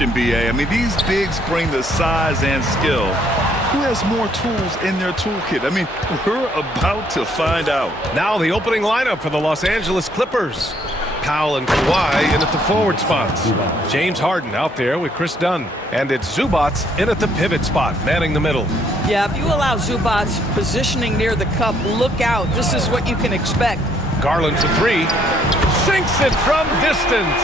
question, B.A. I mean, these bigs bring the size and skill. Who has more tools in their toolkit? I mean, we're about to find out. Now the opening lineup for the Los Angeles Clippers. Powell and Kawhi in at the forward spots. James Harden out there with Chris Dunn. And it's Zubats in at the pivot spot, manning the middle. Yeah, if you allow Zubats positioning near the cup, look out. This is what you can expect. Garland for three. Sinks it from distance.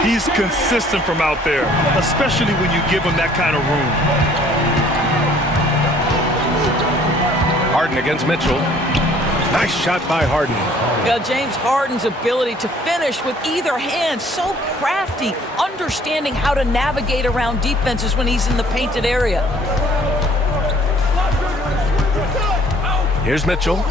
He's consistent from out there, especially when you give him that kind of room. Harden against Mitchell. Nice shot by Harden. Yeah, James Harden's ability to finish with either hand, so crafty, understanding how to navigate around defenses when he's in the painted area. Here's Mitchell.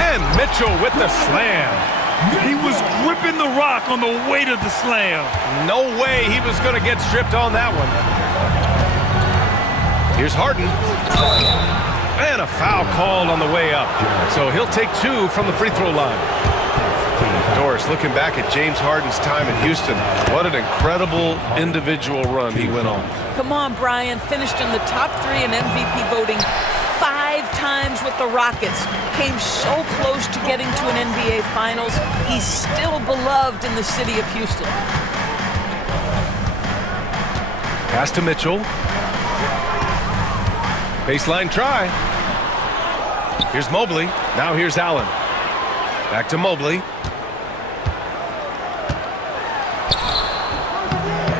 And Mitchell with the slam. He was gripping the rock on the weight of the slam. No way he was going to get stripped on that one. Here's Harden. And a foul called on the way up. So he'll take two from the free throw line. Doris looking back at James Harden's time in Houston. What an incredible individual run he went on. Come on, Brian. Finished in the top 3 in MVP voting 5 times with the Rockets. Came so close to getting to an NBA Finals. He's still beloved in the city of Houston. Pass to Mitchell. Baseline try. Here's Mobley. Now here's Allen. Back to Mobley.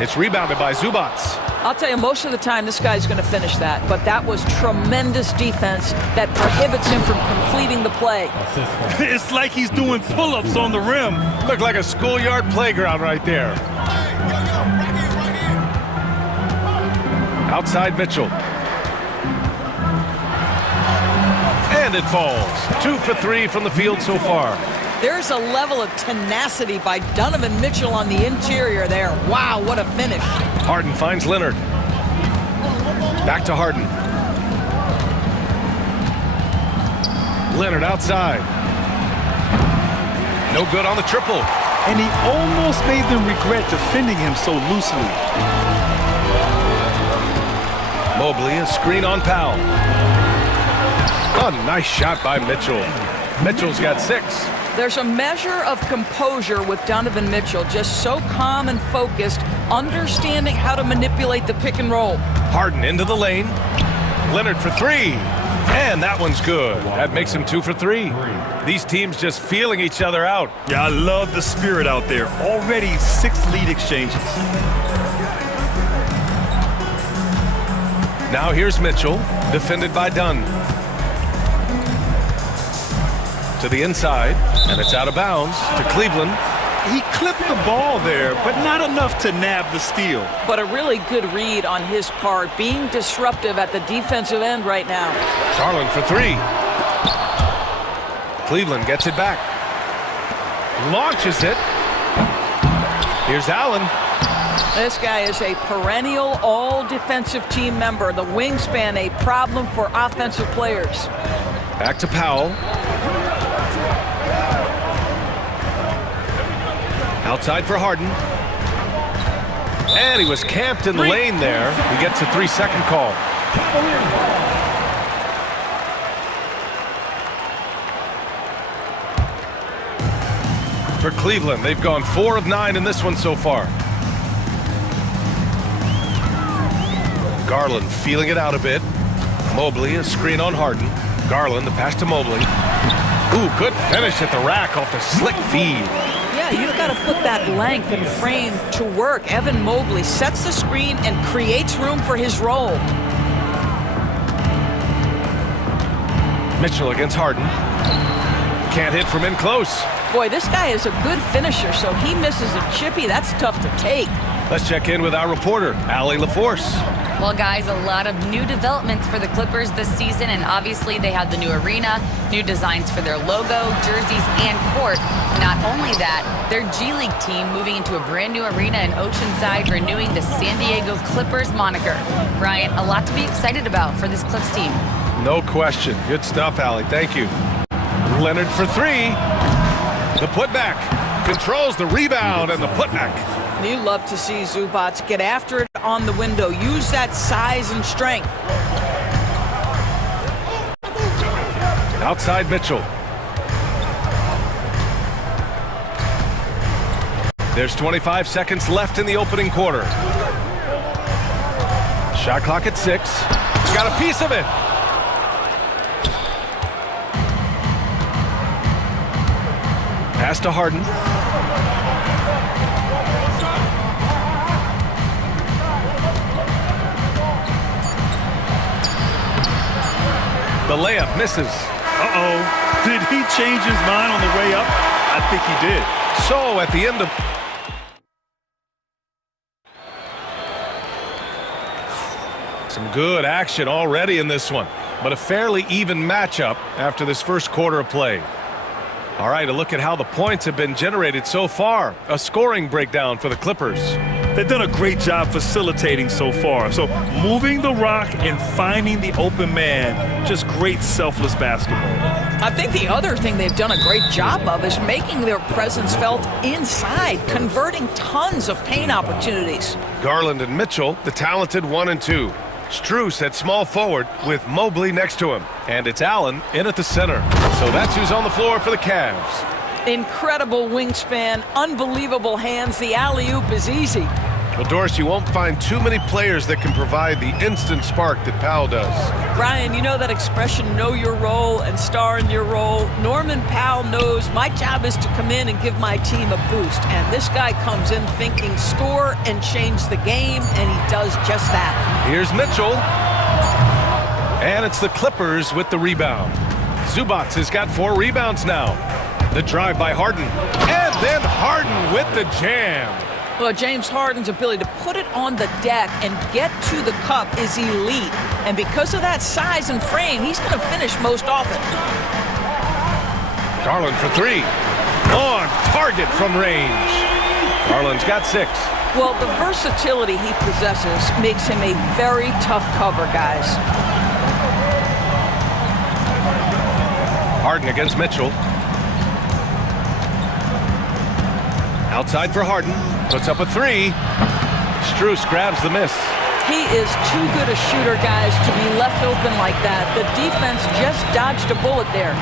It's rebounded by Zubats. I'll tell you, most of the time this guy's going to finish that, but that was tremendous defense that prohibits him from completing the play. It's like he's doing pull-ups on the rim. Looked like a schoolyard playground right there. Outside Mitchell. And it falls. 2 for 3 from the field so far. There's a level of tenacity by Donovan Mitchell on the interior there. Wow, what a finish. Harden finds Leonard. Back to Harden. Leonard outside. No good on the triple. And he almost made them regret defending him so loosely. Mobley, a screen on Powell. A nice shot by Mitchell. Mitchell's got 6. There's a measure of composure with Donovan Mitchell, just so calm and focused, understanding how to manipulate the pick and roll. Harden into the lane. Leonard for 3. And that one's good. That makes him 2 for 3. These teams just feeling each other out. Yeah, I love the spirit out there. Already 6 lead exchanges. Now here's Mitchell, defended by Dunn. To the inside, and it's out of bounds to Cleveland. He clipped the ball there, but not enough to nab the steal. But a really good read on his part, being disruptive at the defensive end right now. Garland for 3. Cleveland gets it back. Launches it. Here's Allen. This guy is a perennial all-defensive team member. The wingspan, a problem for offensive players. Back to Powell. Outside for Harden. And he was camped in the lane there. He gets a 3-second call. For Cleveland, they've gone 4 of 9 in this one so far. Garland feeling it out a bit. Mobley, a screen on Harden. Garland, the pass to Mobley. Ooh, good finish at the rack off the slick feed. Yeah, you've got to put that length and frame to work. Evan Mobley sets the screen and creates room for his role. Mitchell against Harden. Can't hit from in close. Boy, this guy is a good finisher, so he misses a chippy. That's tough to take. Let's check in with our reporter, Allie LaForce. Well, guys, a lot of new developments for the Clippers this season, and obviously they had the new arena, new designs for their logo, jerseys, and court. Not only that, their G League team moving into a brand new arena in Oceanside, renewing the San Diego Clippers moniker. Brian, a lot to be excited about for this Clips team. No question. Good stuff, Allie. Thank you. Leonard for 3. The putback. Controls the rebound and the putback. You love to see Zubats get after it on the window. Use that size and strength. Outside Mitchell. There's 25 seconds left in the opening quarter. Shot clock at 6. Got a piece of it. Pass to Harden. The layup misses. Uh-oh. Did he change his mind on the way up? I think he did. So at the end of... Some good action already in this one, but a fairly even matchup after this first quarter of play. All right, a look at how the points have been generated so far. A scoring breakdown for the Clippers. They've done a great job facilitating so far. So moving the rock and finding the open man, just great selfless basketball. I think the other thing they've done a great job of is making their presence felt inside, converting tons of paint opportunities. Garland and Mitchell, the talented 1 and 2. Strus at small forward with Mobley next to him. And it's Allen in at the center. So that's who's on the floor for the Cavs. Incredible wingspan, unbelievable hands. The alley-oop is easy. Well, Doris, you won't find too many players that can provide the instant spark that Powell does. Brian, you know that expression, know your role and star in your role? Norman Powell knows my job is to come in and give my team a boost. And this guy comes in thinking score and change the game, and he does just that. Here's Mitchell. And it's the Clippers with the rebound. Zubats has got 4 rebounds now. The drive by Harden. And then Harden with the jam. Well, James Harden's ability to put it on the deck and get to the cup is elite. And because of that size and frame, he's going to finish most often. Garland for 3. On target from range. Garland's got 6. Well, the versatility he possesses makes him a very tough cover, guys. Harden against Mitchell. Outside for Harden. Puts up a 3. Strus grabs the miss. He is too good a shooter, guys, to be left open like that. The defense just dodged a bullet there.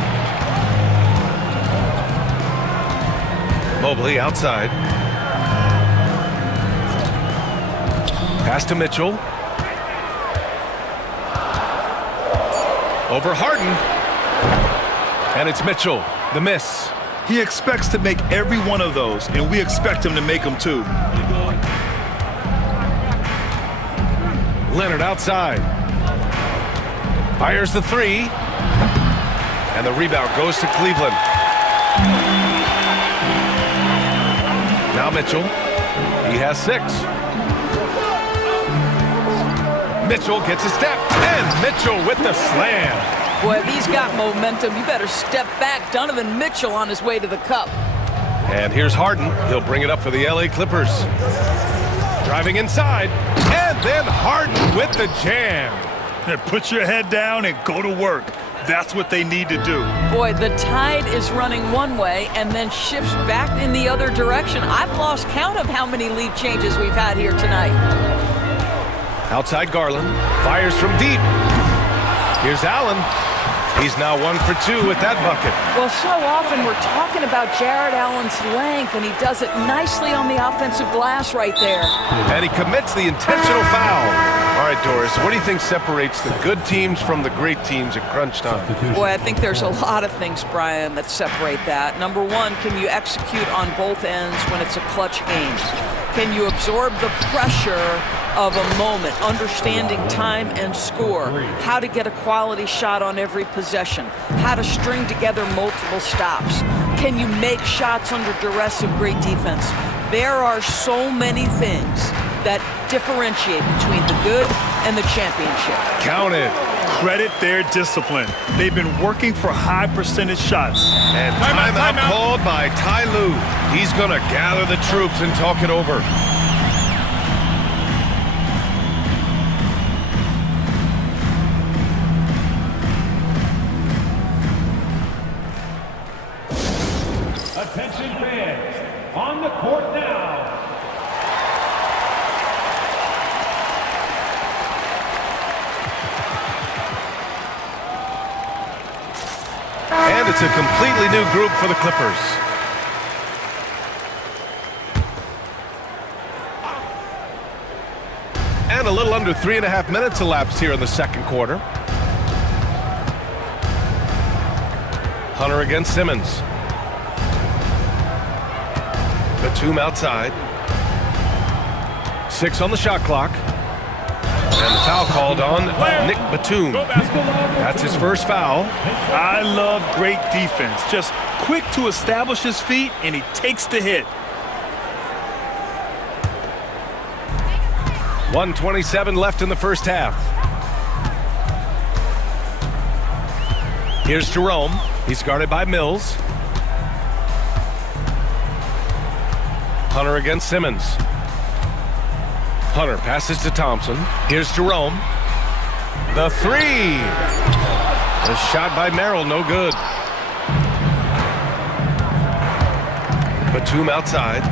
Mobley outside. Pass to Mitchell. Over Harden. And it's Mitchell. The miss. He expects to make every one of those, and we expect him to make them too. Leonard outside. Fires the 3. And the rebound goes to Cleveland. Now Mitchell. He has 6. Mitchell gets a step. And Mitchell with the slam. Boy, if he's got momentum, you better step back. Donovan Mitchell on his way to the cup. And here's Harden. He'll bring it up for the LA Clippers. Driving inside. And then Harden with the jam. Put your head down and go to work. That's what they need to do. Boy, the tide is running one way and then shifts back in the other direction. I've lost count of how many lead changes we've had here tonight. Outside Garland. Fires from deep. Here's Allen. He's now 1 for 2 with that bucket. Well, so often we're talking about Jared Allen's length, and he does it nicely on the offensive glass right there. And he commits the intentional foul. All right, Doris, what do you think separates the good teams from the great teams at crunch time? Boy, I think there's a lot of things, Brian, that separate that. Number one, can you execute on both ends when it's a clutch game? Can you absorb the pressure of a moment, understanding time and score, how to get a quality shot on every possession, how to string together multiple stops? Can you make shots under duress of great defense? There are so many things that differentiate between the good and the championship. Count it. Credit their discipline. They've been working for high percentage shots. And timeout called by Ty Lue. He's going to gather the troops and talk it over. Attention fans, on the court now. it's a completely new group for the Clippers. And a little under 3.5 minutes elapsed here in the second quarter. Hunter against Simmons. Batum outside. 6 on the shot clock. And the foul called on Nick Batum. That's his first foul. I love great defense. Just quick to establish his feet, and he takes the hit. 1:27 left in the first half. Here's Jerome. He's guarded by Mills. Hunter against Simmons. Hunter passes to Thompson. Here's Jerome. The three. The shot by Merrill, no good. Batum outside.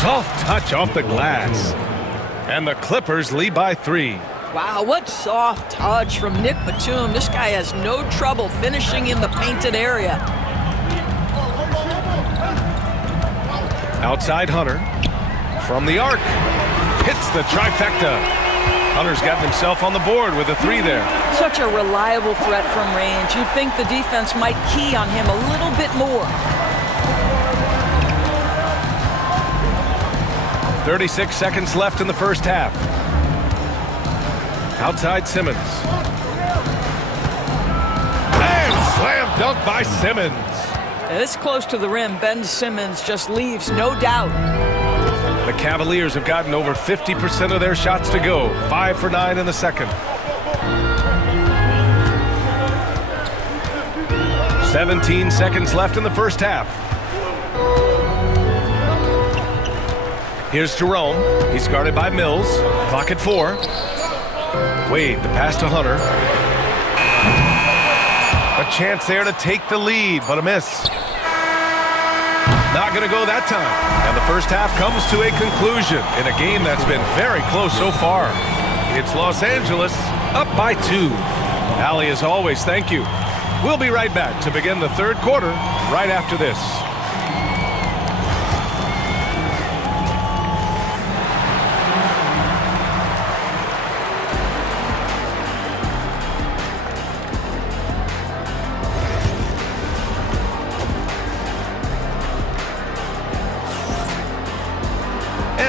Soft touch off the glass. And the Clippers lead by 3. Wow, what soft touch from Nick Batum. This guy has no trouble finishing in the painted area. Outside Hunter. From the arc. Hits the trifecta. Hunter's gotten himself on the board with a 3 there. Such a reliable threat from range. You'd think the defense might key on him a little bit more. 36 seconds left in the first half. Outside Simmons. And slam dunk by Simmons. This close to the rim, Ben Simmons just leaves, no doubt. The Cavaliers have gotten over 50% of their shots to go. 5 for 9 in the second. 17 seconds left in the first half. Here's Jerome. He's guarded by Mills. Clock at 4. Wade, the pass to Hunter. A chance there to take the lead, but a miss. Not going to go that time. And the first half comes to a conclusion in a game that's been very close so far. It's Los Angeles up by 2. Allie, as always, thank you. We'll be right back to begin the third quarter right after this.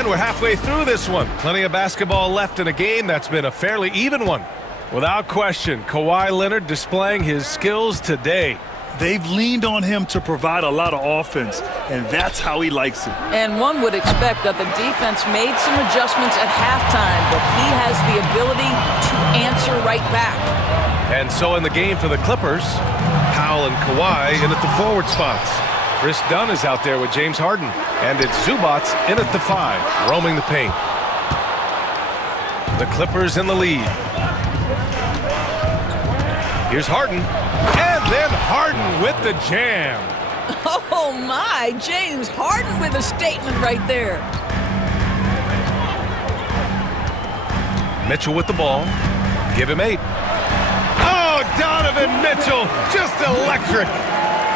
We're halfway through this one. Plenty of basketball left in a game that's been a fairly even one. Without question, Kawhi Leonard displaying his skills today. They've leaned on him to provide a lot of offense, and that's how he likes it. And one would expect that the defense made some adjustments at halftime, but he has the ability to answer right back. And so in the game for the Clippers, Powell and Kawhi in at the forward spots. Chris Dunn is out there with James Harden. And it's Zubac in at the 5, roaming the paint. The Clippers in the lead. Here's Harden. And then Harden with the jam. Oh my, James Harden with a statement right there. Mitchell with the ball. Give him 8. Oh, Donovan Mitchell, just electric.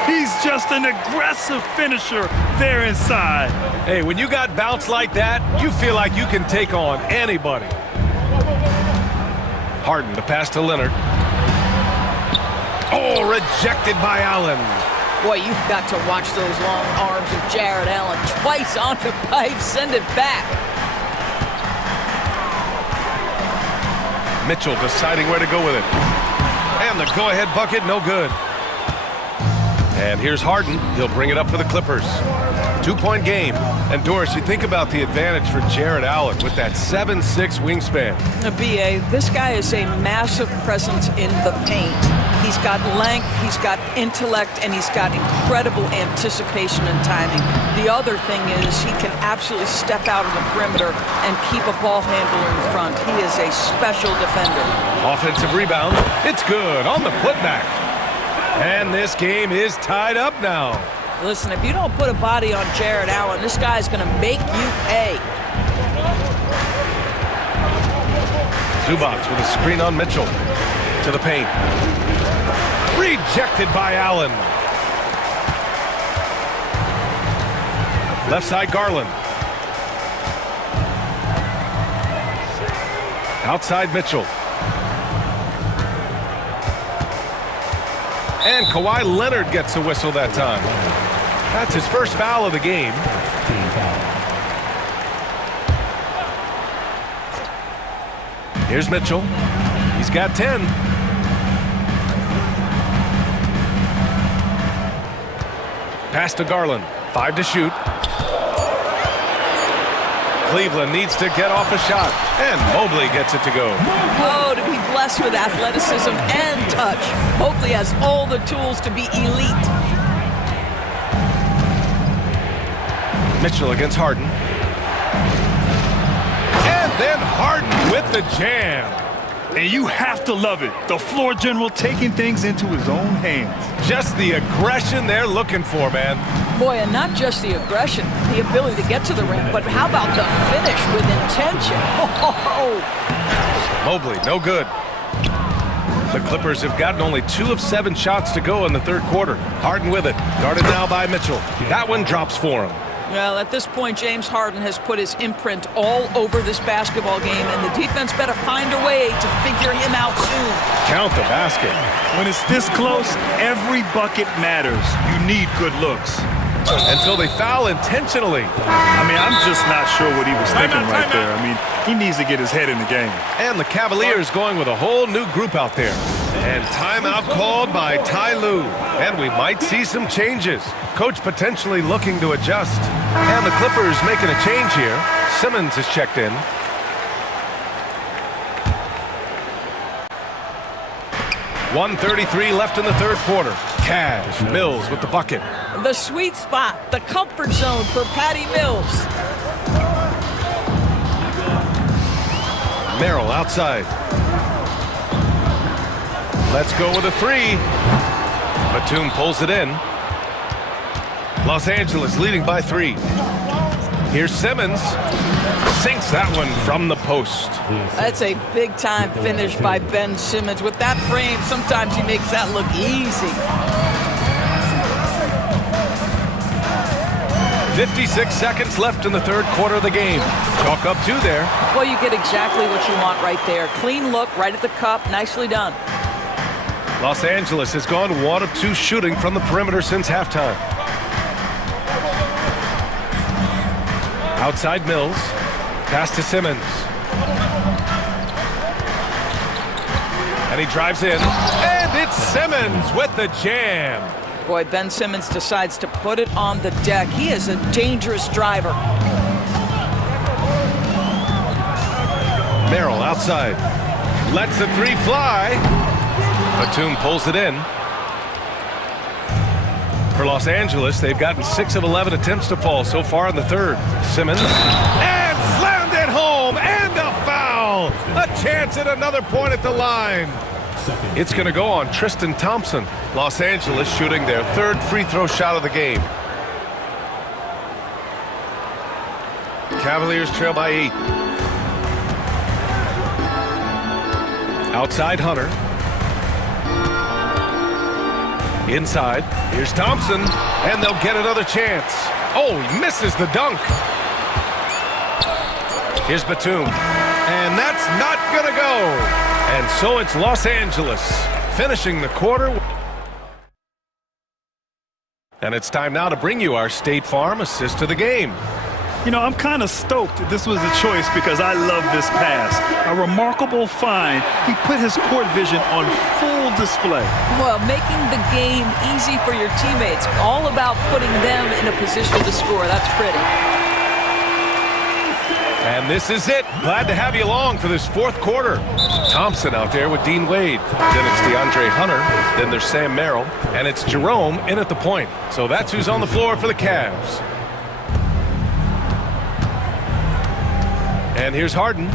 He's just an aggressive finisher there inside. Hey, when you got bounce like that, you feel like you can take on anybody. Harden, the pass to Leonard. Oh, rejected by Allen. Boy, you've got to watch those long arms of Jared Allen. Twice on the pipe, send it back. Mitchell deciding where to go with it. And the go-ahead bucket, no good. And here's Harden. He'll bring it up for the Clippers. 2-point game. And Doris, you think about the advantage for Jared Allen with that 7'6" wingspan. B.A., this guy is a massive presence in the paint. He's got length, he's got intellect, and he's got incredible anticipation and timing. The other thing is he can absolutely step out on the perimeter and keep a ball handler in front. He is a special defender. Offensive rebound. It's good on the putback. And this game is tied up now. Listen, if you don't put a body on Jared Allen, this guy's going to make you pay. Zubac with a screen on Mitchell. To the paint. Rejected by Allen. Left side Garland. Outside Mitchell. And Kawhi Leonard gets a whistle that time. That's his first foul of the game. Here's Mitchell. He's got 10. Pass to Garland. 5 to shoot. Cleveland needs to get off a shot. And Mobley gets it to go. Oh, to be blessed with athleticism and touch. Mobley has all the tools to be elite. Mitchell against Harden. And then Harden with the jam. And you have to love it. The floor general taking things into his own hands. Just the aggression they're looking for, man. Boy, and not just the aggression, the ability to get to the rim, but how about the finish with intention? Oh. Mobley, no good. The Clippers have gotten only 2 of 7 shots to go in the third quarter. Harden with it. Guarded now by Mitchell. That one drops for him. Well, at this point, James Harden has put his imprint all over this basketball game, and the defense better find a way to figure him out soon. Count the basket. When it's this close, every bucket matters. You need good looks. And so they foul intentionally. I mean, I'm just not sure what he was thinking right there. I mean, he needs to get his head in the game. And the Cavaliers going with a whole new group out there. And timeout called by Ty Lue. And we might see some changes. Coach potentially looking to adjust. And the Clippers making a change here. Simmons is checked in. .133 left in the third quarter. Cash, Mills with the bucket. The sweet spot, the comfort zone for Patty Mills. Merrill outside. Let's go with a 3. Batum pulls it in. Los Angeles leading by 3. Here's Simmons. Sinks that one from the post. That's a big-time finish by Ben Simmons. With that frame, sometimes he makes that look easy. 56 seconds left in the third quarter of the game. Chalk up 2 there. Well, you get exactly what you want right there. Clean look, right at the cup. Nicely done. Los Angeles has gone 1 of 2 shooting from the perimeter since halftime. Outside Mills. Pass to Simmons. And he drives in. And it's Simmons with the jam. Boy, Ben Simmons decides to put it on the deck. He is a dangerous driver. Merrill outside. Lets the 3 fly. Batum pulls it in. For Los Angeles, they've gotten 6 of 11 attempts to fall so far in the third. Simmons. And slammed it home. And a foul. A chance at another point at the line. It's going to go on Tristan Thompson. Los Angeles shooting their 3rd free throw shot of the game. Cavaliers trail by 8. Outside Hunter. Inside. Here's Thompson. And they'll get another chance. Oh, he misses the dunk. Here's Batum. And that's not going to go. And so it's Los Angeles finishing the quarter. And it's time now to bring you our State Farm assist to the game. You know, I'm kind of stoked this was a choice because I love this pass. A remarkable find. He put his court vision on full display. Well, making the game easy for your teammates. All about putting them in a position to score. That's pretty. And this is it. Glad to have you along for this 4th quarter. Thompson out there with Dean Wade. Then it's DeAndre Hunter. Then there's Sam Merrill. And it's Jerome in at the point. So that's who's on the floor for the Cavs. And here's Harden.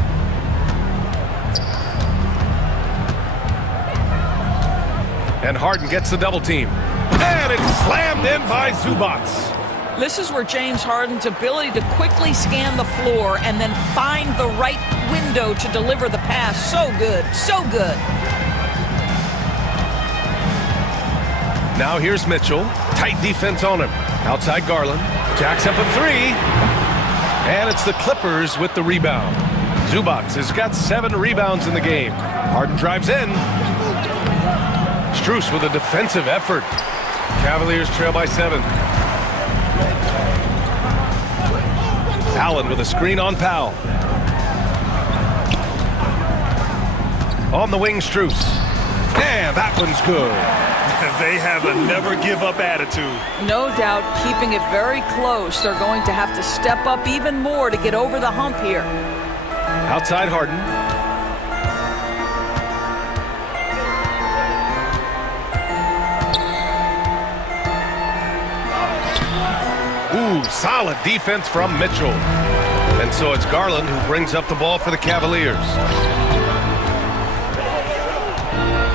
And Harden gets the double team. And it's slammed in by Zubats. This is where James Harden's ability to quickly scan the floor and then find the right window to deliver the pass. So good, so good. Now here's Mitchell. Tight defense on him. Outside Garland. Jacks up a three. And it's the Clippers with the rebound. Zubac has got 7 rebounds in the game. Harden drives in. Strus with a defensive effort. Cavaliers trail by 7. Allen with a screen on Powell. On the wing, Strus. And that one's good. They have a never-give-up attitude. No doubt, keeping it very close. They're going to have to step up even more to get over the hump here. Outside Harden. Ooh, solid defense from Mitchell. And so it's Garland who brings up the ball for the Cavaliers.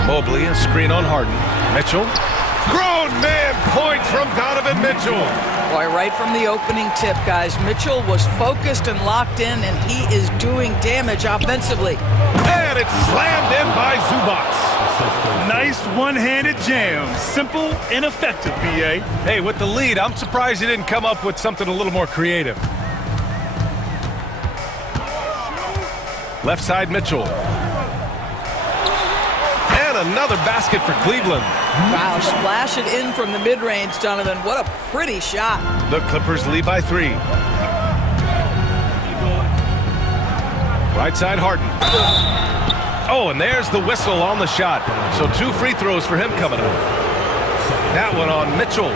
Mobley, a screen on Harden. Mitchell. Grown man points from Donovan Mitchell. Boy, right from the opening tip, guys, Mitchell was focused and locked in, and he is doing damage offensively. And it's slammed in by Zubac. Nice one-handed jam. Simple and effective, B.A. Hey, with the lead, I'm surprised he didn't come up with something a little more creative. Left side, Mitchell. And another basket for Cleveland. Wow, splash it in from the mid-range, Donovan. What a pretty shot. The Clippers lead by 3. Right side, Harden. Oh, and there's the whistle on the shot. So 2 free throws for him coming up. That one on Mitchell.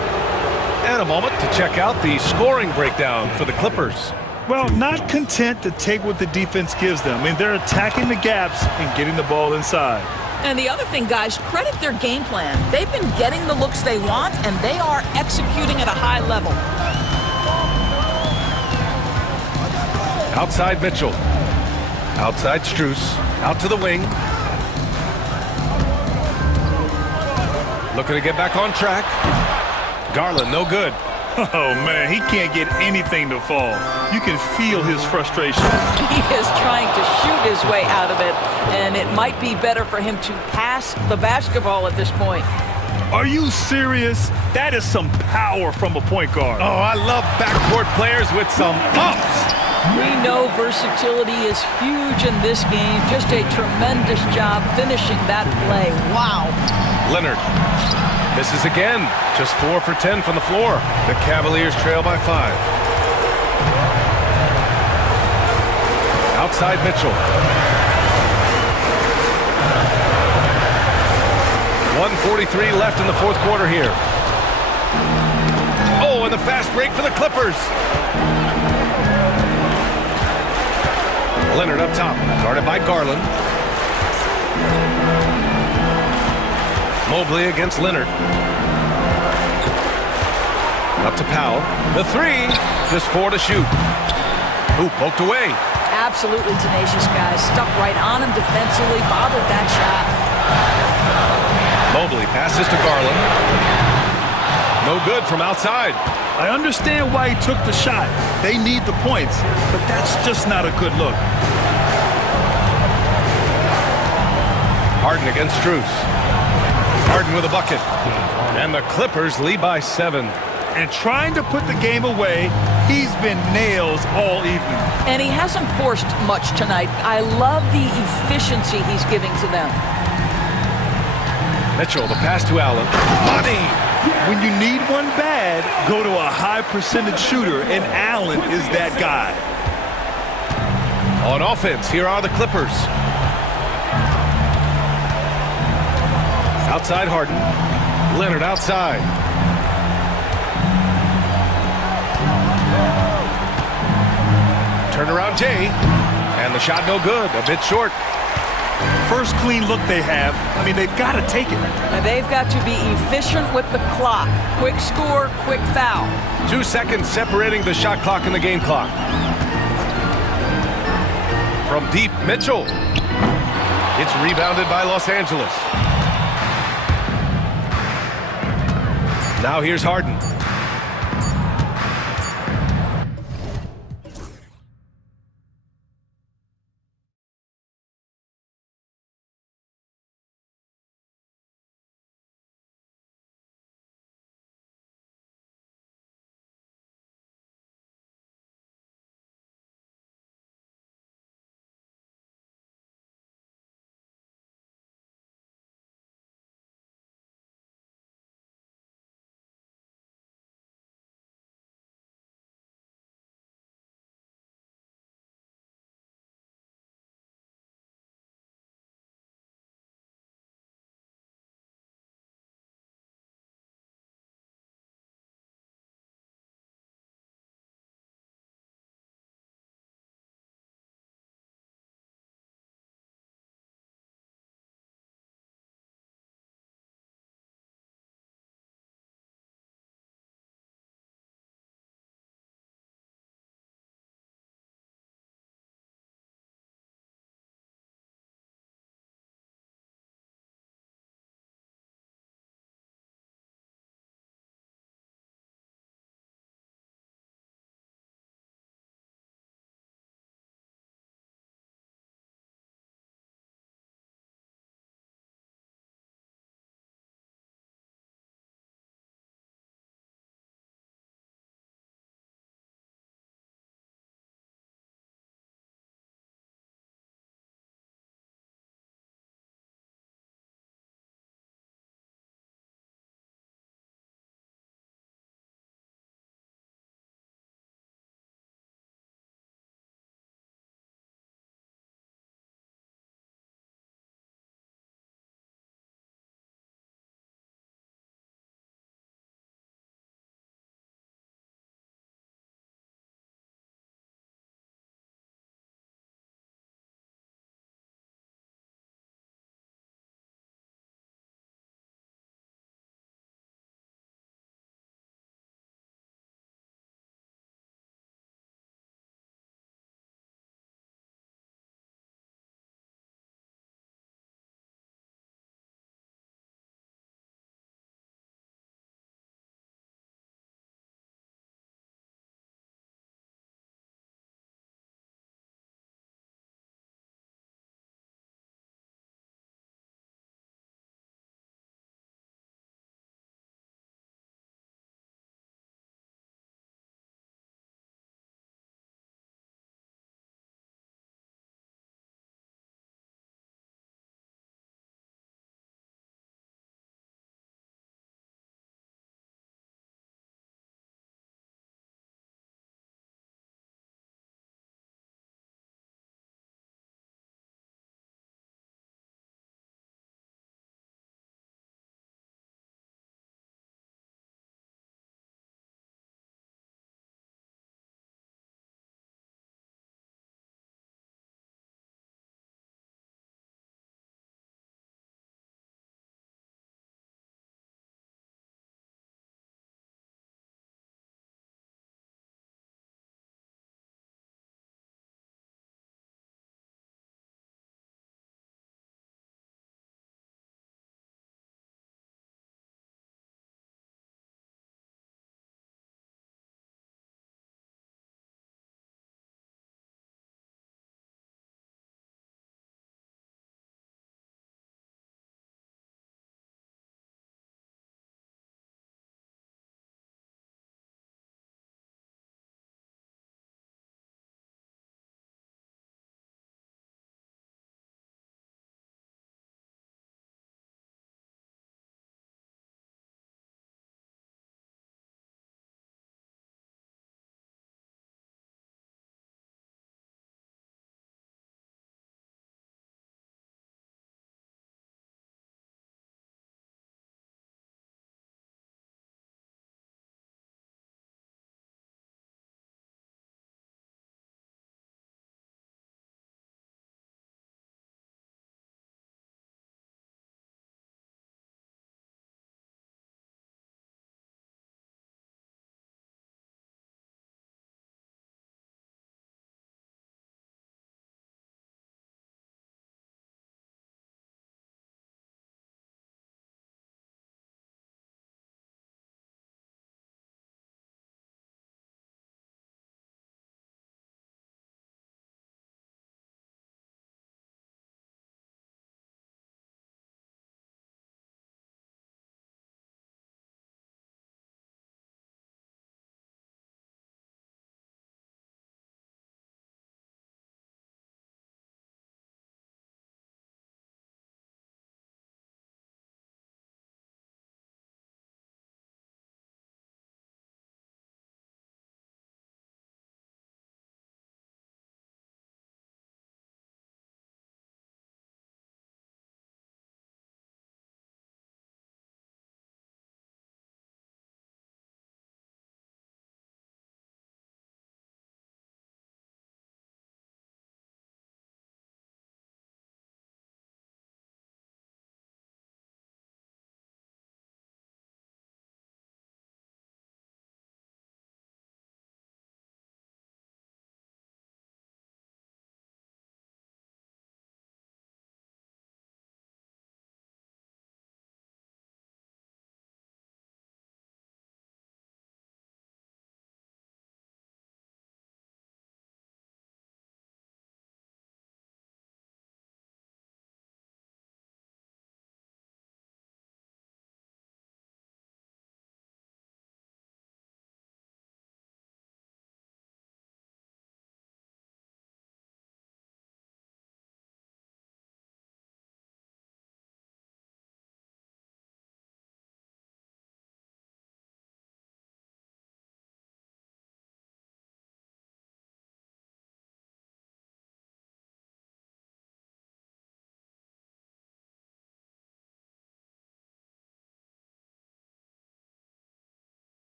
And a moment to check out the scoring breakdown for the Clippers. Well, not content to take what the defense gives them. I mean, they're attacking the gaps and getting the ball inside. And the other thing, guys, credit their game plan. They've been getting the looks they want, and they are executing at a high level. Outside Mitchell. Outside Strus. Out to the wing. Looking to get back on track. Garland, no good. Oh, man, he can't get anything to fall. You can feel his frustration. He is trying to shoot his way out of it, and it might be better for him to pass the basketball at this point. Are you serious? That is some power from a point guard. Oh, I love backcourt players with some ups. We know versatility is huge in this game. Just a tremendous job finishing that play. Wow. Leonard misses again. Just 4 for 10 from the floor. The Cavaliers trail by 5. Outside Mitchell. 1:43 left in the 4th quarter here. Oh, and the fast break for the Clippers. Leonard up top, guarded by Garland. Mobley against Leonard. Up to Powell. The 3, just 4 to shoot. Ooh, poked away. Absolutely tenacious, guys. Stuck right on him defensively, bothered that shot. Mobley passes to Garland. No good from outside. I understand why he took the shot. They need the points, but that's just not a good look. Harden against Strus. Harden with a bucket. And the Clippers lead by 7. And trying to put the game away, he's been nails all evening. And he hasn't forced much tonight. I love the efficiency he's giving to them. Mitchell, the pass to Allen. Money! When you need one bad, go to a high percentage shooter, and Allen is that guy. On offense, here are the Clippers. Outside Harden. Leonard outside. Turnaround Jay. And the shot no good. A bit short. First clean look they have. I mean, they've got to take it. And they've got to be efficient with the clock. Quick score, quick foul. 2 seconds separating the shot clock and the game clock. From deep, Mitchell. It's rebounded by Los Angeles. Now here's Harden.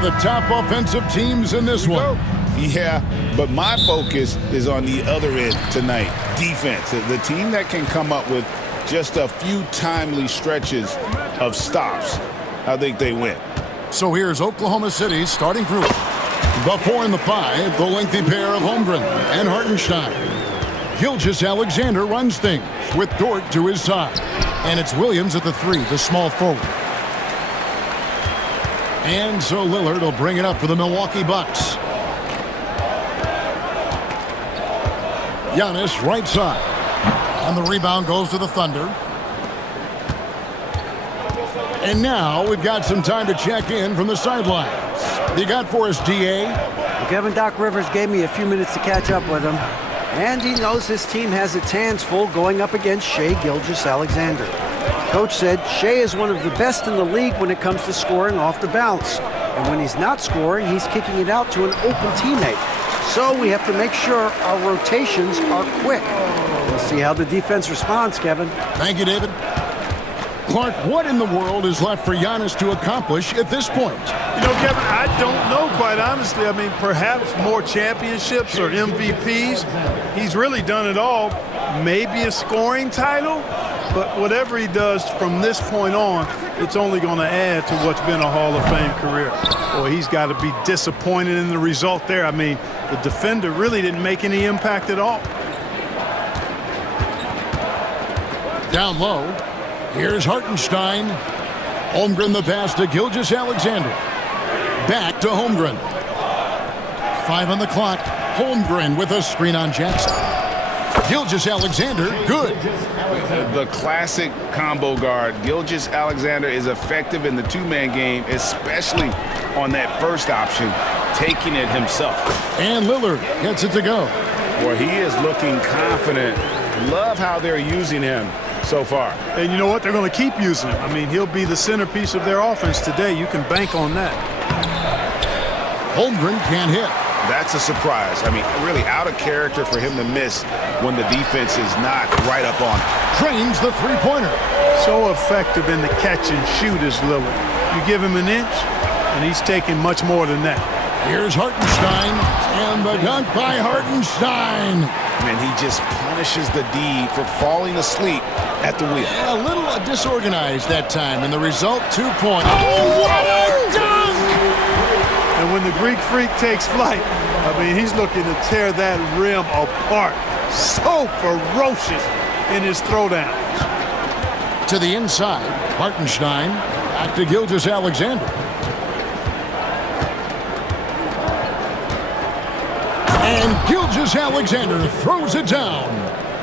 The top offensive teams in this one. Yeah, but my focus is on the other end tonight. Defense. The team that can come up with just a few timely stretches of stops, I think they win. So here's Oklahoma City's starting group. The 4 and the 5, the lengthy pair of Holmgren and Hartenstein. Gilgeous-Alexander runs things with Dort to his side. And it's Williams at the 3, the small forward. And so Lillard will bring it up for the Milwaukee Bucks. Giannis right side. And the rebound goes to the Thunder. And now we've got some time to check in from the sidelines. You got for us, D.A.? Well, Kevin, Doc Rivers gave me a few minutes to catch up with him. And he knows his team has its hands full going up against Shai Gilgeous-Alexander. Coach said Shai is one of the best in the league when it comes to scoring off the bounce. And when he's not scoring, he's kicking it out to an open teammate. So we have to make sure our rotations are quick. We'll see how the defense responds, Kevin. Thank you, David. Clark, what in the world is left for Giannis to accomplish at this point? You know, Kevin, I don't know, quite honestly. I mean, perhaps more championships or MVPs. He's really done it all. Maybe a scoring title, but whatever he does from this point on, it's only going to add to what's been a Hall of Fame career. Boy, he's got to be disappointed in the result there. I mean, the defender really didn't make any impact at all. Down low, here's Hartenstein. Holmgren the pass to Gilgeous-Alexander. Back to Holmgren. 5 on the clock. Holmgren with a screen on Jackson. Gilgeous-Alexander, good. The classic combo guard. Gilgeous-Alexander is effective in the two-man game, especially on that first option, taking it himself. And Lillard gets it to go. Well, he is looking confident. Love how they're using him so far. And you know what? They're going to keep using him. I mean, he'll be the centerpiece of their offense today. You can bank on that. Holmgren can't hit. That's a surprise. I mean, really out of character for him to miss when the defense is not right up on him. Drains the three-pointer. So effective in the catch and shoot is Lillard. You give him an inch, and he's taking much more than that. Here's Hartenstein, and the dunk by Hartenstein. And he just punishes the D for falling asleep at the wheel. Yeah, a little disorganized that time, and the result, 2 points. Oh, what a dunk! And when the Greek Freak takes flight, I mean, he's looking to tear that rim apart. So ferocious in his throwdowns. To the inside, Hartenstein, back to Gilgeous-Alexander. And Gilgeous-Alexander throws it down.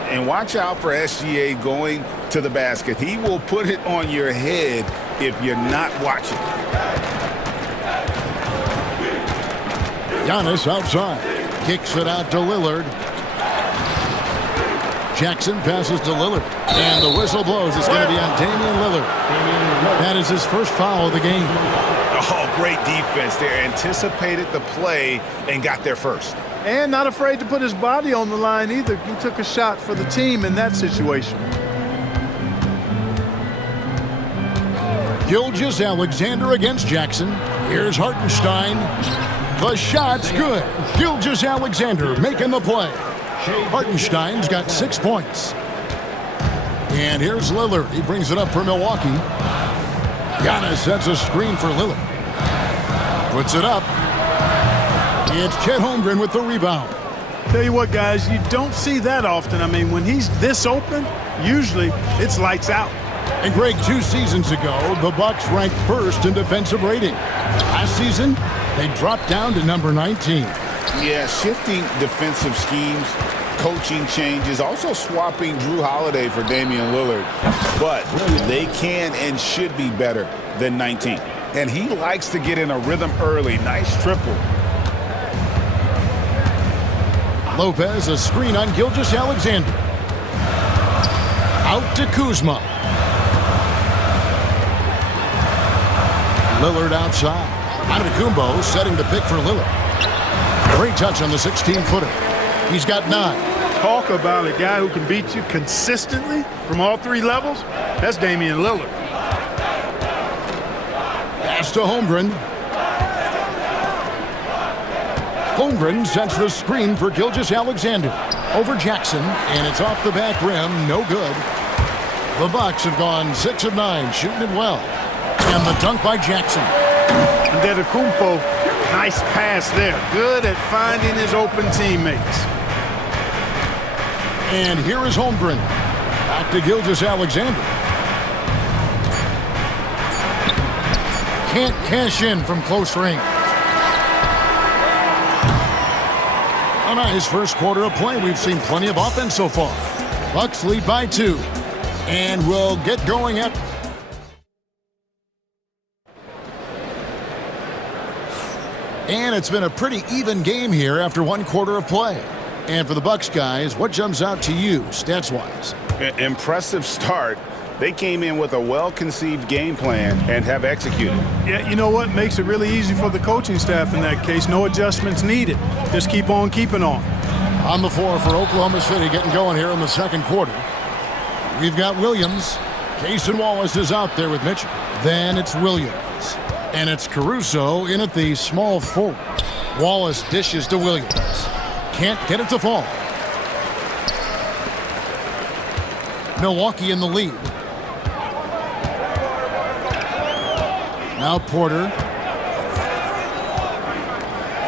And watch out for SGA going to the basket. He will put it on your head if you're not watching. Giannis outside. Kicks it out to Lillard. Jackson passes to Lillard. And the whistle blows. It's going to be on Damian Lillard. That is his first foul of the game. Oh, great defense there. Anticipated the play and got there first. And not afraid to put his body on the line either. He took a shot for the team in that situation. Gilgeous-Alexander against Jackson. Here's Hartenstein. The shot's good. Gilgeous-Alexander making the play. Hartenstein's got 6 points. And here's Lillard. He brings it up for Milwaukee. Giannis sets a screen for Lillard. Puts it up. It's Chet Holmgren with the rebound. Tell you what, guys, you don't see that often. I mean, when he's this open, usually it's lights out. And Greg, 2 seasons ago, the Bucks ranked first in defensive rating. Last season, they dropped down to number 19. Yeah, shifting defensive schemes, coaching changes, also swapping Drew Holiday for Damian Lillard. But they can and should be better than 19. And he likes to get in a rhythm early. Nice triple. Lopez, a screen on Gilgeous-Alexander. Out to Kuzma. Lillard outside. Antetokounmpo setting the pick for Lillard. Great touch on the 16-footer. He's got 9. Talk about a guy who can beat you consistently from all 3 levels. That's Damian Lillard. Pass to Holmgren. Holmgren sets the screen for Gilgeous-Alexander. Over Jackson, and it's off the back rim. No good. The Bucks have gone 6 of 9, shooting it well. And the dunk by Jackson. Antetokounmpo, nice pass there. Good at finding his open teammates. And here is Holmgren. Back to Gilgeous-Alexander. Can't cash in from close range. A nice first quarter of play. We've seen plenty of offense so far. Bucks lead by 2. And we'll get going at... And it's been a pretty even game here after one quarter of play. And for the Bucks guys, what jumps out to you, stats-wise? Impressive start. They came in with a well-conceived game plan and have executed. Yeah, you know what? Makes it really easy for the coaching staff in that case. No adjustments needed. Just keep on keeping on. On the floor for Oklahoma City, getting going here in the second quarter. We've got Williams. Cason Wallace is out there with Mitchell. Then it's Williams. And it's Caruso in at the small forward. Wallace dishes to Williams. Can't get it to fall. Milwaukee in the lead. Now Porter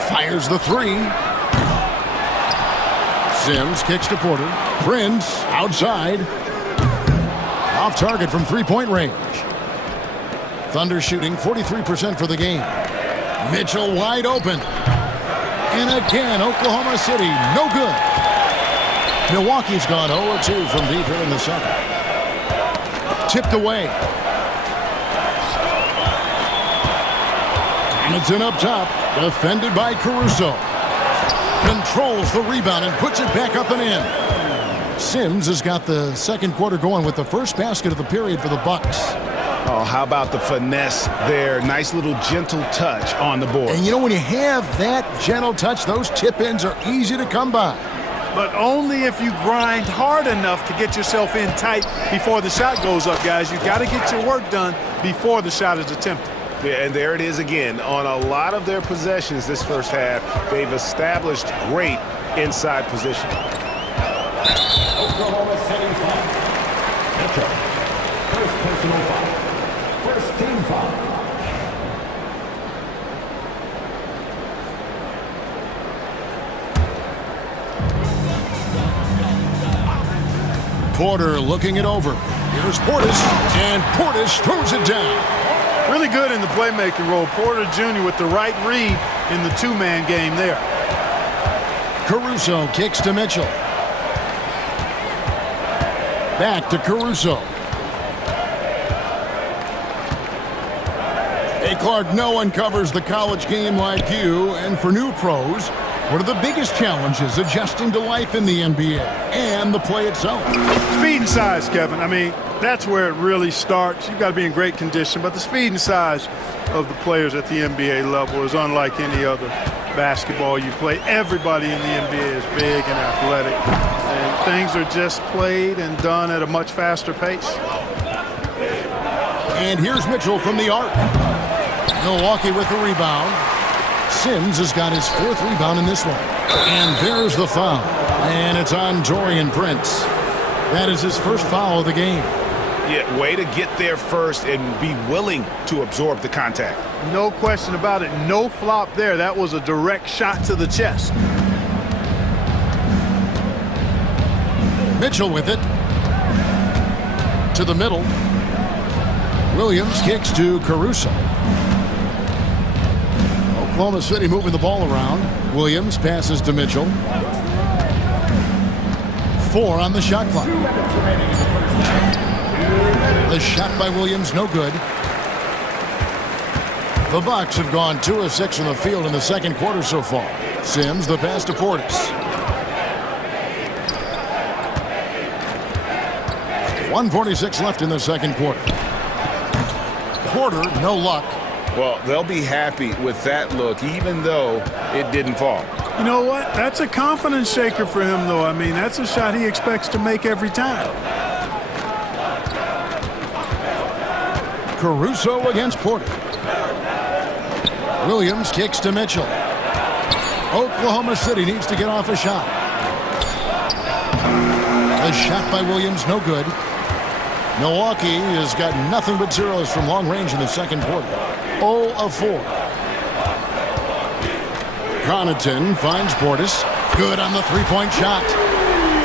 fires the 3. Sims kicks to Porter. Prince outside. Off target from three-point range. Thunder shooting 43% for the game. Mitchell wide open. And again, Oklahoma City, no good. Milwaukee's gone 0-2 from deep here in the second. Tipped away. Hamilton up top, defended by Caruso. Controls the rebound and puts it back up and in. Sims has got the second quarter going with the first basket of the period for the Bucks. Oh, how about the finesse there? Nice little gentle touch on the board. And you know, when you have that gentle touch, those tip-ins are easy to come by. But only if you grind hard enough to get yourself in tight before the shot goes up, guys. You got to get your work done before the shot is attempted. Yeah, and there it is again. On a lot of their possessions this first half, they've established great inside position. Oklahoma City foul. Mitchell. First personal foul. First team foul. Porter looking it over. Here's Portis, and Portis throws it down. Really good in the playmaking role. Porter Jr. with the right read in the two-man game there. Caruso kicks to Mitchell. Back to Caruso. Hey, Clark, no one covers the college game like you. And for new pros, what are the biggest challenges adjusting to life in the NBA and the play itself? Speed and size, Kevin. I mean, that's where it really starts. You've got to be in great condition, but the speed and size of the players at the NBA level is unlike any other basketball you play. Everybody in the NBA is big and athletic, and things are just played and done at a much faster pace. And here's Mitchell from the arc. Milwaukee with the rebound. Sims has got his fourth rebound in this one. And there's the foul. And it's on Taurean Prince. That is his first foul of the game. Yeah, way to get there first and be willing to absorb the contact. No question about it. No flop there. That was a direct shot to the chest. Mitchell with it. To the middle. Williams kicks to Caruso. Oklahoma City moving the ball around. Williams passes to Mitchell. 4 on the shot clock. The shot by Williams, no good. The Bucks have gone 2 of 6 from the field in the second quarter so far. Sims, the pass to Portis. 1:46 left in the second quarter. Porter, no luck. Well, they'll be happy with that look, even though it didn't fall. You know what? That's a confidence shaker for him, though. I mean, that's a shot he expects to make every time. Caruso against Porter. Williams kicks to Mitchell. Oklahoma City needs to get off a shot. A shot by Williams, no good. Milwaukee has got nothing but zeros from long range in the second quarter. 0 of 4. Connaughton finds Portis. Good on the three-point shot.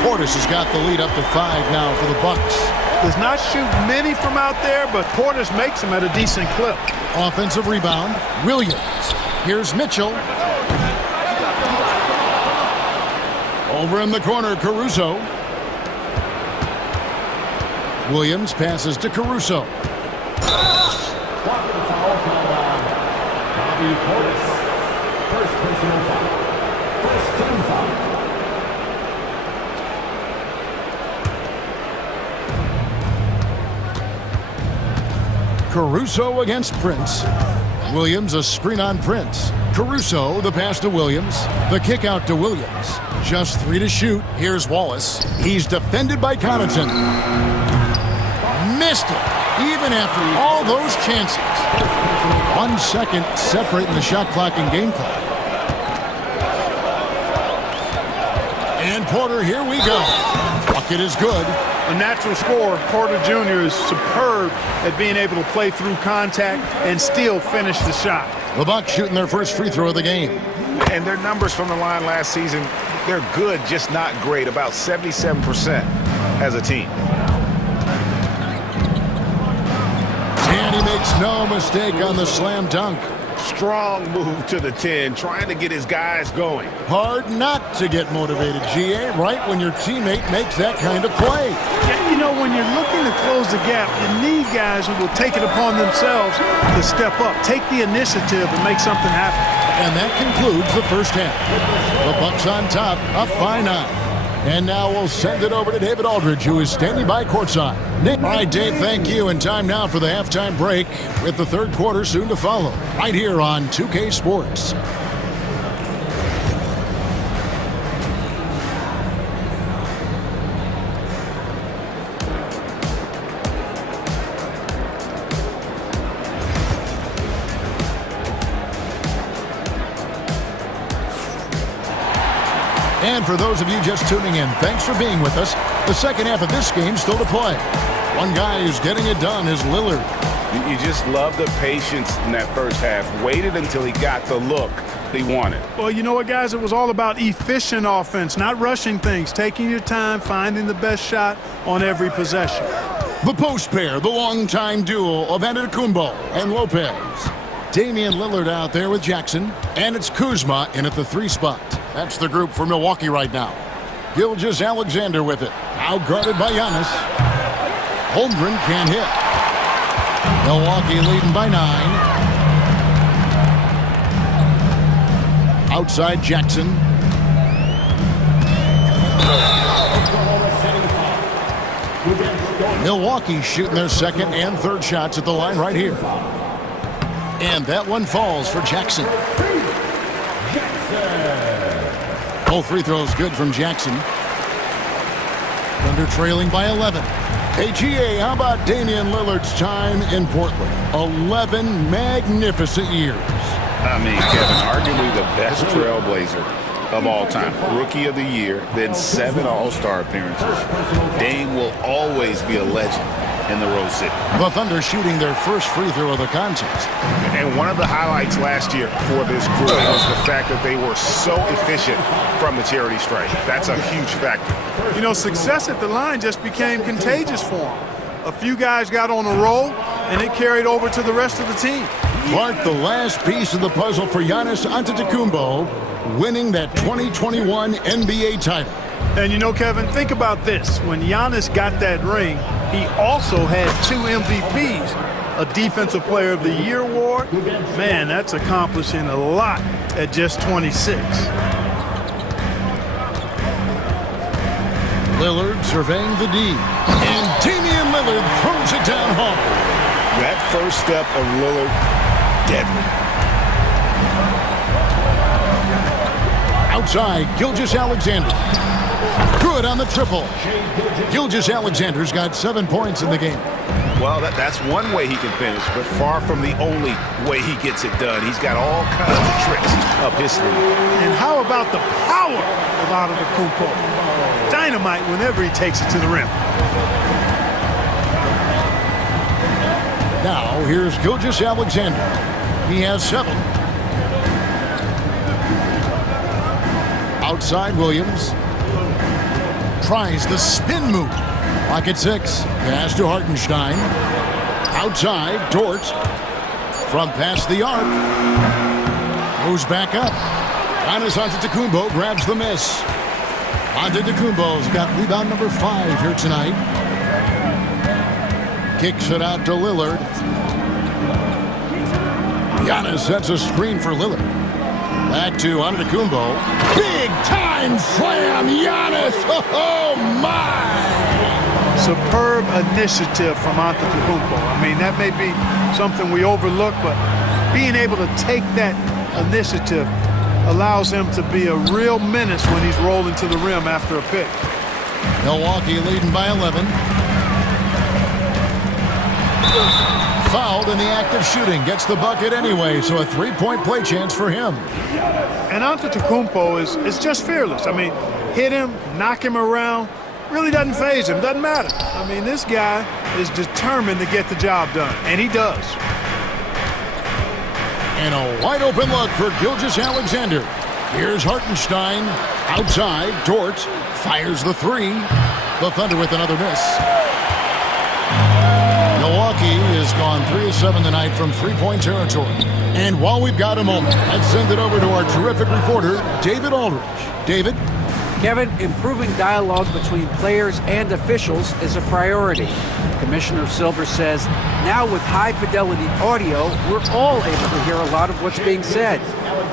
Portis has got the lead up to 5 now for the Bucks. Does not shoot many from out there, but Portis makes them at a decent clip. Offensive rebound, Williams. Here's Mitchell. Over in the corner, Caruso. Williams passes to Caruso. First personal foul. First team foul. Caruso against Prince. Williams a screen on Prince. Caruso the pass to Williams. The kick out to Williams. Just 3 to shoot. Here's Wallace. He's defended by Connaughton. Missed it. Even after all those chances. 1 second separating the shot clock and game clock. And Porter, here we go. Bucket is good. A natural scorer, Porter Jr. is superb at being able to play through contact and still finish the shot. The Bucks shooting their first free throw of the game. And their numbers from the line last season, they're good, just not great. About 77% as a team. And he makes no mistake on the slam dunk. Strong move to the 10, trying to get his guys going. Hard not to get motivated, GA, right when your teammate makes that kind of play. You know, when you're looking to close the gap, you need guys who will take it upon themselves to step up, take the initiative and make something happen. And that concludes the first half. The Bucks on top, up by 9. And now we'll send it over to David Aldridge, who is standing by courtside. All right, Dave, thank you. And time now for the halftime break, with the third quarter soon to follow, right here on 2K Sports. And for those of you just tuning in, thanks for being with us. The second half of this game still to play. One guy who's getting it done is Lillard. You just love the patience in that first half. Waited until he got the look he wanted. Well, you know what, guys? It was all about efficient offense, not rushing things, taking your time, finding the best shot on every possession. The post pair, the longtime duo of Antetokounmpo and Lopez. Damian Lillard out there with Jackson, and it's Kuzma in at the 3 spot. That's the group for Milwaukee right now. Gilgeous Alexander with it. Now guarded by Giannis. Holmgren can't hit. Milwaukee leading by 9. Outside Jackson. Milwaukee shooting their second and third shots at the line right here. And that one falls for Jackson. Both free throws good from Jackson. Thunder trailing by 11. Hey, GA, how about Damian Lillard's time in Portland? 11 magnificent years. I mean, Kevin, arguably the best trailblazer of all time. Rookie of the year, then 7 All-Star appearances. Dame will always be a legend in the Rose City. The Thunder shooting their first free throw of the contest. And one of the highlights last year for this group was the fact that they were so efficient from the charity stripe. That's a huge factor. You know, success at the line just became contagious for them. A few guys got on a roll, and it carried over to the rest of the team. Clark, the last piece of the puzzle for Giannis Antetokounmpo, winning that 2021 NBA title. And you know, Kevin, think about this. When Giannis got that ring, he also had 2 MVPs, a Defensive Player of the Year award. Man, that's accomplishing a lot at just 26. Lillard surveying the D. And Damian Lillard throws it down hard. That first step of Lillard, deadly. Outside, Gilgeous Alexander. Good on the triple. Gilgeous Alexander's got 7 points in the game. Well, that's one way he can finish, but far from the only way he gets it done. He's got all kinds of tricks up his sleeve. And how about the power of Antetokounmpo? Dynamite whenever he takes it to the rim. Now, here's Gilgeous Alexander. He has 7. Outside Williams. Tries the spin move. Clock at 6. Pass to Hartenstein. Outside, Dort. From past the arc. Goes back up. Giannis Antetokounmpo grabs the miss. Antetokounmpo's got rebound number 5 here tonight. Kicks it out to Lillard. Giannis sets a screen for Lillard. Back to Antetokounmpo. Big time slam, Giannis! Oh my! Superb initiative from Antetokounmpo. I mean, that may be something we overlook, but being able to take that initiative allows him to be a real menace when he's rolling to the rim after a pick. Milwaukee leading by 11. Fouled in the act of shooting. Gets the bucket anyway, so a 3-point play chance for him. And Antetokounmpo is just fearless. I mean, hit him, knock him around, really doesn't faze him, doesn't matter. I mean, this guy is determined to get the job done, and he does. And a wide open look for Gilgeous Alexander. Here's Hartenstein. Outside, Dort fires the 3. The Thunder with another miss. Milwaukee has gone 3 of 7 tonight from 3-point territory. And while we've got a moment, let's send it over to our terrific reporter, David Aldridge. David? Kevin, improving dialogue between players and officials is a priority. Commissioner Silver says, now with high-fidelity audio, we're all able to hear a lot of what's being said.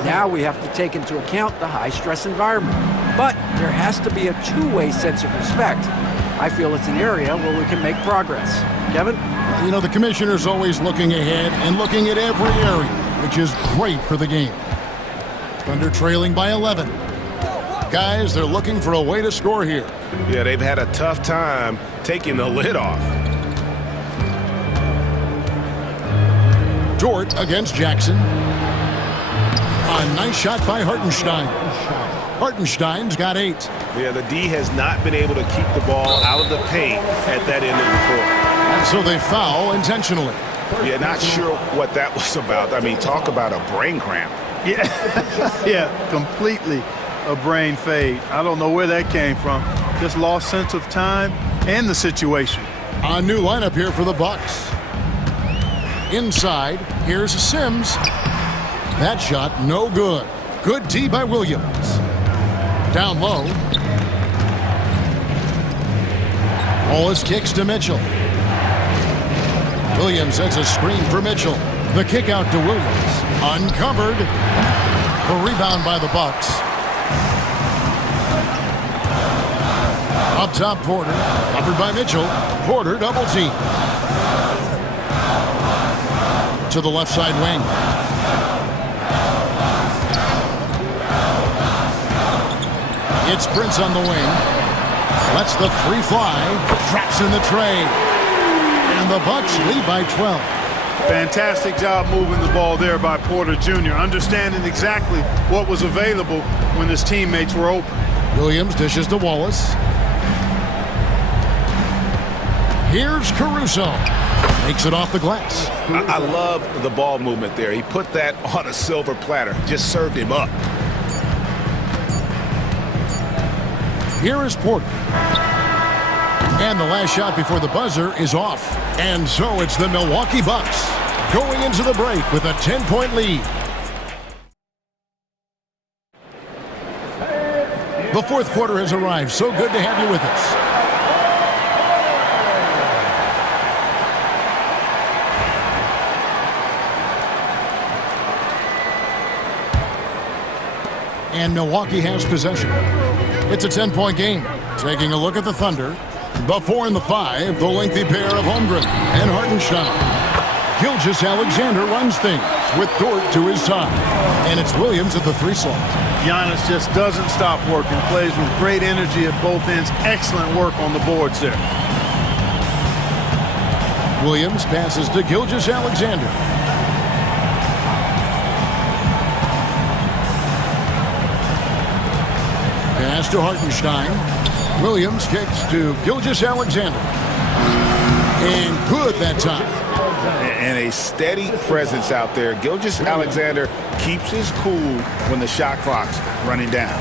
Now we have to take into account the high-stress environment. But there has to be a two-way sense of respect. I feel it's an area where we can make progress. Kevin? You know, the commissioner's always looking ahead and looking at every area, which is great for the game. Thunder trailing by 11. Guys, they're looking for a way to score here. Yeah, they've had a tough time taking the lid off. Dort against Jackson. A nice shot by Hartenstein. Hartenstein's got 8. Yeah, the D has not been able to keep the ball out of the paint at that end of the court. And so they foul intentionally. Yeah, not sure what that was about. I mean, talk about a brain cramp. Yeah, yeah, completely a brain fade. I don't know where that came from. Just lost sense of time and the situation. A new lineup here for the Bucks. Inside, here's Sims. That shot, no good. Good D by Williams. Down low. Wallace kicks to Mitchell. Williams sets a screen for Mitchell. The kick out to Williams. Uncovered. The rebound by the Bucks. Up top, Porter. Covered by Mitchell. Porter double team. To the left side wing. It's Prince on the wing. Lets the 3 fly. Traps in the tray. And the Bucks lead by 12. Fantastic job moving the ball there by Porter Jr., understanding exactly what was available when his teammates were open. Williams dishes to Wallace. Here's Caruso. Makes it off the glass. I love the ball movement there. He put that on a silver platter. Just served him up. Here is Porter. And the last shot before the buzzer is off. And so it's the Milwaukee Bucks going into the break with a 10-point lead. The fourth quarter has arrived. So good to have you with us. And Milwaukee has possession. It's a 10-point game. Taking a look at the Thunder. The 4 and the 5, the lengthy pair of Holmgren and Hartenstein. Gilgeous Alexander runs things with Dort to his side. And it's Williams at the 3 slot. Giannis just doesn't stop working. Plays with great energy at both ends. Excellent work on the boards there. Williams passes to Gilgeous-Alexander. Pass to Hartenstein. Williams kicks to Gilgeous-Alexander. And good that time. And a steady presence out there. Gilgeous-Alexander keeps his cool when the shot clock's running down.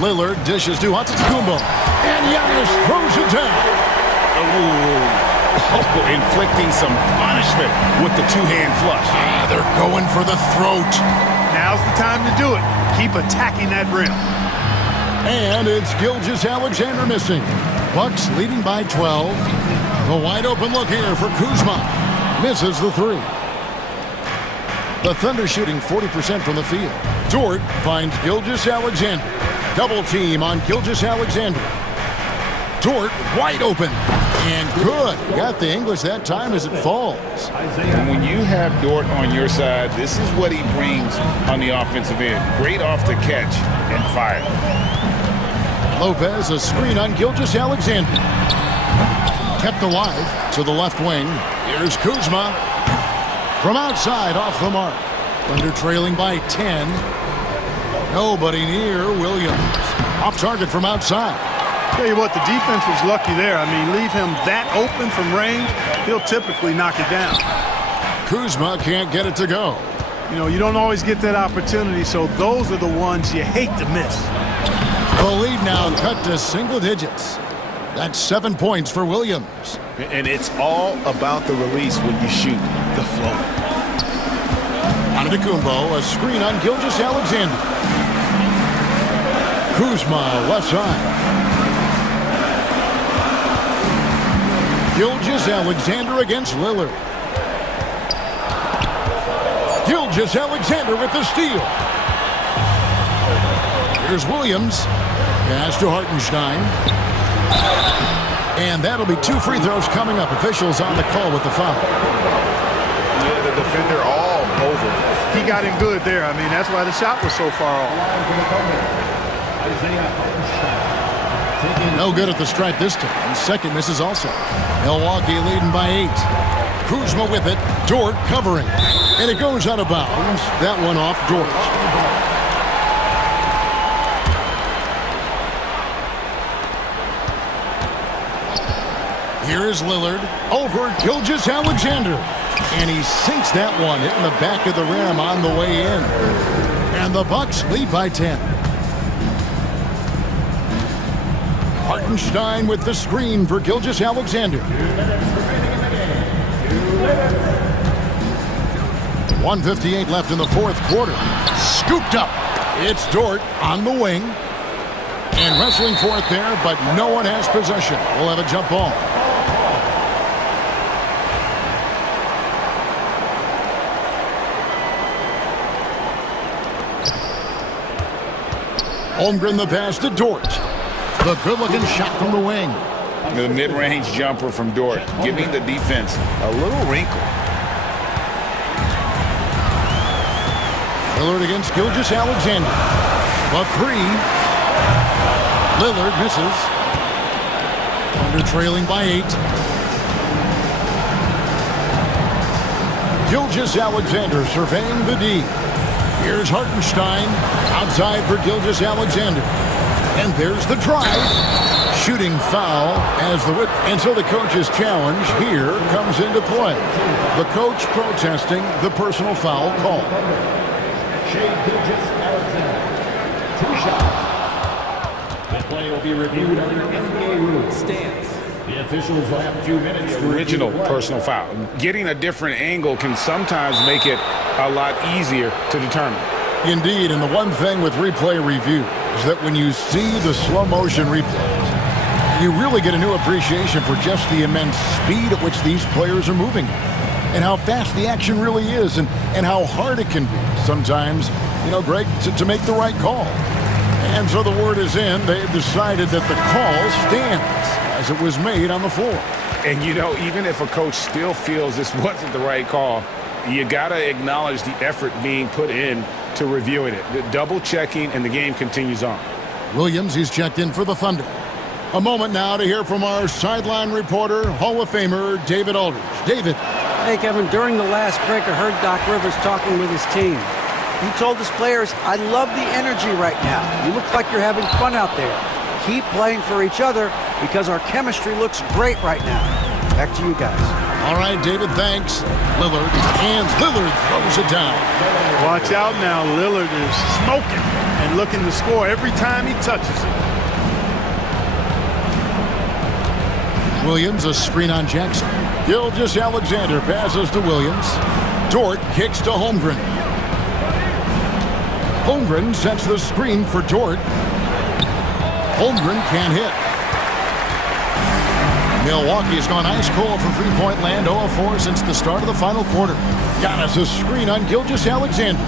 Lillard dishes to Antetokounmpo. And Giannis throws it down. Inflicting some punishment with the two-hand flush. They're going for the throat. Now's the time to do it. Keep attacking that rim. And it's Gilgeous-Alexander missing. Bucks leading by 12. The wide open look here for Kuzma. Misses the three. The Thunder shooting 40% from the field. Dort finds Gilgeous-Alexander. Double team on Gilgeous-Alexander. Dort wide open. And good. Got the English that time as it falls. And when you have Dort on your side, this is what he brings on the offensive end. Great off the catch and fire. Lopez, a screen on Gilgeous-Alexander. Kept alive to the left wing. Here's Kuzma. From outside, off the mark. Thunder trailing by 10. Nobody near Williams. Off target from outside. Tell you what, the defense was lucky there. I mean, leave him that open from range, he'll typically knock it down. Kuzma can't get it to go. You know, you don't always get that opportunity, so those are the ones you hate to miss. The lead now cut to single digits. That's 7 points for Williams. And it's all about the release when you shoot the flow. Antetokounmpo, a screen on Gilgeous-Alexander. Kuzma, left side. Gilgeous-Alexander against Lillard. Gilgeous-Alexander with the steal. Here's Williams. Pass to Hartenstein. And that'll be 2 free throws coming up. Officials on the call with the foul. Yeah, the defender all over. He got him good there. I mean, that's why the shot was so far off. No good at the stripe this time. Second misses also. Milwaukee leading by 8. Kuzma with it. Dort covering. And it goes out of bounds. That one off Dort. Here is Lillard over Gilgeous-Alexander. And he sinks that one, hitting the back of the rim on the way in. And the Bucks lead by 10. Hartenstein with the screen for Gilgeous-Alexander. 1:58 left in the fourth quarter. Scooped up. It's Dort on the wing. And wrestling for it there, but no one has possession. We'll have a jump ball. Holmgren the pass to Dort. The good-looking shot from the wing. The mid-range jumper from Dort, giving the defense a little wrinkle. Lillard against Gilgeous-Alexander. A three. Lillard misses. Under trailing by 8. Gilgeous-Alexander surveying the D. Here's Hartenstein. Outside for Gilgeous-Alexander. And there's the drive. Shooting foul as the whip. And so the coach's challenge here comes into play. The coach protesting the personal foul call. Gilgeous-Alexander. 2 shots. The play will be reviewed under NBA rules. Stance. The officials will have 2 minutes to Original personal foul. Getting a different angle can sometimes make it a lot easier to determine. Indeed, and the one thing with replay review is that when you see the slow motion replays, you really get a new appreciation for just the immense speed at which these players are moving and how fast the action really is and how hard it can be sometimes, Greg, to make the right call. And so the word is in. They've decided that the call stands as it was made on the floor. And, even if a coach still feels this wasn't the right call, you got to acknowledge the effort being put in to reviewing it. The double checking, and the game continues on. Williams is checked in for the Thunder. A moment now to hear from our sideline reporter, Hall of Famer David Aldridge. David. Hey, Kevin, during the last break, I heard Doc Rivers talking with his team. He told his players, I love the energy right now. You look like you're having fun out there. Keep playing for each other because our chemistry looks great right now. Back to you guys. All right, David, thanks. Lillard, and Lillard throws it down. Watch out now. Lillard is smoking and looking to score every time he touches it. Williams, a screen on Jackson. Gilgeous-Alexander passes to Williams. Dort kicks to Holmgren. Holmgren sets the screen for Dort. Holmgren can't hit. Milwaukee's gone ice cold from three-point land, 0-4 since the start of the final quarter. Giannis a screen on Gilgeous-Alexander.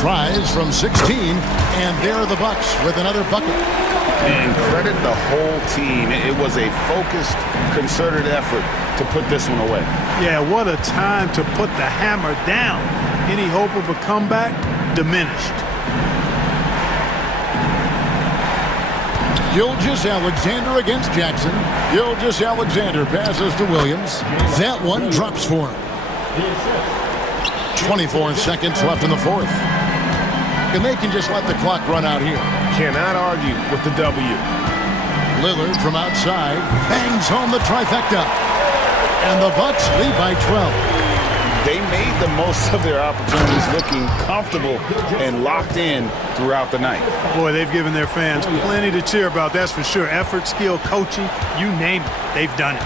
Tries from 16, and there are the Bucks with another bucket. And credit the whole team. It was a focused, concerted effort to put this one away. Yeah, what a time to put the hammer down. Any hope of a comeback diminished. Gilgeous-Alexander against Jackson. Gilgeous-Alexander passes to Williams. That one drops for him. 24 seconds left in the fourth. And they can just let the clock run out here. Cannot argue with the W. Lillard from outside bangs home the trifecta. And the Bucks lead by 12. They made the most of their opportunities, looking comfortable and locked in throughout the night. Boy, they've given their fans plenty to cheer about, that's for sure. Effort, skill, coaching, you name it, they've done it.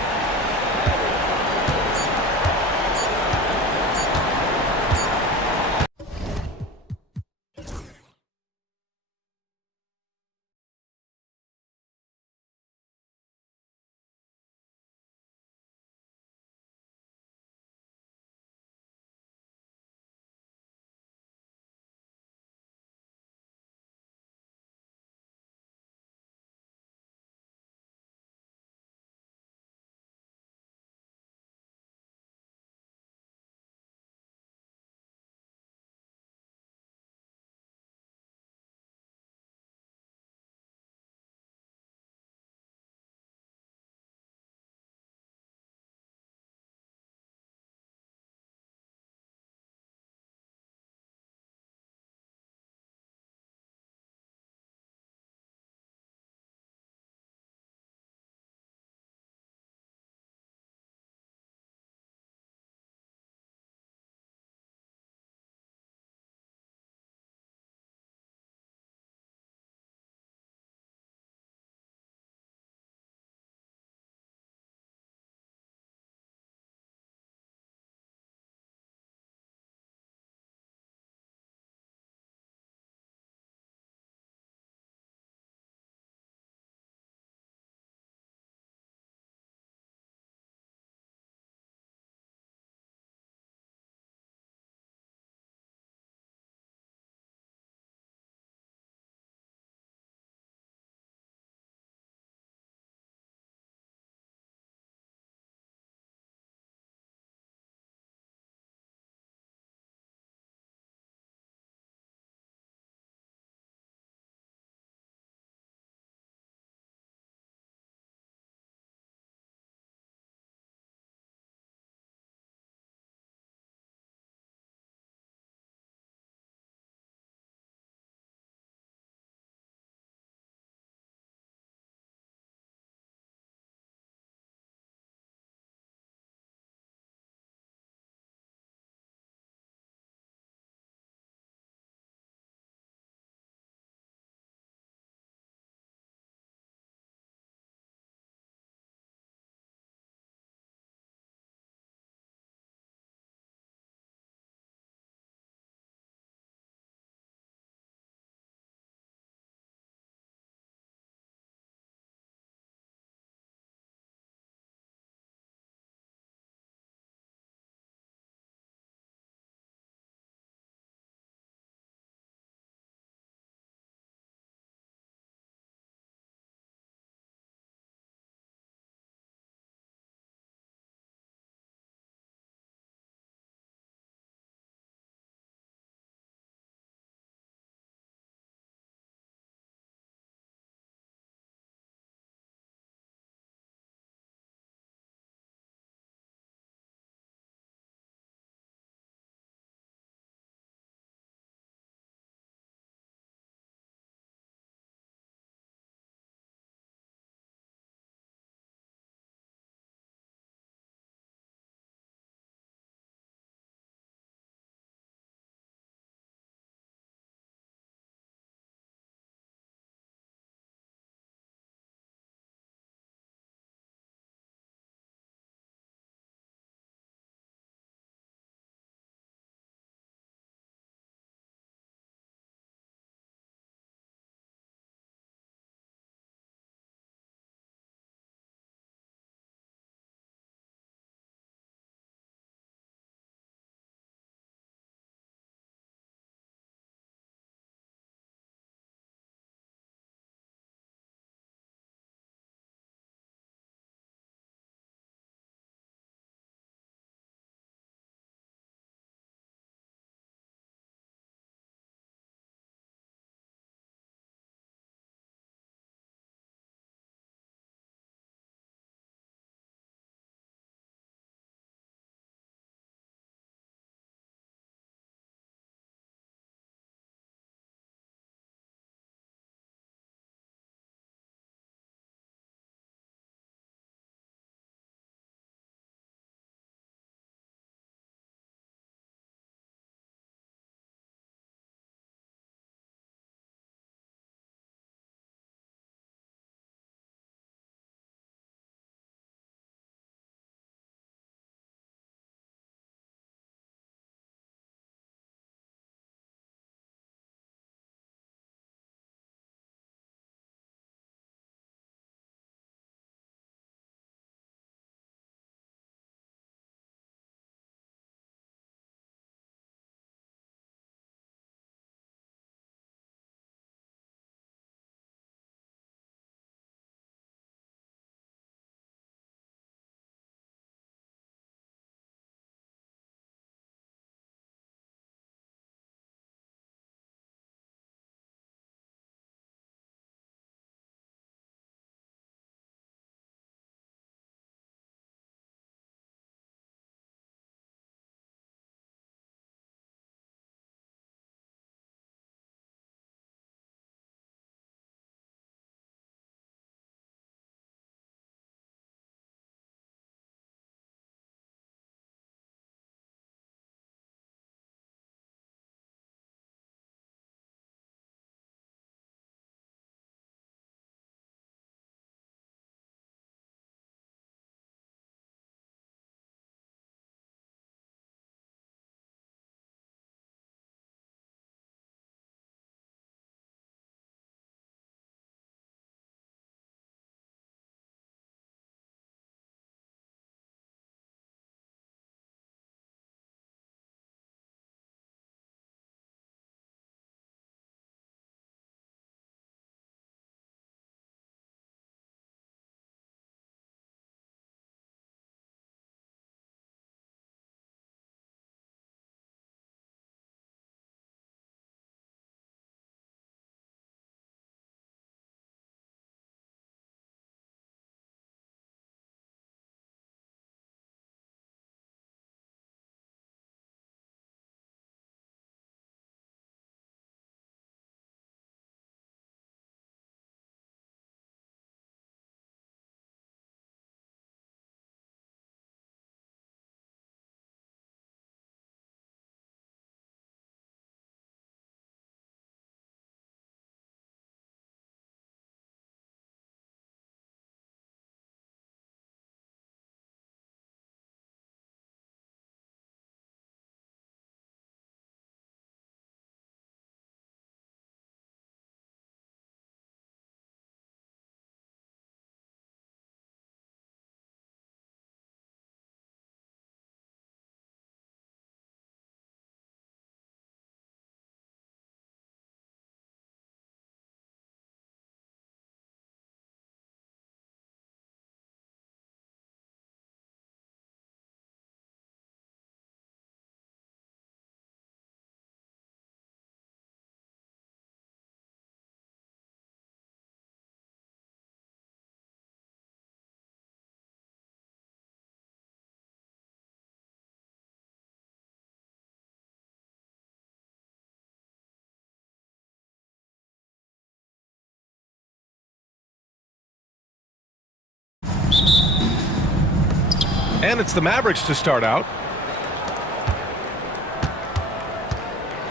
And it's the Mavericks to start out.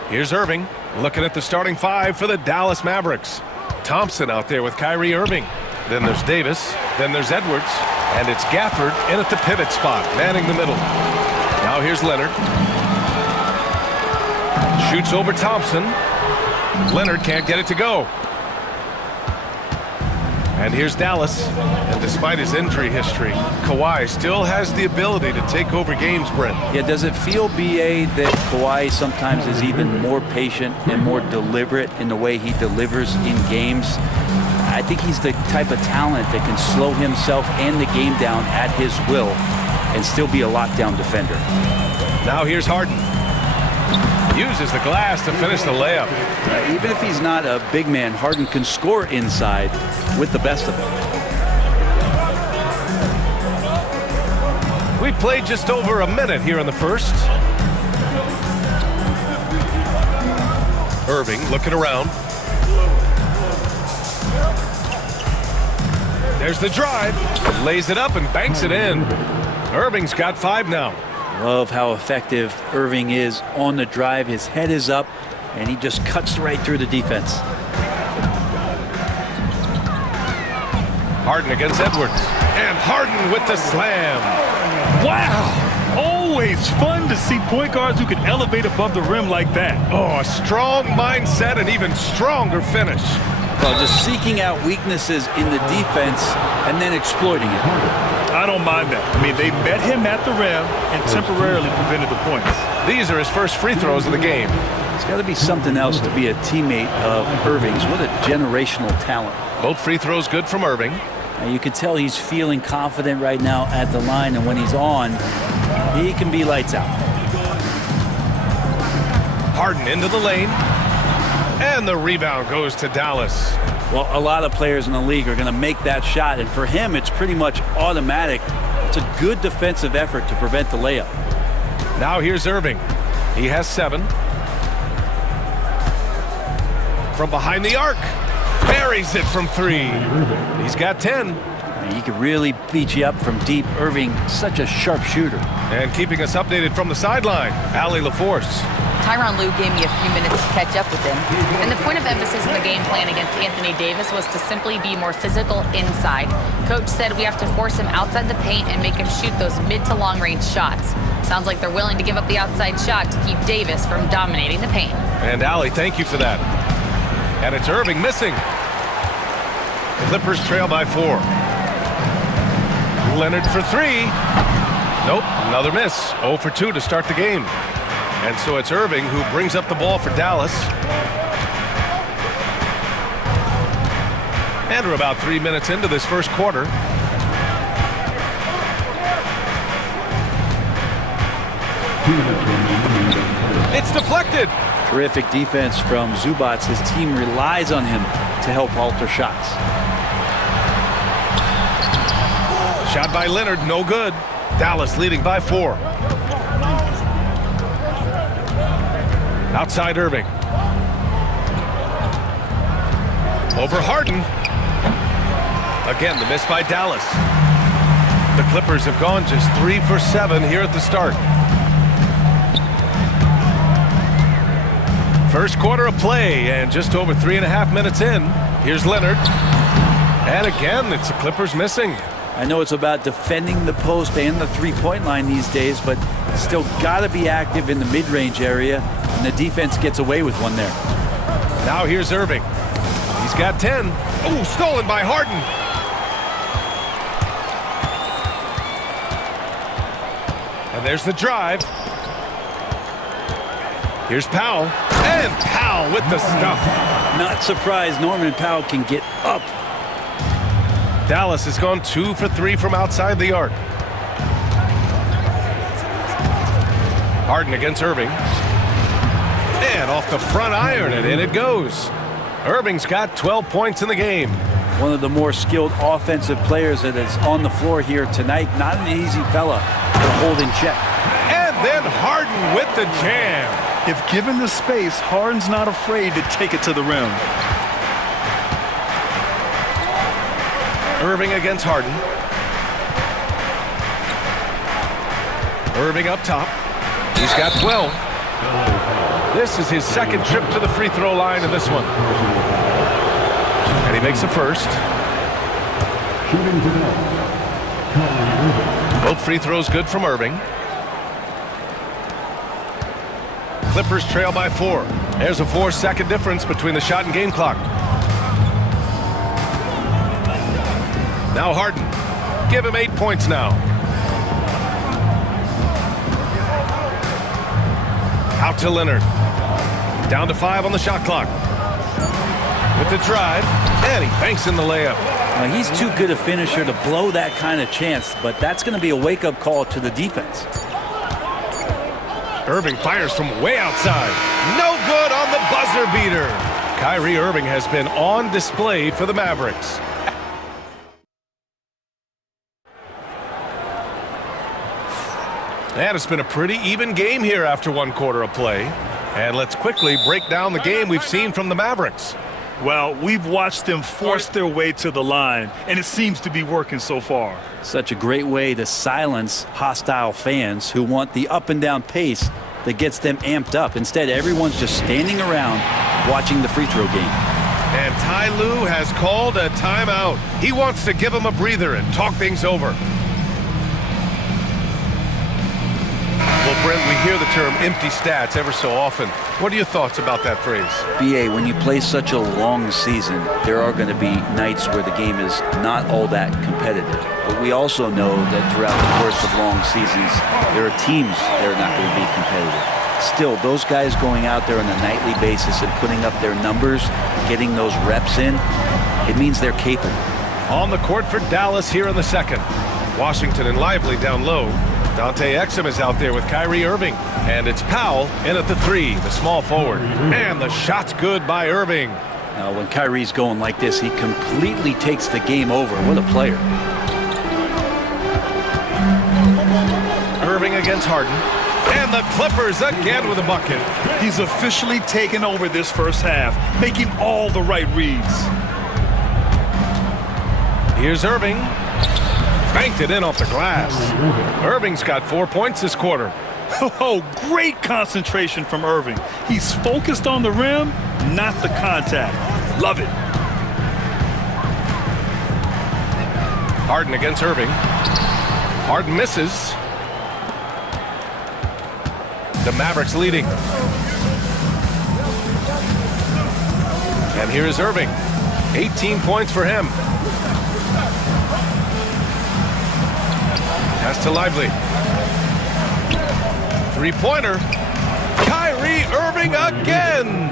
Here's Irving looking at the starting five for the Dallas Mavericks. Thompson out there with Kyrie Irving. Then there's Davis. Then there's Edwards. And it's Gafford in at the pivot spot, manning the middle. Now here's Leonard. Shoots over Thompson. Leonard can't get it to go. And here's Dallas. And despite his injury history, Kawhi still has the ability to take over games, Brent. Yeah, does it feel, BA, that Kawhi sometimes is even more patient and more deliberate in the way he delivers in games? I think he's the type of talent that can slow himself and the game down at his will and still be a lockdown defender. Now here's Harden. Uses the glass to finish the layup. Even if he's not a big man, Harden can score inside with the best of them. We played just over a minute here in the first. Irving looking around. There's the drive. Lays it up and banks it in. Irving's got 5 now. Love how effective Irving is on the drive. His head is up, and he just cuts right through the defense. Harden against Edwards. And Harden with the slam. Wow! Always fun to see point guards who can elevate above the rim like that. Oh, a strong mindset and even stronger finish. Well, just seeking out weaknesses in the defense and then exploiting it. I don't mind that. I mean, they met him at the rim and temporarily prevented the points. These are his first free throws of the game. It's got to be something else to be a teammate of Irving's. What a generational talent. Both free throws good from Irving. Now you can tell he's feeling confident right now at the line, and when he's on, he can be lights out. Harden into the lane. And the rebound goes to Dallas. Well, a lot of players in the league are going to make that shot, and for him, it's pretty much automatic. It's a good defensive effort to prevent the layup. Now here's Irving. He has 7. From behind the arc. Buries it from 3. He's got 10. He can really beat you up from deep. Irving, such a sharp shooter. And keeping us updated from the sideline, Allie LaForce. Tyronn Lue gave me a few minutes to catch up with him. And the point of emphasis in the game plan against Anthony Davis was to simply be more physical inside. Coach said we have to force him outside the paint and make him shoot those mid to long range shots. Sounds like they're willing to give up the outside shot to keep Davis from dominating the paint. And Allie, thank you for that. And it's Irving missing. Clippers trail by 4. Leonard for 3. Nope, another miss. 0 for 2 to start the game. And so it's Irving who brings up the ball for Dallas. And we're about 3 minutes into this first quarter. It's deflected. Terrific defense from Zubac. His team relies on him to help alter shots. Shot by Leonard, no good. Dallas leading by 4. Outside Irving. Over Harden. Again, the miss by Dallas. The Clippers have gone just 3 for 7 here at the start. First quarter of play, and just over 3.5 minutes in. Here's Leonard. And again, it's the Clippers missing. I know it's about defending the post and the three-point line these days, but still got to be active in the mid-range area, and the defense gets away with one there. Now here's Irving. He's got 10. Oh, stolen by Harden. And there's the drive. Here's Powell. And Powell with the stuff. Not surprised Norman Powell can get up. Dallas has gone 2 for 3 from outside the arc. Harden against Irving. And off the front iron, and in it goes. Irving's got 12 points in the game. One of the more skilled offensive players that is on the floor here tonight. Not an easy fella to hold in check. And then Harden with the jam. If given the space, Harden's not afraid to take it to the rim. Irving against Harden. Irving up top. He's got 12. This is his second trip to the free throw line in this one. And he makes a first. Both free throws good from Irving. Clippers trail by 4. There's a 4-second difference between the shot and game clock. Now Harden. Give him 8 points now. Out to Leonard. Down to 5 on the shot clock. With the drive, and he banks in the layup. Now, he's too good a finisher to blow that kind of chance, but that's going to be a wake-up call to the defense. Irving fires from way outside. No good on the buzzer beater. Kyrie Irving has been on display for the Mavericks. And it's been a pretty even game here after 1 quarter of play. And let's quickly break down the game we've seen from the Mavericks. Well, we've watched them force their way to the line, and it seems to be working so far. Such a great way to silence hostile fans who want the up and down pace that gets them amped up. Instead, everyone's just standing around watching the free throw game. And Ty Lue has called a timeout. He wants to give him a breather and talk things over. Well, Brent, we hear the term empty stats ever so often. What are your thoughts about that phrase? BA, when you play such a long season, there are going to be nights where the game is not all that competitive. But we also know that throughout the course of long seasons, there are teams that are not going to be competitive. Still, those guys going out there on a nightly basis and putting up their numbers, getting those reps in, it means they're capable. On the court for Dallas here in the second. Washington and Lively down low. Dante Exum is out there with Kyrie Irving. And it's Powell in at the 3, the small forward. And the shot's good by Irving. Now, when Kyrie's going like this, he completely takes the game over. What a player. Irving against Harden. And the Clippers again with a bucket. He's officially taken over this first half, making all the right reads. Here's Irving. Banked it in off the glass. Irving's got 4 points this quarter. Oh, great concentration from Irving. He's focused on the rim, not the contact. Love it. Harden against Irving. Harden misses. The Mavericks leading. And here's Irving. 18 points for him. Pass to Lively. Three-pointer. Kyrie Irving again.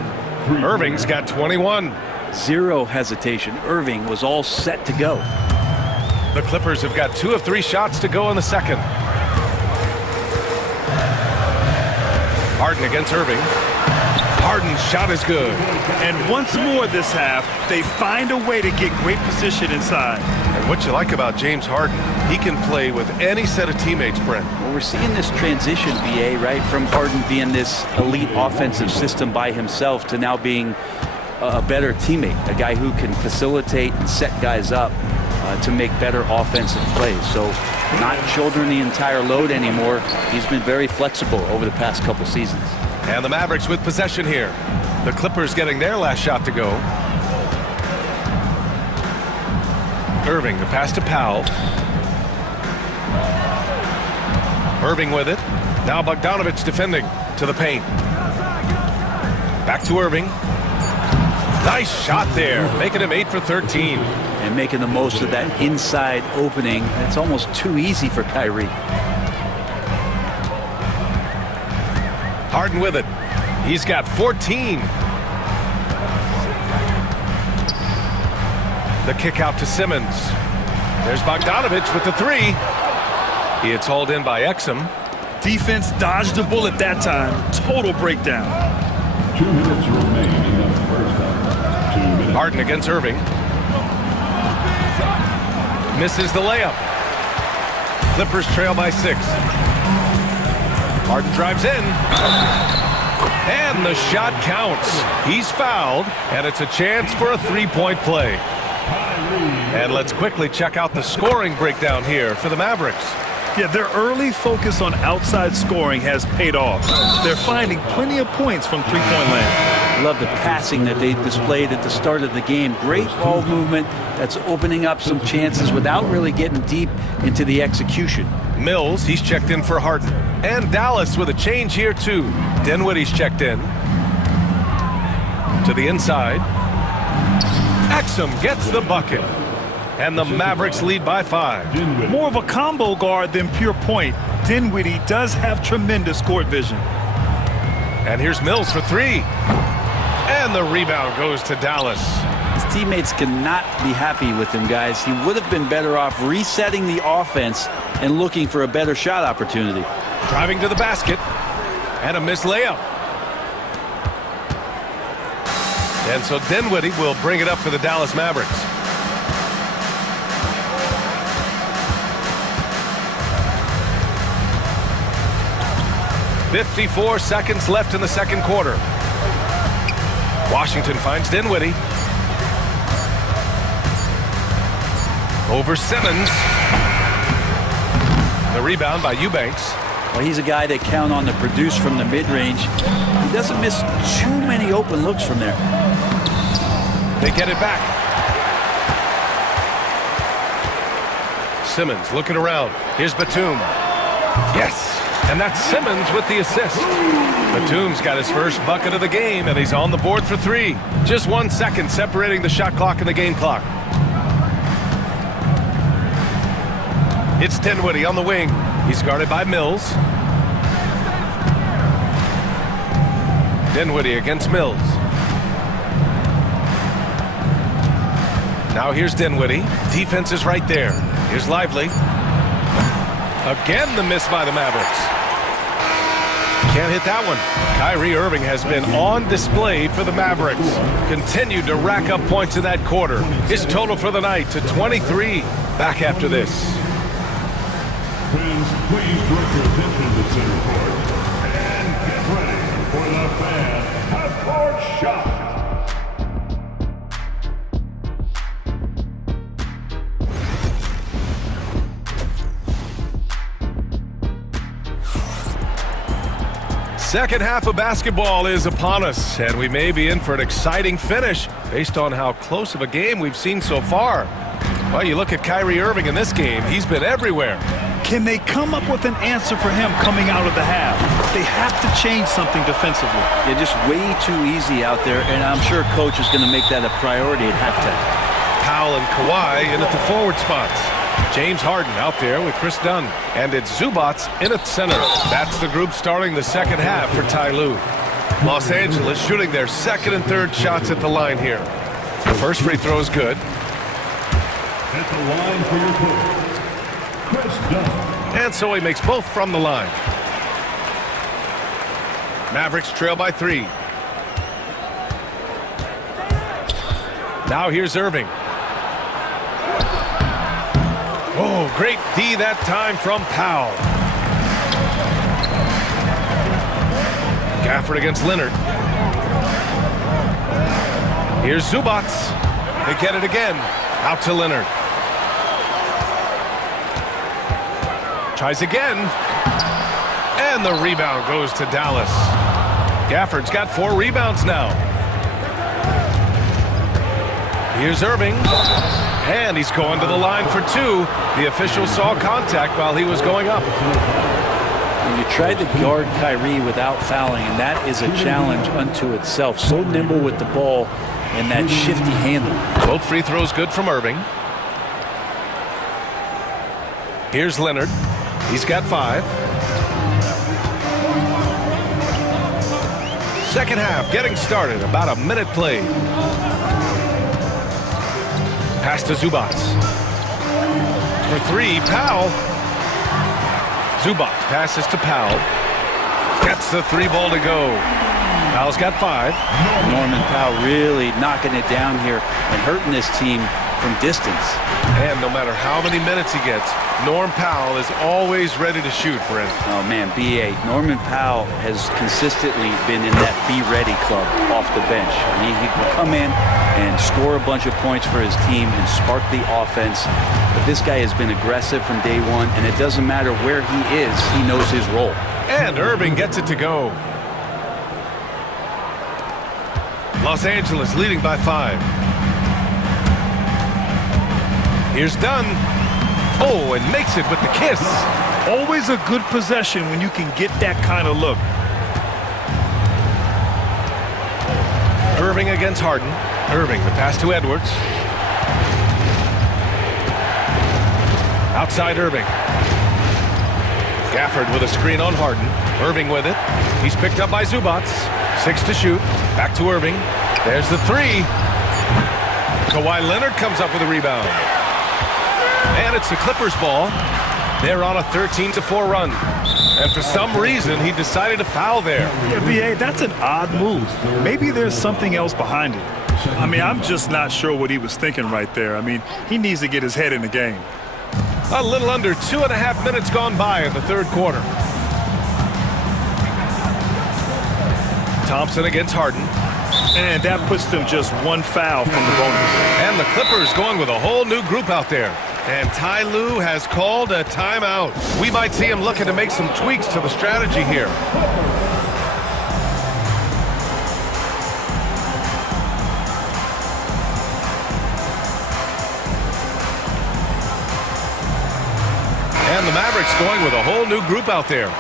Irving's got 21. Zero hesitation. Irving was all set to go. The Clippers have got 2 of 3 shots to go in the second. Harden against Irving. Harden's shot is good. And once more this half, they find a way to get great position inside. And what you like about James Harden, he can play with any set of teammates, Brent. Well, we're seeing this transition, BA, right? From Harden being this elite offensive system by himself to now being a better teammate, a guy who can facilitate and set guys up to make better offensive plays. So not shouldering the entire load anymore. He's been very flexible over the past couple seasons. And the Mavericks with possession here. The Clippers getting their last shot to go. Irving, the pass to Powell. Irving with it. Now Bogdanovic defending to the paint. Back to Irving. Nice shot there, making him 8 for 13. And making the most of that inside opening. It's almost too easy for Kyrie. Harden with it. He's got 14. The kick out to Simmons. There's Bogdanovic with the 3. It's hauled in by Exum. Defense dodged the bullet that time. Total breakdown. 2 minutes remain in the first half. 2 minutes. Harden against Irving. Misses the layup. Clippers trail by 6. Harden drives in. And the shot counts. He's fouled, and it's a chance for a 3-point play. And let's quickly check out the scoring breakdown here for the Mavericks. Yeah, their early focus on outside scoring has paid off. They're finding plenty of points from three-point land. Love the passing that they displayed at the start of the game. Great ball movement that's opening up some chances without really getting deep into the execution. Mills, he's checked in for Harden. And Dallas with a change here too. Dinwiddie's checked in. To the inside. Exum gets the bucket. And the Mavericks lead by 5. More of a combo guard than pure point. Dinwiddie does have tremendous court vision. And here's Mills for 3. And the rebound goes to Dallas. His teammates cannot be happy with him, guys. He would have been better off resetting the offense and looking for a better shot opportunity. Driving to the basket. And a missed layup. And so Dinwiddie will bring it up for the Dallas Mavericks. "54 seconds left in the second quarter. Washington finds Dinwiddie. Over Simmons. The rebound by Eubanks. Well, he's a guy they count on to produce from the mid-range. He doesn't miss too many open looks from there. They get it back. Simmons looking around. Here's Batum. Yes. And that's Simmons with the assist. Batum's got his first bucket of the game, and he's on the board for 3. Just 1 second separating the shot clock and the game clock. It's Dinwiddie on the wing. He's guarded by Mills. Dinwiddie against Mills. Now here's Dinwiddie. Defense is right there. Here's Lively. Again, the miss by the Mavericks. Can't hit that one. Kyrie Irving has been on display for the Mavericks. Continued to rack up points in that quarter. His total for the night to 23. Back after this. Fans, please direct your attention to center court and get ready for the fan half-court shot. Second half of basketball is upon us, and we may be in for an exciting finish based on how close of a game we've seen so far. Well, you look at Kyrie Irving in this game, he's been everywhere. Can they come up with an answer for him coming out of the half? They have to change something defensively. They're just way too easy out there, and I'm sure coach is going to make that a priority at halftime. Powell and Kawhi in at the forward spots. James Harden out there with Chris Dunn. And it's Zubac in at center. That's the group starting the second half for Ty Lue. Los Angeles shooting their second and third shots at the line here. The first free throw is good. At the line for your points, Chris Dunn. And so he makes both from the line. Mavericks trail by 3. Now here's Irving. Oh, great D that time from Powell. Gafford against Leonard. Here's Zubac. They get it again. Out to Leonard. Tries again. And the rebound goes to Dallas. Gafford's got 4 rebounds now. Here's Irving. And he's going to the line for 2. The official saw contact while he was going up. You tried to guard Kyrie without fouling, and that is a challenge unto itself. So nimble with the ball and that shifty handle. Both free throws good from Irving. Here's Leonard. He's got 5. Second half getting started. About a minute played. Pass to Zubac. For 3, Powell. Zubac passes to Powell. Gets the 3 ball to go. Powell's got 5. Norman Powell really knocking it down here and hurting this team from distance. And no matter how many minutes he gets, Norm Powell is always ready to shoot, Brent. Oh, man, B.A. Norman Powell has consistently been in that Be Ready club off the bench. I mean, he can come in and score a bunch of points for his team and spark the offense. But this guy has been aggressive from day one, and it doesn't matter where he is, he knows his role. And Irving gets it to go. Los Angeles leading by 5. Here's Dunn. Oh, and makes it with the kiss. Always a good possession when you can get that kind of look. Irving against Harden. Irving, the pass to Edwards. Outside Irving. Gafford with a screen on Harden. Irving with it. He's picked up by Zubats. 6 to shoot. Back to Irving. There's the 3. Kawhi Leonard comes up with a rebound. And it's the Clippers' ball. They're on a 13-4 run. And for some reason, he decided to foul there. Yeah, B.A., that's an odd move. Maybe there's something else behind it. I mean, I'm just not sure what he was thinking right there. I mean, he needs to get his head in the game. A little under 2.5 minutes gone by in the third quarter. Thompson against Harden. And that puts them just one foul from the bonus. And the Clippers going with a whole new group out there. And Ty Lue has called a timeout. We might see him looking to make some tweaks to the strategy here. And the Mavericks going with a whole new group out there.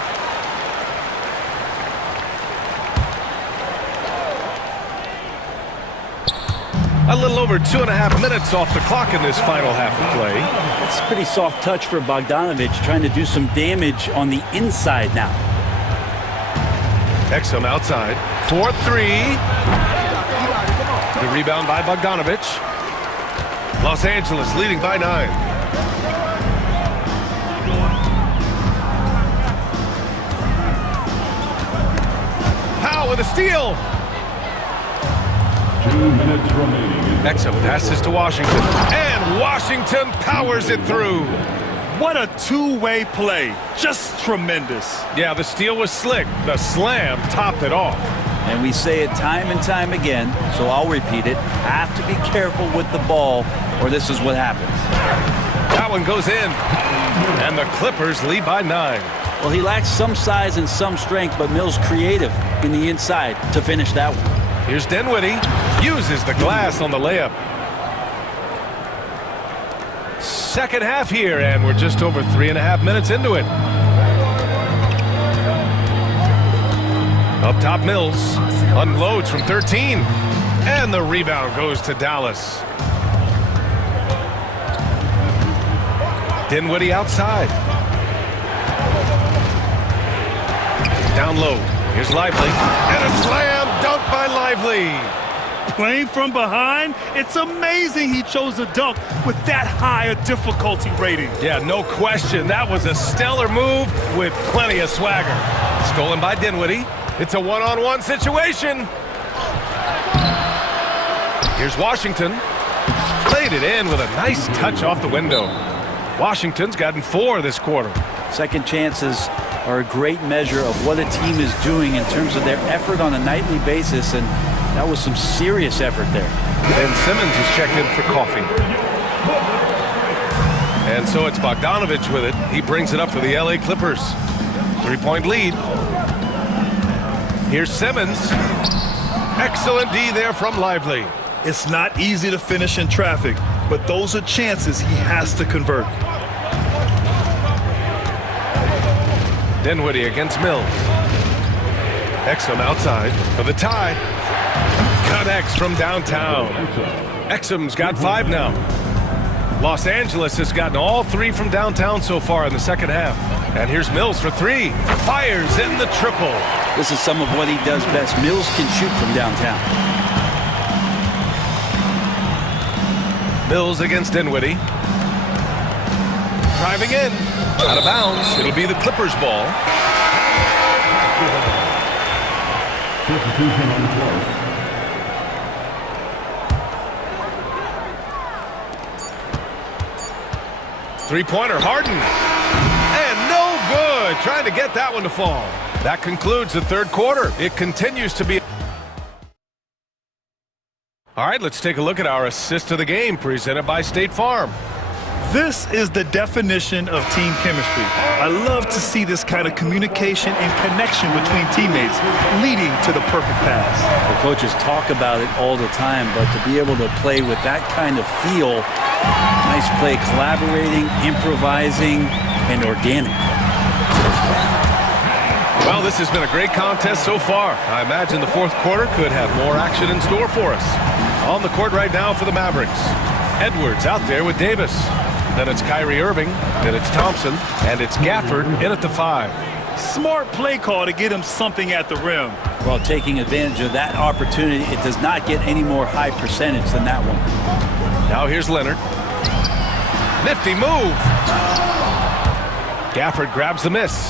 A little over 2.5 minutes off the clock in this final half of play. That's a pretty soft touch for Bogdanovic, trying to do some damage on the inside now. Exum outside. 4-3. The rebound by Bogdanovic. Los Angeles leading by 9. Powell with a steal. 2 minutes remaining. Exum passes to Washington, and Washington powers it through. What a two-way play. Just tremendous. Yeah, the steal was slick. The slam topped it off. And we say it time and time again, so I'll repeat it. Have to be careful with the ball, or this is what happens. That one goes in, and the Clippers lead by 9. Well, he lacks some size and some strength, but Mills creative in the inside to finish that one. Here's Dinwiddie. Uses the glass on the layup. Second half here, and we're just over 3.5 minutes into it. Up top, Mills unloads from 13. And the rebound goes to Dallas. Dinwiddie outside. Down low. Here's Lively. And a slam dunk by Lively. Playing from behind, it's amazing he chose a dunk with that high a difficulty rating. Yeah, no question. That was a stellar move with plenty of swagger. Stolen by Dinwiddie. It's a one-on-one situation. Here's Washington. Played it in with a nice touch off the window. Washington's gotten 4 this quarter. Second chances are a great measure of what a team is doing in terms of their effort on a nightly basis, and that was some serious effort there. Ben Simmons is checked in for coffee. And so it's Bogdanovic with it. He brings it up for the LA Clippers. 3-point lead. Here's Simmons. Excellent D there from Lively. It's not easy to finish in traffic, but those are chances he has to convert. Dinwiddie against Mills. Exum outside for the tie. Connects from downtown. Exum's got 5 now. Los Angeles has gotten all 3 from downtown so far in the second half. And here's Mills for 3. Fires in the triple. This is some of what he does best. Mills can shoot from downtown. Mills against Dinwiddie. Driving in. Out of bounds. It'll be the Clippers' ball. Substitution on the floor. Three-pointer, Harden. And no good. Trying to get that one to fall. That concludes the third quarter. It continues to be... All right, let's take a look at our assist of the game presented by State Farm. This is the definition of team chemistry. I love to see this kind of communication and connection between teammates leading to the perfect pass. The coaches talk about it all the time, but to be able to play with that kind of feel, nice play, collaborating, improvising, and organic. Well, this has been a great contest so far. I imagine the fourth quarter could have more action in store for us. On the court right now for the Mavericks. Edwards out there with Davis. Then it's Kyrie Irving, then it's Thompson, and it's Gafford in at the 5. Smart play call to get him something at the rim. Well, taking advantage of that opportunity, it does not get any more high percentage than that one. Now here's Leonard. Nifty move. Gafford grabs the miss.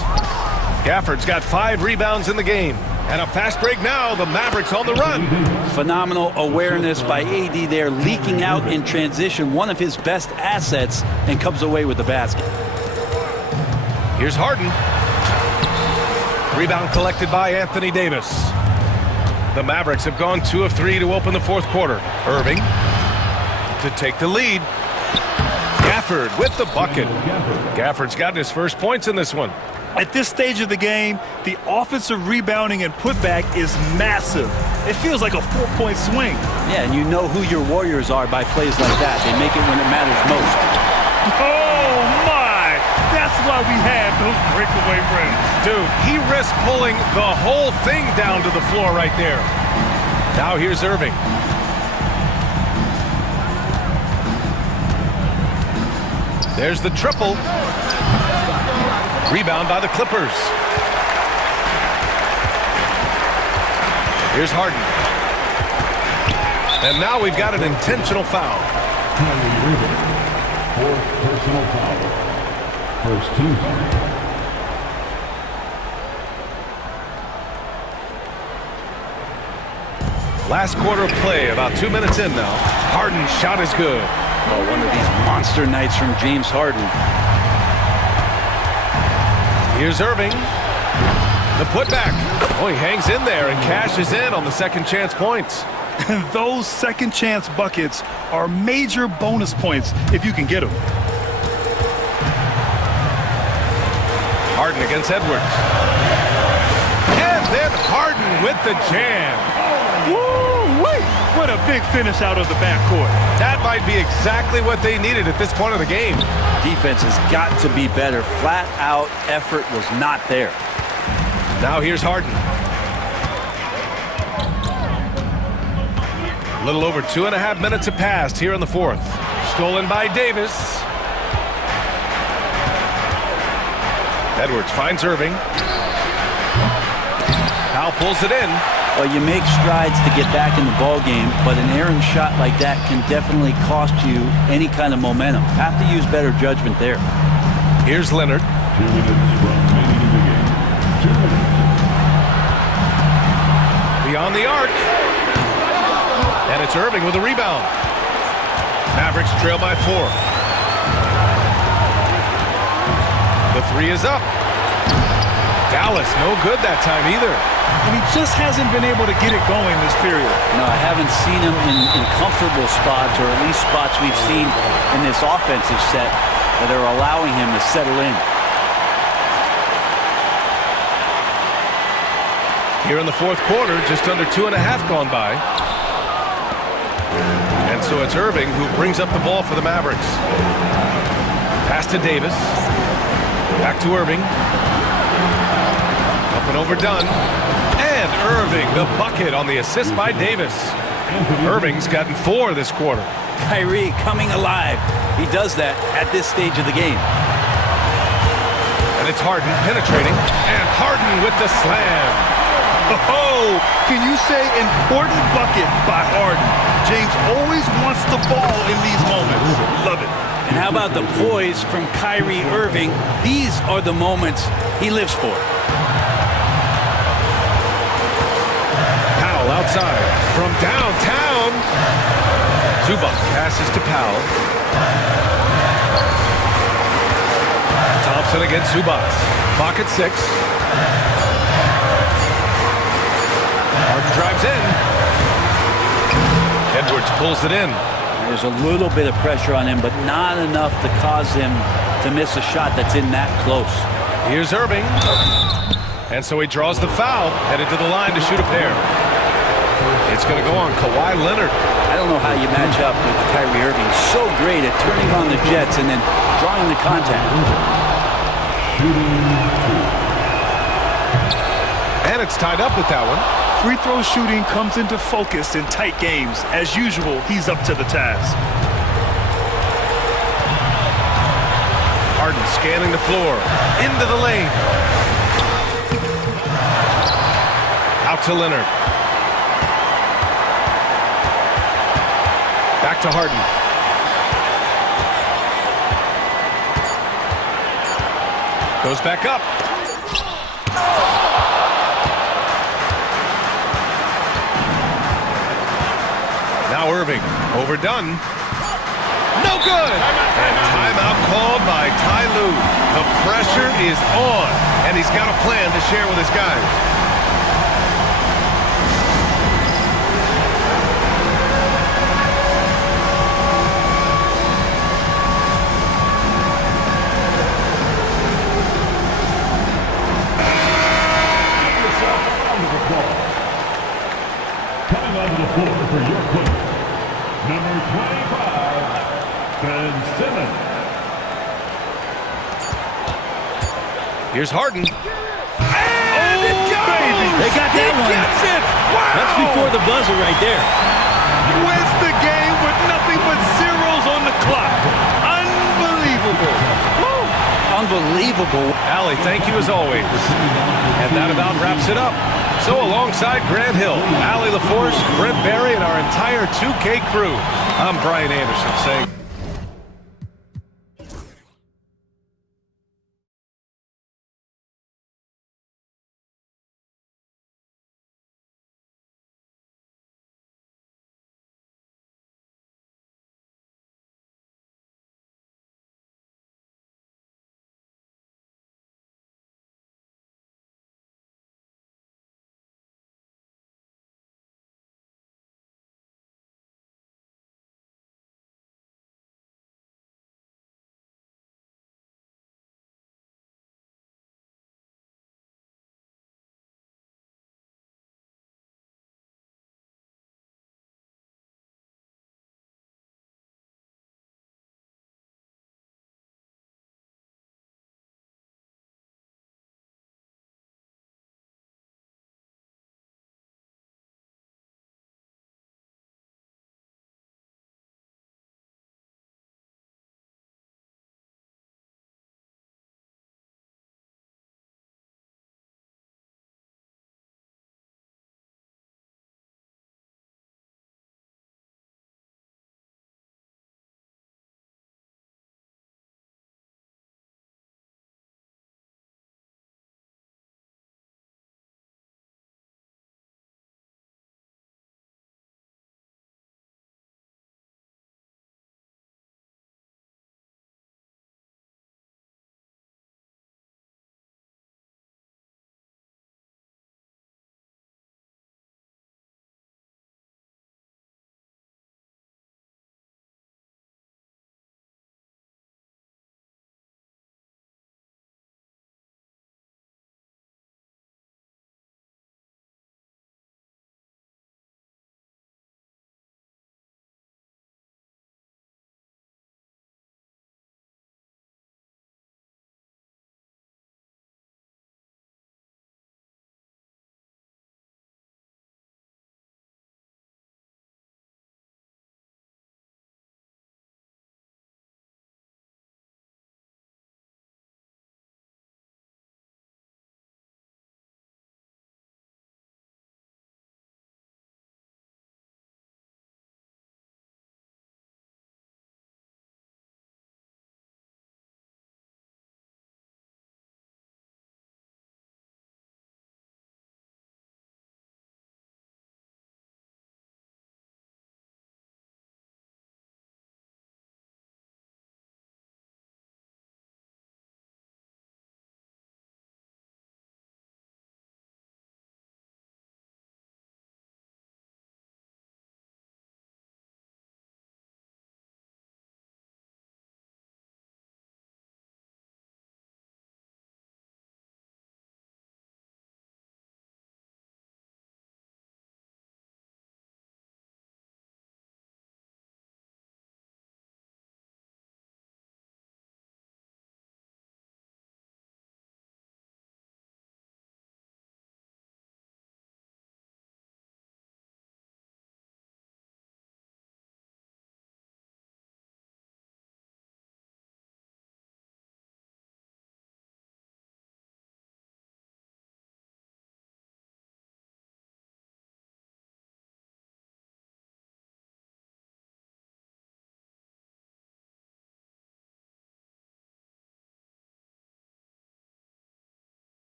Gafford's got 5 rebounds in the game. And a fast break now, the Mavericks on the run. Phenomenal awareness by AD there, leaking out in transition, one of his best assets, and comes away with the basket. Here's Harden. Rebound collected by Anthony Davis. The Mavericks have gone 2 of 3 to open the fourth quarter. Irving to take the lead. Gafford with the bucket. Gafford's gotten his first points in this one. At this stage of the game, the offensive rebounding and putback is massive. It feels like a 4-point swing. Yeah, and you know who your Warriors are by plays like that. They make it when it matters most. Oh, my! That's why we have those breakaway rims. Dude, he risked pulling the whole thing down to the floor right there. Now here's Irving. There's the triple. Rebound by the Clippers. Here's Harden. And now we've got an intentional foul. Fourth personal foul. First team foul. Last quarter of play, about 2 minutes in now. Harden's shot is good. Oh, one of these monster nights from James Harden. Here's Irving. The putback. Oh, he hangs in there and cashes in on the second chance points. Those second chance buckets are major bonus points if you can get them. Harden against Edwards. And then Harden with the jam. Woo-wee! What a big finish out of the backcourt. That might be exactly what they needed at this point of the game. Defense has got to be better. Flat out effort was not there. Now here's Harden. A little over 2.5 minutes have passed here in the fourth. Stolen by Davis. Edwards finds Irving. Powell pulls it in. Well, you make strides to get back in the ball game, but an errant shot like that can definitely cost you any kind of momentum. Have to use better judgment there. Here's Leonard. 2 minutes remaining in the game. 2 minutes. Beyond the arc. And it's Irving with a rebound. Mavericks trail by 4. The 3 is up. Dallas, no good that time either. And he just hasn't been able to get it going this period. No, I haven't seen him in comfortable spots, or at least spots we've seen in this offensive set that are allowing him to settle in. Here in the fourth quarter, just under 2.5 gone by. And so it's Irving who brings up the ball for the Mavericks. Pass to Davis. Back to Irving. Up and overdone. And Irving, the bucket on the assist by Davis. Irving's gotten 4 this quarter. Kyrie coming alive. He does that at this stage of the game. And it's Harden penetrating. And Harden with the slam. Oh, can you say important bucket by Harden? James always wants the ball in these moments. Love it. And how about the poise from Kyrie Irving? These are the moments he lives for. Powell outside from downtown. Zubac passes to Powell. Thompson against Zubas. Clock at 6. Harden drives in. Edwards pulls it in. There's a little bit of pressure on him, but not enough to cause him to miss a shot that's in that close. Here's Irving. And so he draws the foul, headed to the line to shoot a pair. It's going to go on Kawhi Leonard. I don't know how you match up with Kyrie Irving. So great at turning on the jets and then drawing the contact. And it's tied up with that one. Free throw shooting comes into focus in tight games. As usual, he's up to the task. Harden scanning the floor. Into the lane. Out to Leonard. Back to Harden. Goes back up. Now Irving, overdone. No good! And timeout called by Ty Lue. The pressure is on, and he's got a plan to share with his guys. Coming onto the floor for your coach, number 25, Ben Simmons. Here's Harden. And it goes! They got that one. Gets it! Wow! That's before the buzzer right there. Wins the game with nothing but zeros on the clock. Unbelievable. Woo! Unbelievable. Allie, thank you as always. And that about wraps it up. So alongside Grant Hill, Allie LaForce, Brent Barry, and our entire 2K crew, I'm Brian Anderson saying...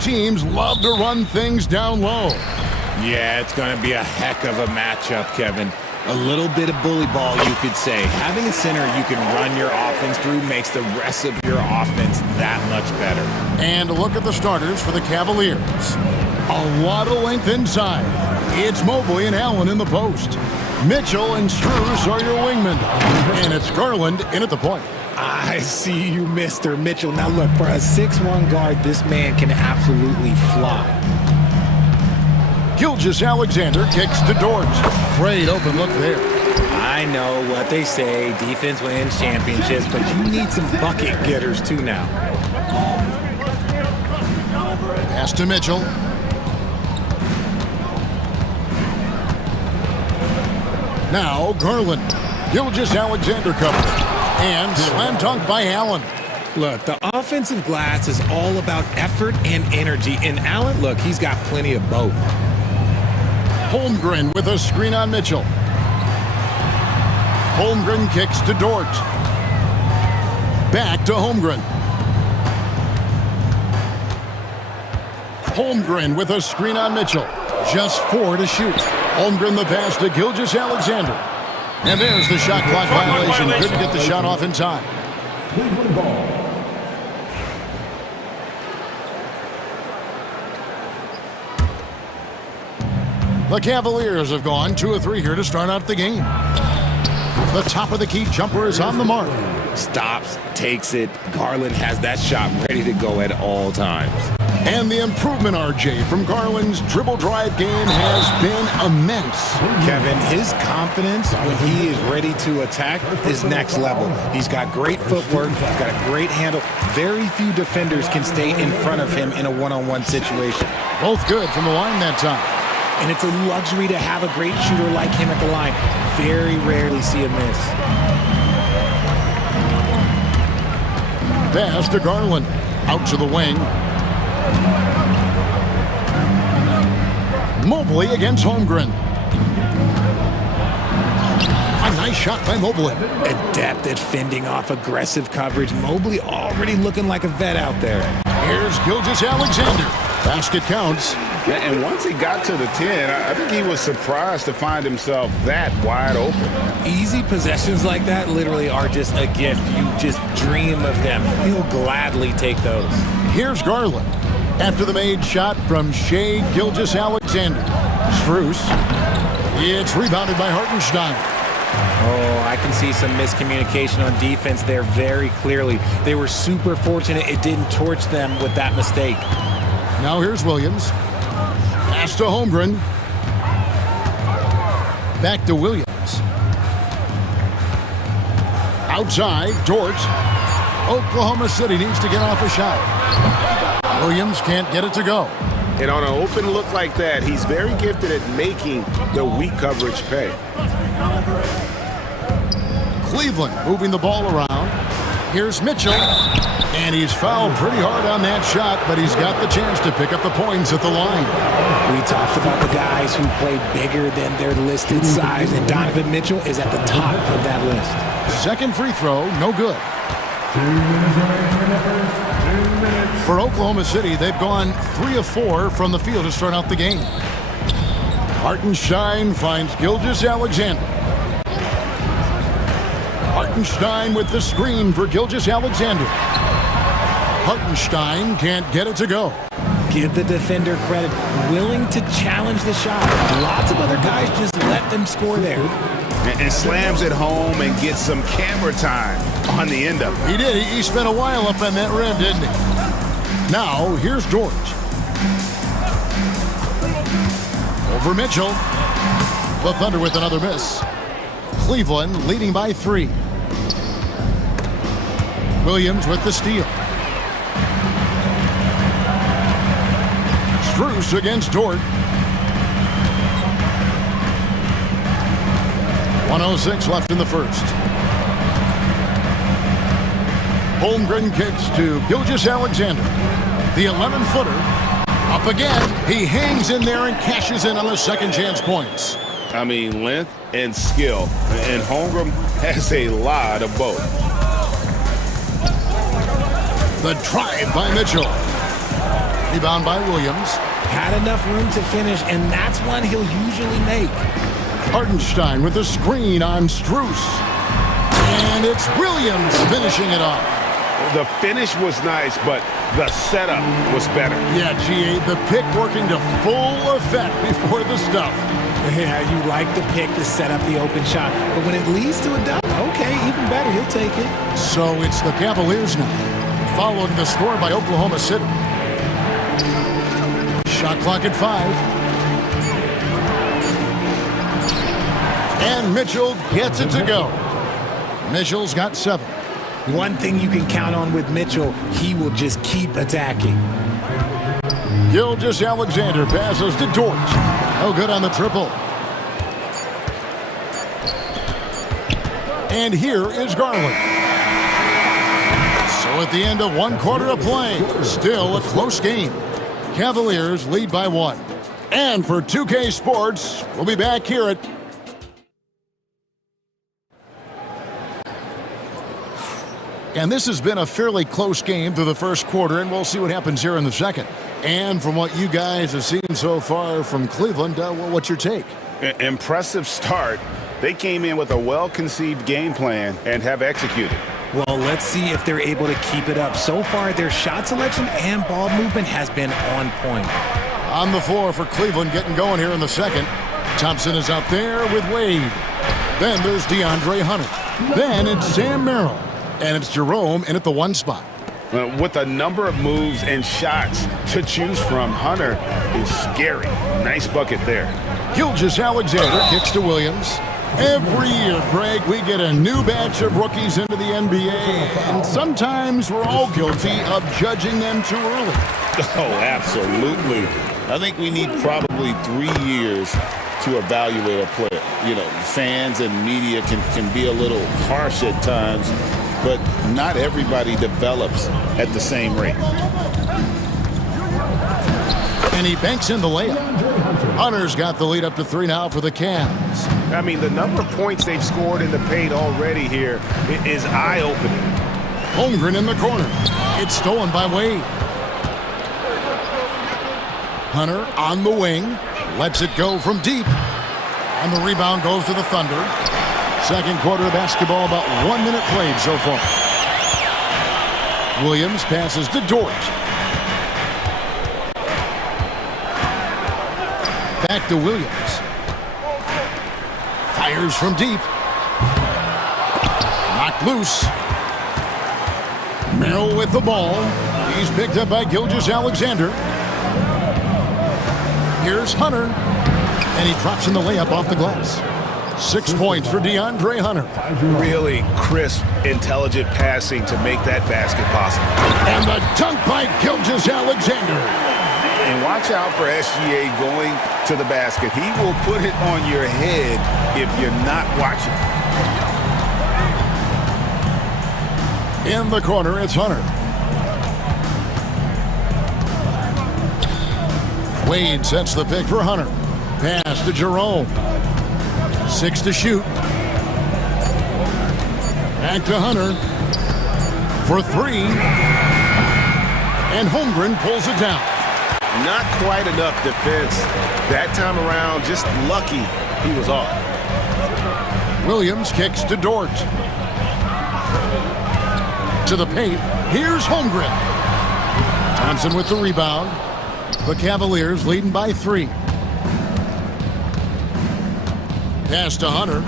teams love to run things down low. Yeah, it's going to be a heck of a matchup, Kevin. A little bit of bully ball, you could say. Having a center you can run your offense through makes the rest of your offense that much better. And look at the starters for the Cavaliers. A lot of length inside. It's Mobley and Allen in the post. Mitchell and Strus are your wingmen. And it's Garland in at the point. I see you, Mr. Mitchell. Now look, for a 6'1 guard, this man can absolutely fly. Gilgeous-Alexander kicks to Dort. Great open look there. I know what they say, defense wins championships, but you need some bucket getters too now. Pass to Mitchell. Now Garland. Gilgeous-Alexander covered. And slam dunk by Allen. Look, the offensive glass is all about effort and energy. And Allen, look, he's got plenty of both. Holmgren with a screen on Mitchell. Holmgren kicks to Dort. Back to Holmgren. Holmgren with a screen on Mitchell. Just 4 to shoot. Holmgren the pass to Gilgeous-Alexander. And there's the shot clock violation. Couldn't get the shot off in time. The Cavaliers have gone 2 of 3 here to start out the game. The top of the key jumper is on the mark. Stops, takes it. Garland has that shot ready to go at all times. And the improvement, RJ, from Garland's dribble drive game has been immense. Kevin, his confidence when he is ready to attack is next level. He's got great footwork. He's got a great handle. Very few defenders can stay in front of him in a one-on-one situation. Both good from the line that time. And it's a luxury to have a great shooter like him at the line. Very rarely see a miss. Pass to Garland. Out to the wing. Mobley against Holmgren. A nice shot by Mobley. Adept at fending off aggressive coverage. Mobley already looking like a vet out there. Here's Gilgeous-Alexander. Basket counts. And once he got to the 10, I think he was surprised to find himself that wide open. Easy possessions like that literally are just a gift. You just dream of them. He'll gladly take those. Here's Garland. After the made shot from Shai Gilgeous-Alexander. Strus. It's rebounded by Hartenstein. Oh, I can see some miscommunication on defense there very clearly. They were super fortunate it didn't torch them with that mistake. Now here's Williams. Pass to Holmgren. Back to Williams. Outside, Dort. Oklahoma City needs to get off a shot. Williams can't get it to go. And on an open look like that, he's very gifted at making the weak coverage pay. Cleveland moving the ball around. Here's Mitchell. And he's fouled pretty hard on that shot, but he's got the chance to pick up the points at the line. We talked about the guys who play bigger than their listed size, and Donovan Mitchell is at the top of that list. Second free throw, no good. For Oklahoma City, they've gone 3 of 4 from the field to start out the game. Hartenstein finds Gilgeous-Alexander. Hartenstein with the screen for Gilgeous-Alexander. Hartenstein can't get it to go. Give the defender credit. Willing to challenge the shot. Lots of other guys just let them score there. And slams it home and gets some camera time on the end of it. He did. He spent a while up on that rim, didn't he? Now, here's Dort. Over Mitchell. The Thunder with another miss. Cleveland leading by 3. Williams with the steal. Strus against Dort. 1:06 left in the first. Holmgren kicks to Gilgeous-Alexander. The 11-footer up again. He hangs in there and cashes in on the second chance points. I mean, length and skill. And Holmgren has a lot of both. The drive by Mitchell. Rebound by Williams. Had enough room to finish, and that's one he'll usually make. Hartenstein with the screen on Strus. And it's Williams finishing it off. The finish was nice, but the setup was better. Yeah, GA, the pick working to full effect before the stuff. Yeah, you like the pick to set up the open shot, but when it leads to a dunk, okay, even better, he'll take it. So it's the Cavaliers now, following the score by Oklahoma City. Shot clock at 5. And Mitchell gets it to go. Mitchell's got 7. One thing you can count on with Mitchell, he will just keep attacking. Gilgeous-Alexander passes to Dort. No good on the triple. And here is Garland. So at the end of 1 quarter of play, still a close game. Cavaliers lead by 1. And for 2K Sports, we'll be back here at... And this has been a fairly close game through the first quarter, and we'll see what happens here in the second. And from what you guys have seen so far from Cleveland, what's your take? Impressive start. They came in with a well-conceived game plan and have executed. Well, let's see if they're able to keep it up. So far, their shot selection and ball movement has been on point. On the floor for Cleveland, getting going here in the second. Thompson is out there with Wade. Then there's DeAndre Hunter. Then it's Sam Merrill. And it's Jerome in at the 1 spot. With a number of moves and shots to choose from, Hunter is scary. Nice bucket there. Gilgeous-Alexander kicks to Williams. Every year, Greg, we get a new batch of rookies into the NBA, and sometimes we're all guilty of judging them too early. Oh, absolutely. I think we need probably 3 years to evaluate a player. You know, fans and media can be a little harsh at times, but not everybody develops at the same rate. And he banks in the layup. Hunter's got the lead up to 3 now for the Cavs. I mean, the number of points they've scored in the paint already here is eye-opening. Holmgren in the corner. It's stolen by Wade. Hunter on the wing. Lets it go from deep. And the rebound goes to the Thunder. Second quarter of basketball, about 1 minute played so far. Williams passes to Dort. Back to Williams. Fires from deep. Knocked loose. Merrill with the ball. He's picked up by Gilgeous-Alexander. Here's Hunter. And he drops in the layup off the glass. 6 points for DeAndre Hunter. Really crisp, intelligent passing to make that basket possible. And the dunk by Gilgeous-Alexander. And watch out for SGA going to the basket. He will put it on your head if you're not watching. In the corner, it's Hunter. Wade sets the pick for Hunter. Pass to Jerome. 6 to shoot. Back to Hunter for 3. And Holmgren pulls it down. Not quite enough defense. That time around, just lucky he was off. Williams kicks to Dort. To the paint. Here's Holmgren. Thompson with the rebound. The Cavaliers leading by 3. Pass to Hunter.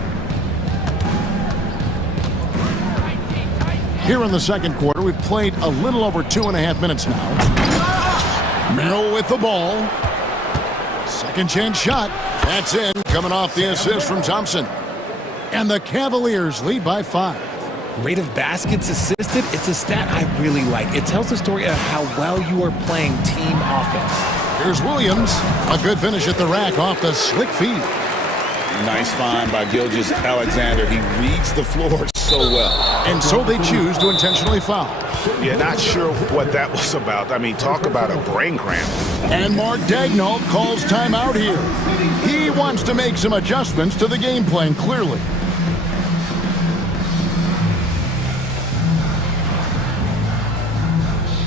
Here in the second quarter, we've played a little over 2.5 minutes now. Merrill with the ball. Second chance shot. That's in. Coming off the assist from Thompson. And the Cavaliers lead by 5. Rate of baskets assisted, it's a stat I really like. It tells the story of how well you are playing team offense. Here's Williams. A good finish at the rack off the slick feed. Nice find by Gilgeous-Alexander. He reads the floor so well. And so they choose to intentionally foul. Yeah, not sure what that was about. I mean, talk about a brain cramp. And Mark Daigneault calls timeout here. He wants to make some adjustments to the game plan, clearly.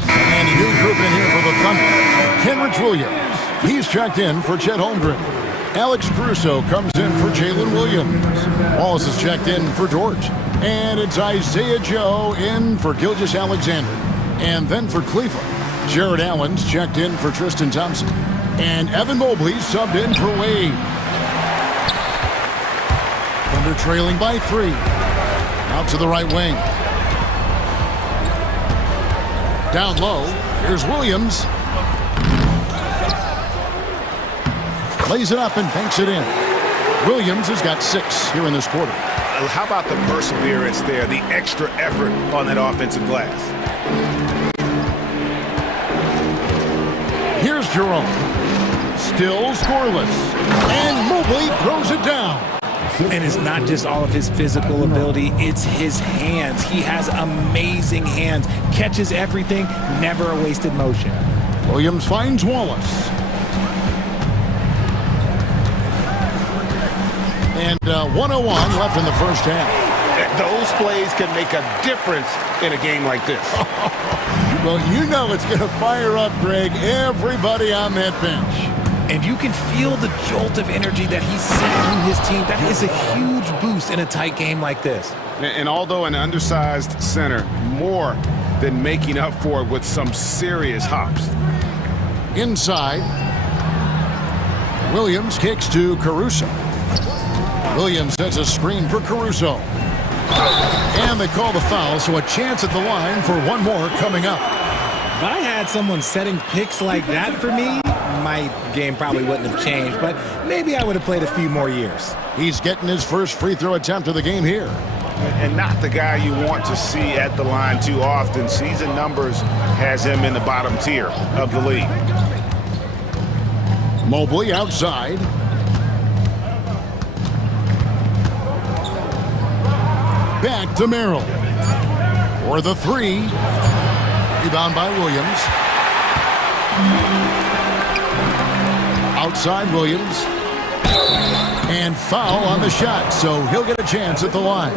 And a new group in here for the Thunder. Kenrich Williams. He's checked in for Chet Holmgren. Alex Caruso comes in for Jalen Williams. Wallace is checked in for George. And it's Isaiah Joe in for Gilgeous Alexander. And then for Cleveland, Jared Allen's checked in for Tristan Thompson. And Evan Mobley subbed in for Wade. Thunder trailing by 3. Out to the right wing. Down low, here's Williams. Lays it up and banks it in. Williams has got 6 here in this quarter. How about the perseverance there, the extra effort on that offensive glass? Here's Jerome. Still scoreless. And Mobley throws it down. And it's not just all of his physical ability, it's his hands. He has amazing hands. Catches everything, never a wasted motion. Williams finds Wallace. And 1:01 left in the first half. Those plays can make a difference in a game like this. Well, you know it's going to fire up, Greg, everybody on that bench. And you can feel the jolt of energy that he's sent through his team. That is a huge boost in a tight game like this. And although an undersized center, more than making up for it with some serious hops. Inside, Williams kicks to Caruso. Williams sets a screen for Caruso. And they call the foul, so a chance at the line for one more coming up. If I had someone setting picks like that for me, my game probably wouldn't have changed, but maybe I would have played a few more years. He's getting his first free throw attempt of the game here. And not the guy you want to see at the line too often. Season numbers has him in the bottom tier of the league. Mobley outside. Back to Merrill. For the 3. Rebound by Williams. Outside Williams. And foul on the shot, so he'll get a chance at the line.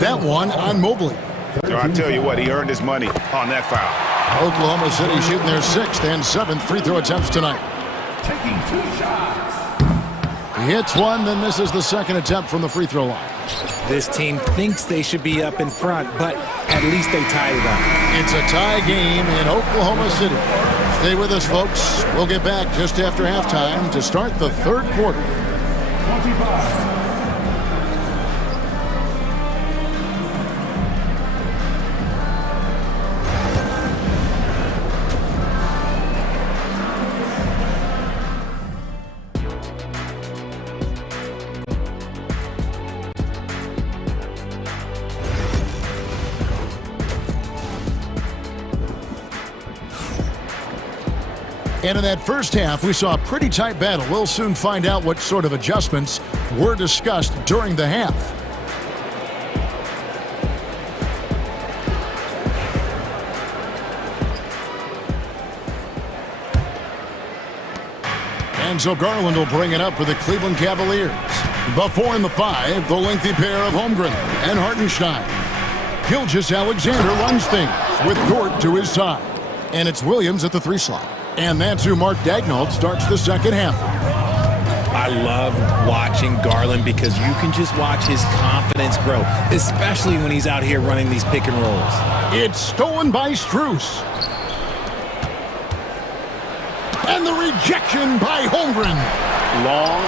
That one on Mobley. So I tell you what, he earned his money on that foul. Oklahoma City shooting their 6th and 7th free throw attempts tonight. Taking 2 shots. He hits one, then misses the second attempt from the free throw line. This team thinks they should be up in front, but at least they tied it up. It's a tie game in Oklahoma City. Stay with us, folks. We'll get back just after halftime to start the third quarter. 25. And in that first half, we saw a pretty tight battle. We'll soon find out what sort of adjustments were discussed during the half. And so Garland will bring it up for the Cleveland Cavaliers. Before in the 5, the lengthy pair of Holmgren and Hartenstein. Gilgeous Alexander runs things with Dort to his side. And it's Williams at the 3 slot. And that's who Mark Daignault starts the second half. I love watching Garland because you can just watch his confidence grow, especially when he's out here running these pick and rolls. It's stolen by Strus. And the rejection by Holmgren. Long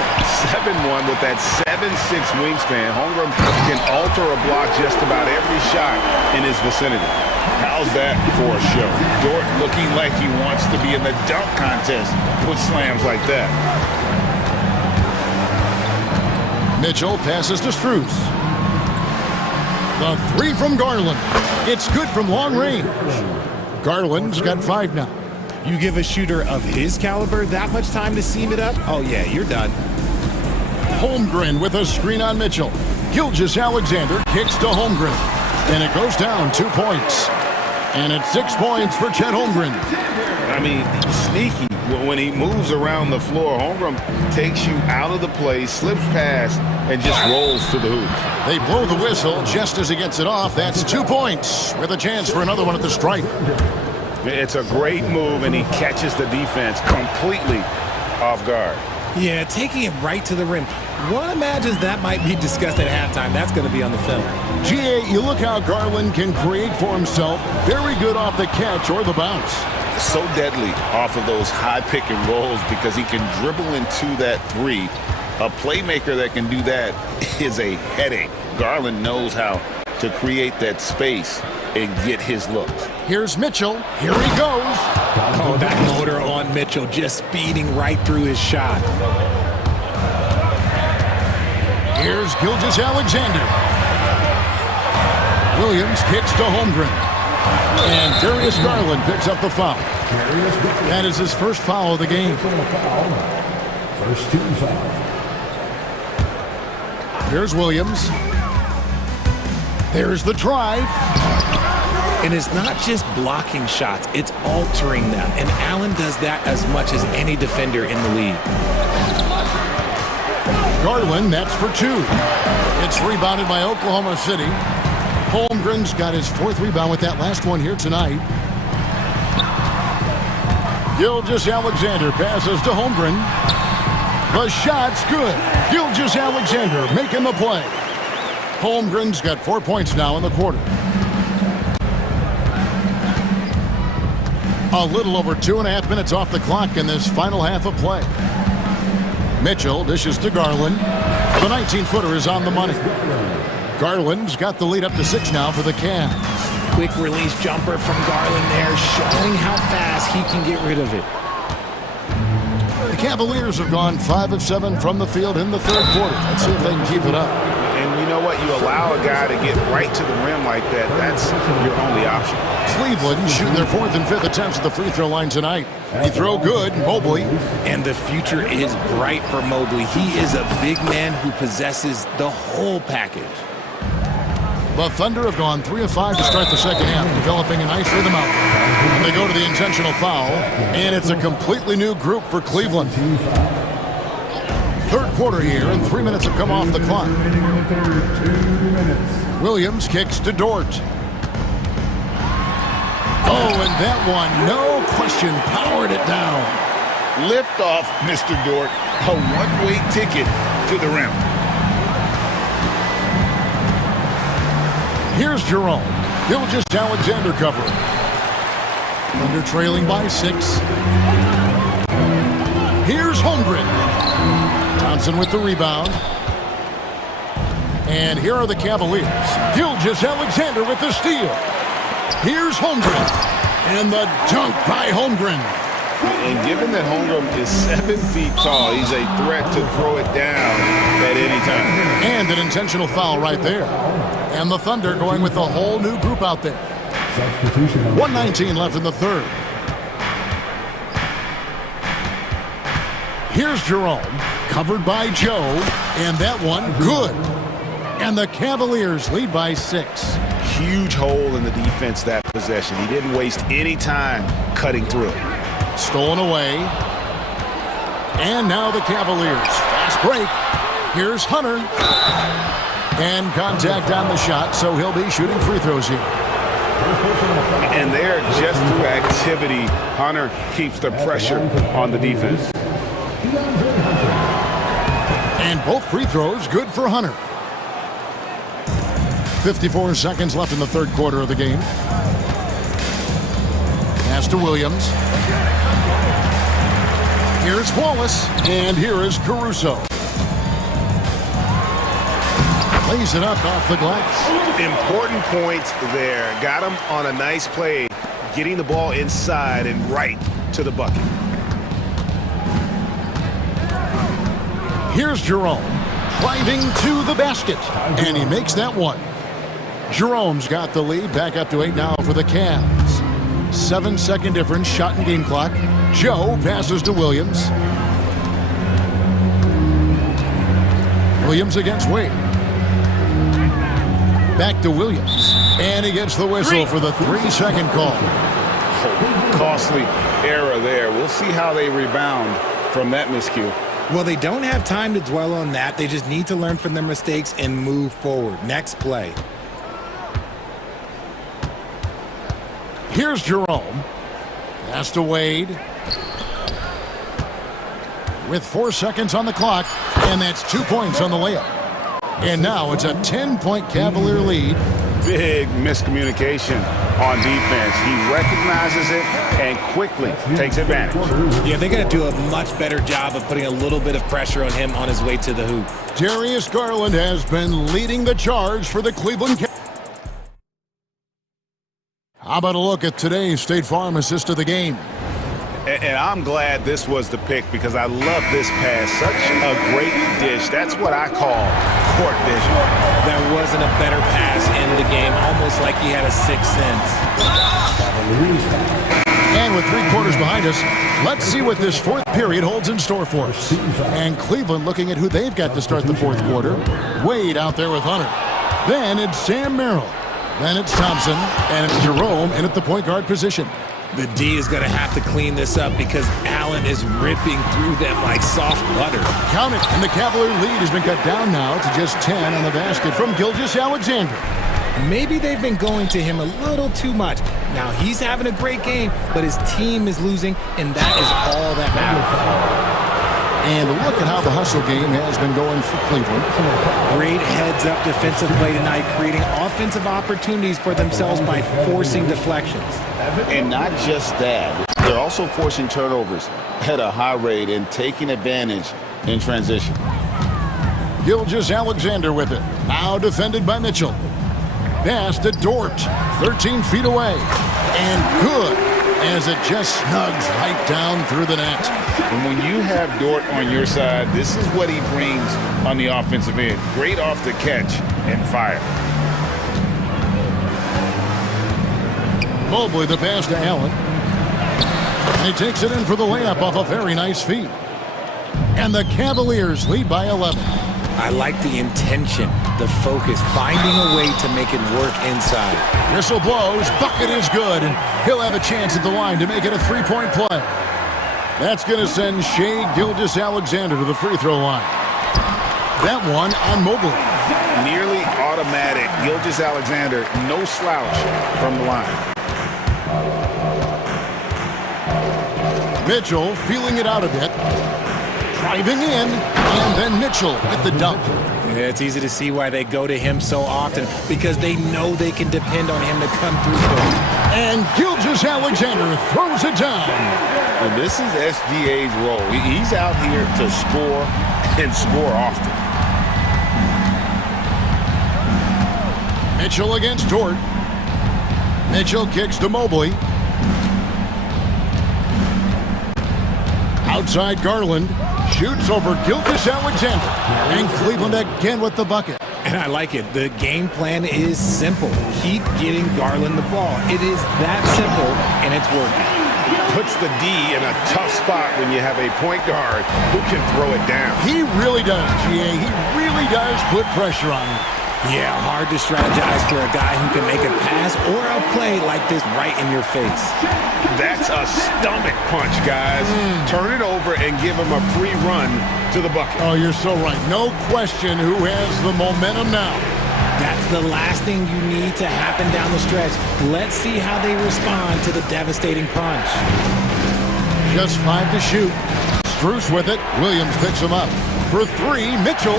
7-1 with that 7'6" wingspan. Holmgren can alter a block just about every shot in his vicinity. How's that for a show? Dort looking like he wants to be in the dunk contest with slams like that. Mitchell passes to Strus. The 3 from Garland. It's good from long range. Garland's got 5 now. You give a shooter of his caliber that much time to seam it up? Oh, yeah, you're done. Holmgren with a screen on Mitchell. Gilgeous Alexander kicks to Holmgren. And it goes down 2 points. And it's 6 points for Chet Holmgren. I mean, sneaky. When he moves around the floor, Holmgren takes you out of the play, slips past, and just rolls to the hoop. They blow the whistle just as he gets it off. That's 2 points with a chance for another one at the stripe. It's a great move, and he catches the defense completely off guard. Yeah, taking it right to the rim. One imagines that might be discussed at halftime. That's going to be on the film. GA, you look how Garland can create for himself. Very good off the catch or the bounce. So deadly off of those high pick and rolls because he can dribble into that three. A playmaker that can do that is a headache. Garland knows how to create that space and get his looks. Here's Mitchell. Here he goes. Oh, that motor on Mitchell, just speeding right through his shot. Here's Gilgeous-Alexander. Williams kicks to Holmgren. And Darius Garland picks up the foul. That is his first foul of the game. First team foul. Here's Williams. There's the drive. And it's not just blocking shots, it's altering them. And Allen does that as much as any defender in the league. Garland, that's for two. It's rebounded by Oklahoma City. Holmgren's got his fourth rebound with that last one here tonight. Gilgeous-Alexander passes to Holmgren. The shot's good. Gilgeous-Alexander making the play. Holmgren's got 4 points now in the quarter. A little over 2.5 minutes off the clock in this final half of play. Mitchell dishes to Garland. The 19-footer is on the money. Garland's got the lead up to 6 now for the Cavs. Quick release jumper from Garland there, showing how fast he can get rid of it. The Cavaliers have gone 5 of 7 from the field in the third quarter. Let's see if they can keep it up. And you know what? You allow a guy to get right to the rim like that, that's your only option. Cleveland shooting their 4th and 5th attempts at the free throw line tonight. They throw good, Mobley. And the future is bright for Mobley. He is a big man who possesses the whole package. The Thunder have gone 3 of 5 to start the second half, developing a nice rhythm out. And they go to the intentional foul, and it's a completely new group for Cleveland. Third quarter here, and 3 minutes have come off the clock. Williams kicks to Dort. Oh, and that one, no question, powered it down. Lift off, Mr. Dort. A one-way ticket to the rim. Here's Jerome. Gilgeous-Alexander covering. Thunder trailing by 6. Here's Holmgren. Thompson with the rebound. And here are the Cavaliers. Gilgeous-Alexander with the steal. Here's Holmgren. And the dunk by Holmgren. And given that Holmgren is 7 feet tall, he's a threat to throw it down at any time. And an intentional foul right there. And the Thunder going with a whole new group out there. 1:19 left in the third. Here's Jerome, covered by Joe, and that one good. And the Cavaliers lead by 6. Huge hole in the defense that possession. He didn't waste any time cutting through it. Stolen away. And now the Cavaliers. Fast break. Here's Hunter. And contact on the shot, so he'll be shooting free throws here. And there, just through activity, Hunter keeps the pressure on the defense. And both free throws good for Hunter. 54 seconds left in the third quarter of the game. Pass to Williams. Here's Wallace, and here is Caruso. Lays it up off the glass. Important points there. Got him on a nice play, getting the ball inside and right to the bucket. Here's Jerome, driving to the basket, and he makes that one. Jerome's got the lead, back up to 8 now for the Cavs. 7-second difference, shot and game clock. Joe passes to Williams. Williams against Wade. Back to Williams. And he gets the whistle for the 3-second call. Costly error there. We'll see how they rebound from that miscue. Well, they don't have time to dwell on that. They just need to learn from their mistakes and move forward. Next play. Here's Jerome. Pass to Wade. With 4 seconds on the clock, and that's 2 points on the layup. And now it's a 10-point Cavalier lead. Big miscommunication on defense. He recognizes it and quickly takes advantage. Yeah, they got to do a much better job of putting a little bit of pressure on him on his way to the hoop. Darius Garland has been leading the charge for the Cleveland Cavaliers. How about a look at today's State Farm assist of the game? And I'm glad this was the pick because I love this pass. Such a great dish. That's what I call court vision. There wasn't a better pass in the game, almost like he had a sixth sense. And with 3 quarters behind us, let's see what this fourth period holds in store for us. And Cleveland looking at who they've got to start the fourth quarter. Wade out there with Hunter. Then it's Sam Merrill. Then it's Thompson. And it's Jerome in at the point guard position. The D is going to have to clean this up because Allen is ripping through them like soft butter. Count it, and the Cavalier lead has been cut down now to just 10 on the basket from Gilgeous-Alexander. Maybe they've been going to him a little too much. Now, he's having a great game, but his team is losing, and that is all that matters. And look at how the hustle game has been going for Cleveland. Great heads-up defensive play tonight, creating offensive opportunities for themselves by forcing deflections. And not just that, they're also forcing turnovers at a high rate and taking advantage in transition. Gilgeous-Alexander with it. Now defended by Mitchell. Pass to Dort, 13 feet away. And good, as it just snugs right down through the net. And when you have Dort on your side, this is what he brings on the offensive end. Great off the catch and fire. Mobley the pass to Allen. And he takes it in for the layup off a very nice feed. And the Cavaliers lead by 11. I like the intention, the focus, finding a way to make it work inside. Whistle blows, bucket is good, and he'll have a chance at the line to make it a 3-point play. That's going to send Shai Gilgeous-Alexander to the free throw line. That one on Mobley. Nearly automatic. Gilgeous-Alexander, no slouch from the line. Mitchell feeling it out a bit. Driving in, and then Mitchell with the dunk. Yeah, it's easy to see why they go to him so often, because they know they can depend on him to come through for them. And Gilgeous-Alexander throws it down. And this is SGA's role. He's out here to score and score often. Mitchell against Dort. Mitchell kicks to Mobley. Outside Garland. Shoots over Gilgeous-Alexander. And Cleveland again with the bucket. And I like it. The game plan is simple. Keep getting Garland the ball. It is that simple, and it's working. Puts the D in a tough spot when you have a point guard who can throw it down. He really does, GA. He really does put pressure on him. Yeah, hard to strategize for a guy who can make a pass or a play like this right in your face. That's a stomach punch, guys. Turn it over and give him a free run to the bucket. Oh, you're so right. No question who has the momentum now. That's the last thing you need to happen down the stretch. Let's see how they respond to the devastating punch. Just 5 to shoot. Strus with it. Williams picks him up. For 3, Mitchell.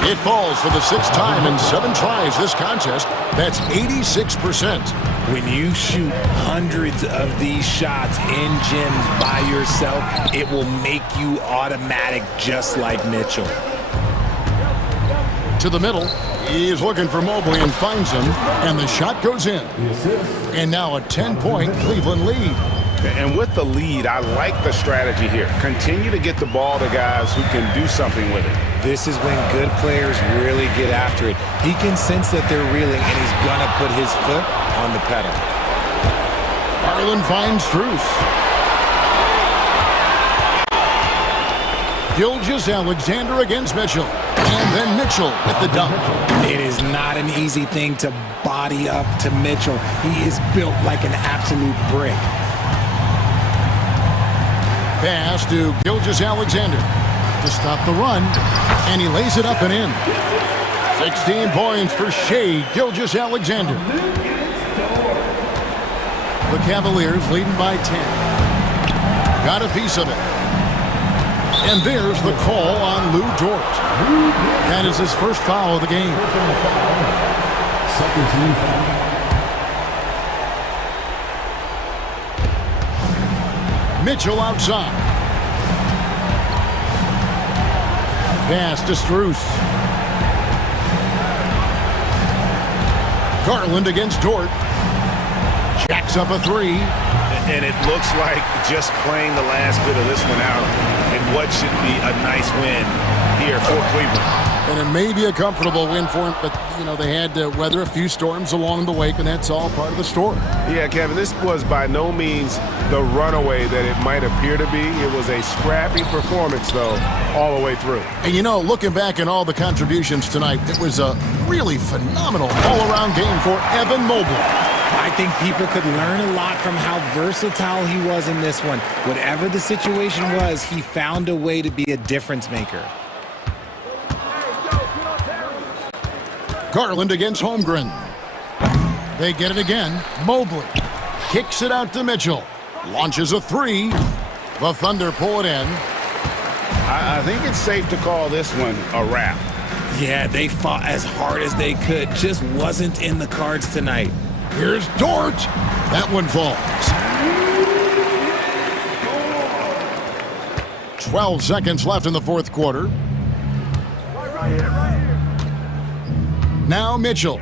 It falls for the 6th time in 7 tries this contest. That's 86%. When you shoot hundreds of these shots in gyms by yourself, it will make you automatic just like Mitchell. To the middle. He's looking for Mobley and finds him. And the shot goes in. And now a 10-point Cleveland lead. And with the lead, I like the strategy here. Continue to get the ball to guys who can do something with it. This is when good players really get after it. He can sense that they're reeling, and he's going to put his foot on the pedal. Garland finds Strus. Gilgeous-Alexander against Mitchell. And then Mitchell with the dunk. It is not an easy thing to body up to Mitchell. He is built like an absolute brick. Pass to Gilgeous-Alexander to stop the run, and he lays it up and in. 16 points for Shai Gilgeous-Alexander. The Cavaliers leading by 10. Got a piece of it. And there's the call on Lou Dort. That is his first foul of the game. Second team foul. Mitchell outside. Pass to Strus. Garland against Dort. Jacks up a three. And it looks like just playing the last bit of this one out in what should be a nice win here for Cleveland. And it may be a comfortable win for him, but, you know, they had to weather a few storms along the way, and that's all part of the story. Yeah, Kevin, this was by no means the runaway that it might appear to be. It was a scrappy performance, though, all the way through. And, you know, looking back at all the contributions tonight, it was a really phenomenal all-around game for Evan Mobley. I think people could learn a lot from how versatile he was in this one. Whatever the situation was, he found a way to be a difference maker. Garland against Holmgren. They get it again. Mobley kicks it out to Mitchell. Launches a three. The Thunder pull it in. I think it's safe to call this one a wrap. Yeah, they fought as hard as they could. Just wasn't in the cards tonight. Here's Dort. That one falls. 12 seconds left in the fourth quarter. Now Mitchell.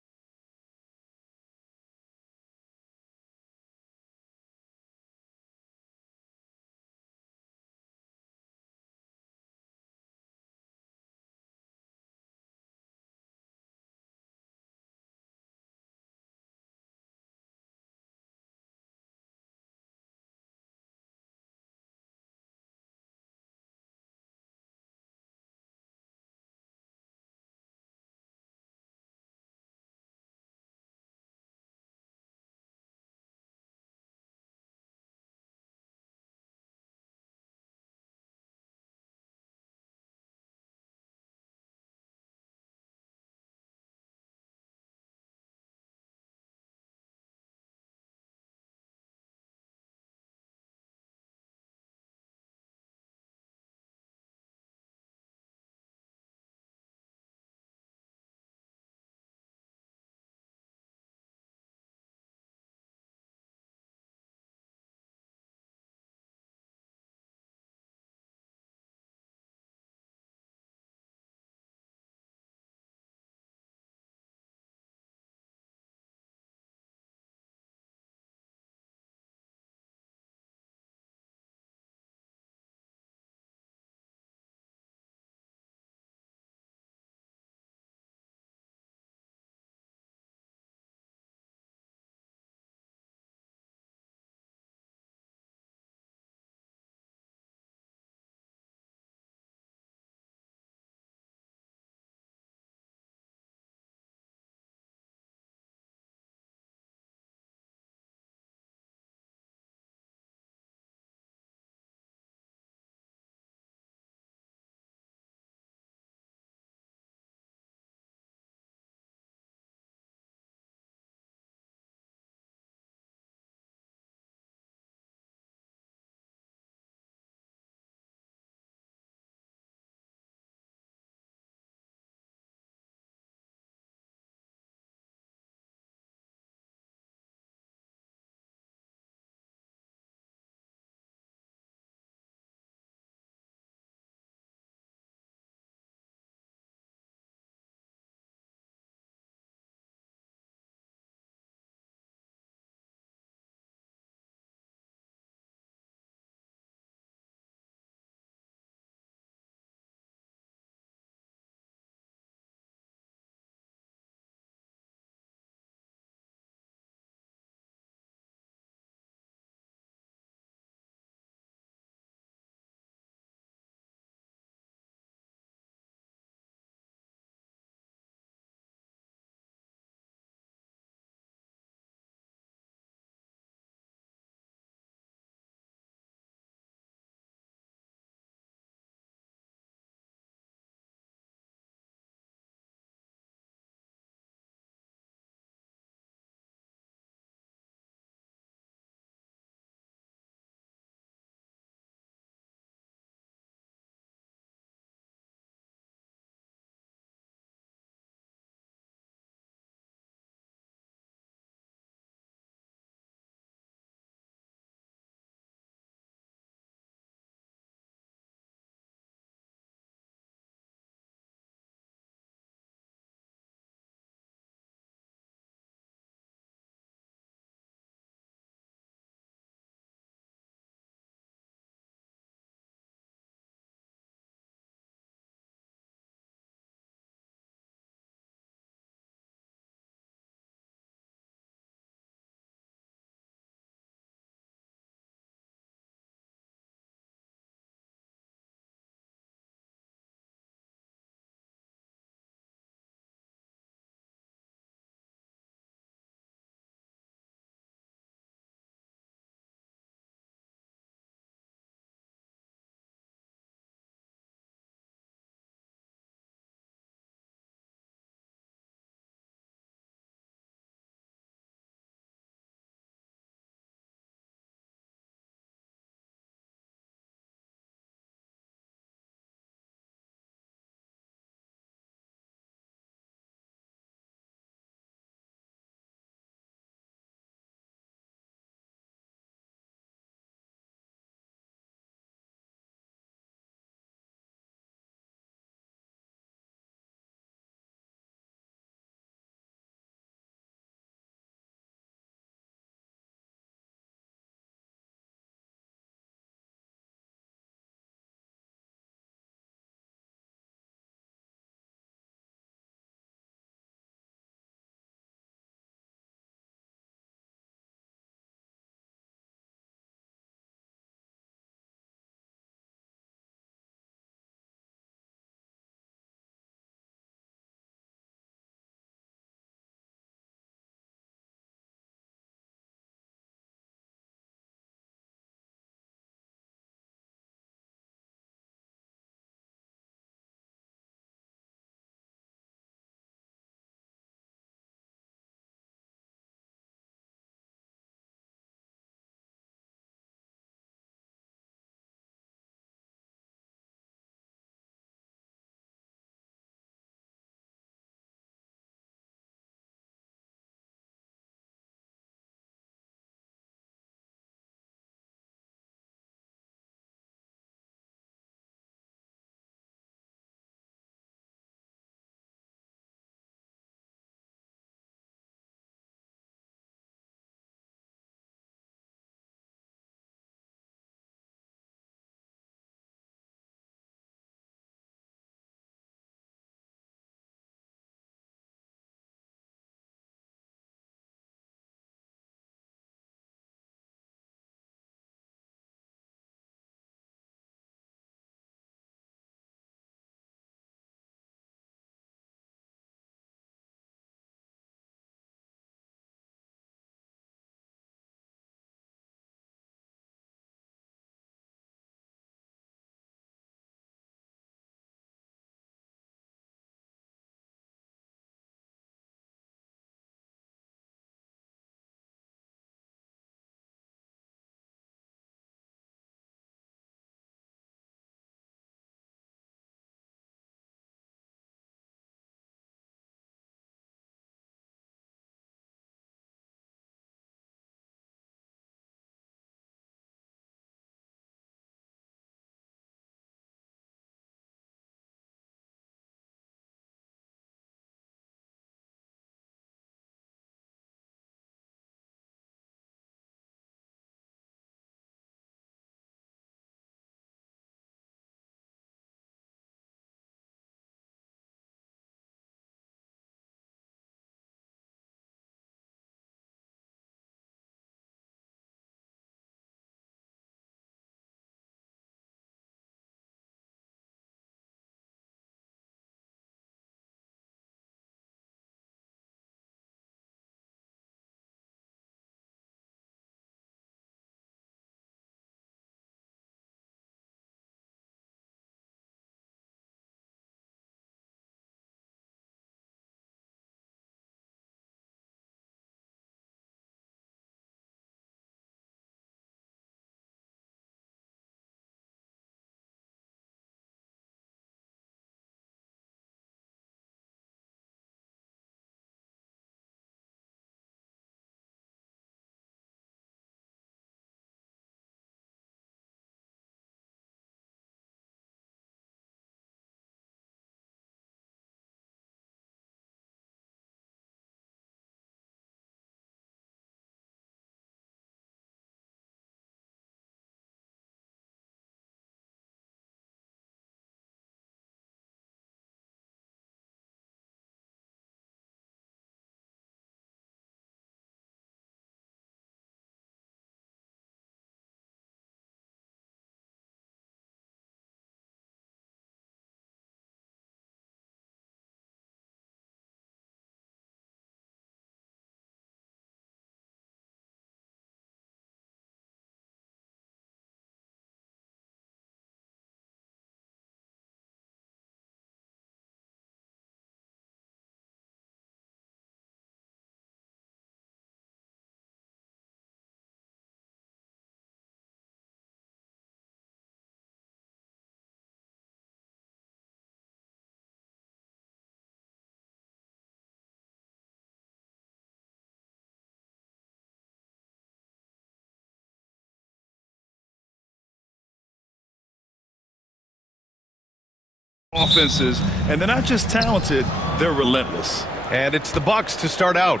offenses, and they're not just talented, they're relentless. And it's the Bucks to start out.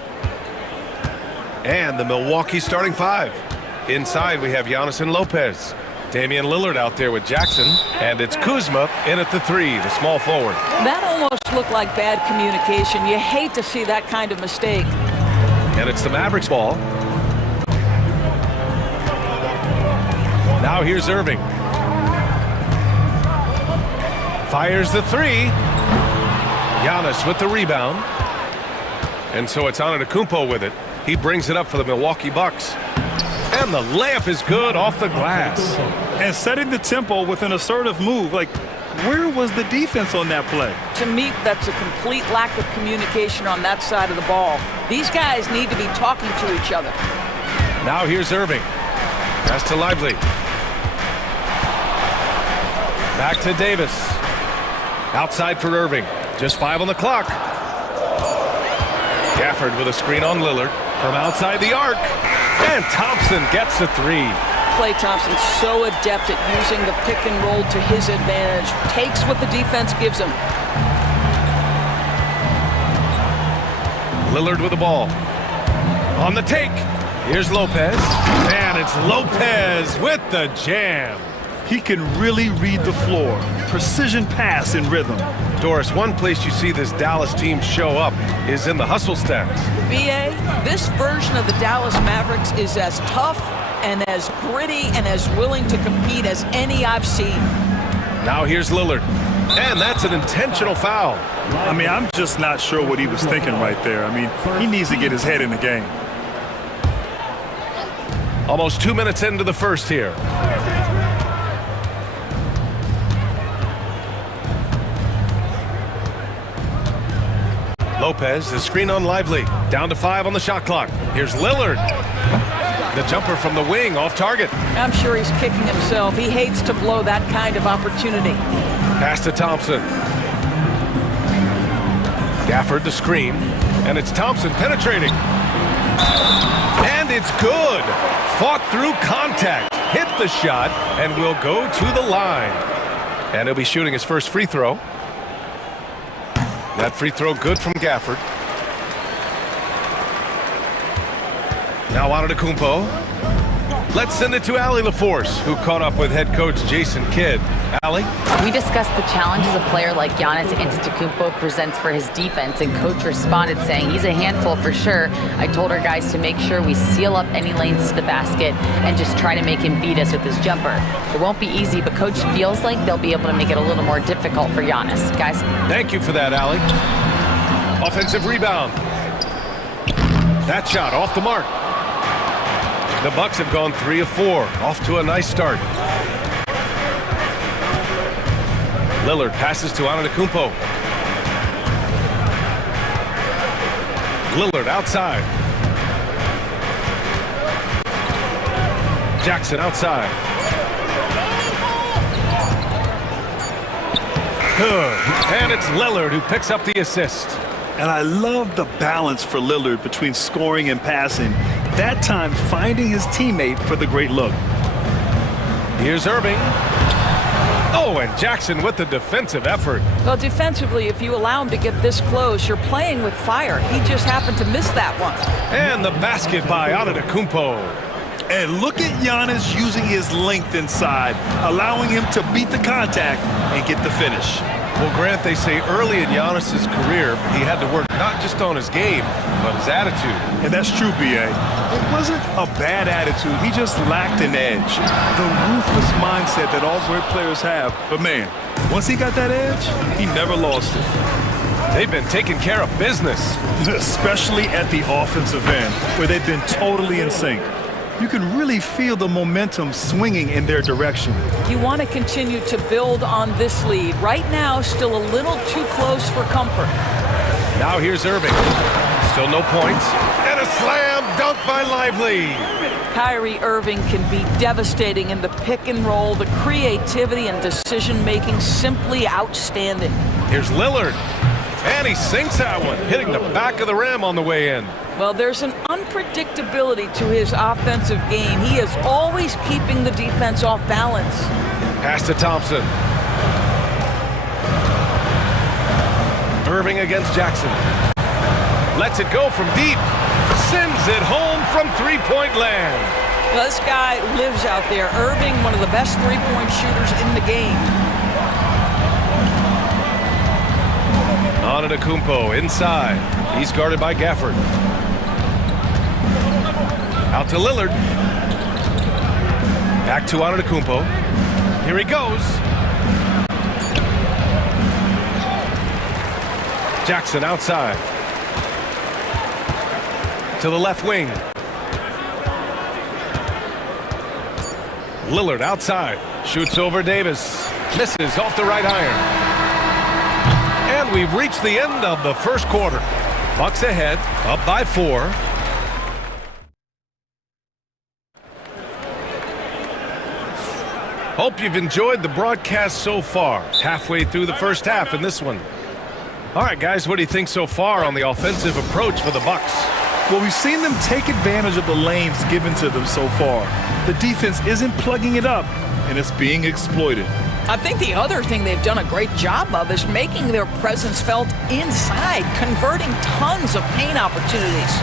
And the Milwaukee starting five. Inside, we have Giannis and Lopez. Damian Lillard out there with Jackson. And it's Kuzma in at the three, the small forward. That almost looked like bad communication. You hate to see that kind of mistake. And it's the Mavericks ball. Now here's Irving. Fires the three. Giannis with the rebound. And so it's Antetokounmpo with it. He brings it up for the Milwaukee Bucks. And the layup is good off the glass. And setting the tempo with an assertive move. Like, where was the defense on that play? To me, that's a complete lack of communication on that side of the ball. These guys need to be talking to each other. Now here's Irving. Pass to Lively. Back to Davis. Outside for Irving. Just 5 on the clock. Gafford with a screen on Lillard from outside the arc. And Thompson gets a three. Klay Thompson's so adept at using the pick and roll to his advantage. Takes what the defense gives him. Lillard with the ball. On the take. Here's Lopez. And it's Lopez with the jam. He can really read the floor. Precision pass in rhythm. Doris, one place you see this Dallas team show up is in the hustle stats. VA, this version of the Dallas Mavericks is as tough and as gritty and as willing to compete as any I've seen. Now here's Lillard. And that's an intentional foul. I mean, I'm just not sure what he was thinking right there. I mean, he needs to get his head in the game. Almost 2 minutes into the first here. Lopez, the screen on Lively. Down to 5 on the shot clock. Here's Lillard. The jumper from the wing off target. I'm sure he's kicking himself. He hates to blow that kind of opportunity. Pass to Thompson. Gafford the screen. And it's Thompson penetrating. And it's good. Fought through contact. Hit the shot and will go to the line. And he'll be shooting his first free throw. That free throw good from Gafford. Now Antetokounmpo. Let's send it to Allie LaForce, who caught up with head coach Jason Kidd. Allie? We discussed the challenges a player like Giannis Antetokounmpo presents for his defense, and coach responded saying he's a handful for sure. I told our guys to make sure we seal up any lanes to the basket and just try to make him beat us with his jumper. It won't be easy, but coach feels like they'll be able to make it a little more difficult for Giannis. Guys? Thank you for that, Allie. Offensive rebound. That shot off the mark. The Bucks have gone 3 of 4, off to a nice start. Lillard passes to Antetokounmpo. Lillard outside. Jackson outside. Good. And it's Lillard who picks up the assist. And I love the balance for Lillard between scoring and passing. That time finding his teammate for the great look. Here's Irving. Oh, and Jackson with the defensive effort. Well, defensively, if you allow him to get this close, you're playing with fire. He just happened to miss that one. And the basket by Antetokounmpo. And look at Giannis using his length inside, allowing him to beat the contact and get the finish. Well, Grant, they say early in Giannis's career, he had to work not just on his game, but his attitude. And that's true, B.A. It wasn't a bad attitude. He just lacked an edge. The ruthless mindset that all great players have. But, man, once he got that edge, he never lost it. They've been taking care of business. Especially at the offensive end, where they've been totally in sync. You can really feel the momentum swinging in their direction. You want to continue to build on this lead. Right now, still a little too close for comfort. Now here's Irving. Still no points. And a slam dunk by Lively. Kyrie Irving can be devastating in the pick and roll. The creativity and decision-making simply outstanding. Here's Lillard. And he sinks that one, hitting the back of the rim on the way in. Well, there's an unpredictability to his offensive game. He is always keeping the defense off balance. Pass to Thompson. Irving against Jackson. Lets it go from deep. Sends it home from three-point land. This guy lives out there. Irving, one of the best three-point shooters in the game. Antetokounmpo inside. He's guarded by Gafford. Out to Lillard. Back to Antetokounmpo. Here he goes. Jackson outside. To the left wing. Lillard outside. Shoots over Davis. Misses off the right iron. And we've reached the end of the first quarter. Bucks ahead, up by 4. Hope you've enjoyed the broadcast so far. Halfway through the first half in this one. All right, guys, what do you think so far on the offensive approach for the Bucks? Well, we've seen them take advantage of the lanes given to them so far. The defense isn't plugging it up, and it's being exploited. I think the other thing they've done a great job of is making their presence felt inside, converting tons of paint opportunities.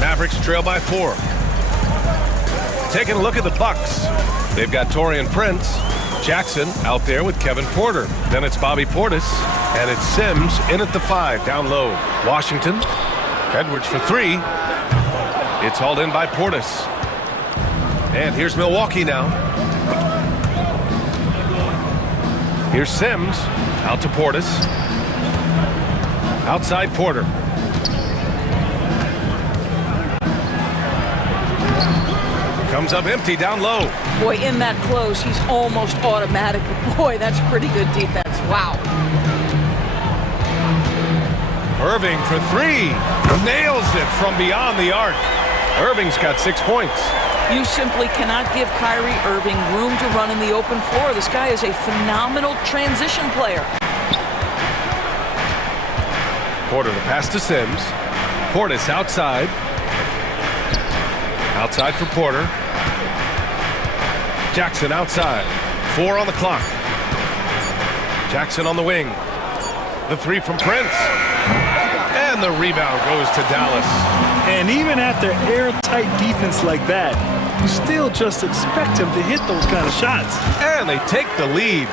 Mavericks trail by 4. Taking a look at the Bucks. They've got Taurean Prince. Jackson out there with Kevin Porter. Then it's Bobby Portis. And it's Sims in at the 5, down low. Washington. Edwards for 3. It's hauled in by Portis. And here's Milwaukee now. Here's Sims. Out to Portis. Outside Porter. Comes up empty down low. Boy, in that close, he's almost automatic. But boy, that's pretty good defense. Wow. Irving for 3. Nails it from beyond the arc. Irving's got 6 points. You simply cannot give Kyrie Irving room to run in the open floor. This guy is a phenomenal transition player. Porter the pass to Sims. Portis outside. Outside for Porter. Jackson outside. 4 on the clock. Jackson on the wing. The 3 from Prince. And the rebound goes to Dallas. And even after airtight defense like that, you still just expect him to hit those kind of shots. And they take the lead.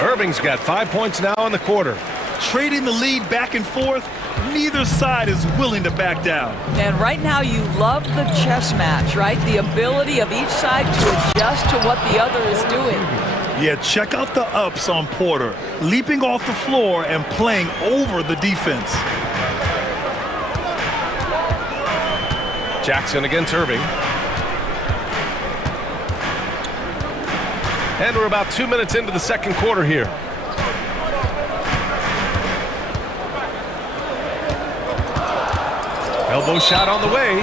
Irving's got 5 points now in the quarter. Trading the lead back and forth, neither side is willing to back down. And right now you love the chess match, right? The ability of each side to adjust to what the other is doing. Yeah, check out the ups on Porter, leaping off the floor and playing over the defense. Jackson against Irving. And we're about 2 minutes into the second quarter here. Elbow shot on the way.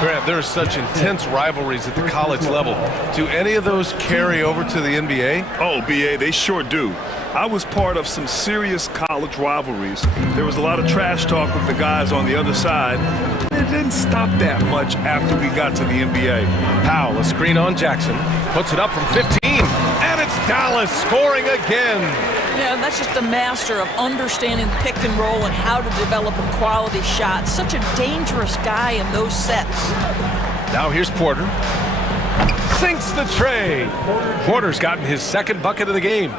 Grant, there are such intense rivalries at the college level. Do any of those carry over to the NBA? Oh, BA, they sure do. I was part of some serious college rivalries. There was a lot of trash talk with the guys on the other side. It didn't stop that much after we got to the NBA. Powell, a screen on Jackson. Puts it up from 15. And it's Dallas scoring again. Yeah, that's just a master of understanding pick and roll and how to develop a quality shot. Such a dangerous guy in those sets. Now here's Porter. Sinks the tray. Porter's gotten his second bucket of the game.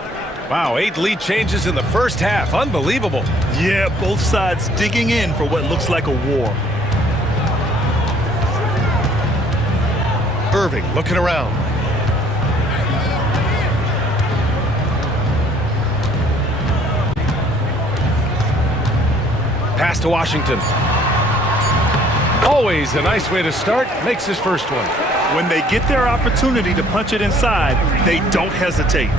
Wow, 8 lead changes in the first half. Unbelievable. Yeah, both sides digging in for what looks like a war. Irving looking around. Pass to Washington. Always a nice way to start. Makes his first one. When they get their opportunity to punch it inside, they don't hesitate.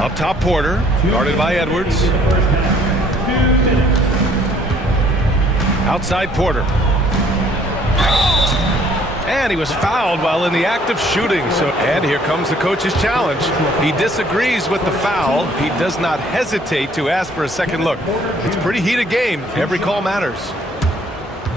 Up top, Porter. Guarded by Edwards. Outside, Porter. And he was fouled while in the act of shooting. And here comes the coach's challenge. He disagrees with the foul. He does not hesitate to ask for a second look. It's a pretty heated game. Every call matters.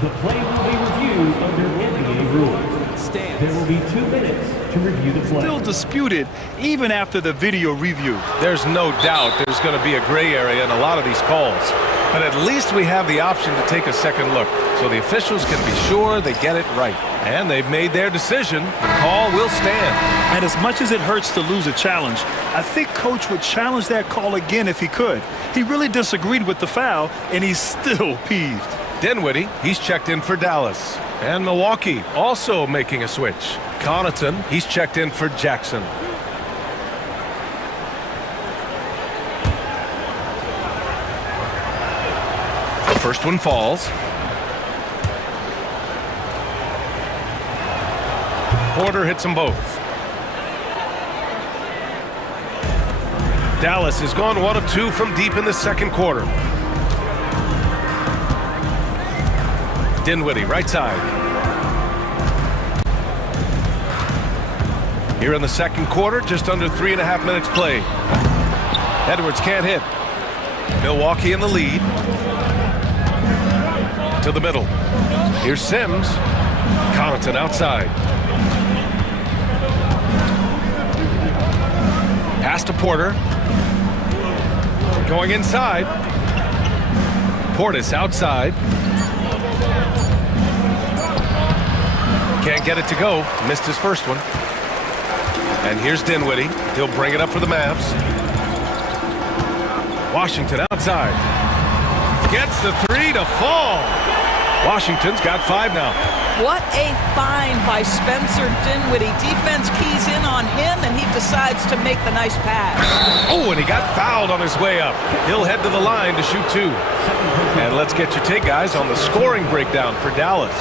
The play will be reviewed under NBA rules. There will be 2 minutes to review the play. Still disputed even after the video review. There's no doubt there's going to be a gray area in a lot of these calls. But at least we have the option to take a second look, so the officials can be sure they get it right. And they've made their decision. The call will stand. And as much as it hurts to lose a challenge, I think Coach would challenge that call again if he could. He really disagreed with the foul, and he's still peeved. Dinwiddie, he's checked in for Dallas. And Milwaukee also making a switch. Connaughton, he's checked in for Jackson. The first one falls. Porter hits them both. Dallas has gone 1 of 2 from deep in the second quarter. Dinwiddie, right side. Here in the second quarter, just under 3.5 minutes played. Edwards can't hit. Milwaukee in the lead. To the middle. Here's Sims. Connaughton outside. Pass to Porter. Going inside. Portis outside. Can't get it to go. Missed his first one. And here's Dinwiddie. He'll bring it up for the Mavs. Washington outside. Gets the 3 to fall. Washington's got 5 now. What a find by Spencer Dinwiddie. Defense keys in on him, and he decides to make the nice pass. Oh, and he got fouled on his way up. He'll head to the line to shoot 2. And let's get your take, guys, on the scoring breakdown for Dallas.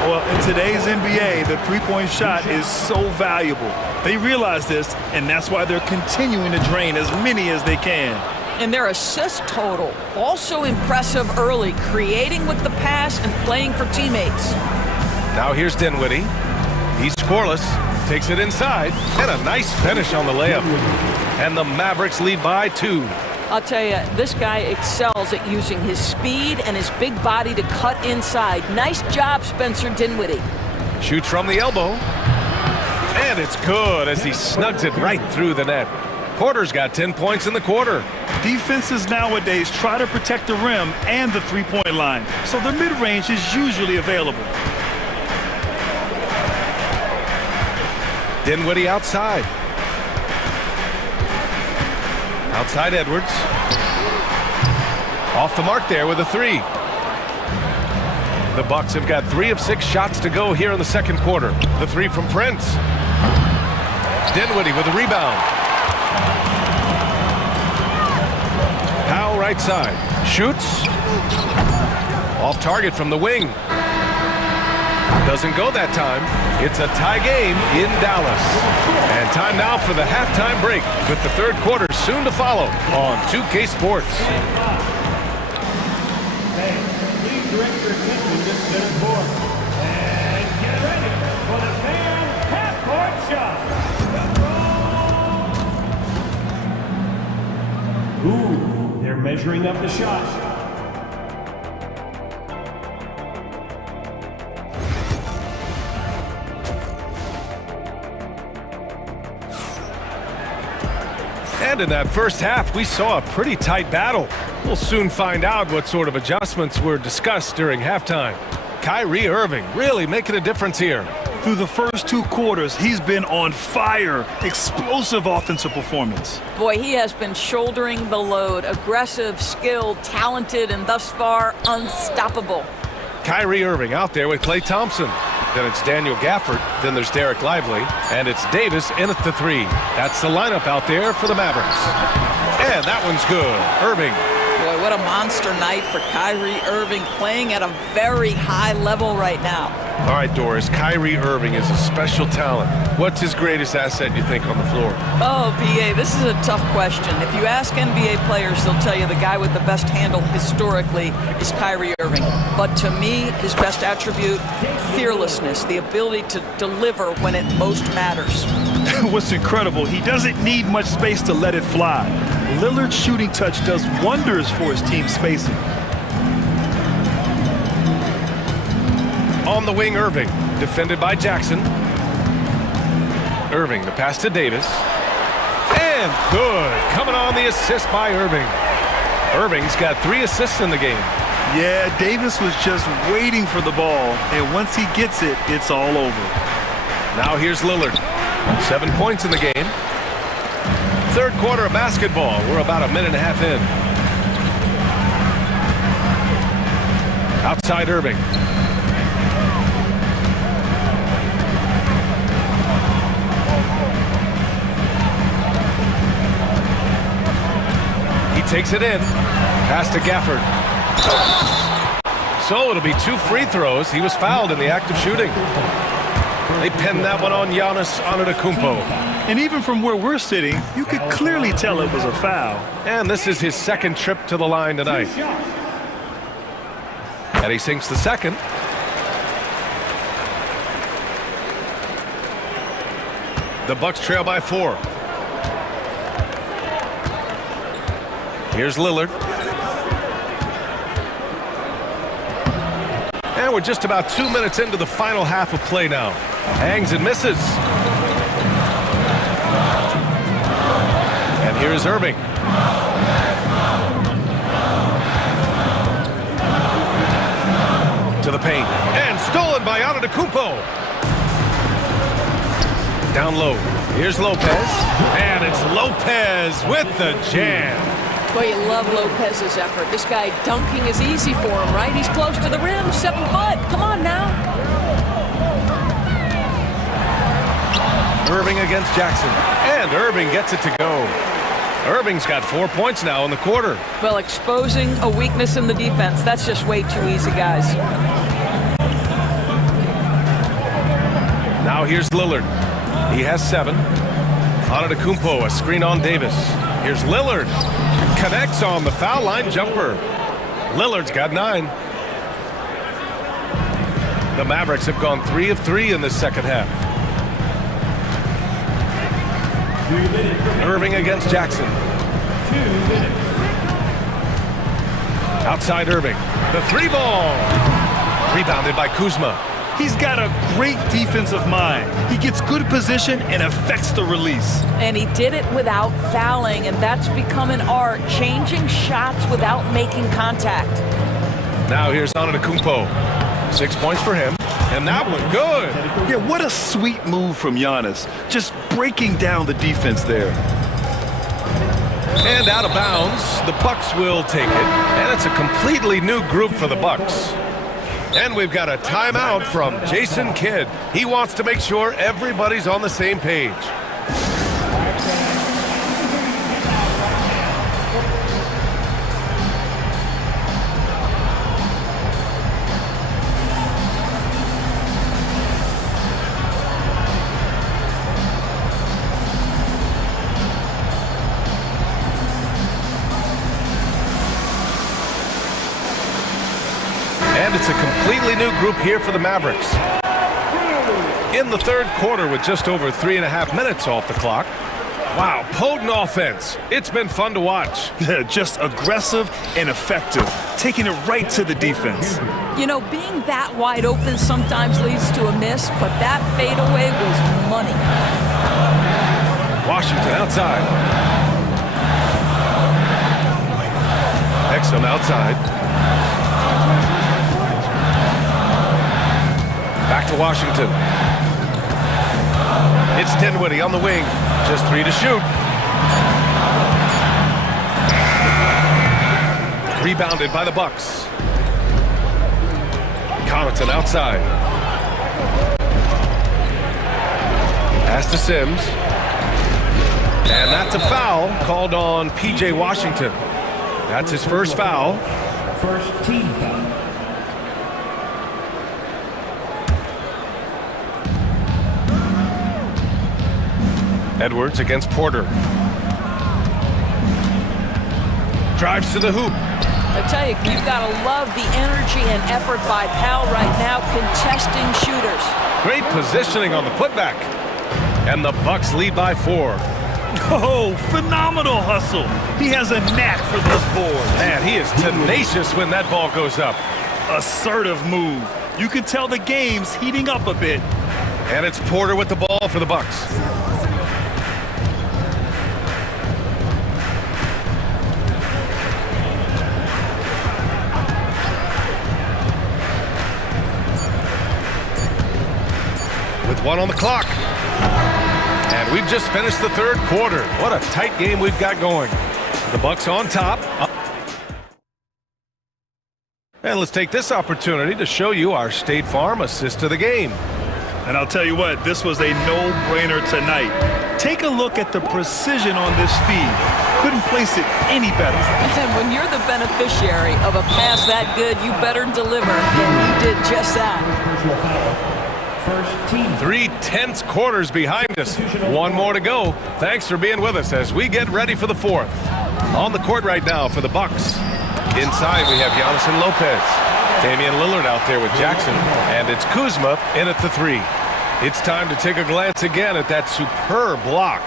Well, in today's NBA, the three-point shot is so valuable. They realize this, and that's why they're continuing to drain as many as they can. And their assist total, also impressive early, creating with the pass and playing for teammates. Now here's Dinwiddie. He's scoreless, takes it inside, and a nice finish on the layup. And the Mavericks lead by 2. I'll tell you, this guy excels at using his speed and his big body to cut inside. Nice job, Spencer Dinwiddie. Shoots from the elbow. And it's good as he snugs it right through the net. Porter's got 10 points in the quarter. Defenses nowadays try to protect the rim and the three-point line, so the mid-range is usually available. Dinwiddie outside. Outside Edwards. Off the mark there with a 3. The Bucks have got 3 of 6 shots to go here in the second quarter. The 3 from Prince. Dinwiddie with a rebound. Powell right side. Shoots. Off target from the wing. Doesn't go that time. It's a tie game in Dallas. And time now for the halftime break, with the third quarter soon to follow on 2K Sports. Hey, please direct your attention to center court. And get ready for the fan half-court shot. Ooh, they're measuring up the shot. And in that first half, we saw a pretty tight battle. We'll soon find out what sort of adjustments were discussed during halftime. Kyrie Irving really making a difference here. Through the first 2 quarters, he's been on fire. Explosive offensive performance. Boy, he has been shouldering the load. Aggressive, skilled, talented, and thus far, unstoppable. Kyrie Irving out there with Klay Thompson. Then it's Daniel Gafford. Then there's Derek Lively. And it's Davis in at the 3. That's the lineup out there for the Mavericks. And that one's good. Irving. Boy, what a monster night for Kyrie Irving, playing at a very high level right now. All right, Doris, Kyrie Irving is a special talent. What's his greatest asset, you think, on the floor? Oh, B.A., this is a tough question. If you ask NBA players, they'll tell you the guy with the best handle historically is Kyrie Irving. But to me, his best attribute, fearlessness, the ability to deliver when it most matters. What's incredible, he doesn't need much space to let it fly. Lillard's shooting touch does wonders for his team spacing. On the wing, Irving. Defended by Jackson. Irving, the pass to Davis. And good. Coming on the assist by Irving. Irving's got 3 assists in the game. Yeah, Davis was just waiting for the ball, and once he gets it, it's all over. Now here's Lillard. 7 points in the game. Third quarter of basketball. We're about a minute and a half in. Outside Irving. He takes it in. Pass to Gafford. So it'll be 2 free throws. He was fouled in the act of shooting. They pinned that one on Giannis Antetokounmpo. And even from where we're sitting, you could clearly tell it was a foul. And this is his second trip to the line tonight. And he sinks the second. The Bucks trail by 4. Here's Lillard. And we're just about 2 minutes into the final half of play now. Hangs and misses. And here's Irving. To the paint. And stolen by Antetokounmpo. Down low. Here's Lopez. And it's Lopez with the jam. Boy, you love Lopez's effort. This guy dunking is easy for him, right? He's close to the rim, 7 foot. Come on now. Irving against Jackson. And Irving gets it to go. Irving's got 4 points now in the quarter. Well, exposing a weakness in the defense, that's just way too easy, guys. Now here's Lillard. He has 7. Antetokounmpo, a screen on Davis. Here's Lillard. Connects on the foul line jumper. Lillard's got 9. The Mavericks have gone 3 of 3 in the second half. Irving against Jackson. 2 minutes. Outside Irving. The 3-ball. Rebounded by Kuzma. He's got a great defensive mind. He gets good position and affects the release. And he did it without fouling, and that's become an art, changing shots without making contact. Now here's Antetokounmpo. 6 points for him. And that one good. Yeah, what a sweet move from Giannis. Just breaking down the defense there. And out of bounds, the Bucks will take it. And it's a completely new group for the Bucks. And we've got a timeout from Jason Kidd. He wants to make sure everybody's on the same page. And it's a completely new group here for the Mavericks. In the third quarter with just over 3.5 minutes off the clock. Wow, potent offense. It's been fun to watch. Just aggressive and effective, taking it right to the defense. You know, being that wide open sometimes leads to a miss, but that fadeaway was money. Washington outside. Exum outside. Back to Washington. It's Dinwiddie on the wing. Just 3 to shoot. Rebounded by the Bucks. Connaughton outside. Pass to Sims. And that's a foul called on P.J. Washington. That's his first foul. First team foul. Edwards against Porter. Drives to the hoop. I tell you, you've got to love the energy and effort by Powell right now, contesting shooters. Great positioning on the putback. And the Bucks lead by 4. Oh, phenomenal hustle. He has a knack for this board. Man, he is tenacious when that ball goes up. Assertive move. You can tell the game's heating up a bit. And it's Porter with the ball for the Bucks. With 1 on the clock. And we've just finished the third quarter. What a tight game we've got going. The Bucks on top. And let's take this opportunity to show you our State Farm assist of the game. And I'll tell you what, this was a no-brainer tonight. Take a look at the precision on this feed. Couldn't place it any better. And when you're the beneficiary of a pass that good, you better deliver. And he did just that. 3 tense quarters behind us. 1 more to go. Thanks for being with us as we get ready for the fourth. On the court right now for the Bucks. Inside we have Giannis and Lopez. Damian Lillard out there with Jackson. And it's Kuzma in at the 3. It's time to take a glance again at that superb block.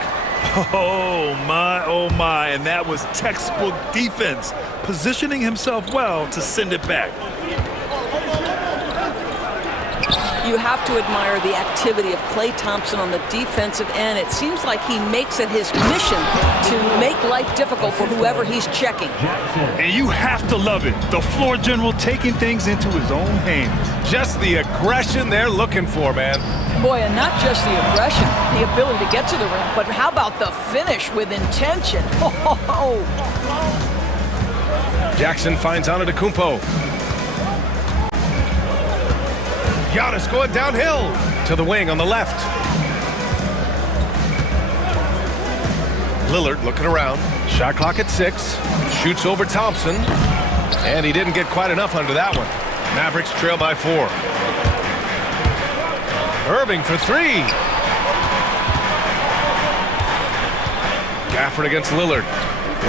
Oh my, and that was textbook defense. Positioning himself well to send it back. You have to admire the activity of Klay Thompson on the defensive end. It seems like he makes it his mission to make life difficult for whoever he's checking. And you have to love it. The floor general taking things into his own hands. Just the aggression they're looking for, man. Boy, and not just the aggression, the ability to get to the rim, but how about the finish with intention? Oh. Jackson finds Antetokounmpo. Giannis going downhill to the wing on the left. Lillard looking around. Shot clock at 6. Shoots over Thompson. And he didn't get quite enough under that one. Mavericks trail by 4. Irving for 3. Gafford against Lillard.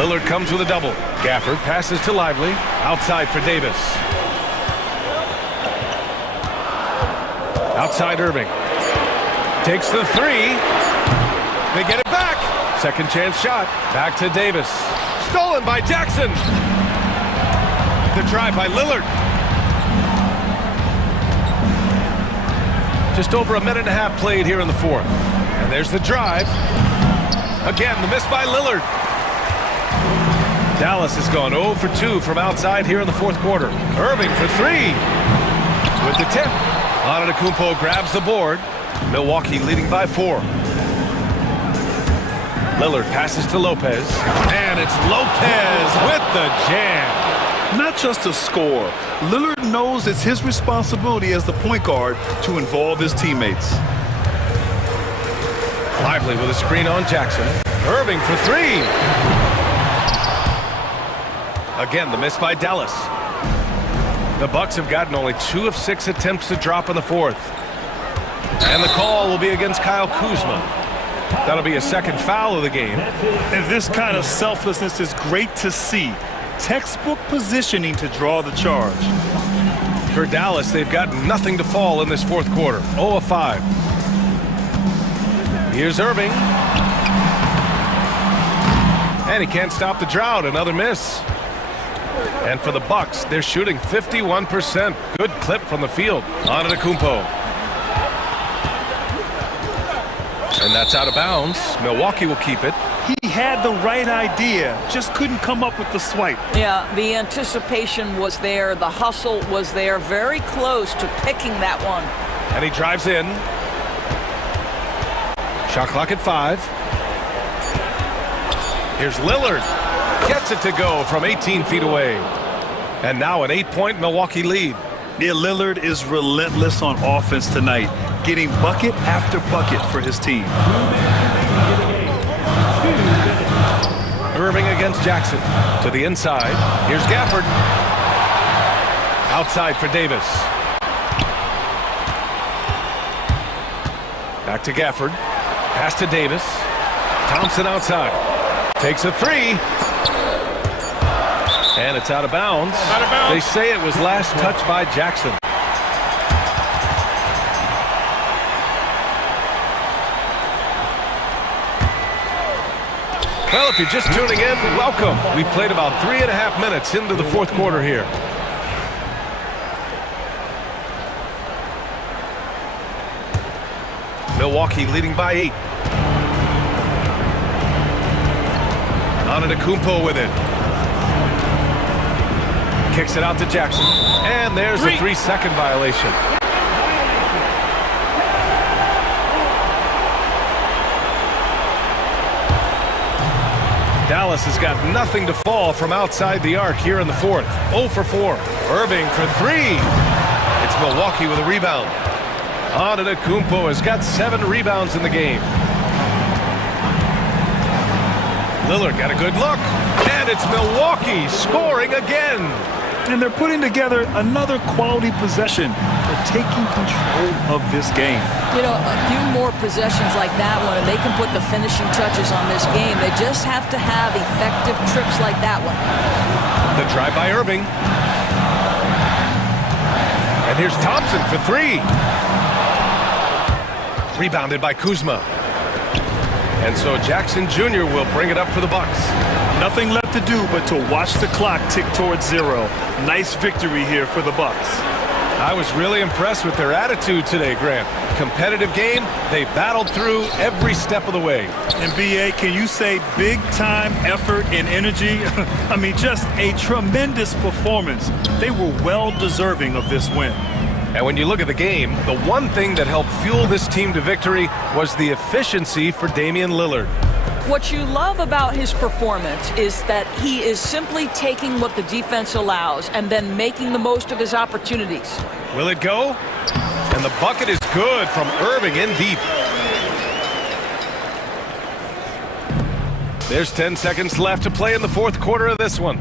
Lillard comes with a double. Gafford passes to Lively. Outside for Davis. Outside Irving. Takes the 3. They get it back. Second chance shot. Back to Davis. Stolen by Jackson. The drive by Lillard. Just over a minute and a half played here in the fourth. And there's the drive. Again, the miss by Lillard. Dallas has gone 0 for 2 from outside here in the fourth quarter. Irving for 3. With the tip. Antetokounmpo grabs the board. Milwaukee leading by 4. Lillard passes to Lopez. And it's Lopez with the jam. Not just a score. Lillard knows it's his responsibility as the point guard to involve his teammates. Lively with a screen on Jackson. Irving for 3. Again, the miss by Dallas. The Bucks have gotten only 2 of 6 attempts to drop in the fourth. And the call will be against Kyle Kuzma. That'll be a second foul of the game. And this kind of selflessness is great to see. Textbook positioning to draw the charge. For Dallas, they've got nothing to fall in this fourth quarter. 0 of 5. Here's Irving. And he can't stop the drought. Another miss. And for the Bucks, they're shooting 51%. Good clip from the field. Antetokounmpo. And that's out of bounds. Milwaukee will keep it. He had the right idea, just couldn't come up with the swipe. Yeah, the anticipation was there. The hustle was there. Very close to picking that one. And he drives in. Shot clock at 5. Here's Lillard. Gets it to go from 18 feet away. And now an 8-point Milwaukee lead. Yeah, Lillard is relentless on offense tonight, getting bucket after bucket for his team. Irving against Jackson. To the inside. Here's Gafford. Outside for Davis. Back to Gafford. Pass to Davis. Thompson outside. Takes a 3. And it's out of bounds. Out of bounds. They say it was last touched by Jackson. Well, if you're just tuning in, welcome. We played about 3.5 minutes into the fourth quarter here. Milwaukee leading by 8. Antetokounmpo with it. Kicks it out to Jackson. And there's a 3-second violation. Dallas has got nothing to fall from outside the arc here in the fourth. 0 for 4. Irving for 3. It's Milwaukee with a rebound. Antetokounmpo has got 7 rebounds in the game. Lillard got a good look. And it's Milwaukee scoring again. And they're putting together another quality possession. They're taking control of this game. You know, a few more possessions like that one, and they can put the finishing touches on this game. They just have to have effective trips like that one. The drive by Irving. And here's Thompson for 3. Rebounded by Kuzma. And so Jackson Jr. will bring it up for the Bucks. Nothing left to do but to watch the clock tick towards 0. Nice victory here for the Bucks. I was really impressed with their attitude today, Grant. Competitive game, they battled through every step of the way. And BA, can you say big time effort and energy? I mean, just a tremendous performance. They were well deserving of this win. And when you look at the game, the one thing that helped fuel this team to victory was the efficiency for Damian Lillard. What you love about his performance is that he is simply taking what the defense allows and then making the most of his opportunities. Will it go? And the bucket is good from Irving in deep. There's 10 seconds left to play in the fourth quarter of this one.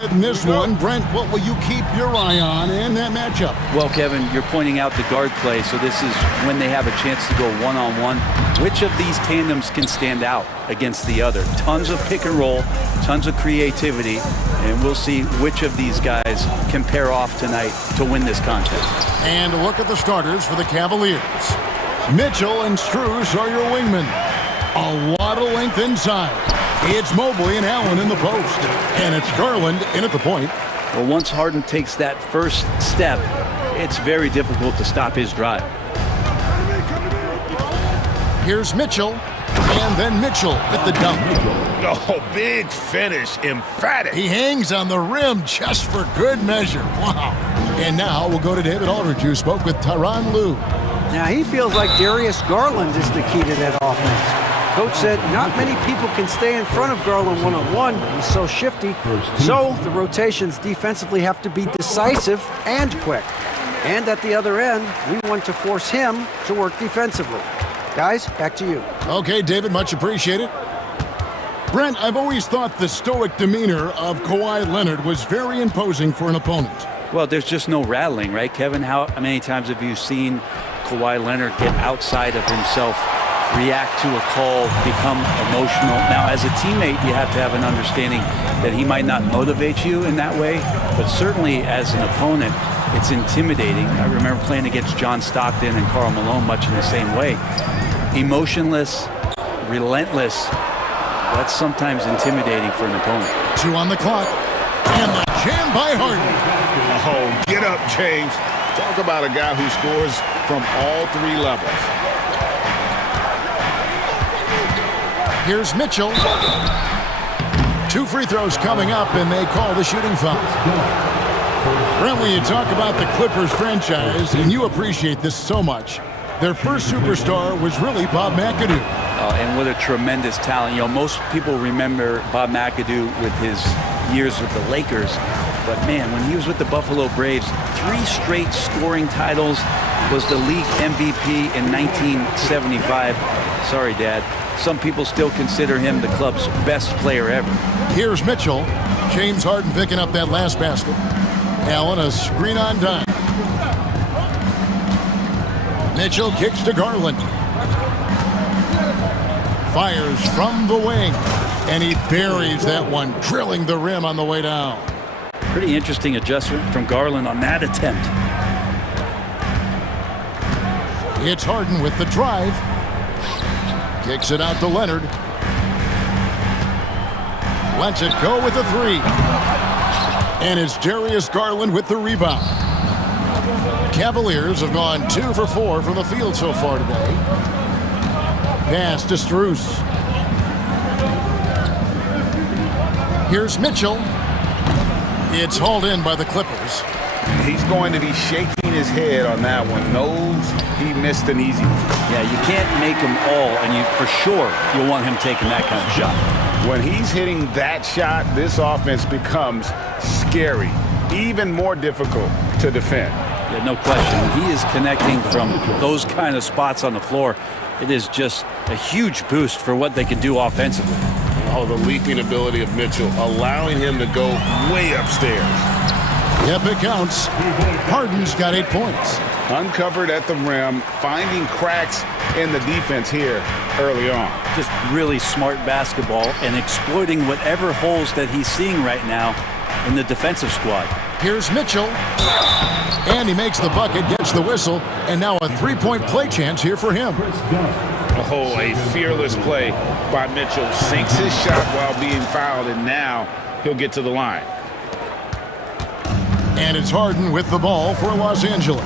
In this one, Brent, what will you keep your eye on in that matchup? Well, Kevin, you're pointing out the guard play, so this is when they have a chance to go one-on-one. Which of these tandems can stand out against the other? Tons of pick and roll, tons of creativity, and we'll see which of these guys can pair off tonight to win this contest. And a look at the starters for the Cavaliers. Mitchell and Strus are your wingmen. A lot of length inside. It's Mobley and Allen in the post. And it's Garland in at the point. Well, once Harden takes that first step, it's very difficult to stop his drive. Here's Mitchell. And then Mitchell with the dunk. Oh, big finish. Emphatic. He hangs on the rim just for good measure. Wow. And now we'll go to David Aldridge, who spoke with Tyronn Lue. Now he feels like Darius Garland is the key to that offense. Coach said not many people can stay in front of Garland one-on-one. He's so shifty. So the rotations defensively have to be decisive and quick. And at the other end, we want to force him to work defensively. Guys, back to you. Okay, David, much appreciated. Brent, I've always thought the stoic demeanor of Kawhi Leonard was very imposing for an opponent. Well, there's just no rattling, right, Kevin? How many times have you seen Kawhi Leonard get outside of himself, react to a call, become emotional? Now, as a teammate, you have to have an understanding that he might not motivate you in that way, but certainly as an opponent, it's intimidating. I remember playing against John Stockton and Karl Malone much in the same way. Emotionless, relentless, that's sometimes intimidating for an opponent. 2 on the clock, and the jam by Harden. Oh, get up, James. Talk about a guy who scores from all 3 levels. Here's Mitchell. 2 free throws coming up, and they call the shooting foul. Brent, when you talk about the Clippers franchise, and you appreciate this so much, their first superstar was really Bob McAdoo. And what a tremendous talent. You know, most people remember Bob McAdoo with his years with the Lakers. But man, when he was with the Buffalo Braves, 3 straight scoring titles, was the league MVP in 1975. Sorry, Dad. Some people still consider him the club's best player ever. Here's Mitchell. James Harden picking up that last basket. Allen, a screen on dime. Mitchell kicks to Garland. Fires from the wing. And he buries that one, drilling the rim on the way down. Pretty interesting adjustment from Garland on that attempt. It's Harden with the drive. Kicks it out to Leonard. Lets it go with the 3. And it's Darius Garland with the rebound. Cavaliers have gone 2 for 4 from the field so far today. Pass to Strus. Here's Mitchell. It's hauled in by the Clippers. He's going to be shaking his head on that one. Knows he missed an easy one. Yeah, you can't make them all, and you for sure you'll want him taking that kind of shot. When he's hitting that shot, this offense becomes scary, even more difficult to defend. Yeah, no question. When he is connecting from those kind of spots on the floor, it is just a huge boost for what they can do offensively. Oh, the leaping ability of Mitchell, allowing him to go way upstairs. Yep, it counts. Harden's got 8 points. Uncovered at the rim, finding cracks in the defense here early on. Just really smart basketball and exploiting whatever holes that he's seeing right now in the defensive squad. Here's Mitchell. And he makes the bucket, gets the whistle, and now a 3-point play chance here for him. Oh, a fearless play by Mitchell. Sinks his shot while being fouled, and now he'll get to the line. And it's Harden with the ball for Los Angeles.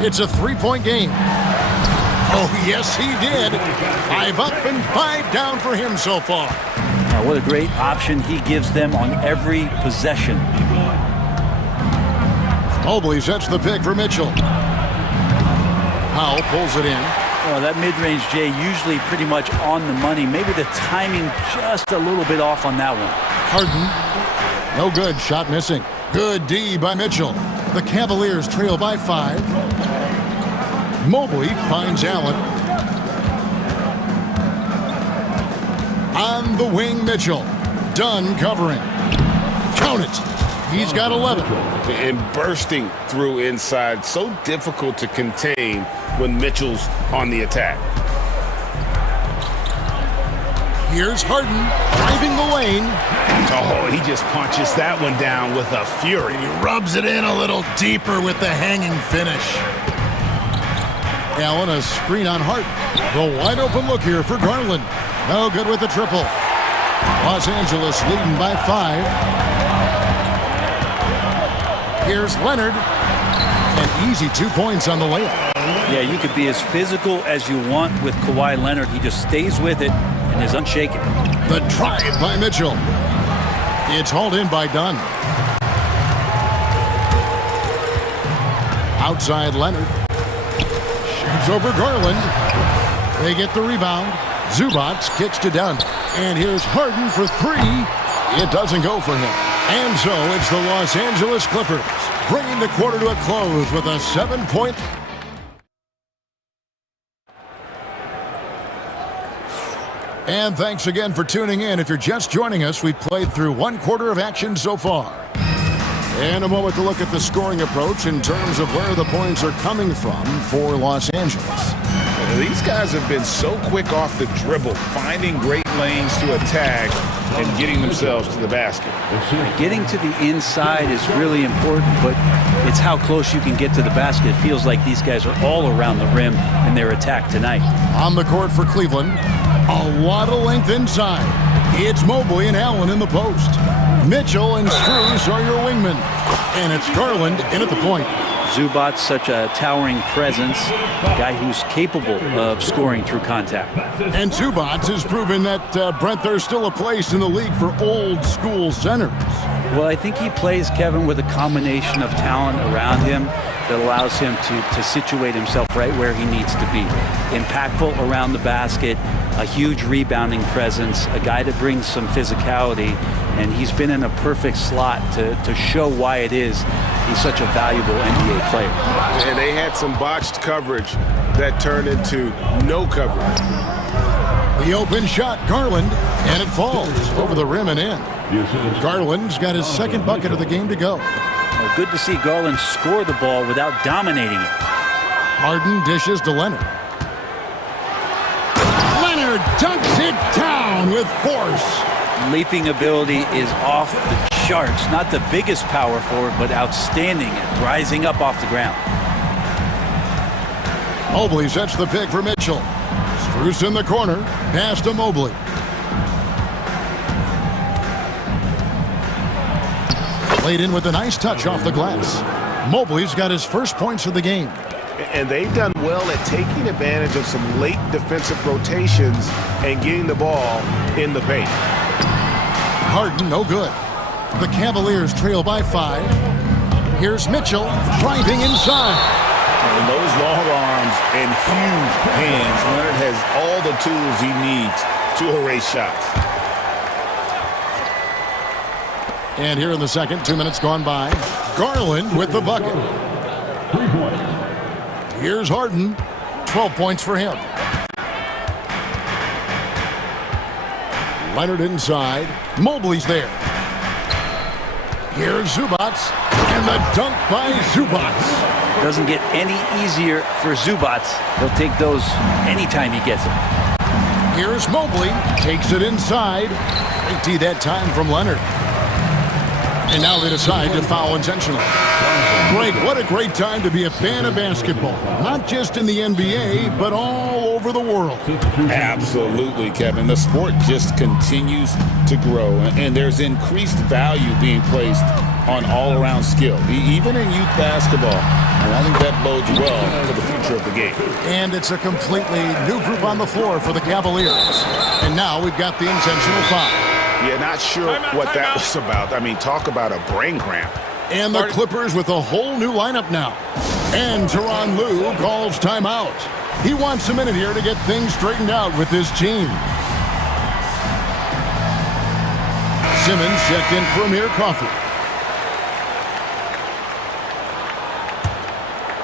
It's a 3-point game. Oh, yes, he did. 5 up and 5 down for him so far. Now, what a great option he gives them on every possession. Mobley sets the pick for Mitchell. Powell pulls it in. Oh, that mid-range, Jay, usually pretty much on the money. Maybe the timing just a little bit off on that one. Harden, no good, shot missing. Good D by Mitchell. The Cavaliers trail by 5. Mobley finds Allen. On the wing, Mitchell. Dunn covering. Count it. He's got 11. And bursting through inside. So difficult to contain when Mitchell's on the attack. Here's Harden driving the lane. Oh, he just punches that one down with a fury. He rubs it in a little deeper with the hanging finish. Allen, a screen on Harden. The wide open look here for Garland. No good with the triple. Los Angeles leading by 5. Here's Leonard. An easy 2 points on the layup. Yeah, you could be as physical as you want with Kawhi Leonard. He just stays with it and is unshaken. The drive by Mitchell. It's hauled in by Dunn. Outside Leonard. Shoots over Garland. They get the rebound. Zubac kicks to Dunn. And here's Harden for 3. It doesn't go for him. And so it's the Los Angeles Clippers bringing the quarter to a close with a 7-point. And thanks again for tuning in. If you're just joining us, we've played through 1 quarter of action so far. And a moment to look at the scoring approach in terms of where the points are coming from for Los Angeles. These guys have been so quick off the dribble, finding great lanes to attack and getting themselves to the basket. Getting to the inside is really important, but it's how close you can get to the basket. It feels like these guys are all around the rim in their attack tonight. On the court for Cleveland, a lot of length inside. It's Mobley and Allen in the post. Mitchell and Strus are your wingmen. And it's Garland in at the point. Zubac, such a towering presence, a guy who's capable of scoring through contact. And Zubac has proven that, Brent, there's still a place in the league for old school centers. Well, I think he plays, Kevin, with a combination of talent around him that allows him to situate himself right where he needs to be. Impactful around the basket, a huge rebounding presence, a guy that brings some physicality, and he's been in a perfect slot to show why it is he's such a valuable NBA player. And they had some botched coverage that turned into no coverage. The open shot, Garland, and it falls over the rim and in. Garland's got his 2nd bucket of the game to go. Well, good to see Garland score the ball without dominating it. Harden dishes to Leonard. Leonard dunks it down with force. Leaping ability is off the charts. Not the biggest power forward, but outstanding at rising up off the ground. Mobley sets the pick for Mitchell. Strus in the corner. Pass to Mobley. Laid in with a nice touch off the glass. Mobley's got his first points of the game. And they've done well at taking advantage of some late defensive rotations and getting the ball in the paint. Harden, no good. The Cavaliers trail by 5. Here's Mitchell driving inside. And those long arms and huge hands, Leonard has all the tools he needs to erase shots. And here in the second, 2 minutes gone by. Garland with the bucket. 3 points. Here's Harden. 12 points for him. Leonard inside. Mobley's there. Here's Zubac. And the dunk by Zubac. Doesn't get any easier for Zubac. He'll take those anytime he gets it. Here's Mobley. Takes it inside. Great D that time from Leonard. And now they decide to foul intentionally. Greg, what a great time to be a fan of basketball. Not just in the NBA, but all over the world. Absolutely, Kevin. The sport just continues to grow, and there's increased value being placed on all-around skill, even in youth basketball. And I think that bodes well for the future of the game. And it's a completely new group on the floor for the Cavaliers. And now we've got the intentional foul. Yeah, not sure what that was about. I mean, talk about a brain cramp. And the Clippers with a whole new lineup now. And Tyronn Lue calls timeout. He wants a minute here to get things straightened out with his team. Simmons checked in for Amir Coffey.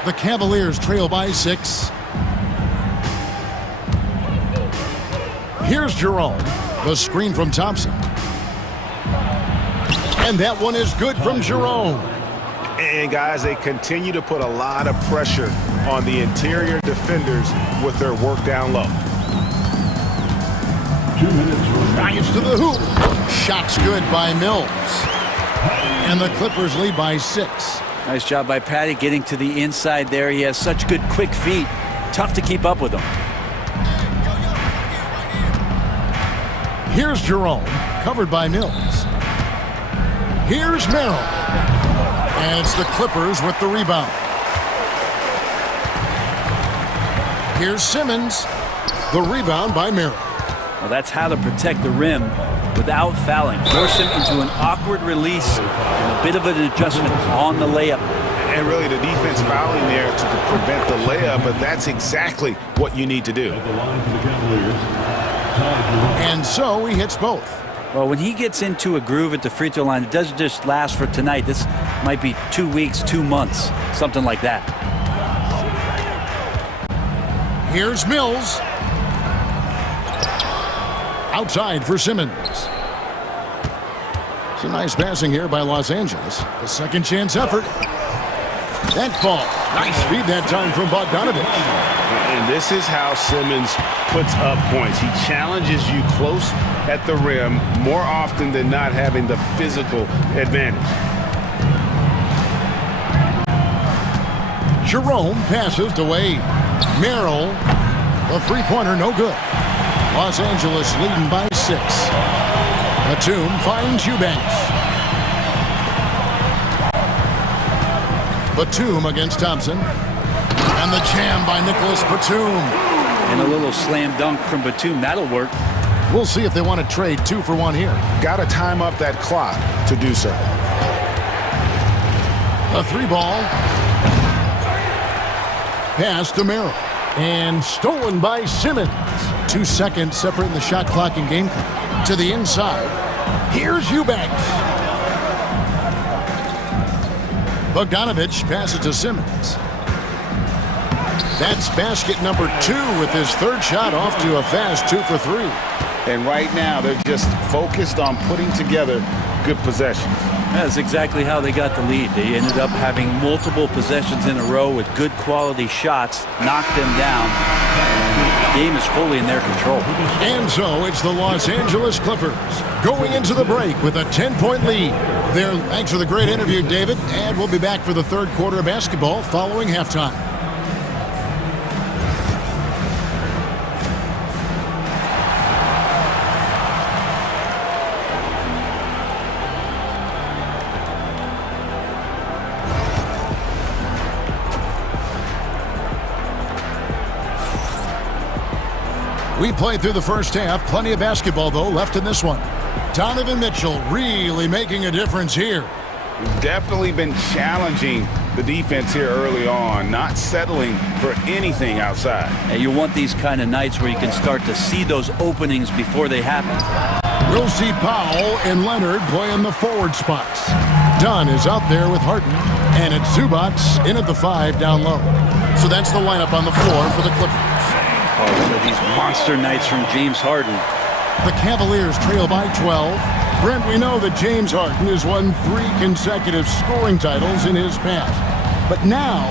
The Cavaliers trail by 6. Here's Jerome. The screen from Thompson. And that one is good from Jerome. And guys, they continue to put a lot of pressure on the interior defenders with their work down low. 2 minutes remaining. Drives to the hoop. Shot's good by Mills. And the Clippers lead by 6. Nice job by Patty getting to the inside there. He has such good quick feet. Tough to keep up with him. Here's Jerome, covered by Mills. Here's Merrill. And it's the Clippers with the rebound. Here's Simmons. The rebound by Merrill. Well, that's how to protect the rim without fouling. Force him into an awkward release and a bit of an adjustment on the layup. And really the defense fouling there to prevent the layup, but that's exactly what you need to do. At the line for the Cavaliers. And so he hits both. Well, when he gets into a groove at the free throw line, it doesn't just last for tonight. This might be 2 weeks, 2 months, something like that. Here's Mills. Outside for Simmons. Some nice passing here by Los Angeles. The second chance effort. That ball. Nice feed that time from Bogdanovich. And this is how Simmons puts up points. He challenges you close at the rim more often than not, having the physical advantage. Jerome passes to Wade. Merrill, the three-pointer, no good. Los Angeles leading by 6. Batum finds Eubanks. Batum against Thompson. And the jam by Nicholas Batum. And a little slam dunk from Batum. That'll work. We'll see if they want to trade 2 for 1 here. Got to time up that clock to do so. A 3-ball. Pass to Merrill. And stolen by Simmons. 2 seconds separating the shot clock and game clock. To the inside. Here's Eubanks. Bogdanovich passes to Simmons. That's basket number 2 with his third shot off to a fast 2 for 3. And right now, they're just focused on putting together good possessions. That's exactly how they got the lead. They ended up having multiple possessions in a row with good quality shots, knocked them down. The game is fully in their control. And so it's the Los Angeles Clippers going into the break with a 10-point lead. Thanks for the great interview, David. And we'll be back for the third quarter of basketball following halftime. We played through the first half. Plenty of basketball, though, left in this one. Donovan Mitchell really making a difference here. Definitely been challenging the defense here early on, not settling for anything outside. And you want these kind of nights where you can start to see those openings before they happen. We'll see Powell and Leonard play in the forward spots. Dunn is out there with Harden, and it's Zubac in at the 5 down low. So that's the lineup on the floor for the Clippers. Oh, one of these monster nights from James Harden. The Cavaliers trail by 12. Brent, we know that James Harden has won 3 consecutive scoring titles in his past. But now,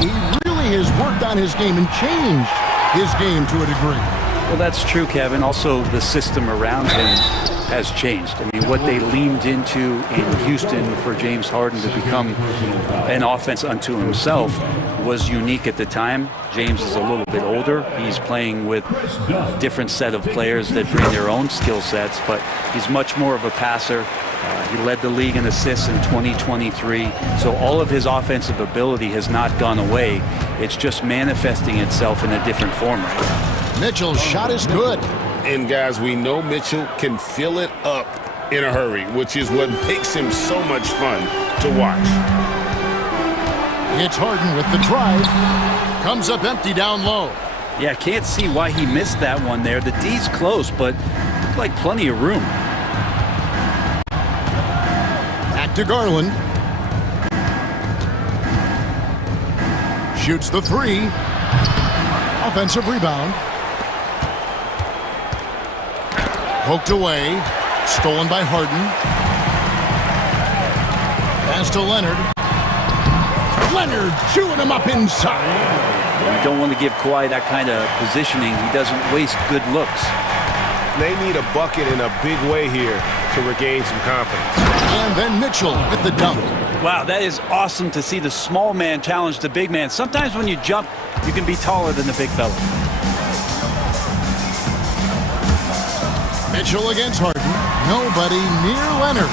he really has worked on his game and changed his game to a degree. Well, that's true, Kevin. Also, the system around him has changed. I mean, what they leaned into in Houston for James Harden to become an offense unto himself was unique at the time. James is a little bit older. He's playing with a different set of players that bring their own skill sets, but he's much more of a passer. He led the league in assists in 2023. So all of his offensive ability has not gone away. It's just manifesting itself in a different form right now. Mitchell's shot is good. And guys, we know Mitchell can fill it up in a hurry, which is what makes him so much fun to watch. It's Harden with the drive. Comes up empty down low. Yeah, can't see why he missed that one there. The D's close, but looked like plenty of room. Back to Garland. Shoots the 3. Offensive rebound. Poked away. Stolen by Harden. Pass to Leonard. Leonard chewing him up inside. You don't want to give Kawhi that kind of positioning. He doesn't waste good looks. They need a bucket in a big way here to regain some confidence. And then Mitchell with the dunk. Wow, that is awesome to see the small man challenge the big man. Sometimes when you jump, you can be taller than the big fella. Mitchell against Harden. Nobody near Leonard.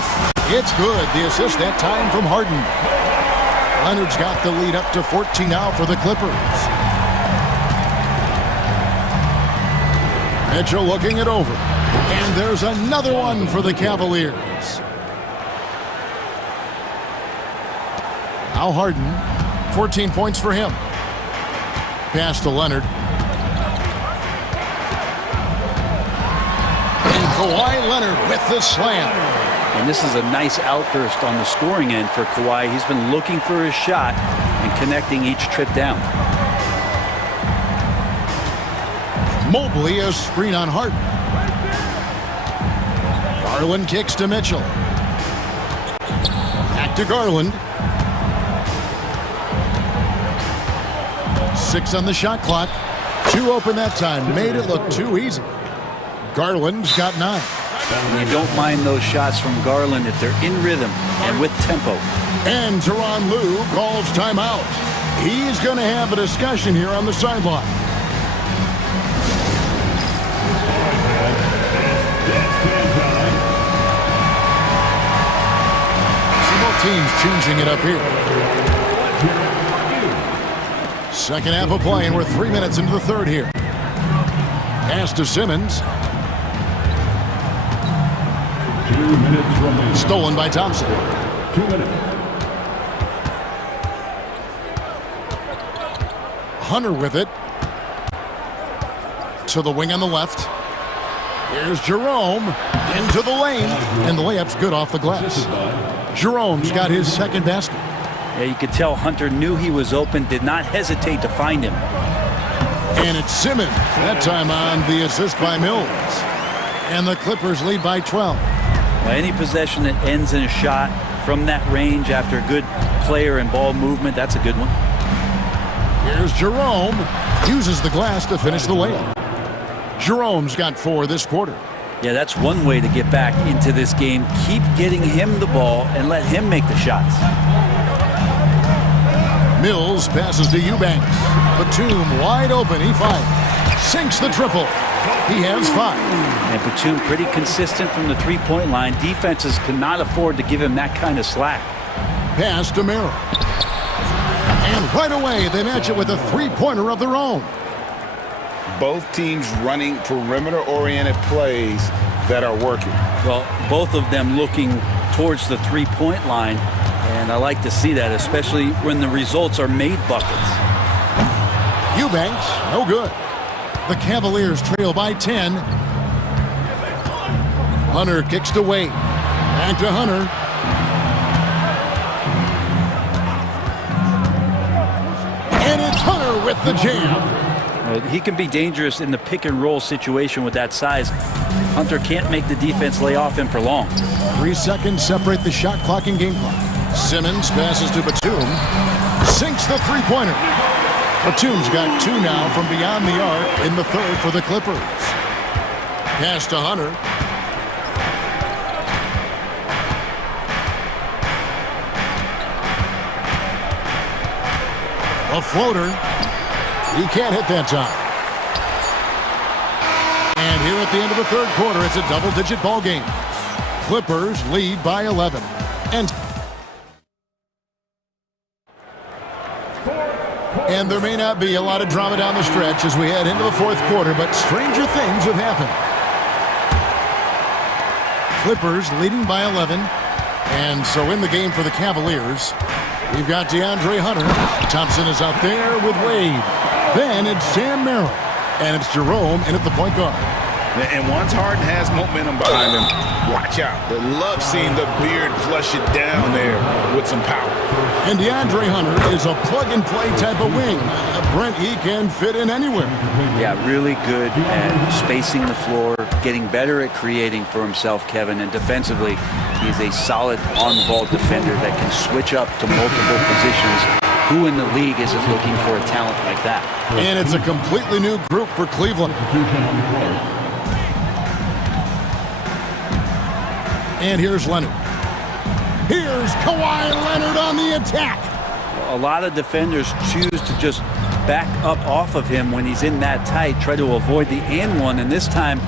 It's good. The assist that time from Harden. Leonard's got the lead up to 14 now for the Clippers. Mitchell looking it over. And there's another one for the Cavaliers. Now Harden, 14 points for him. Pass to Leonard. And Kawhi Leonard with the slam. And this is a nice outburst on the scoring end for Kawhi. He's been looking for his shot and connecting each trip down. Mobley a screen on Harden. Garland kicks to Mitchell. Back to Garland. 6 on the shot clock. 2 open that time. Made it look too easy. Garland's got 9. And you don't mind those shots from Garland if they're in rhythm and with tempo. And Tyronn Lue calls timeout. He's going to have a discussion here on the sideline. Both teams changing it up here. Second half of play, and we're 3 minutes into the third here. Pass to Simmons. 2 minutes remaining. Stolen by Thompson. 2 minutes. Hunter with it. To the wing on the left. Here's Jerome. Into the lane. And the layup's good off the glass. Jerome's got his second basket. Yeah, you could tell Hunter knew he was open, did not hesitate to find him. And it's Simmons. That time on the assist by Mills. And the Clippers lead by 12. Well, any possession that ends in a shot from that range after a good player and ball movement, that's a good one. Here's Jerome. Uses the glass to finish the layup. Jerome's got 4 this quarter. Yeah, that's one way to get back into this game. Keep getting him the ball and let him make the shots. Mills passes to Eubanks. Batum wide open. He fires. Sinks the triple. He has 5. And Batum pretty consistent from the three-point line. Defenses cannot afford to give him that kind of slack. Pass to Merrill. And right away, they match it with a three-pointer of their own. Both teams running perimeter-oriented plays that are working. Well, both of them looking towards the three-point line. And I like to see that, especially when the results are made buckets. Eubanks, no good. The Cavaliers trail by 10. Hunter kicks to Wade. Back to Hunter. And it's Hunter with the jam. He can be dangerous in the pick and roll situation with that size. Hunter can't make the defense lay off him for long. 3 seconds separate the shot clock and game clock. Simmons passes to Batum. Sinks the three-pointer. Batum's got 2 now from beyond the arc in the third for the Clippers. Pass to Hunter. A floater. He can't hit that time. And here at the end of the third quarter, it's a double-digit ball game. Clippers lead by 11. And there may not be a lot of drama down the stretch as we head into the fourth quarter, but stranger things have happened. Clippers leading by 11. And so in the game for the Cavaliers, we've got DeAndre Hunter. Thompson is out there with Wade. Then it's Sam Merrill. And it's Jerome in at the point guard. And once Harden has momentum behind him, watch out. They love seeing the beard flush it down there with some power. And DeAndre Hunter is a plug-and-play type of wing. Brent, he can fit in anywhere. Yeah, really good at spacing the floor, getting better at creating for himself, Kevin. And defensively, He is a solid on-ball defender that can switch up to multiple positions. Who in the league isn't looking for a talent like that? And it's a completely new group for Cleveland. And here's Leonard. Here's Kawhi Leonard on the attack. A lot of defenders choose to just back up off of him when he's in that tight, try to avoid the and one, and this time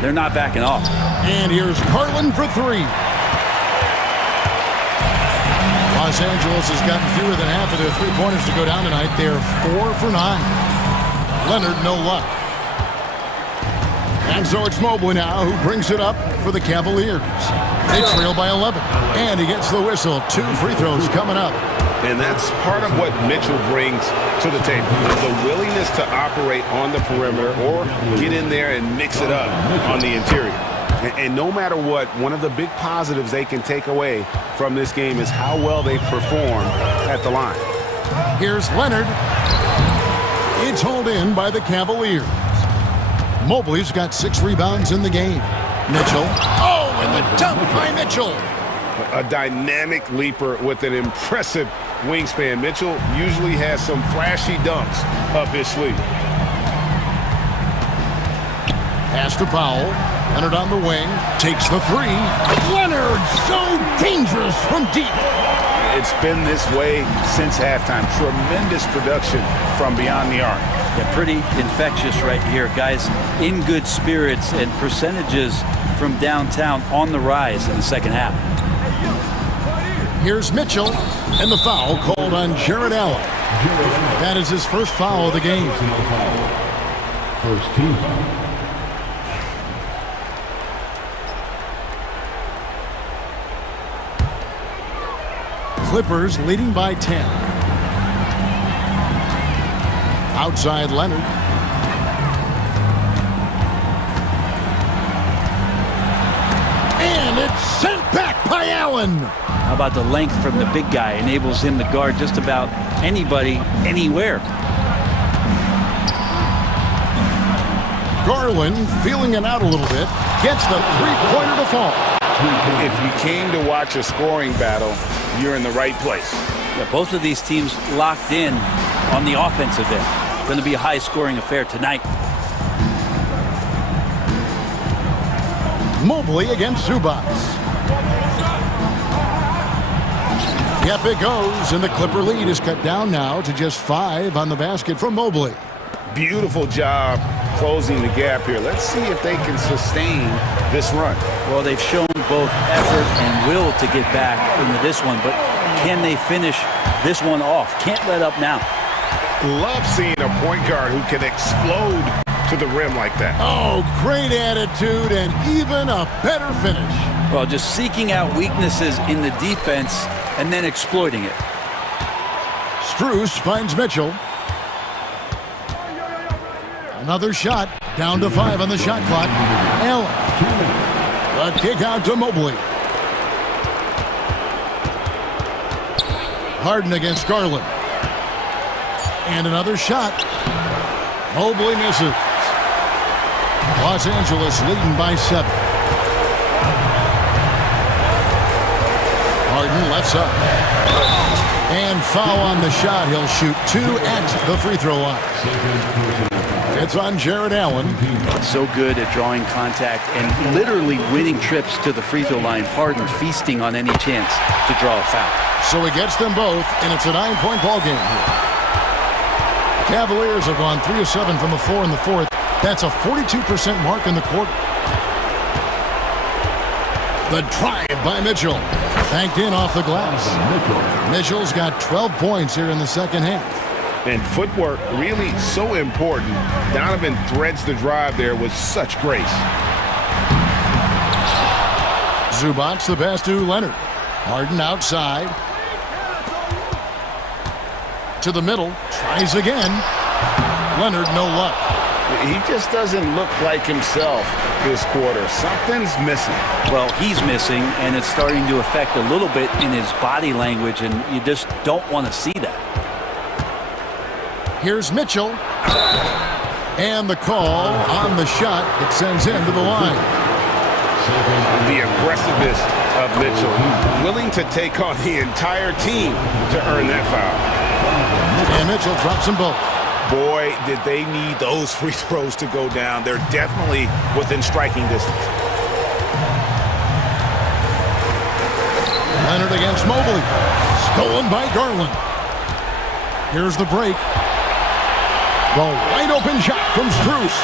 they're not backing off. And here's Garland for three. Los Angeles has gotten fewer than half of their three-pointers to go down tonight. They're 4 for 9. Leonard, no luck. And so it's Mobley now who brings it up for the Cavaliers. They trail by 11. And he gets the whistle. 2 free throws coming up. And that's part of what Mitchell brings to the table. The willingness to operate on the perimeter or get in there and mix it up on the interior. And no matter what, one of the big positives they can take away from this game is how well they perform at the line. Here's Leonard. It's hauled in by the Cavaliers. Mobley's got 6 rebounds in the game. Mitchell. Oh, and the dunk by Mitchell. A dynamic leaper with an impressive wingspan. Mitchell usually has some flashy dunks up his sleeve. Pass to Powell. Leonard on the wing. Takes the three. Leonard, so dangerous from deep. It's been this way since halftime. Tremendous production from beyond the arc. Yeah, pretty infectious right here. Guys in good spirits and percentages from downtown on the rise in the second half. Here's Mitchell, and the foul called on Jared Allen. That is his first foul of the game. First team foul. Clippers leading by 10. Outside Leonard. And it's sent back by Allen. How about the length from the big guy? Enables him to guard just about anybody, anywhere. Garland feeling it out a little bit. Gets the three-pointer to fall. If you came to watch a scoring battle, you're in the right place. Yeah, both of these teams locked in on the offensive end. Going to be a high-scoring affair tonight. Mobley against Zubac. Yep, it goes, and the Clipper lead is cut down now to just 5 on the basket from Mobley. Beautiful job closing the gap here. Let's see if they can sustain this run. Well, they've shown both effort and will to get back into this one, but can they finish this one off? Can't let up now. Love seeing a point guard who can explode to the rim like that. Oh, great attitude and even a better finish. Well, just seeking out weaknesses in the defense and then exploiting it. Strus finds Mitchell. Another shot, down to 5 on the shot clock. Allen. The kick out to Mobley. Harden against Garland. And another shot. Mobley misses. Los Angeles leading by 7. Harden left side. And foul on the shot. He'll shoot 2 at the free throw line. It's on Jared Allen. So good at drawing contact and literally winning trips to the free throw line. Harden feasting on any chance to draw a foul. So he gets them both, and it's a 9-point ball game here. Cavaliers have gone 3 of 7 from the floor in the fourth. That's a 42% mark in the quarter. The drive by Mitchell. Banked in off the glass. Mitchell's got 12 points here in the second half. And footwork really so important. Donovan threads the drive there with such grace. Zubac the pass to Leonard. Harden outside. To the middle. Tries again. Leonard, no luck. He just doesn't look like himself this quarter. Something's missing. Well, he's missing, and it's starting to affect a little bit in his body language, and you just don't want to see that. Here's Mitchell. And the call on the shot that sends him to the line. The aggressiveness of Mitchell, willing to take on the entire team to earn that foul. And Mitchell drops them both. Boy, did they need those free throws to go down. They're definitely within striking distance. Leonard against Mobley. Stolen by Garland. Here's the break. The wide open shot from Strus.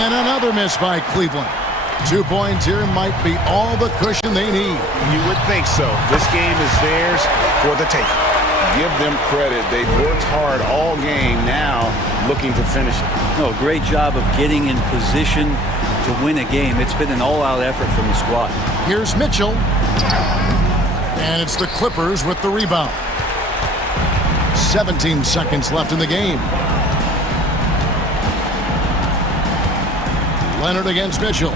And another miss by Cleveland. 2 points here might be all the cushion they need. You would think so. This game is theirs for the taking. Give them credit. They've worked hard all game, now looking to finish it. No, great job of getting in position to win a game. It's been an all-out effort from the squad. Here's Mitchell. And it's the Clippers with the rebound. 17 seconds left in the game. Leonard against Mitchell.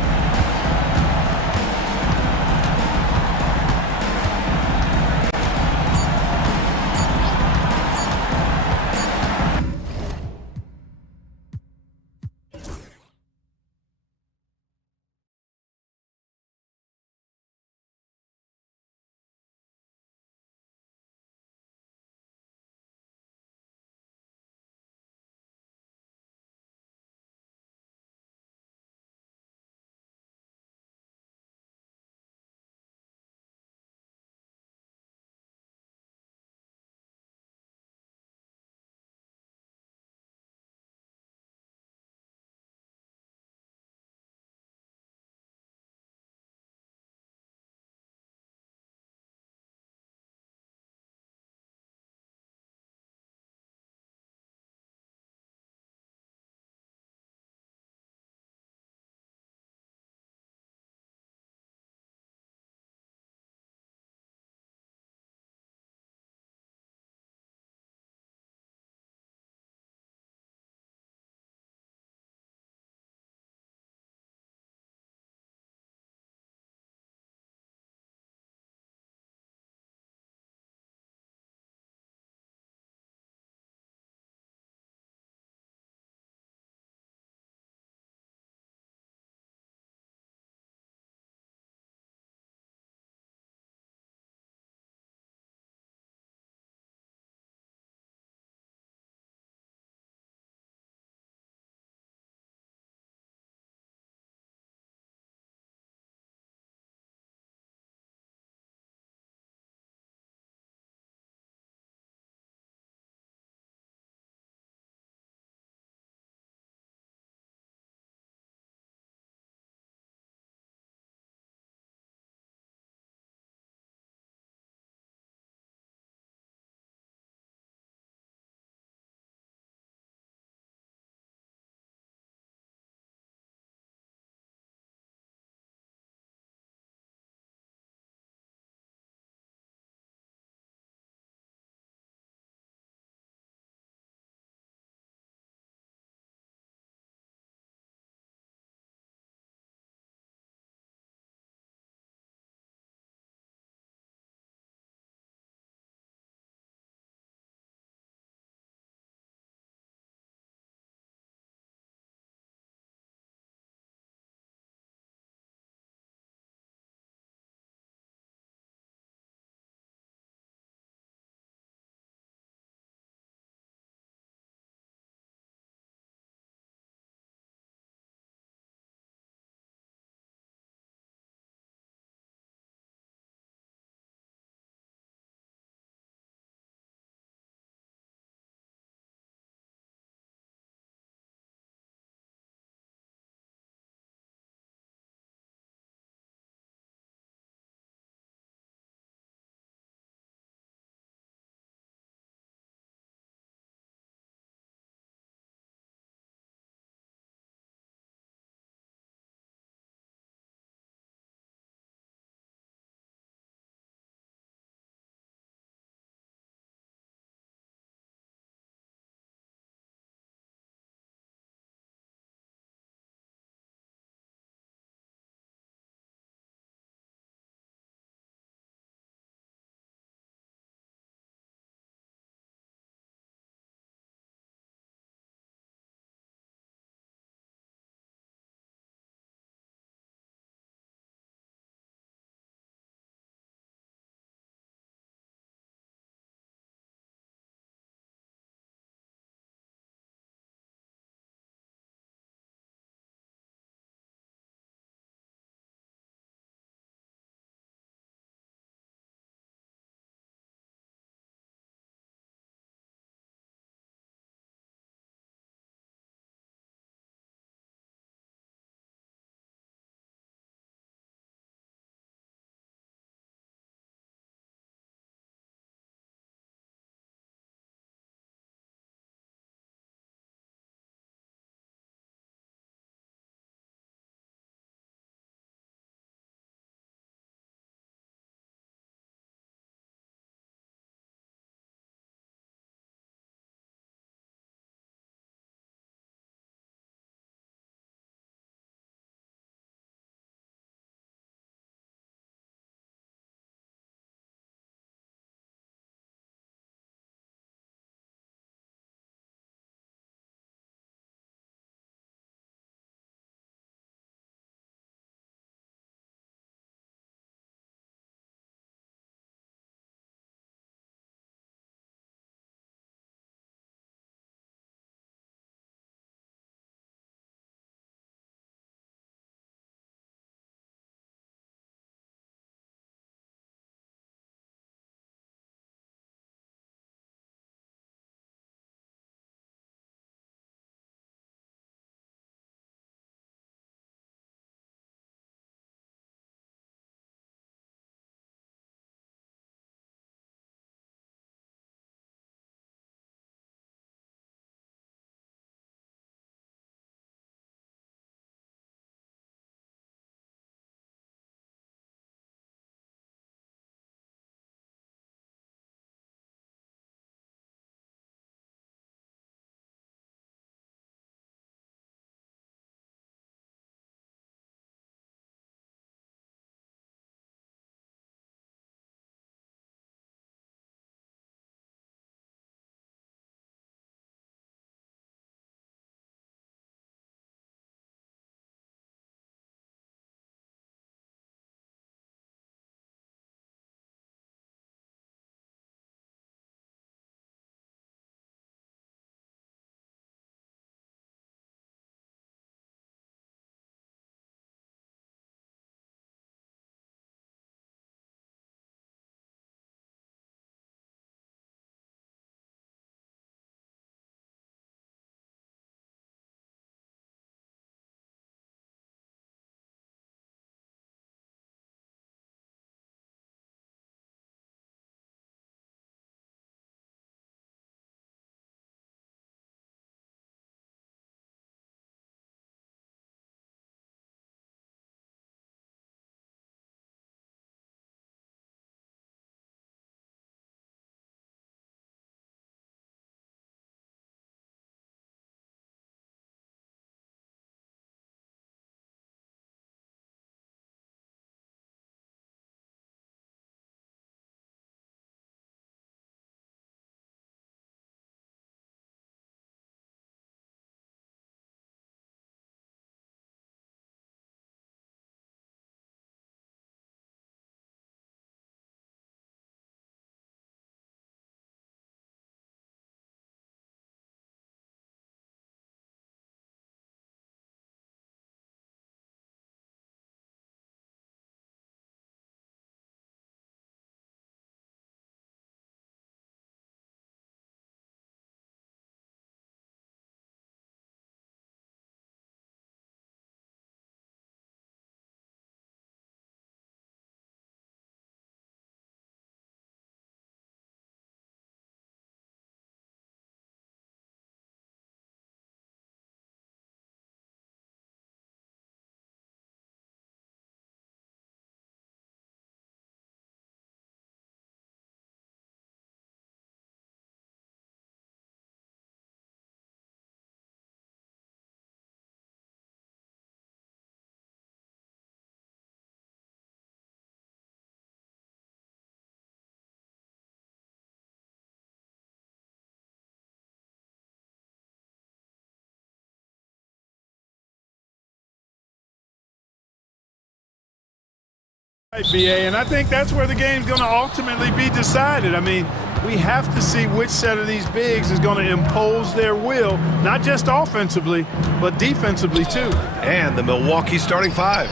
BA, and I think that's where the game's going to ultimately be decided. I mean, we have to see which set of these bigs is going to impose their will, not just offensively, but defensively too. And the Milwaukee starting five.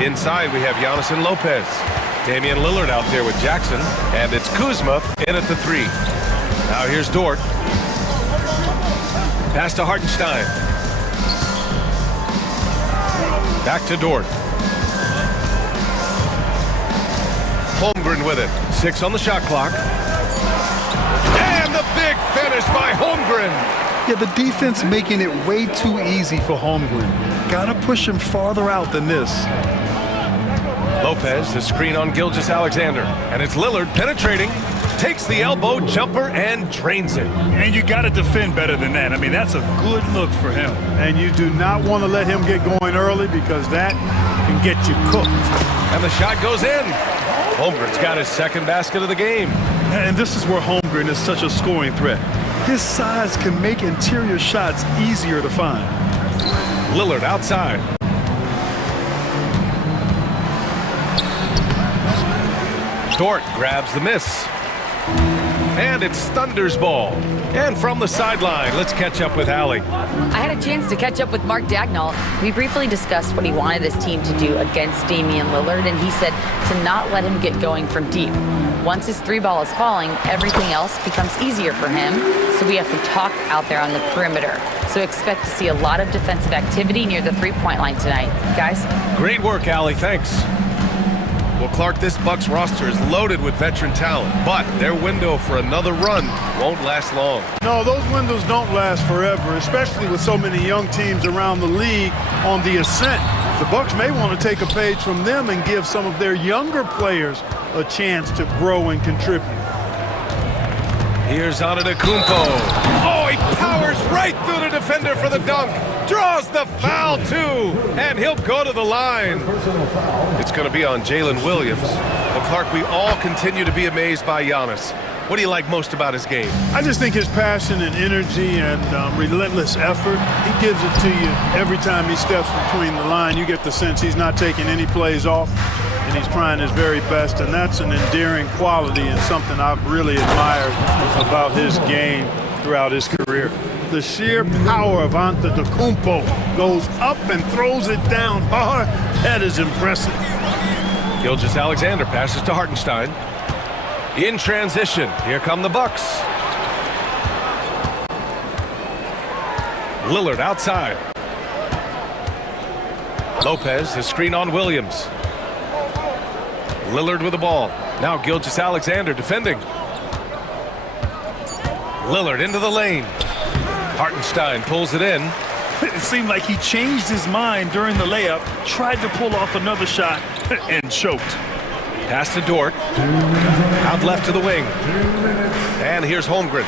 Inside, we have Giannis and Lopez. Damian Lillard out there with Jackson, and it's Kuzma in at the three. Now here's Dort. Pass to Hartenstein. Back to Dort. Holmgren with it. 6 on the shot clock. And the big finish by Holmgren. Yeah, the defense making it way too easy for Holmgren. Gotta push him farther out than this. Lopez, the screen on Gilgeous-Alexander. And it's Lillard penetrating. Takes the elbow jumper and drains it. And you got to defend better than that. I mean, that's a good look for him. And you do not want to let him get going early because that can get you cooked. And the shot goes in. Holmgren's got his second basket of the game. And this is where Holmgren is such a scoring threat. His size can make interior shots easier to find. Lillard outside. Dort grabs the miss. And it's Thunder's ball. And from the sideline, let's catch up with Allie. I had a chance to catch up with Mark Dagnall. We briefly discussed what he wanted his team to do against Damian Lillard, and he said to not let him get going from deep. Once his three ball is falling, everything else becomes easier for him, so we have to talk out there on the perimeter. So expect to see a lot of defensive activity near the three-point line tonight. Guys? Great work, Allie. Thanks. Well, Clark, this Bucks roster is loaded with veteran talent, but their window for another run won't last long. No, those windows don't last forever, especially with so many young teams around the league on the ascent. The Bucks may want to take a page from them and give some of their younger players a chance to grow and contribute. Here's Antetokounmpo. Oh, he powers right through the defender for the dunk. Draws the foul, too. And he'll go to the line. It's going to be on Jalen Williams. Well, Clark, we all continue to be amazed by Giannis. What do you like most about his game? I just think his passion and energy and relentless effort, he gives it to you every time he steps between the line. You get the sense he's not taking any plays off, and he's trying his very best, and that's an endearing quality and something I've really admired about his game throughout his career. The sheer power of Antetokounmpo goes up and throws it down hard. That is impressive. Gilgeous-Alexander passes to Hartenstein. In transition, here come the Bucks. Lillard outside. Lopez, his screen on Williams. Lillard with the ball. Now Gilgeous-Alexander defending. Lillard into the lane. Hartenstein pulls it in. It seemed like he changed his mind during the layup, tried to pull off another shot, and choked. Pass to Dort. Out left to the wing. And here's Holmgren.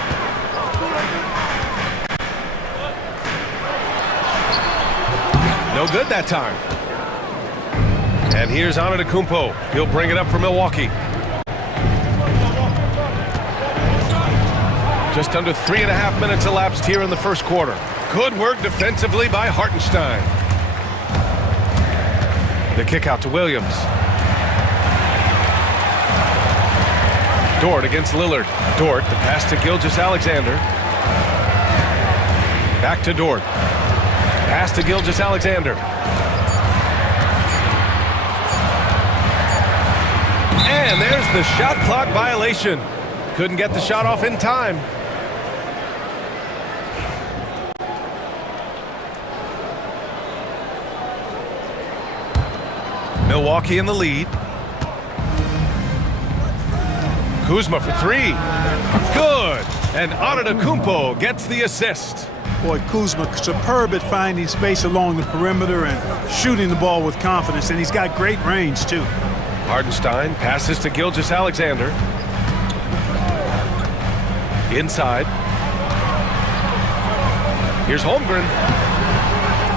No good that time. And here's Antetokounmpo. He'll bring it up for Milwaukee. Just under 3.5 minutes elapsed here in the first quarter. Good work defensively by Hartenstein. The kick out to Williams. Dort against Lillard. Dort, the pass to Gilgeous-Alexander. Back to Dort. Pass to Gilgeous-Alexander. And there's the shot clock violation. Couldn't get the shot off in time. Milwaukee in the lead. Kuzma for three. Good. And Antetokounmpo gets the assist. Boy, Kuzma superb at finding space along the perimeter and shooting the ball with confidence, and he's got great range too. Hartenstein passes to Gilgeous-Alexander. Inside. Here's Holmgren.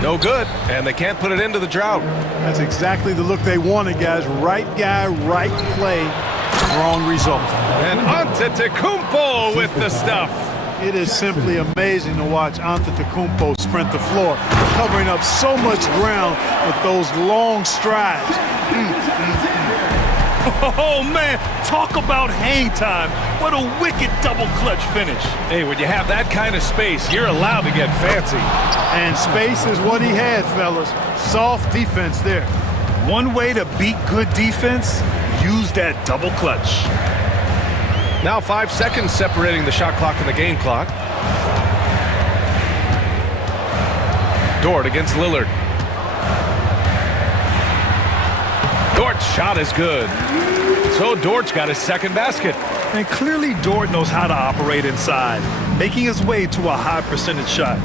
No good, and they can't put it into the drought. That's exactly the look they wanted, guys. Right guy, right play, wrong result. And Antetokounmpo with the stuff. It is simply amazing to watch Antetokounmpo sprint the floor, covering up so much ground with those long strides. Oh, man, talk about hang time. What a wicked double clutch finish. Hey, when you have that kind of space, you're allowed to get fancy. And space is what he had, fellas. Soft defense there. One way to beat good defense, use that double clutch. Now 5 seconds separating the shot clock and the game clock. Dort against Lillard. Dort's shot is good. So Dort's got his second basket. And clearly Dort knows how to operate inside, making his way to a high percentage shot.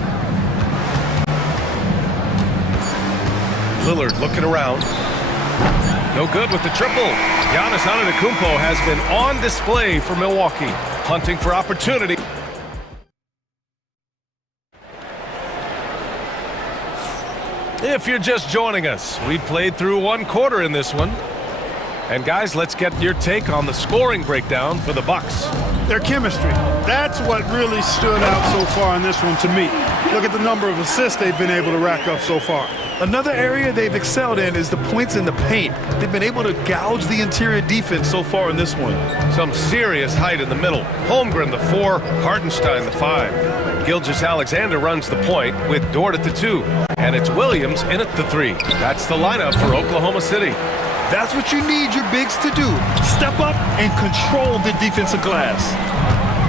Lillard looking around. No good with the triple. Giannis Antetokounmpo has been on display for Milwaukee, hunting for opportunity. If you're just joining us, we played through 1 quarter in this one. And guys, let's get your take on the scoring breakdown for the Bucks. Their chemistry. That's what really stood out so far in this one to me. Look at the number of assists they've been able to rack up so far. Another area they've excelled in is the points in the paint. They've been able to gouge the interior defense so far in this one. Some serious height in the middle. Holmgren the 4, Hartenstein the 5. Gilgeous-Alexander runs the point with Dort at the 2. And it's Williams in at the 3. That's the lineup for Oklahoma City. That's what you need your bigs to do. Step up and control the defensive glass.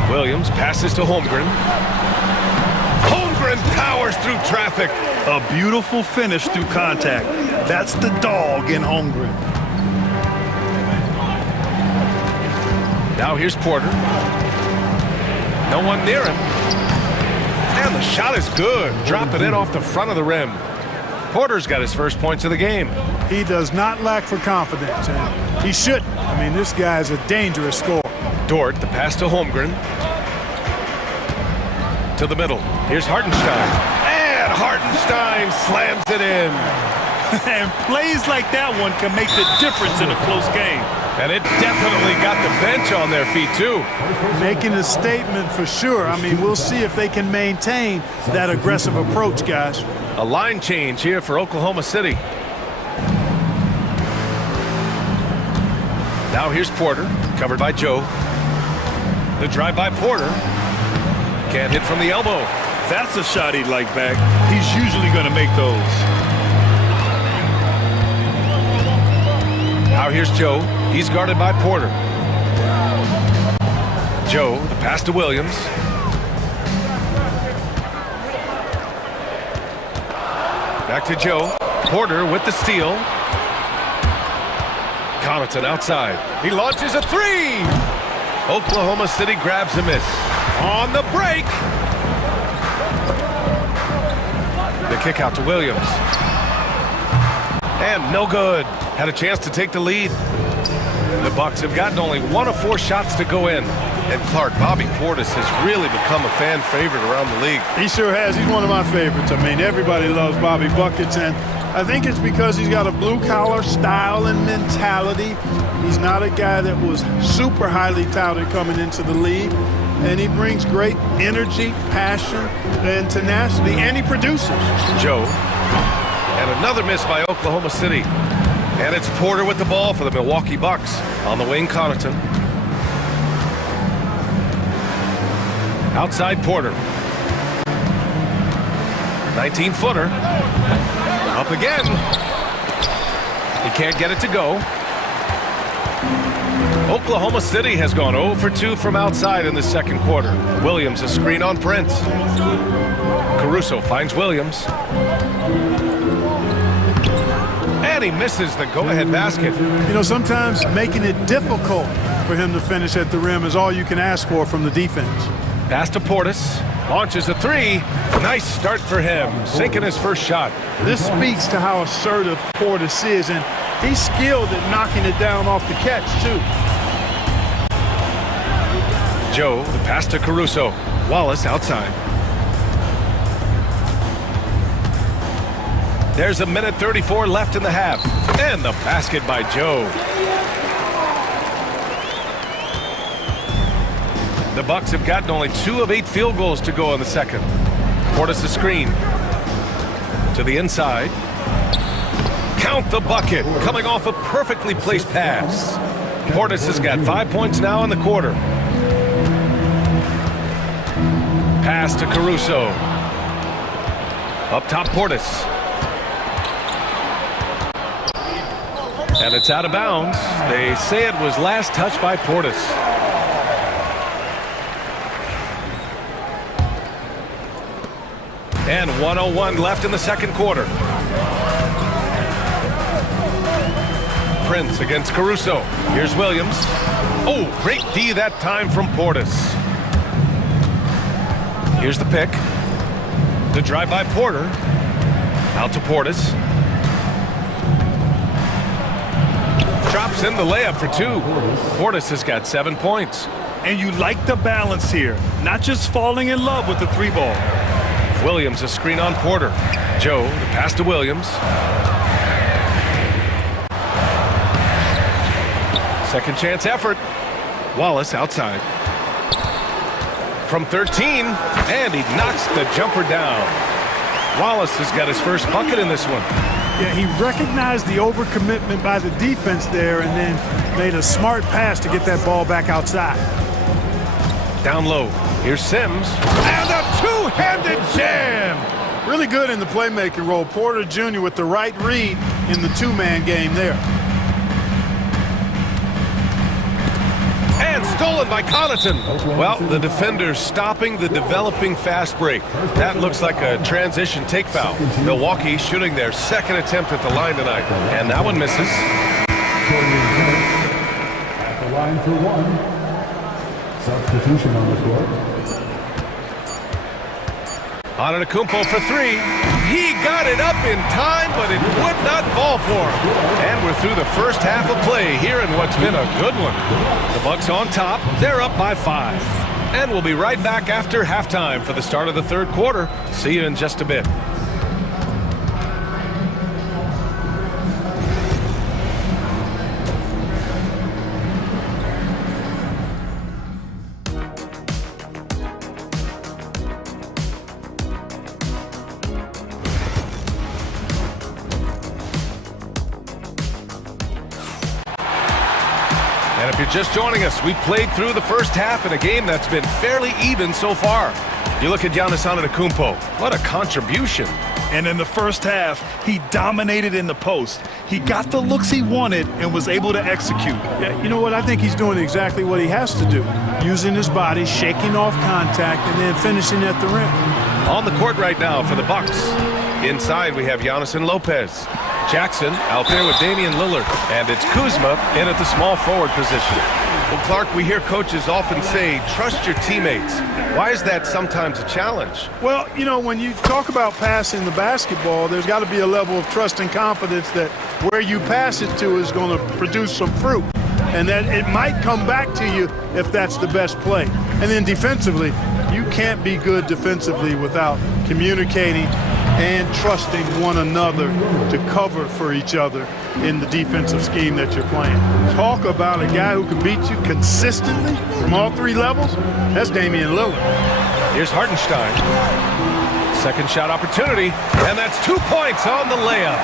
Williams passes to Holmgren. Holmgren powers through traffic. A beautiful finish through contact. That's the dog in Holmgren. Now here's Porter. No one near him. And the shot is good. Dropping it off the front of the rim. Porter's got his first points of the game. He does not lack for confidence, and he shouldn't. I mean, this guy is a dangerous scorer. Dort, the pass to Holmgren. To the middle. Here's Hartenstein. And Hartenstein slams it in. And plays like that one can make the difference in a close game. And it definitely got the bench on their feet, too. Making a statement for sure. I mean, we'll see if they can maintain that aggressive approach, guys. A line change here for Oklahoma City. Now here's Porter, covered by Joe. The drive by Porter. Can't hit from the elbow. That's a shot he'd like back. He's usually going to make those. Now here's Joe. He's guarded by Porter. Joe, the pass to Williams. Back to Joe. Porter with the steal. Connaughton outside. He launches a 3. Oklahoma City grabs a miss. On the break. The kick out to Williams. And no good. Had a chance to take the lead. The Bucks have gotten only 1 of 4 shots to go in. And Clark, Bobby Portis has really become a fan favorite around the league. He sure has. He's one of my favorites. I mean, everybody loves Bobby Buckets, and I think it's because he's got a blue-collar style and mentality. He's not a guy that was super highly touted coming into the league, and he brings great energy, passion, and tenacity, and he produces. Joe. And another miss by Oklahoma City. And it's Porter with the ball for the Milwaukee Bucks. On the wing, Connaughton. Outside Porter. 19-footer. Up again. He can't get it to go. Oklahoma City has gone 0 for 2 from outside in the second quarter. Williams a screen on Prince. Caruso finds Williams. And he misses the go-ahead basket. You know, sometimes making it difficult for him to finish at the rim is all you can ask for from the defense. Pass to Portis. Launches a 3. Nice start for him. Sinking his first shot. This speaks to how assertive Portis is, and he's skilled at knocking it down off the catch, too. Joe, the pass to Caruso. Wallace outside. There's a minute 34 left in the half. And the basket by Joe. The Bucks have gotten only 2 of 8 field goals to go in the second. Portis a screen. To the inside. Count the bucket. Coming off a perfectly placed pass. Portis has got 5 points now in the quarter. Pass to Caruso. Up top, Portis. And it's out of bounds. They say it was last touched by Portis. And 1:01 left in the second quarter. Prince against Caruso. Here's Williams. Oh, great D that time from Portis. Here's the pick. The drive by Porter. Out to Portis. Drops in the layup for 2. Portis has got 7 points. And you like the balance here. Not just falling in love with the 3 ball. Williams a screen on Porter. Joe, the pass to Williams. Second chance effort. Wallace outside. From 13, and he knocks the jumper down. Wallace has got his first bucket in this one. Yeah, he recognized the overcommitment by the defense there and then made a smart pass to get that ball back outside. Down low. Here's Sims. And a two-handed jam! Really good in the playmaking role. Porter Jr. with the right read in the two-man game there. And stolen by Connaughton. Well, the defender's stopping the developing fast break. That looks like a transition take foul. Milwaukee shooting their second attempt at the line tonight. And that one misses. At the line for 1. Substitution on the court. Antetokounmpo for 3. He got it up in time, but it would not fall for him. And we're through the first half of play here in what's been a good one. The Bucks on top. They're up by 5. And we'll be right back after halftime for the start of the third quarter. See you in just a bit. And if you're just joining us, we played through the first half in a game that's been fairly even so far. You look at Giannis Antetokounmpo, what a contribution. And in the first half, he dominated in the post. He got the looks he wanted and was able to execute. Yeah, you know what? I think he's doing exactly what he has to do. Using his body, shaking off contact, and then finishing at the rim. On the court right now for the Bucks. Inside, we have Giannis and Lopez. Jackson out there with Damian Lillard. And it's Kuzma in at the small forward position. Well, Clark, we hear coaches often say, trust your teammates. Why is that sometimes a challenge? Well, you know, when you talk about passing the basketball, there's got to be a level of trust and confidence that where you pass it to is going to produce some fruit. And that it might come back to you if that's the best play. And then defensively, you can't be good defensively without communicating and trusting one another to cover for each other in the defensive scheme that you're playing. Talk about a guy who can beat you consistently from all 3 levels. That's Damian Lillard. Here's Hartenstein. Second shot opportunity, and that's 2 points on the layup.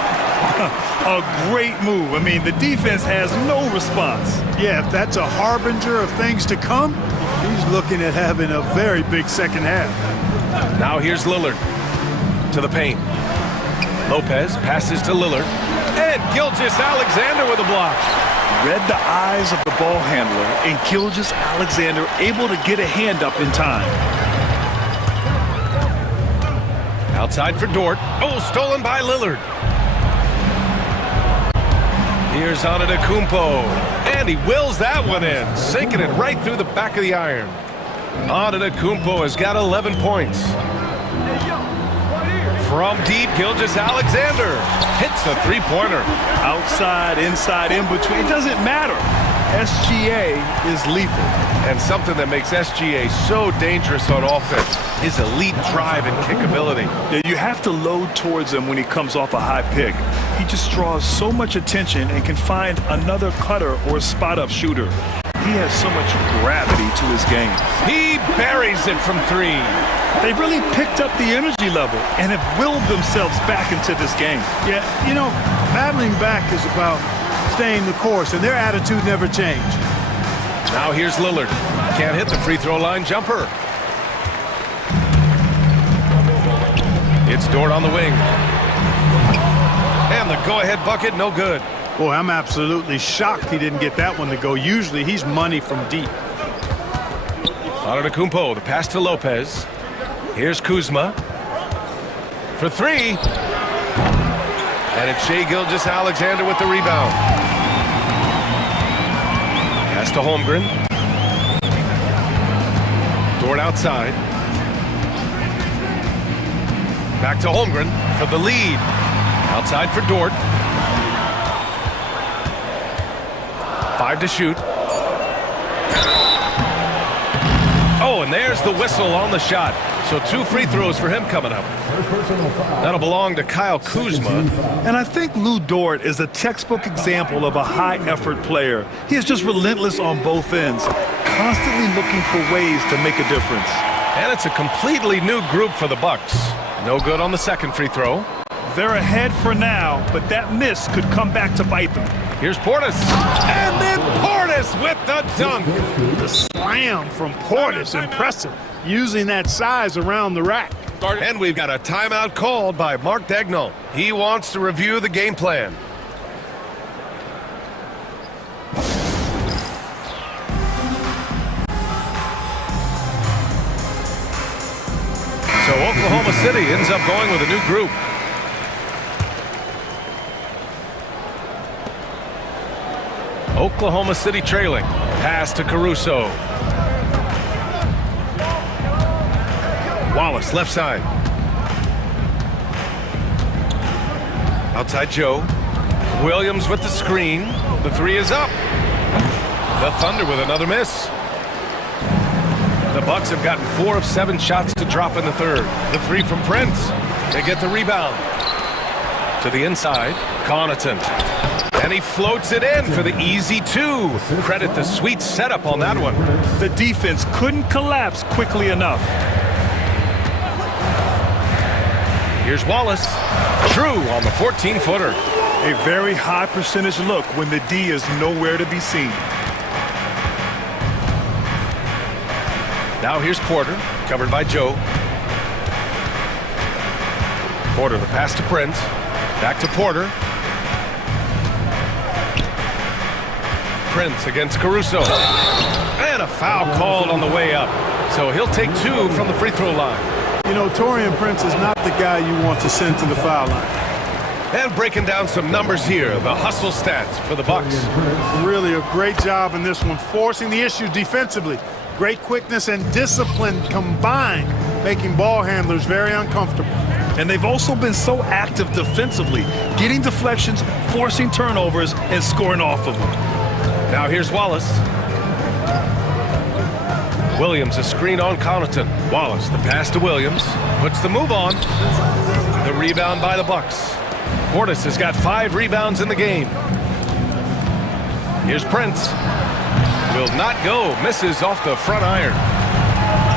A great move. I mean, the defense has no response. Yeah, if that's a harbinger of things to come, he's looking at having a very big second half. Now here's Lillard to the paint. Lopez passes to Lillard. And Gilgeous-Alexander with a block. Read the eyes of the ball handler, and Gilgeous-Alexander able to get a hand up in time. Outside for Dort. Oh, stolen by Lillard. Here's Antetokounmpo. And he wills that one in, sinking it right through the back of the iron. Antetokounmpo has got 11 points. From deep, Gilgeous-Alexander hits a three-pointer. Outside, inside, in between, it doesn't matter. SGA is lethal. And something that makes SGA so dangerous on offense is elite drive and kickability. Yeah, you have to load towards him when he comes off a high pick. He just draws so much attention and can find another cutter or spot-up shooter. He has so much gravity to his game. He buries it from 3. They really picked up the energy level and have willed themselves back into this game. Yeah, you know, battling back is about staying the course, and their attitude never changed. Now here's Lillard. Can't hit the free throw line jumper. It's Dort on the wing. And the go-ahead bucket, no good. Boy, I'm absolutely shocked he didn't get that one to go. Usually he's money from deep. Antetokounmpo, the pass to Lopez. Here's Kuzma. For three. And it's Shai Gilgeous-Alexander with the rebound. Pass to Holmgren. Dort outside. Back to Holmgren for the lead. Outside for Dort. 5 to shoot. Oh, and there's the whistle on the shot. So 2 free throws for him coming up. That'll belong to Kyle Kuzma. And I think Lou Dort is a textbook example of a high-effort player. He is just relentless on both ends, constantly looking for ways to make a difference. And it's a completely new group for the Bucks. No good on the second free throw. They're ahead for now, but that miss could come back to bite them. Here's Portis. And then Portis with the dunk. The slam from Portis, impressive, using that size around the rack. And we've got a timeout called by Mark Dagnall. He wants to review the game plan. So Oklahoma City ends up going with a new group. Oklahoma City trailing. Pass to Caruso. Wallace, left side. Outside Joe. Williams with the screen. The three is up. The Thunder with another miss. The Bucks have gotten 4 of 7 shots to drop in the third. The three from Prince. They get the rebound. To the inside, Connaughton. And he floats it in for the easy 2. Credit the sweet setup on that one. The defense couldn't collapse quickly enough. Here's Wallace. True on the 14-footer. A very high percentage look when the D is nowhere to be seen. Now here's Porter, covered by Joe. Porter, the pass to Prince. Back to Porter. Prince against Caruso. And a foul called on the way up. So he'll take 2 from the free throw line. You know, Taurean Prince is not the guy you want to send to the foul line. And breaking down some numbers here, the hustle stats for the Bucks. Really a great job in this one, forcing the issue defensively. Great quickness and discipline combined, making ball handlers very uncomfortable. And they've also been so active defensively, getting deflections, forcing turnovers, and scoring off of them. Now here's Wallace. Williams, a screen on Connaughton. Wallace, the pass to Williams. Puts the move on. The rebound by the Bucks. Portis has got 5 rebounds in the game. Here's Prince. Will not go. Misses off the front iron.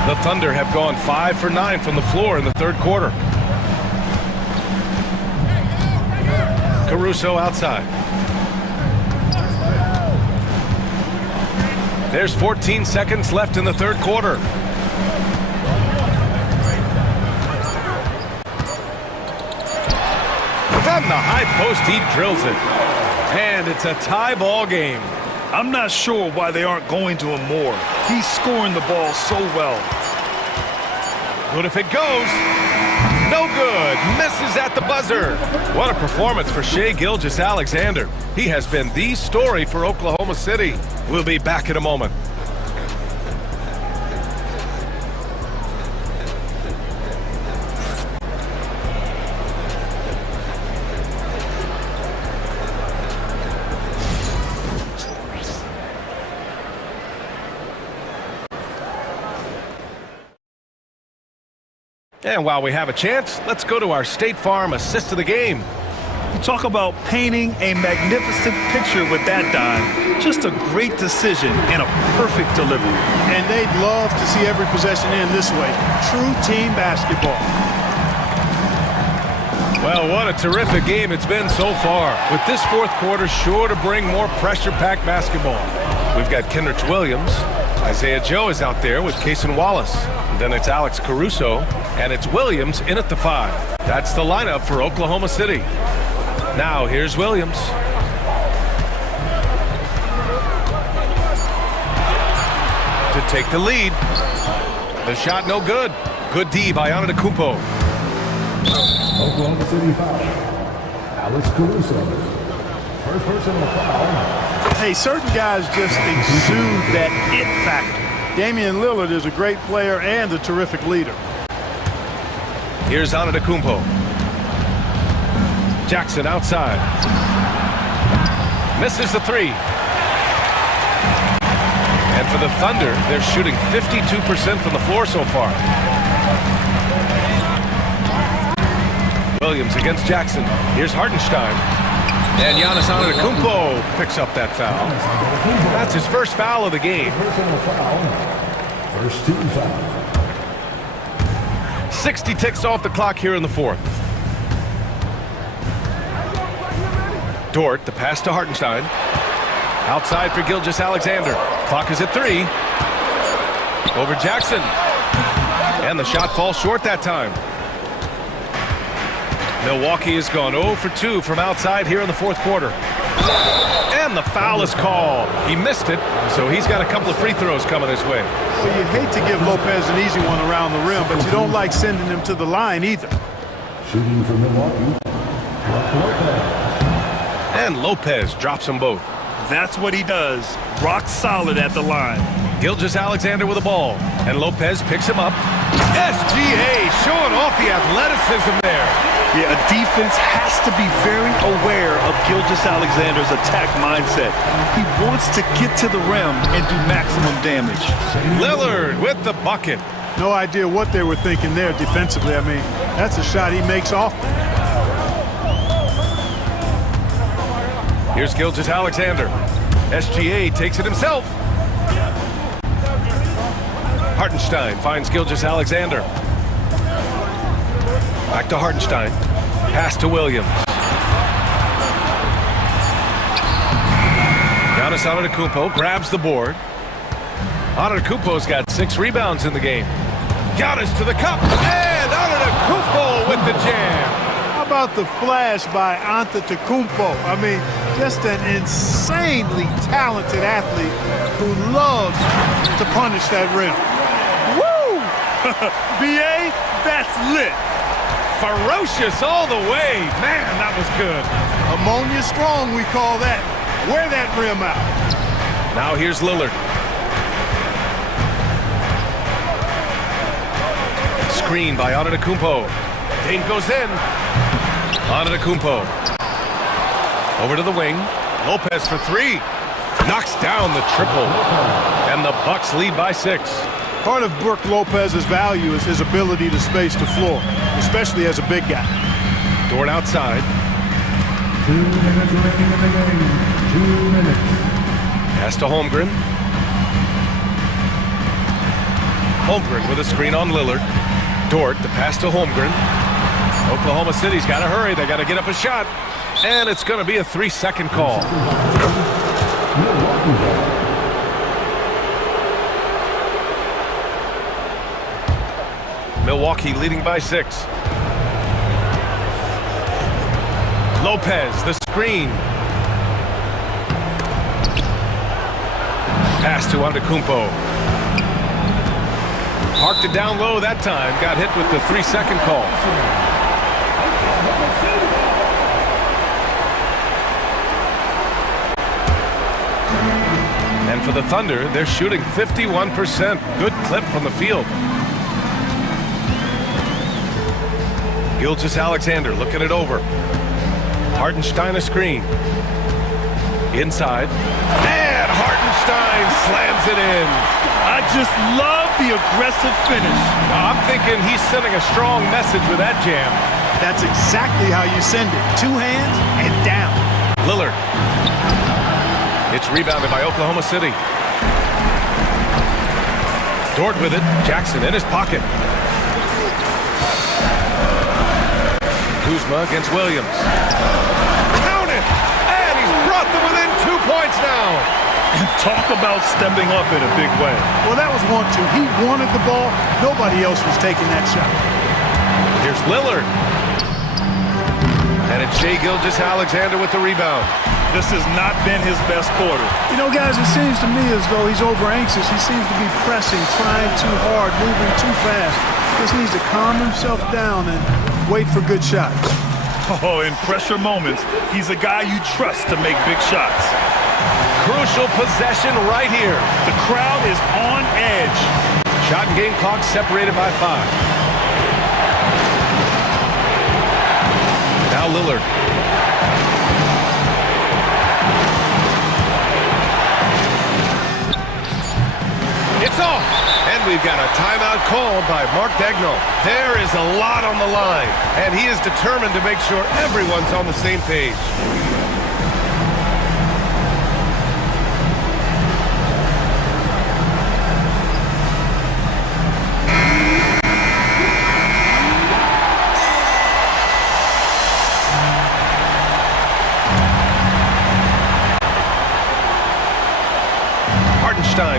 The Thunder have gone 5 for 9 from the floor in the third quarter. Caruso outside. There's 14 seconds left in the third quarter. From the high post, he drills it. And it's a tie ball game. I'm not sure why they aren't going to him more. He's scoring the ball so well. Good if it goes. No good. Misses at the buzzer. What a performance for Shai Gilgeous-Alexander. He has been the story for Oklahoma City. We'll be back in a moment. And while we have a chance, let's go to our State Farm assist of the game. You talk about painting a magnificent picture with that dime. Just a great decision and a perfect delivery. And they'd love to see every possession end this way. True team basketball. Well, what a terrific game it's been so far. With this fourth quarter sure to bring more pressure-packed basketball. We've got Kenrich Williams. Isaiah Joe is out there with Kaysen Wallace. And then it's Alex Caruso, and it's Williams in at the 5. That's the lineup for Oklahoma City. Now here's Williams. To take the lead. The shot no good. Good D by Antetokounmpo. Oklahoma City foul. Alex Caruso. First personal foul. Hey, certain guys just exude that it factor. Damian Lillard is a great player and a terrific leader. Here's Antetokounmpo. Jackson outside. Misses the 3. And for the Thunder, they're shooting 52% from the floor so far. Williams against Jackson. Here's Hartenstein. And Giannis Antetokounmpo picks up that foul. That's his first foul of the game. Personal foul. First team foul. 60 ticks off the clock here in the fourth. Dort, the pass to Hartenstein. Outside for Gilgeous-Alexander. Clock is at 3. Over Jackson. And the shot falls short that time. Milwaukee has gone 0 for 2 from outside here in the fourth quarter. And the foul is called. He missed it, so he's got a couple of free throws coming his way. Well, you hate to give Lopez an easy one around the rim, but you don't like sending him to the line either. Shooting for Milwaukee. And Lopez drops them both. That's what he does. Rock solid at the line. Gilgeous-Alexander with the ball. And Lopez picks him up. SGA showing off the athleticism there. Yeah, a defense has to be very aware of Gilgeous-Alexander's attack mindset. He wants to get to the rim and do maximum damage. Lillard with the bucket. No idea what they were thinking there defensively. I mean, that's a shot he makes often. Here's Gilgeous-Alexander. SGA takes it himself. Hartenstein finds Gilgeous-Alexander. Back to Hartenstein. Pass to Williams. Giannis Antetokounmpo grabs the board. Antetokounmpo's got 6 rebounds in the game. Giannis to the cup. And Antetokounmpo with the jam. How about the flash by Antetokounmpo? I mean, just an insanely talented athlete who loves to punish that rim. Woo! BA, that's lit. Ferocious all the way. Man, that was good. Ammonia strong, we call that. Wear that rim out. Now here's Lillard. Screen by Antetokounmpo. Dane goes in. Antetokounmpo. Over to the wing. Lopez for 3. Knocks down the triple. And the Bucks lead by 6. Part of Brook Lopez's value is his ability to space the floor, especially as a big guy. Dort outside. 2 minutes remaining in the game. 2 minutes. Pass to Holmgren. Holmgren with a screen on Lillard. Dort, the pass to Holmgren. Oklahoma City's got to hurry. They got to get up a shot. And it's going to be a 3-second call. Milwaukee leading by 6. Lopez, the screen. Pass to Antetokounmpo. Parked it down low that time. Got hit with the 3-second call. And for the Thunder, they're shooting 51%. Good clip from the field. Gilgeous-Alexander looking it over. Hartenstein a screen. Inside. And Hartenstein slams it in. I just love the aggressive finish. I'm thinking he's sending a strong message with that jam. That's exactly how you send it. 2 hands and down. Lillard. It's rebounded by Oklahoma City. Dort with it. Jackson in his pocket. Kuzma against Williams. Count it! And he's brought them within 2 points now. And talk about stepping up in a big way. Well, that was 1-2. He wanted the ball. Nobody else was taking that shot. Here's Lillard. And it's Shai Gilgeous-Alexander with the rebound. This has not been his best quarter. You know, guys, it seems to me as though he's over-anxious. He seems to be pressing, trying too hard, moving too fast. Just needs to calm himself down and wait for good shots. Oh, in pressure moments, he's a guy you trust to make big shots. Crucial possession right here. The crowd is on edge. Shot and game clock separated by 5. Now Lillard. It's off. And we've got a timeout called by Mark Daigneault. There is a lot on the line, and he is determined to make sure everyone's on the same page.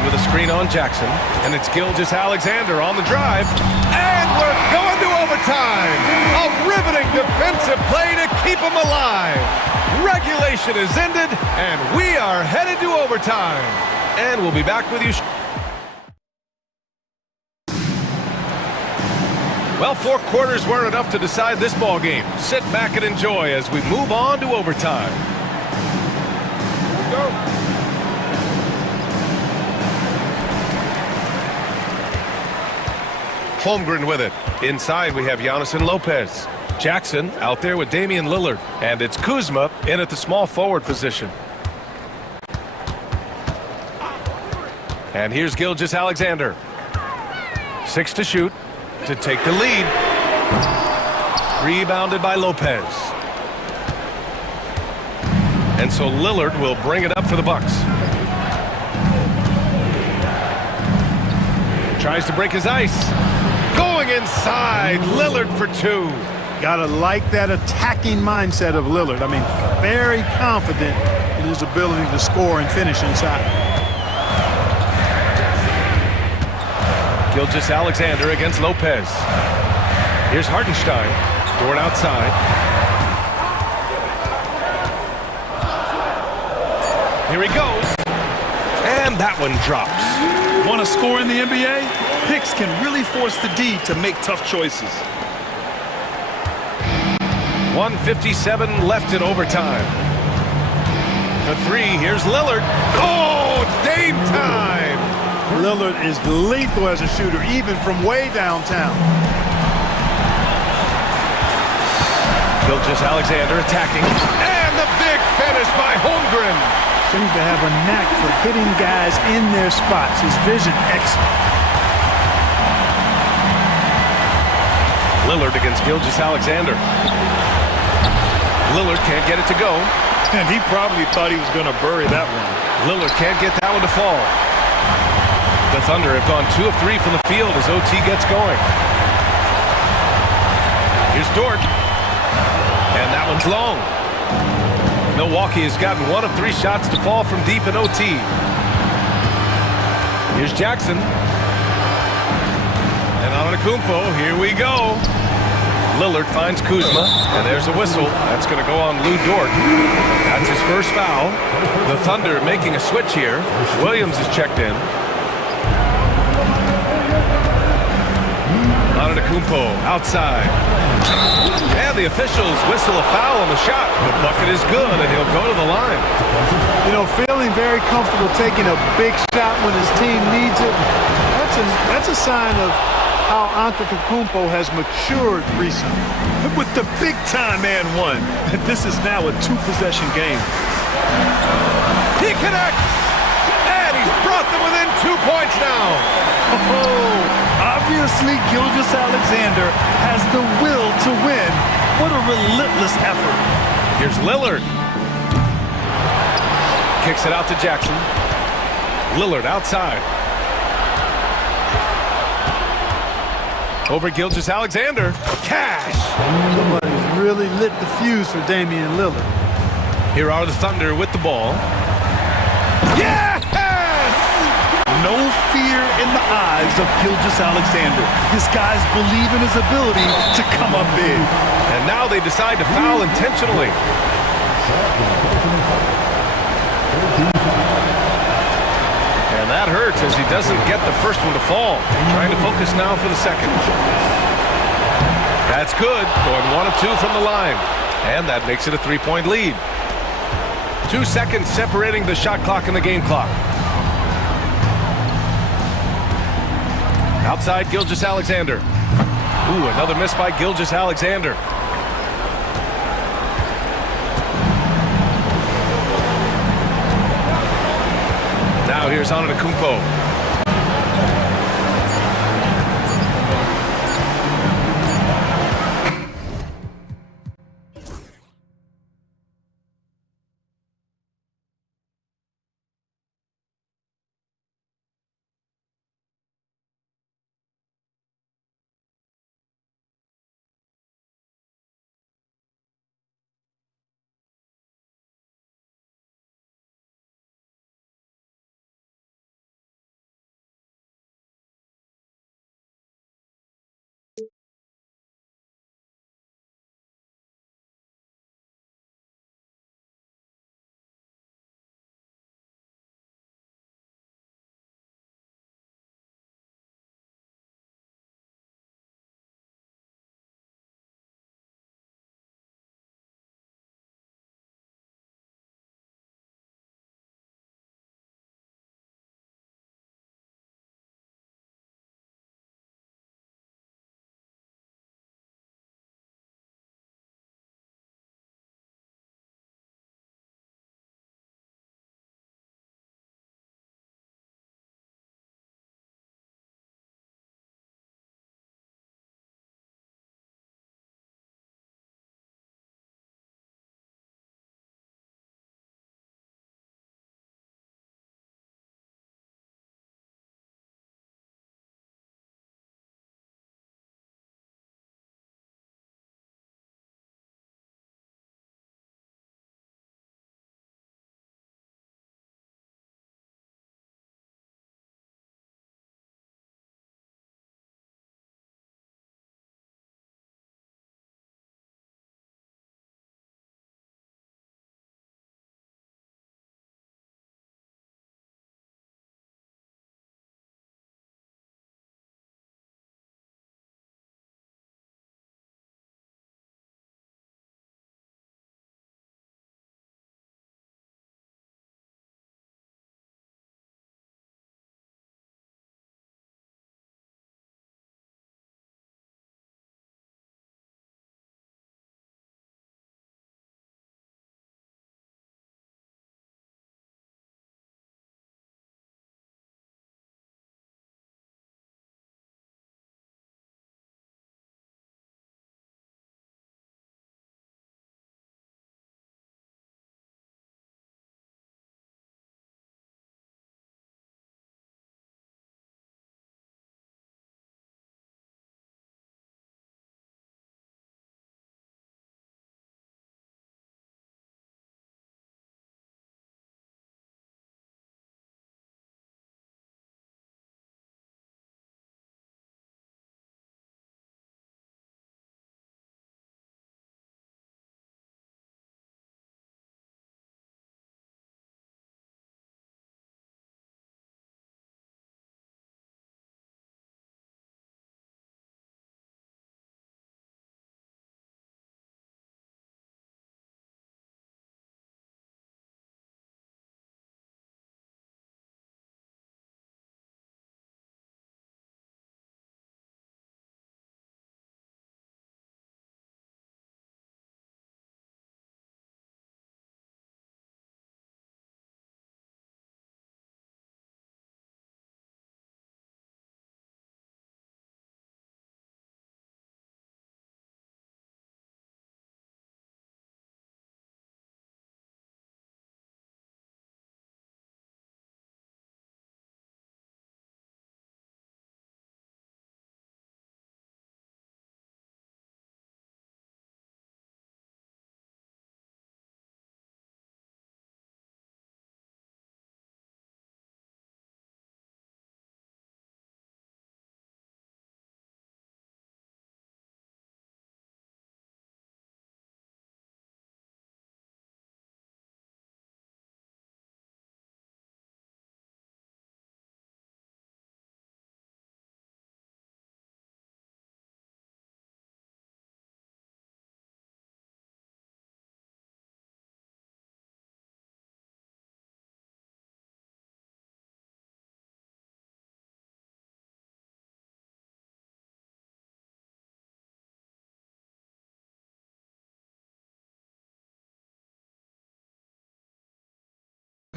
With a screen on Jackson, and it's Gilgeous-Alexander on the drive, and we're going to overtime. A riveting defensive play to keep them alive. Regulation is ended, and we are headed to overtime. And we'll be back with you. Well, 4 quarters weren't enough to decide this ball game. Sit back and enjoy as we move on to overtime. Here we go. Holmgren with it. Inside we have Giannis and Lopez. Jackson out there with Damian Lillard. And it's Kuzma in at the small forward position. And here's Gilgeous-Alexander. 6 to shoot to take the lead. Rebounded by Lopez. And so Lillard will bring it up for the Bucks. Tries to break his ice. Going inside, Lillard for 2. Gotta like that attacking mindset of Lillard. I mean, very confident in his ability to score and finish inside. Gilgeous-Alexander against Lopez. Here's Hartenstein. Dort outside. Here he goes. And that one drops. Want to score in the NBA? Picks can really force the D to make tough choices. 1:57 left in overtime. The 3, here's Lillard. Oh, Dame time! Lillard is lethal as a shooter, even from way downtown. Gilgeous-Alexander attacking. And the big finish by Holmgren. Seems to have a knack for hitting guys in their spots. His vision excellent. Lillard against Gilgeous-Alexander. Lillard can't get it to go. And he probably thought he was going to bury that one. Lillard can't get that one to fall. The Thunder have gone 2 of 3 from the field as OT gets going. Here's Dort. And that one's long. Milwaukee has gotten 1 of 3 shots to fall from deep in OT. Here's Jackson. And Antetokounmpo, here we go. Lillard finds Kuzma, and there's a whistle. That's going to go on Lou Dort. That's his first foul. The Thunder making a switch here. Williams is checked in. Antetokounmpo outside. And the officials whistle a foul on the shot. The bucket is good, and he'll go to the line. You know, feeling very comfortable taking a big shot when his team needs it. That's a sign of how Antetokounmpo has matured recently. With the big-time and 1, this is now a 2-possession game. He connects! And he's brought them within 2 points now. Oh, obviously Gilgeous-Alexander has the will to win. What a relentless effort. Here's Lillard. Kicks it out to Jackson. Lillard outside. Over Gilgeous-Alexander. Cash! Somebody's really lit the fuse for Damian Lillard. Here are the Thunder with the ball. Yes! No fear in the eyes of Gilgeous-Alexander. This guy's believe in his ability to come up big. And now they decide to foul intentionally. And that hurts as he doesn't get the first one to fall. Trying to focus now for the second. That's good. Going 1 of 2 from the line. And that makes it a 3-point lead. 2 seconds separating the shot clock and the game clock. Outside Gilgeous-Alexander. Ooh, another miss by Gilgeous-Alexander. Now here's Antetokounmpo.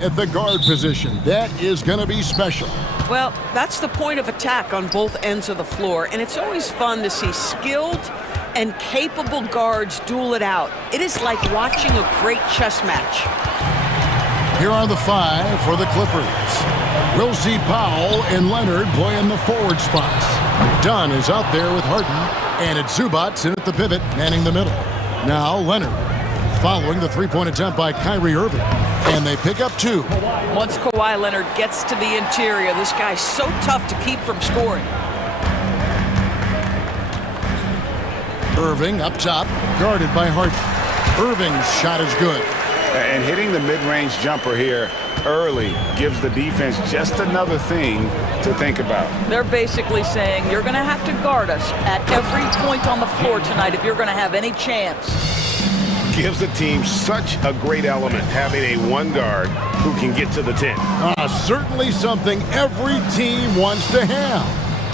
At the guard position, that is going to be special. Well, that's the point of attack on both ends of the floor, and it's always fun to see skilled and capable guards duel it out. It is like watching a great chess match. Here are the 5 for the Clippers. We'll see Powell and Leonard play in the forward spots. Dunn is out there with Harden, and it's Zubats in at the pivot, manning the middle. Now Leonard, following the three-point attempt by Kyrie Irving, and they pick up 2. Once Kawhi Leonard gets to the interior, this guy's so tough to keep from scoring. Irving up top, guarded by Harden. Irving's shot is good. And hitting the mid-range jumper here early gives the defense just another thing to think about. They're basically saying, you're going to have to guard us at every point on the floor tonight if you're going to have any chance. Gives the team such a great element, having a one guard who can get to the 10. Certainly something every team wants to have.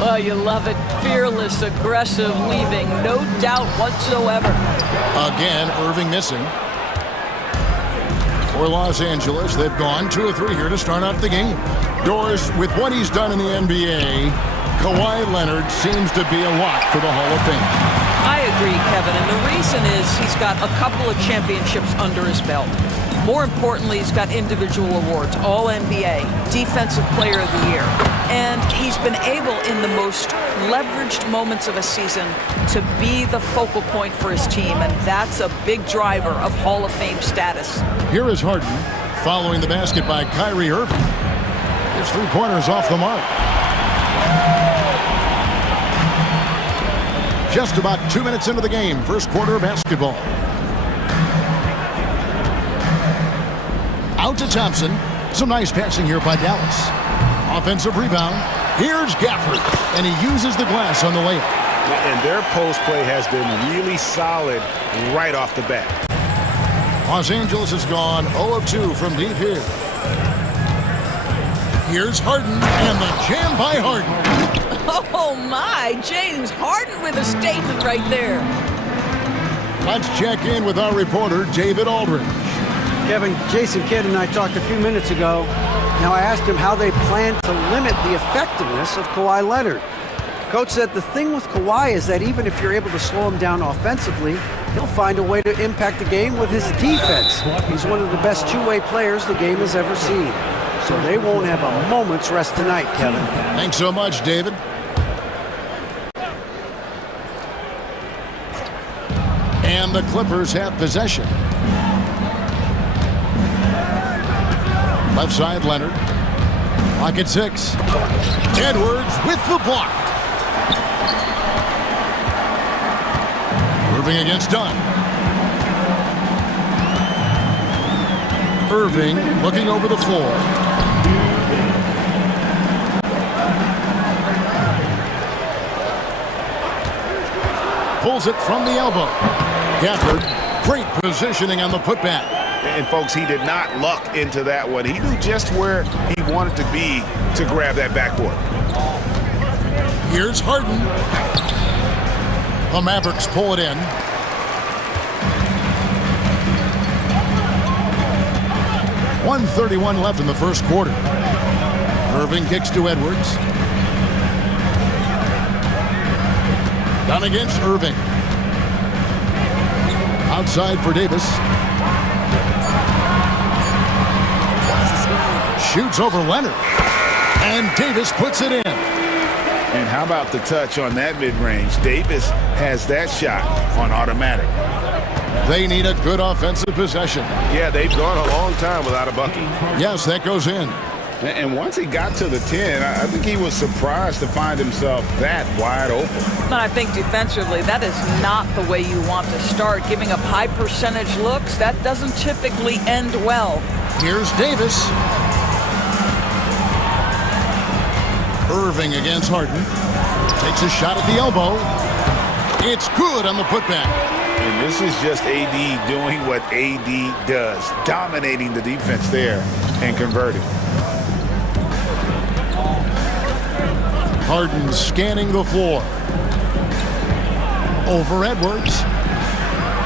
Oh, you love it. Fearless, aggressive, leaving no doubt whatsoever. Again, Irving missing. For Los Angeles, they've gone 2 or 3 here to start out the game. Doris, with what he's done in the NBA, Kawhi Leonard seems to be a lock for the Hall of Fame. I agree, Kevin, and the reason is he's got a couple of championships under his belt. More importantly, he's got individual awards, All-NBA, Defensive Player of the Year. And he's been able, in the most leveraged moments of a season, to be the focal point for his team, and that's a big driver of Hall of Fame status. Here is Harden, following the basket by Kyrie Irving. His three-pointers off the mark. Just about 2 minutes into the game, first quarter of basketball. Out to Thompson. Some nice passing here by Dallas. Offensive rebound. Here's Gafford, and he uses the glass on the layup. And their post play has been really solid right off the bat. Los Angeles has gone 0 of 2 from deep here. Here's Harden, and the jam by Harden. Oh my, James Harden with a statement right there. Let's check in with our reporter, David Aldridge. Kevin, Jason Kidd and I talked a few minutes ago. Now I asked him how they plan to limit the effectiveness of Kawhi Leonard. Coach said the thing with Kawhi is that even if you're able to slow him down offensively, he'll find a way to impact the game with his defense. He's one of the best two-way players the game has ever seen. So they won't have a moment's rest tonight, Kevin. Thanks so much, David. And the Clippers have possession. Left side, Leonard. Clock at 6. Edwards with the block. Irving against Dunn. Irving looking over the floor. Pulls it from the elbow. Gafford, great positioning on the putback. And folks, he did not luck into that one. He knew just where he wanted to be to grab that backboard. Here's Harden. The Mavericks pull it in. .131 left in the first quarter. Irving kicks to Edwards. Down against Irving. Outside for Davis. Shoots over Leonard. And Davis puts it in. And how about the touch on that mid-range? Davis has that shot on automatic. They need a good offensive possession. Yeah, they've gone a long time without a bucket. Yes, that goes in. And once he got to the 10, I think he was surprised to find himself that wide open. And I think defensively, that is not the way you want to start. Giving up high percentage looks, that doesn't typically end well. Here's Davis. Irving against Harden. Takes a shot at the elbow. It's good on the putback. And this is just AD doing what AD does, dominating the defense there and converting. Harden scanning the floor. Over Edwards.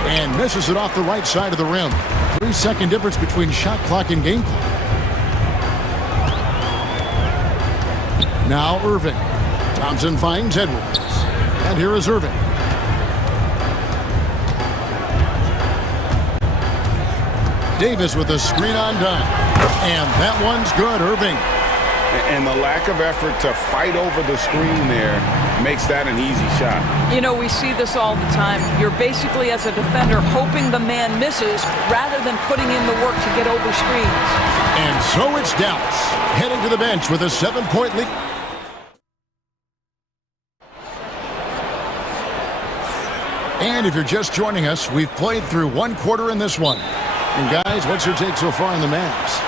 And misses it off the right side of the rim. 3-second difference between shot clock and game clock. Now Irving. Thompson finds Edwards. And here is Irving. Davis with a screen on dime. And that one's good, Irving. And the lack of effort to fight over the screen there makes that an easy shot. You know, we see this all the time. You're basically, as a defender, hoping the man misses rather than putting in the work to get over screens. And so it's Dallas heading to the bench with a 7-point lead. And if you're just joining us, we've played through one quarter in this one. And guys, what's your take so far on the Mavs?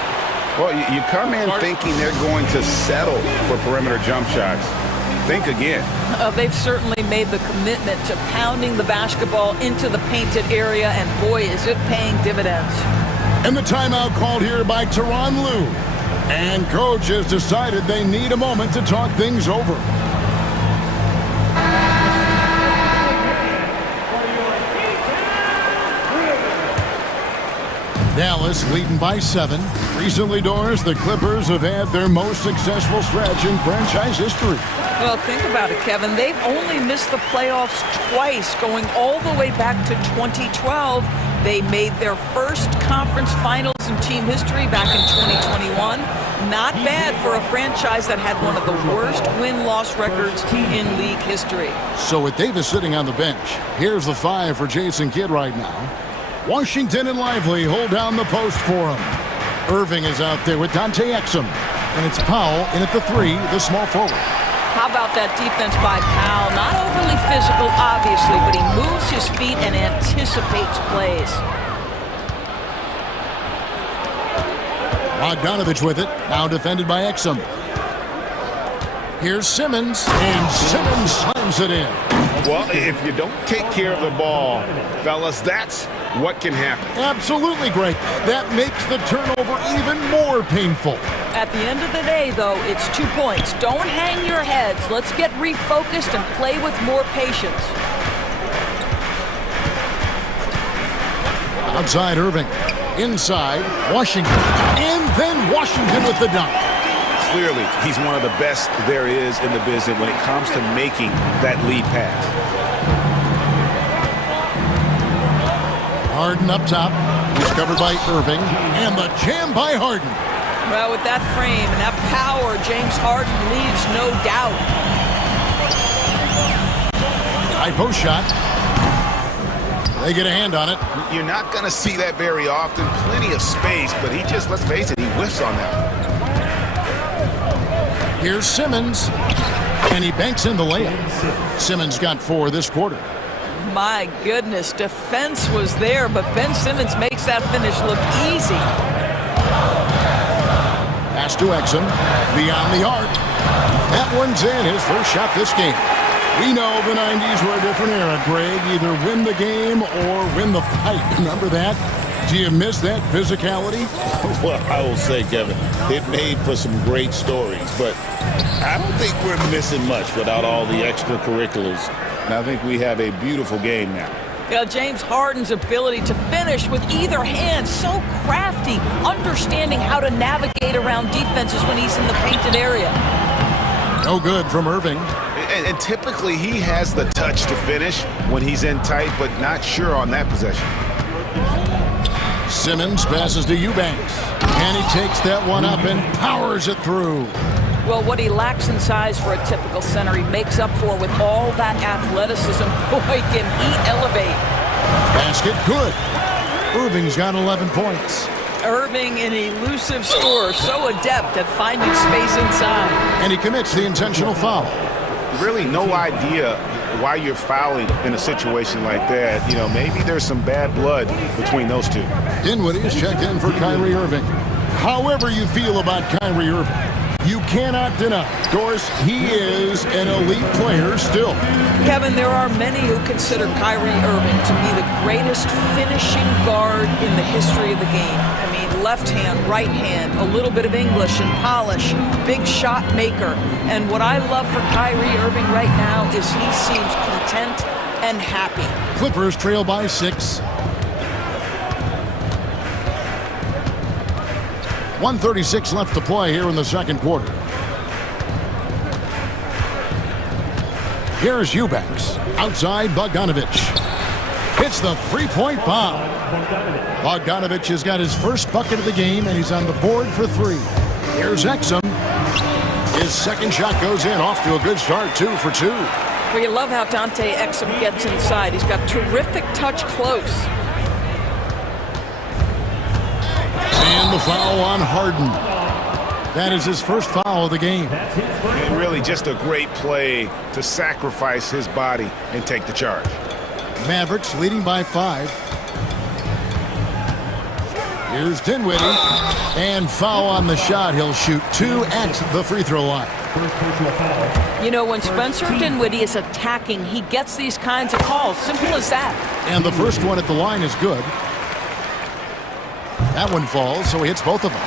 Well, you come in thinking they're going to settle for perimeter jump shots. Think again. They've certainly made the commitment to pounding the basketball into the painted area, and boy, is it paying dividends. And the timeout called here by Tyronn Lue. And coach has decided they need a moment to talk things over. Dallas leading by 7. Recently, Doris, the Clippers have had their most successful stretch in franchise history. Well, think about it, Kevin. They've only missed the playoffs twice, going all the way back to 2012. They made their first conference finals in team history back in 2021. Not bad for a franchise that had one of the worst win-loss records in league history. So with Davis sitting on the bench, here's the 5 for Jason Kidd right now. Washington and Lively hold down the post for him. Irving is out there with Dante Exum. And it's Powell in at the 3, the small forward. How about that defense by Powell? Not overly physical, obviously, but he moves his feet and anticipates plays. Bogdanovich with it, now defended by Exum. Here's Simmons, and Simmons slams it in. Well, if you don't take care of the ball, fellas, that's what can happen. Absolutely great. That makes the turnover even more painful. At the end of the day, though, it's 2 points. Don't hang your heads. Let's get refocused and play with more patience. Outside Irving. Inside Washington. And then Washington with the dunk. Clearly, he's one of the best there is in the business when it comes to making that lead pass. Harden up top. He's covered by Irving. And the jam by Harden. Well, with that frame and that power, James Harden leaves no doubt. High post shot. They get a hand on it. You're not going to see that very often. Plenty of space, but he just, let's face it, he whiffs on that. Here's Simmons, and he banks in the layup. Simmons got 4 this quarter. My goodness, defense was there, but Ben Simmons makes that finish look easy. Pass to Exum, beyond the arc. That one's in, his first shot this game. We know the 90s were a different era, Greg. Either win the game or win the fight. Remember that? Do you miss that physicality? Well, I will say, Kevin, it made for some great stories, but I don't think we're missing much without all the extracurriculars. And I think we have a beautiful game now. Yeah, James Harden's ability to finish with either hand, so crafty, understanding how to navigate around defenses when he's in the painted area. No good from Irving. And typically he has the touch to finish when he's in tight, but not sure on that possession. Simmons passes to Eubanks, and he takes that one up and powers it through. Well, what he lacks in size for a typical center, he makes up for with all that athleticism. Boy, can he elevate. Basket good. Irving's got 11 points. Irving, an elusive scorer, so adept at finding space inside. And he commits the intentional foul. Really no idea why you're fouling in a situation like that. You know, maybe there's some bad blood between those two. Dinwiddie is checked in for Kyrie Irving. However you feel about Kyrie Irving, you cannot deny, Doris, he is an elite player still. Kevin, there are many who consider Kyrie Irving to be the greatest finishing guard in the history of the game. I mean, left hand, right hand, a little bit of English and polish, big shot maker. And what I love for Kyrie Irving right now is he seems content and happy. Clippers trail by 6. 1:36 left to play here in the second quarter. Here's Eubanks. Outside Bogdanovich. Hits the three-point bomb. Bogdanovich has got his first bucket of the game, and he's on the board for three. Here's Exum. His second shot goes in, off to a good start, 2 for 2. Well, you love how Dante Exum gets inside. He's got terrific touch close. And the foul on Harden. That is his first foul of the game. And really just a great play to sacrifice his body and take the charge. Mavericks leading by 5. Here's Dinwiddie. And foul on the shot. He'll shoot 2 at the free throw line. You know, when Spencer Dinwiddie is attacking, he gets these kinds of calls. Simple as that. And the first one at the line is good. That one falls, so he hits both of them.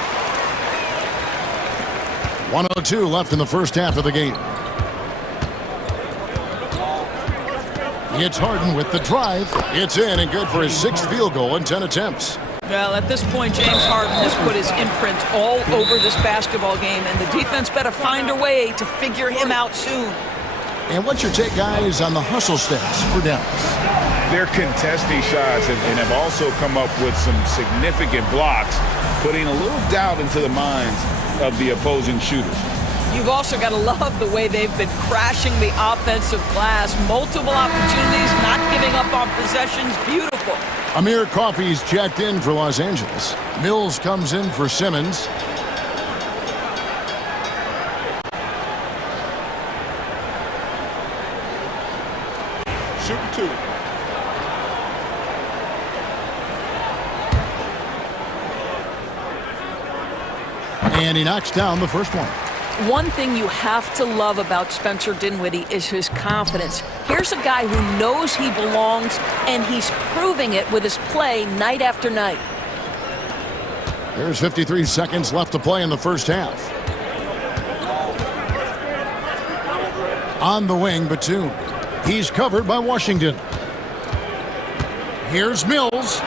1:02 left in the first half of the game. It's Harden with the drive. It's in and good for his 6th field goal in 10 attempts. Well, at this point, James Harden has put his imprint all over this basketball game, and the defense better find a way to figure him out soon. And what's your take, guys, on the hustle stats for Dallas? They're contesting shots and have also come up with some significant blocks, putting a little doubt into the minds of the opposing shooters. You've also got to love the way they've been crashing the offensive glass. Multiple opportunities, not giving up on possessions. Beautiful. Amir Coffey's checked in for Los Angeles. Mills comes in for Simmons. Shooting 2. And he knocks down the first one. One thing you have to love about Spencer Dinwiddie is his confidence. Here's a guy who knows he belongs, and he's proving it with his play night after night. There's 53 seconds left to play in the first half. On the wing, Batum. He's covered by Washington. Here's Mills.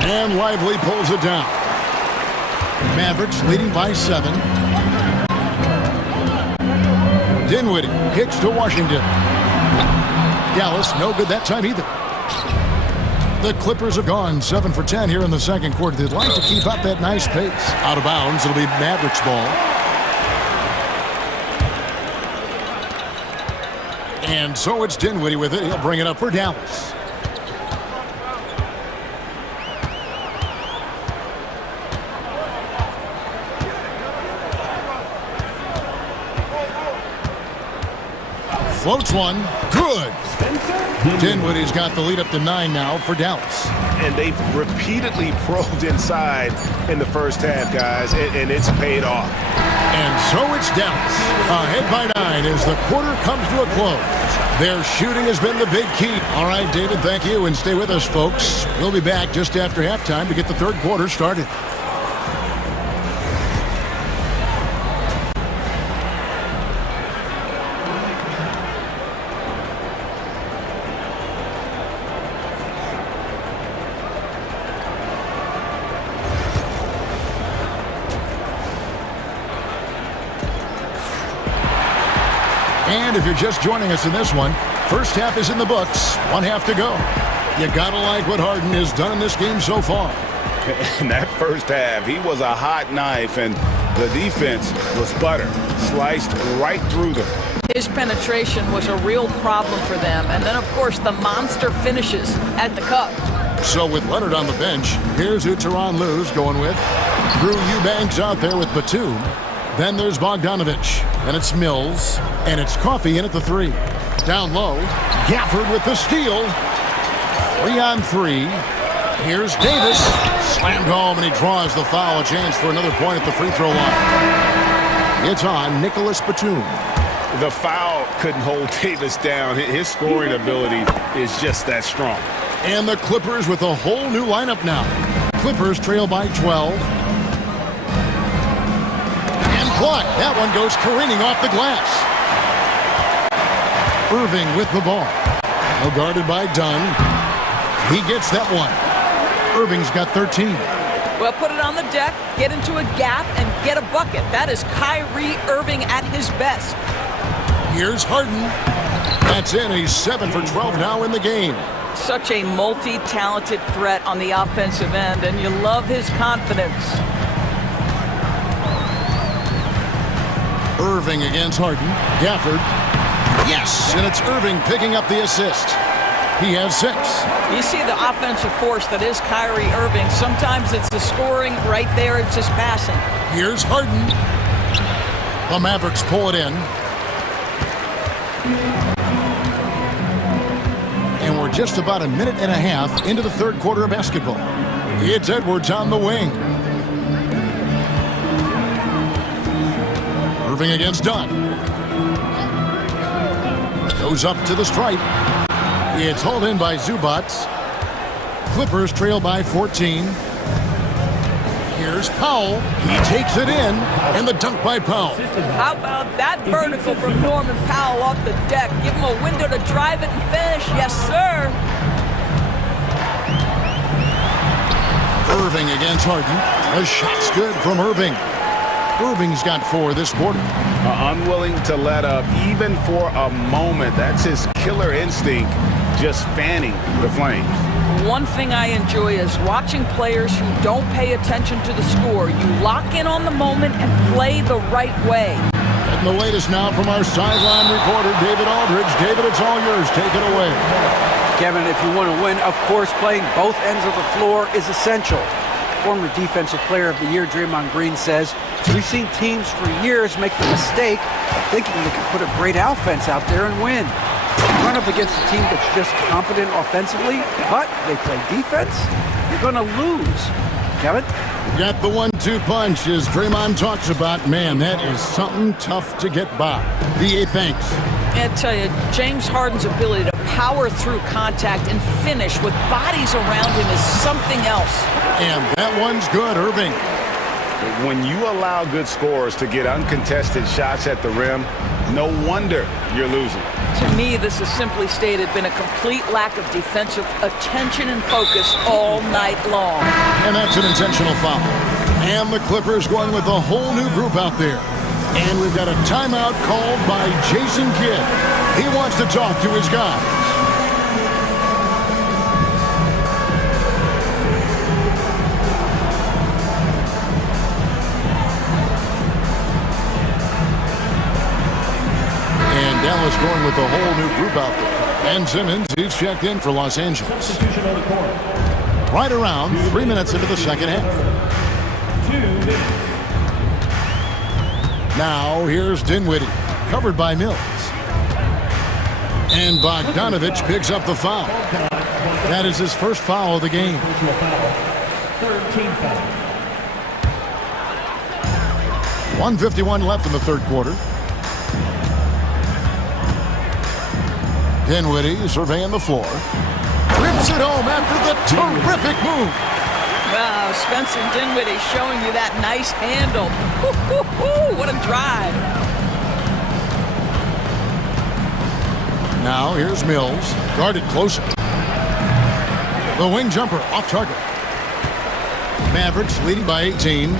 And Lively pulls it down. Mavericks leading by 7. Dinwiddie kicks to Washington. Dallas no good that time either. The Clippers have gone 7 for 10 here in the second quarter. They'd like to keep up that nice pace. Out of bounds, it'll be Mavericks ball. And so it's Dinwiddie with it. He'll bring it up for Dallas. Floats one. Good. Dinwiddie's got the lead up to 9 now for Dallas. And they've repeatedly probed inside in the first half, guys, and it's paid off. And so it's Dallas, ahead by 9 as the quarter comes to a close. Their shooting has been the big key. All right, David, thank you, and stay with us, folks. We'll be back just after halftime to get the third quarter started. And if you're just joining us in this one, first half is in the books. 1 half to go. You gotta like what Harden has done in this game so far. In that first half, he was a hot knife, and the defense was butter, sliced right through them. His penetration was a real problem for them. And then, of course, the monster finishes at the cup. So with Leonard on the bench, here's who Tyronn Lue's going with. Drew Eubanks out there with Batum. Then there's Bogdanovich. Then it's Mills. And it's Coffey in at the 3. Down low. Gafford with the steal. 3 on 3. Here's Davis. Slammed home, and he draws the foul. A chance for another point at the free throw line. It's on Nicholas Batum. The foul couldn't hold Davis down. His scoring ability is just that strong. And the Clippers with a whole new lineup now. Clippers trail by 12. And blocked. That one goes careening off the glass. Irving with the ball. Now guarded by Dunn. He gets that one. Irving's got 13. Well, put it on the deck, get into a gap, and get a bucket. That is Kyrie Irving at his best. Here's Harden. That's in. He's 7 for 12 now in the game. Such a multi-talented threat on the offensive end, and you love his confidence. Irving against Harden. Gafford. Yes, and it's Irving picking up the assist. He has 6. You see the offensive force that is Kyrie Irving. Sometimes it's the scoring. Right there, it's just passing. Here's Harden. The Mavericks pull it in. And we're just about a minute and a half into the third quarter of basketball. It's Edwards on the wing. Irving against Dunn. Goes up to the stripe. It's hauled in by Zubac. Clippers trail by 14. Here's Powell. He takes it in, and the dunk by Powell. How about that vertical from Norman Powell off the deck? Give him a window to drive it and finish. Yes, sir. Irving against Harden. The shot's good from Irving. Irving's got 4 this quarter. Unwilling to let up even for a moment. That's his killer instinct, just fanning the flames. One thing I enjoy is watching players who don't pay attention to the score. You lock in on the moment and play the right way. And the latest now from our sideline reporter, David Aldridge. David, it's all yours. Take it away. Kevin, if you want to win, of course, playing both ends of the floor is essential. Former Defensive Player of the Year Draymond Green says, we've seen teams for years make the mistake of thinking they can put a great offense out there and win. Run up against a team that's just competent offensively, but they play defense, you're going to lose. Kevin? Got the 1-2 punch as Draymond talks about. Man, that is something tough to get by. The 8 thanks. I tell you, James Harden's ability to power through contact and finish with bodies around him is something else. And that one's good, Irving. When you allow good scorers to get uncontested shots at the rim, no wonder you're losing. To me, this has simply stated been a complete lack of defensive attention and focus all night long. And that's an intentional foul. And the Clippers going with a whole new group out there. And we've got a timeout called by Jason Kidd. He wants to talk to his guys. And Dallas going with a whole new group out there. Ben Simmons, he's checked in for Los Angeles. Right around 3 minutes into the second half. Now here's Dinwiddie, covered by Mills. And Bogdanovich picks up the foul. That is his first foul of the game. 1:51 left in the third quarter. Dinwiddie surveying the floor. Rips it home after the terrific move. Wow, Spencer Dinwiddie showing you that nice handle. What a drive. Now here's Mills, guarded closer. The wing jumper off target. Mavericks leading by 18.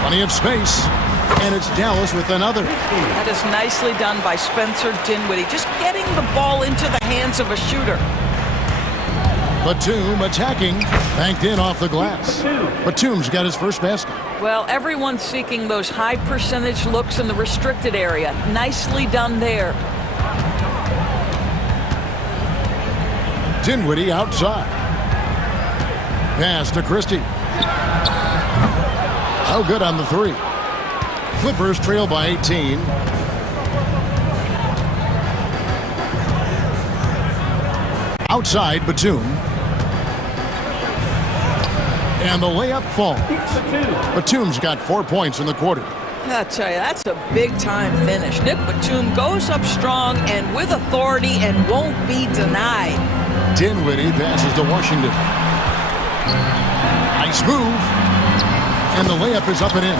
Plenty of space. And it's Dallas with another. That is nicely done by Spencer Dinwiddie. Just getting the ball into the hands of a shooter. Batum attacking, banked in off the glass. Batum's got his first basket. Well, everyone's seeking those high percentage looks in the restricted area. Nicely done there. Dinwiddie outside. Pass to Christie. Oh, good on the 3. Clippers trail by 18. Outside, Batum. And the layup falls. Batum's got 4 points in the quarter. I tell you, that's a big-time finish. Nick Batum goes up strong and with authority and won't be denied. Dinwiddie passes to Washington. Nice move. And the layup is up and in.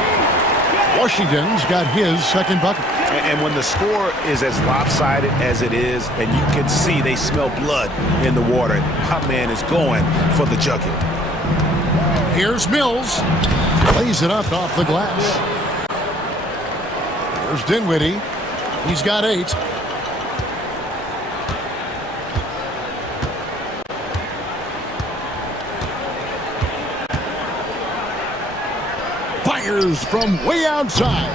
Washington's got his second bucket. And when the score is as lopsided as it is, and you can see they smell blood in the water, my man is going for the jucket. Here's Mills. Lays it up off the glass. Here's Dinwiddie. He's got 8. Fires from way outside.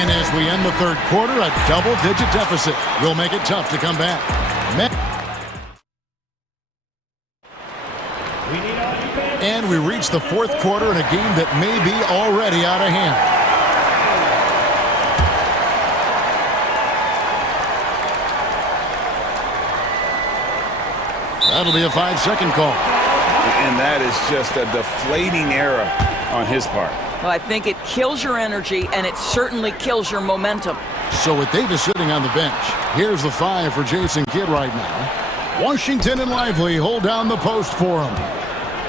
And as we end the third quarter, a double-digit deficit will make it tough to come back. And we reach the fourth quarter in a game that may be already out of hand. That'll be a 5-second call. And that is just a deflating error on his part. Well, I think it kills your energy, and it certainly kills your momentum. So with Davis sitting on the bench, here's the 5 for Jason Kidd right now. Washington and Lively hold down the post for him.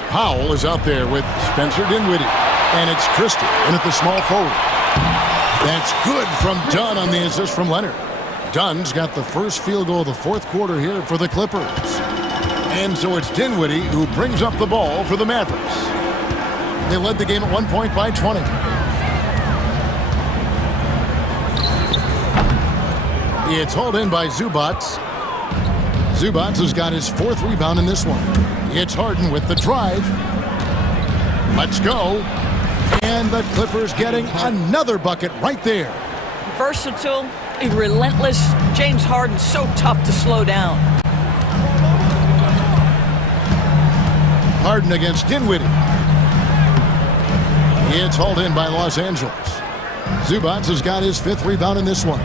Powell is out there with Spencer Dinwiddie. And it's Christie in at the small forward. That's good from Dunn on the assist from Leonard. Dunn's got the first field goal of the fourth quarter here for the Clippers. And so it's Dinwiddie who brings up the ball for the Mavericks. They led the game at 1 point by 20. It's hauled in by Zubats. Zubats has got his 4th rebound in this one. It's Harden with the drive. Let's go. And the Clippers getting another bucket right there. Versatile, relentless. James Harden so tough to slow down. Harden against Dinwiddie. It's hauled in by Los Angeles. Zubats has got his 5th rebound in this one.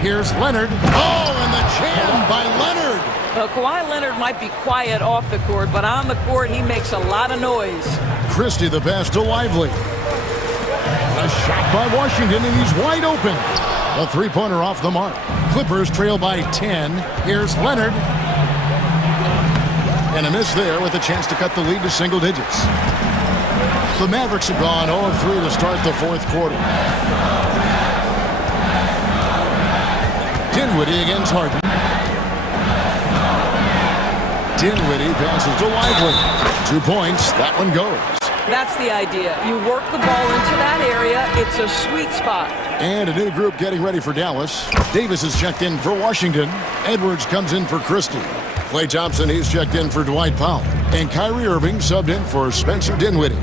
Here's Leonard. Oh, and the jam by Leonard. Well, Kawhi Leonard might be quiet off the court, but on the court, he makes a lot of noise. Christie the pass to Lively. A shot by Washington, and he's wide open. A 3-pointer off the mark. Clippers trail by 10. Here's Leonard. And a miss there with a chance to cut the lead to single digits. The Mavericks have gone 0 of 3 to start the fourth quarter. Dinwiddie against Harden. Dinwiddie passes to Lively. 2 points. That one goes. That's the idea. You work the ball into that area. It's a sweet spot. And a new group getting ready for Dallas. Davis is checked in for Washington. Edwards comes in for Christie. Klay Thompson, he's checked in for Dwight Powell. And Kyrie Irving subbed in for Spencer Dinwiddie.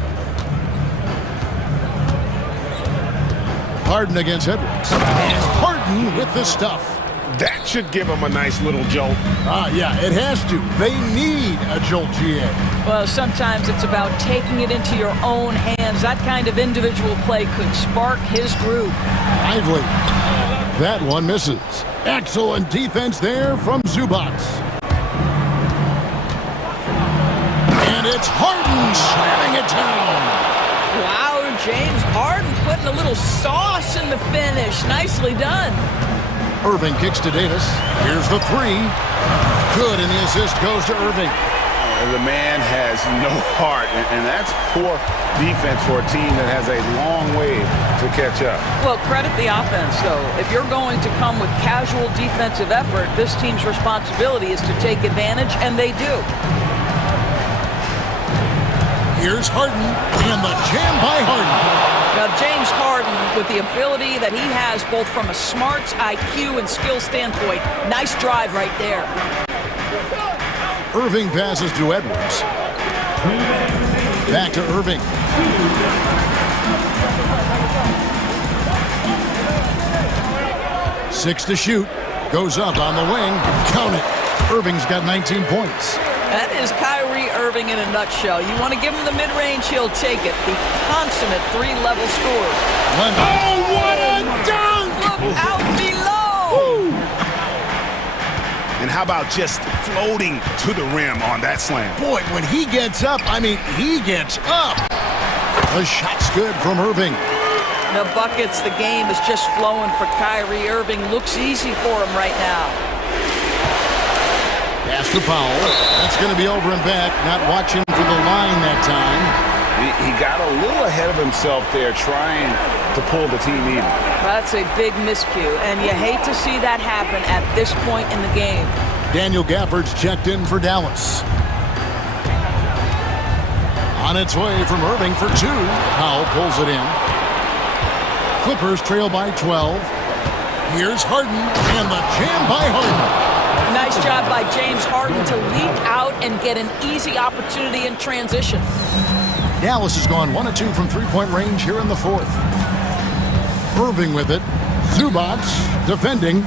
Harden against Edwards. And Harden with the stuff. That should give them a nice little jolt. Yeah, it has to. They need a jolt, GA. Well, sometimes it's about taking it into your own hands. That kind of individual play could spark his groove. Lively. That one misses. Excellent defense there from Zubats. And it's Harden slamming it down. Wow, James Harden putting a little sauce in the finish. Nicely done. Irving kicks to Davis. Here's the 3. Good, and the assist goes to Irving. The man has no heart, and that's poor defense for a team that has a long way to catch up. Well, credit the offense, though. If you're going to come with casual defensive effort, this team's responsibility is to take advantage, and they do. Here's Harden, and the jam by Harden. Now, James Harden, with the ability that he has both from a smarts, IQ, and skill standpoint, nice drive right there. Irving passes to Edwards. Back to Irving. 6 to shoot. Goes up on the wing. Count it. Irving's got 19 points. That is Kyrie Irving in a nutshell. You want to give him the mid-range, he'll take it. The consummate 3-level scorer. Oh, what a dunk! Look out below! Woo. And how about just floating to the rim on that slam? Boy, when he gets up, he gets up. The shot's good from Irving. The buckets, the game is just flowing for Kyrie Irving. Looks easy for him right now. Pass to Powell. That's going to be over and back. Not watching for the line that time. He got a little ahead of himself there trying to pull the team even. That's a big miscue, and you hate to see that happen at this point in the game. Daniel Gafford's checked in for Dallas. On its way from Irving for 2. Powell pulls it in. Clippers trail by 12. Here's Harden, and the jam by Harden. Nice job by James Harden to leak out and get an easy opportunity in transition. Dallas has gone 1 of 2 from three-point range here in the fourth. Irving with it. Zubac defending.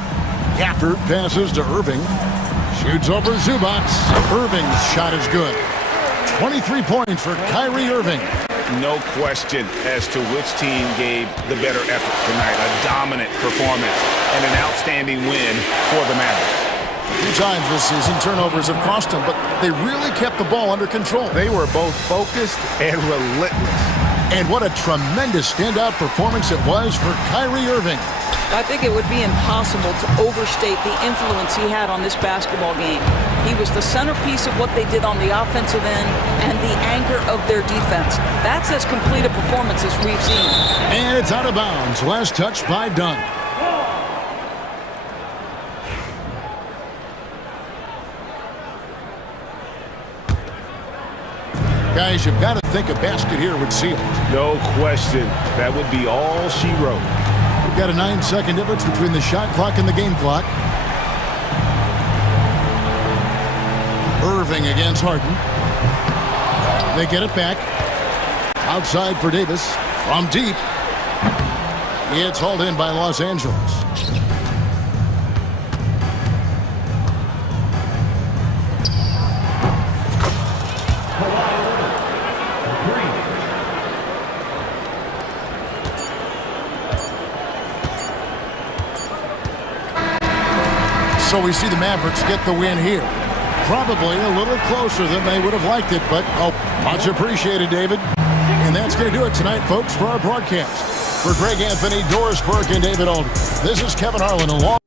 Gafford passes to Irving. Shoots over Zubac. Irving's shot is good. 23 points for Kyrie Irving. No question as to which team gave the better effort tonight. A dominant performance and an outstanding win for the Mavericks. A few times this season, turnovers have cost them, but they really kept the ball under control. They were both focused and relentless. And what a tremendous standout performance it was for Kyrie Irving. I think it would be impossible to overstate the influence he had on this basketball game. He was the centerpiece of what they did on the offensive end and the anchor of their defense. That's as complete a performance as we've seen. And it's out of bounds. Last touch by Dunn. Guys, you've got to think a basket here would seal it. No question. That would be all she wrote. We've got a 9-second difference between the shot clock and the game clock. Irving against Harden. They get it back. Outside for Davis. From deep. It's hauled in by Los Angeles. So we see the Mavericks get the win here. Probably a little closer than they would have liked it, but much appreciated, David. And that's going to do it tonight, folks, for our broadcast. For Greg Anthony, Doris Burke, and David Aldridge, this is Kevin Harlan along.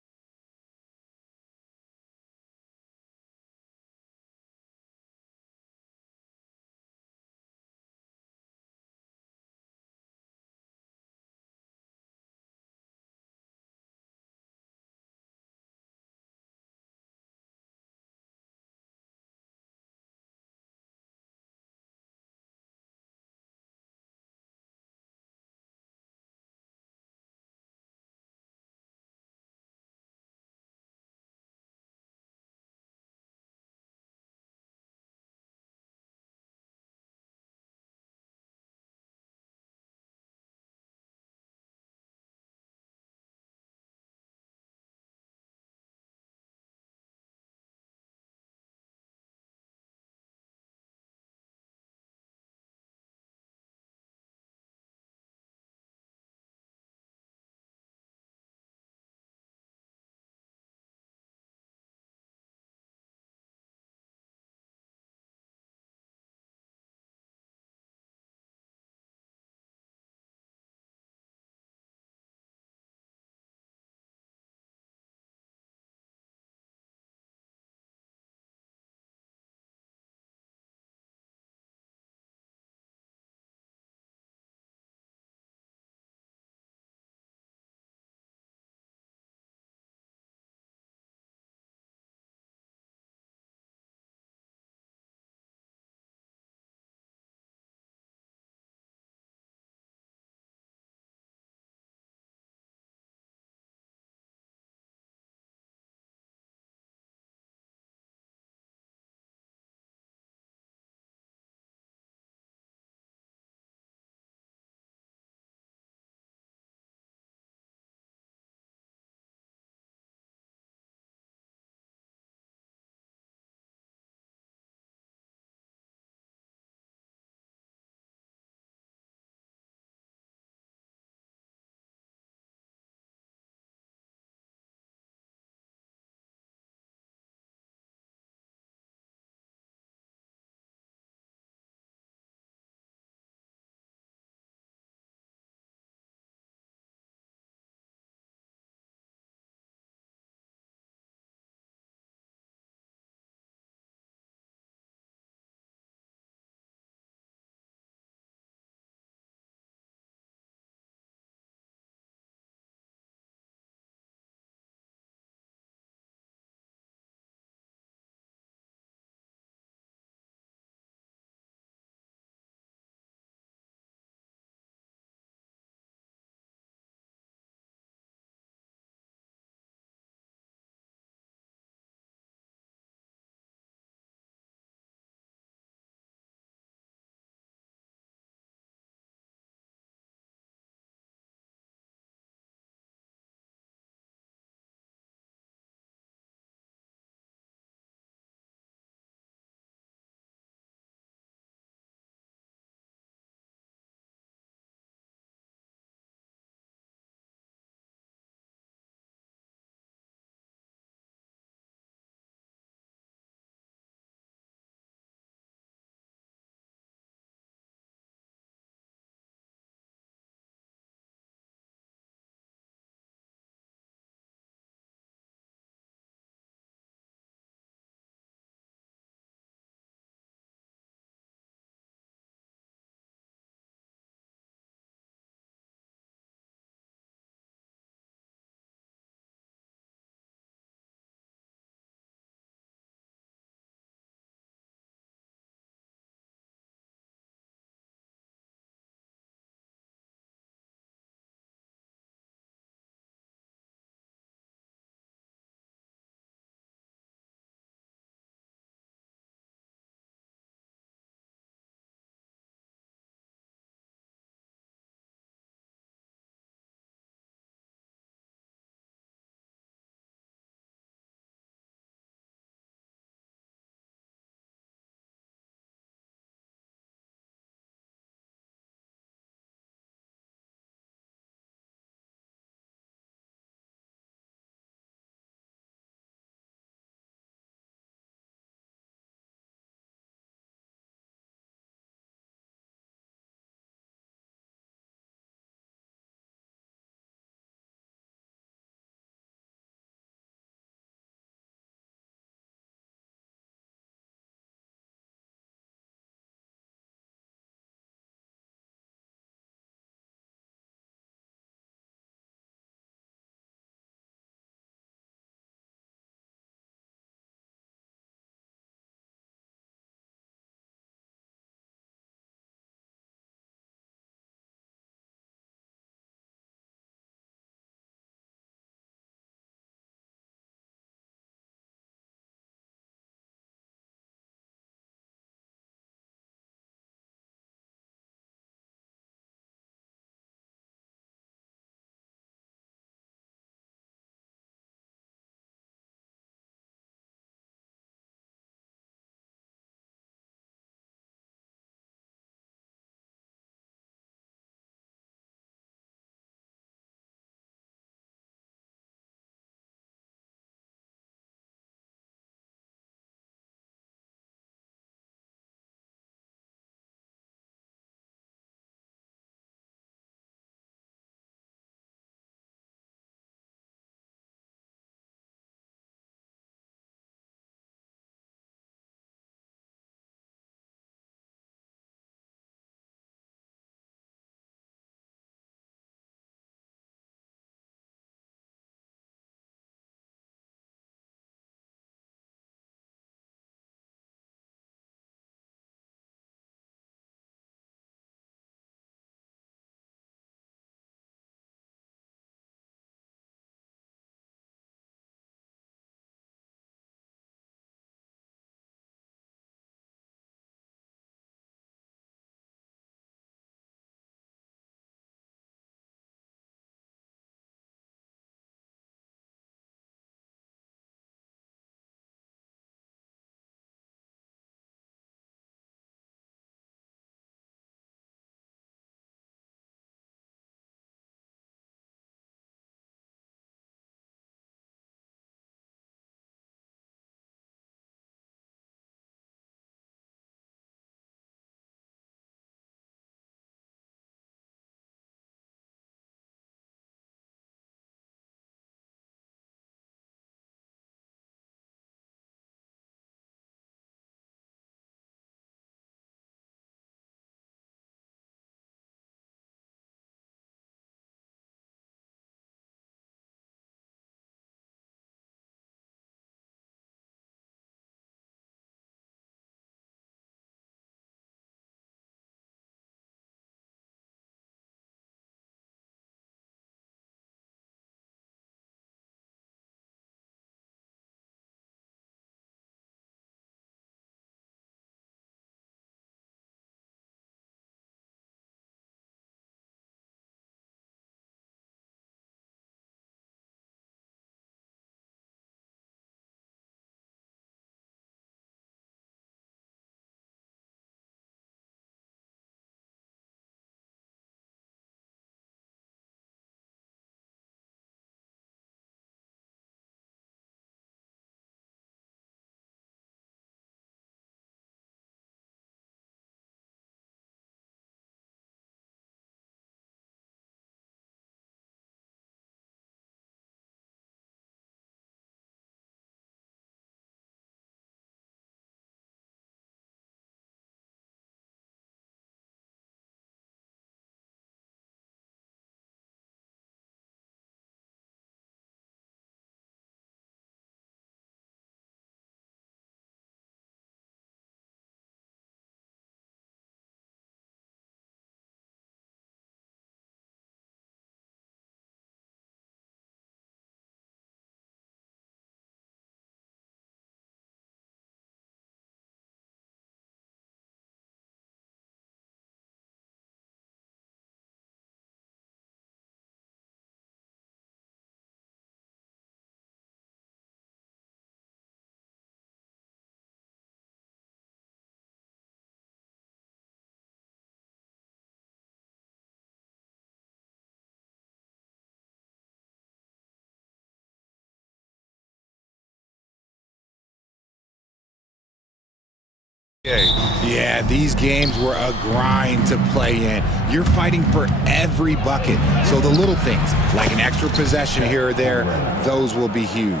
Yeah, these games were a grind to play in. You're fighting for every bucket. So the little things, like an extra possession here or there, those will be huge.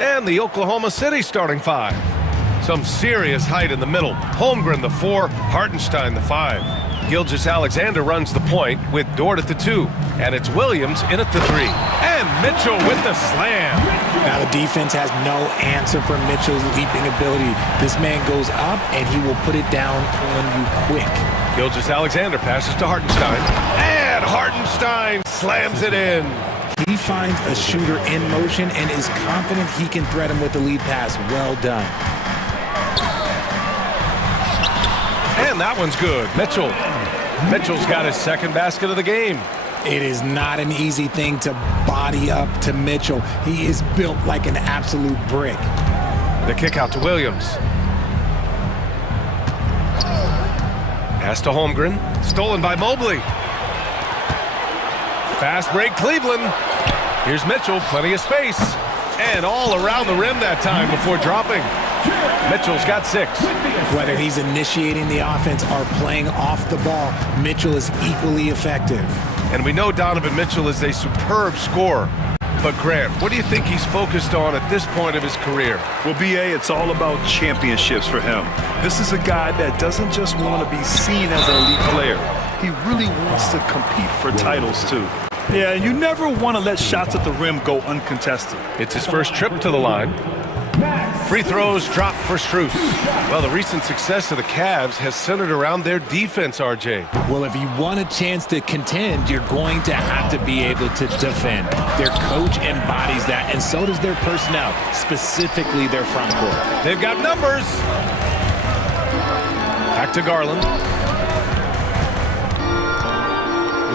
And the Oklahoma City starting five. Some serious height in the middle. Holmgren, the 4, Hartenstein, the 5. Gilgeous-Alexander runs the point with Dort at the 2. And it's Williams in at the 3. And Mitchell with the slam. Now the defense has no answer for Mitchell's leaping ability. This man goes up and he will put it down on you quick. Gilgeous-Alexander passes to Hartenstein. And Hartenstein slams it in. He finds a shooter in motion and is confident he can thread him with the lead pass. Well done. And that one's good. Mitchell's got his second basket of the game. It is not an easy thing to body up to Mitchell. He is built like an absolute brick. The kick out to Williams. Pass to Holmgren. Stolen by Mobley. Fast break Cleveland. Here's Mitchell, plenty of space. And all around the rim that time before dropping. Mitchell's got 6. Whether he's initiating the offense or playing off the ball, Mitchell is equally effective. And we know Donovan Mitchell is a superb scorer. But Grant, what do you think he's focused on at this point of his career? Well, B.A., it's all about championships for him. This is a guy that doesn't just want to be seen as an elite player. He really wants to compete for titles, too. Yeah, you never want to let shots at the rim go uncontested. It's his first trip to the line. Free throws dropped for Strus. Well, the recent success of the Cavs has centered around their defense, RJ. Well, if you want a chance to contend, you're going to have to be able to defend. Their coach embodies that, and so does their personnel, specifically their front court. They've got numbers. Back to Garland.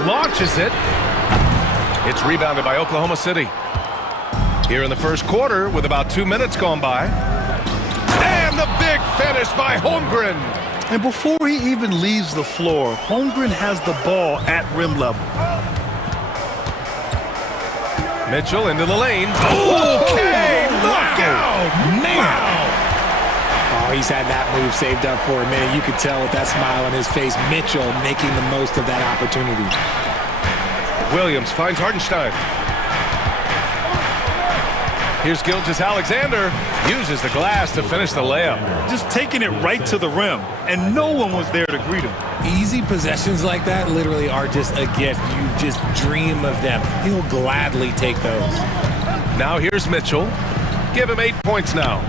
Launches it. It's rebounded by Oklahoma City. Here in the first quarter with about 2 minutes gone by. And the big finish by Holmgren. And before he even leaves the floor, Holmgren has the ball at rim level. Mitchell into the lane. Okay, look out! Man! Oh, he's had that move saved up for a minute. You could tell with that smile on his face, Mitchell making the most of that opportunity. Williams finds Hartenstein. Here's Gilgeous-Alexander. Uses the glass to finish the layup. Just taking it right to the rim, and no one was there to greet him. Easy possessions like that literally are just a gift. You just dream of them. He'll gladly take those. Now here's Mitchell. Give him 8 points now.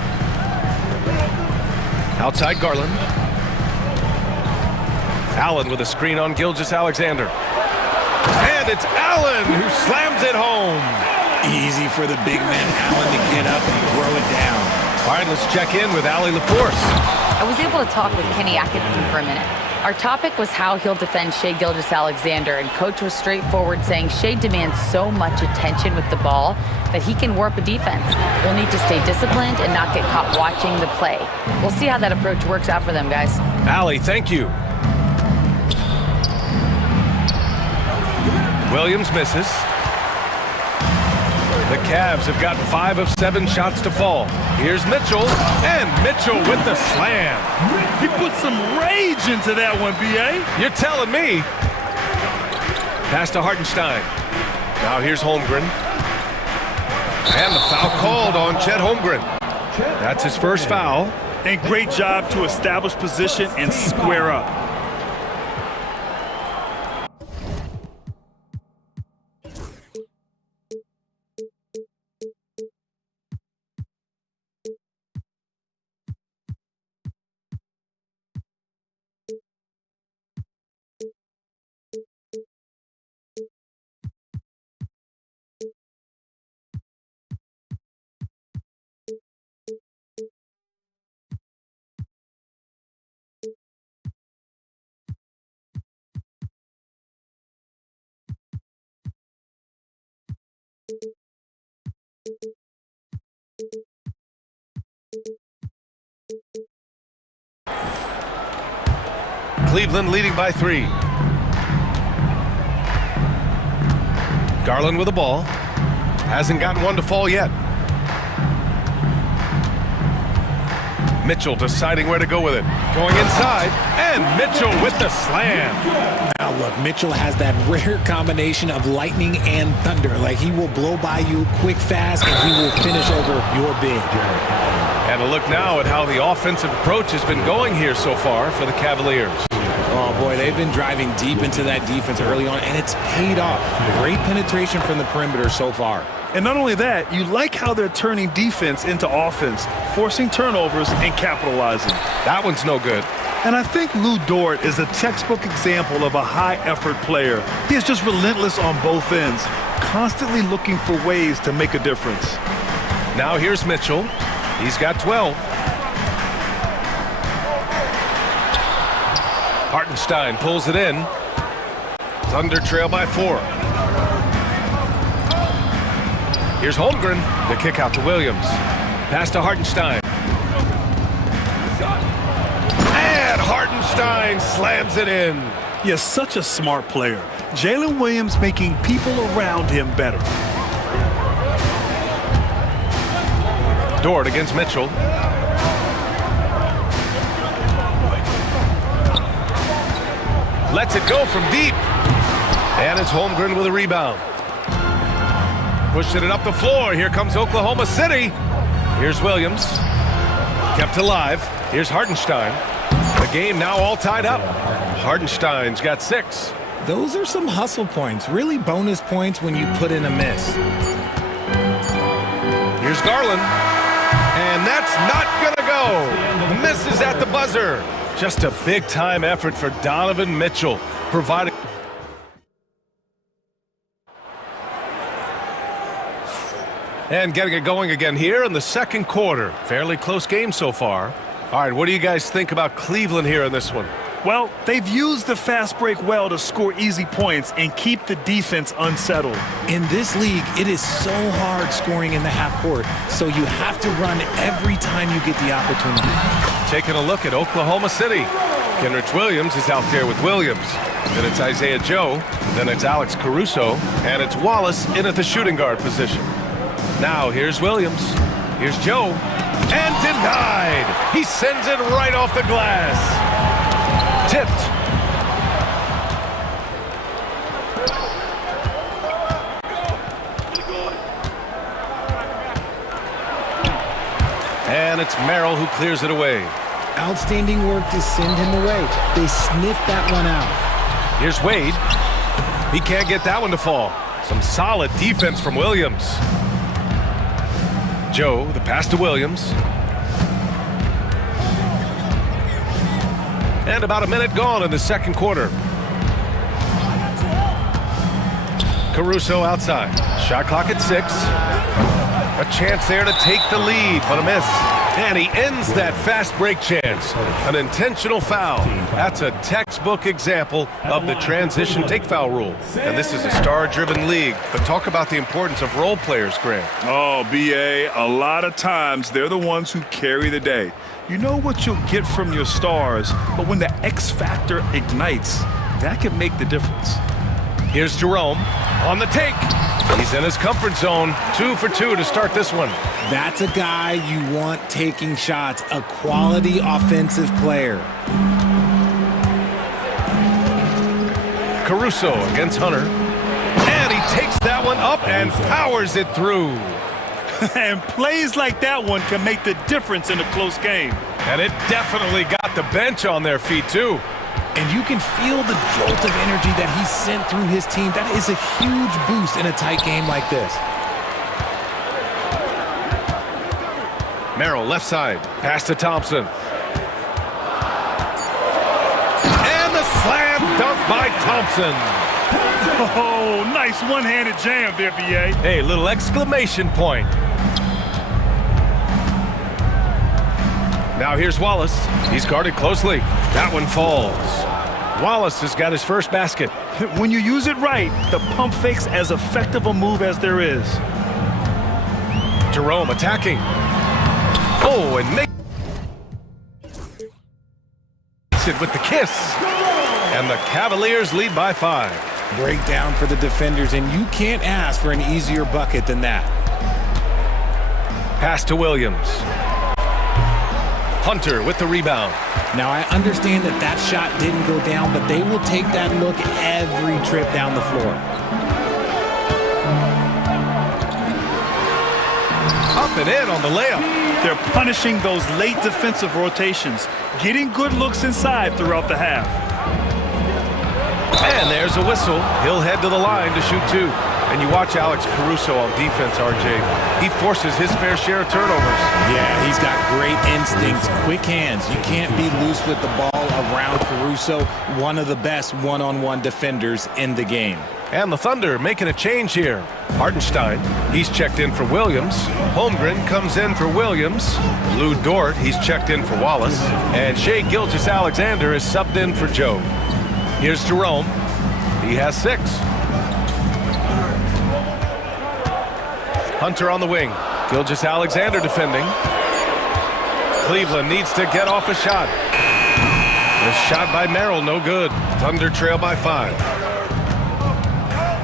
Outside Garland. Allen with a screen on Gilgeous-Alexander. And it's Allen who slams it home. Easy for the big man Allen to get up and throw it down. All right, let's check in with Allie LaForce. I was able to talk with Kenny Atkinson for a minute. Our topic was how he'll defend Shai Gilgeous-Alexander, and Coach was straightforward, saying Shai demands so much attention with the ball that he can warp a defense. We'll need to stay disciplined and not get caught watching the play. We'll see how that approach works out for them, guys. Allie, thank you. Williams misses. The Cavs have gotten 5 of 7 shots to fall. Here's Mitchell, and Mitchell with the slam. He put some rage into that one, B.A. You're telling me. Pass to Hartenstein. Now here's Holmgren. And the foul called on Chet Holmgren. That's his first foul. And great job to establish position and square up. Cleveland leading by 3. Garland with the ball. Hasn't gotten one to fall yet. Mitchell deciding where to go with it. Going inside, and Mitchell with the slam. Now look, Mitchell has that rare combination of lightning and thunder. Like, he will blow by you quick, fast, and he will finish over your big. And a look now at how the offensive approach has been going here so far for the Cavaliers. Oh boy, they've been driving deep into that defense early on, and it's paid off. Great penetration from the perimeter so far. And not only that, you like how they're turning defense into offense, forcing turnovers and capitalizing. That one's no good. And I think Lou Dort is a textbook example of a high-effort player. He is just relentless on both ends, constantly looking for ways to make a difference. Now here's Mitchell. He's got 12. Hartenstein pulls it in. Thunder trail by 4. Here's Holmgren. The kick out to Williams. Pass to Hartenstein. And Hartenstein slams it in. He is such a smart player. Jalen Williams making people around him better. Dort against Mitchell. Lets it go from deep. And it's Holmgren with a rebound. Pushing it up the floor. Here comes Oklahoma City. Here's Williams. Kept alive. Here's Hartenstein. The game now all tied up. Hartenstein's got 6. Those are some hustle points. Really bonus points when you put in a miss. Here's Garland. And that's not gonna go. Misses at the buzzer. Just a big-time effort for Donovan Mitchell, providing... And getting it going again here in the second quarter. Fairly close game so far. All right, what do you guys think about Cleveland here in this one? Well, they've used the fast break well to score easy points and keep the defense unsettled. In this league, it is so hard scoring in the half court, so you have to run every time you get the opportunity. Taking a look at Oklahoma City. Kenrich Williams is out there with Williams. Then it's Isaiah Joe. Then it's Alex Caruso. And it's Wallace in at the shooting guard position. Now here's Williams. Here's Joe. And denied. He sends it right off the glass. Tipped. And it's Merrill who clears it away. Outstanding work to send him away. They sniffed that one out. Here's Wade. He can't get that one to fall. Some solid defense from Williams. Joe, the pass to Williams. And about a minute gone in the second quarter. Caruso outside. Shot clock at 6. A chance there to take the lead, but a miss. And he ends that fast break chance. An intentional foul. That's a textbook example of the transition take foul rule. And this is a star-driven league. But talk about the importance of role players, Grant. Oh, BA, a lot of times they're the ones who carry the day. You know what you'll get from your stars, but when the X factor ignites, that can make the difference. Here's Jerome on the take. He's in his comfort zone. 2 for 2 to start this one. That's a guy you want taking shots, a quality offensive player. Caruso against Hunter. And he takes that one up and powers it through. And plays like that one can make the difference in a close game. And it definitely got the bench on their feet, too. And you can feel the jolt of energy that he sent through his team. That is a huge boost in a tight game like this. Merrill, left side. Pass to Thompson. And the slam dunk by Thompson. Oh, nice one-handed jam there, BA. Hey, little exclamation point. Now here's Wallace. He's guarded closely. That one falls. Wallace has got his first basket. When you use it right, the pump fake's as effective a move as there is. Jerome attacking. Oh, and makes it with the kiss. And the Cavaliers lead by 5. Breakdown for the defenders, and you can't ask for an easier bucket than that. Pass to Williams. Hunter with the rebound. Now, I understand that that shot didn't go down, but they will take that look every trip down the floor. Up and in on the layup. They're punishing those late defensive rotations, getting good looks inside throughout the half. And there's a whistle. He'll head to the line to shoot two. And you watch Alex Caruso on defense, RJ. He forces his fair share of turnovers. Yeah, he's got great instincts, quick hands. You can't be loose with the ball around Caruso, one of the best one-on-one defenders in the game. And the Thunder making a change here. Hartenstein, he's checked in for Williams. Holmgren comes in for Williams. Lou Dort, he's checked in for Wallace. And Shai Gilgeous-Alexander is subbed in for Joe. Here's Jerome. He has 6. Hunter on the wing. Gilgeous-Alexander defending. Cleveland needs to get off a shot. The shot by Merrill, no good. Thunder trail by 5.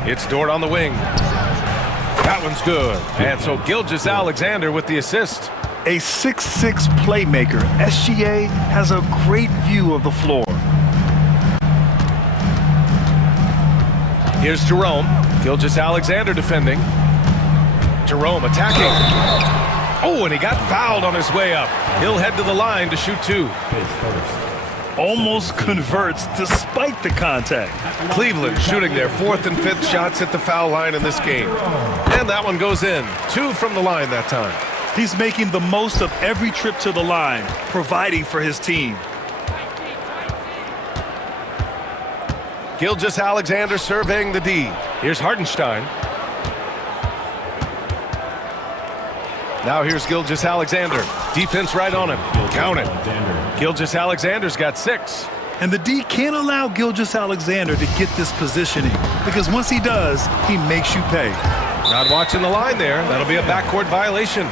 It's Dort on the wing. That one's good. And so Gilgeous-Alexander with the assist. A 6'6" playmaker, SGA has a great view of the floor. Here's Jerome. Gilgeous-Alexander defending. Jerome attacking. Oh, and he got fouled on his way up. He'll head to the line to shoot 2. Almost converts despite the contact. Cleveland shooting their 4th and 5th shots at the foul line in this game. And that one goes in. 2 from the line that time. He's making the most of every trip to the line, providing for his team. Gilgeous-Alexander surveying the D. Here's Hartenstein. Now here's Gilgeous-Alexander. Defense right on him. Count it. Gilgeous-Alexander's got 6. And the D can't allow Gilgeous-Alexander to get this positioning, because once he does, he makes you pay. Not watching the line there. That'll be a backcourt violation.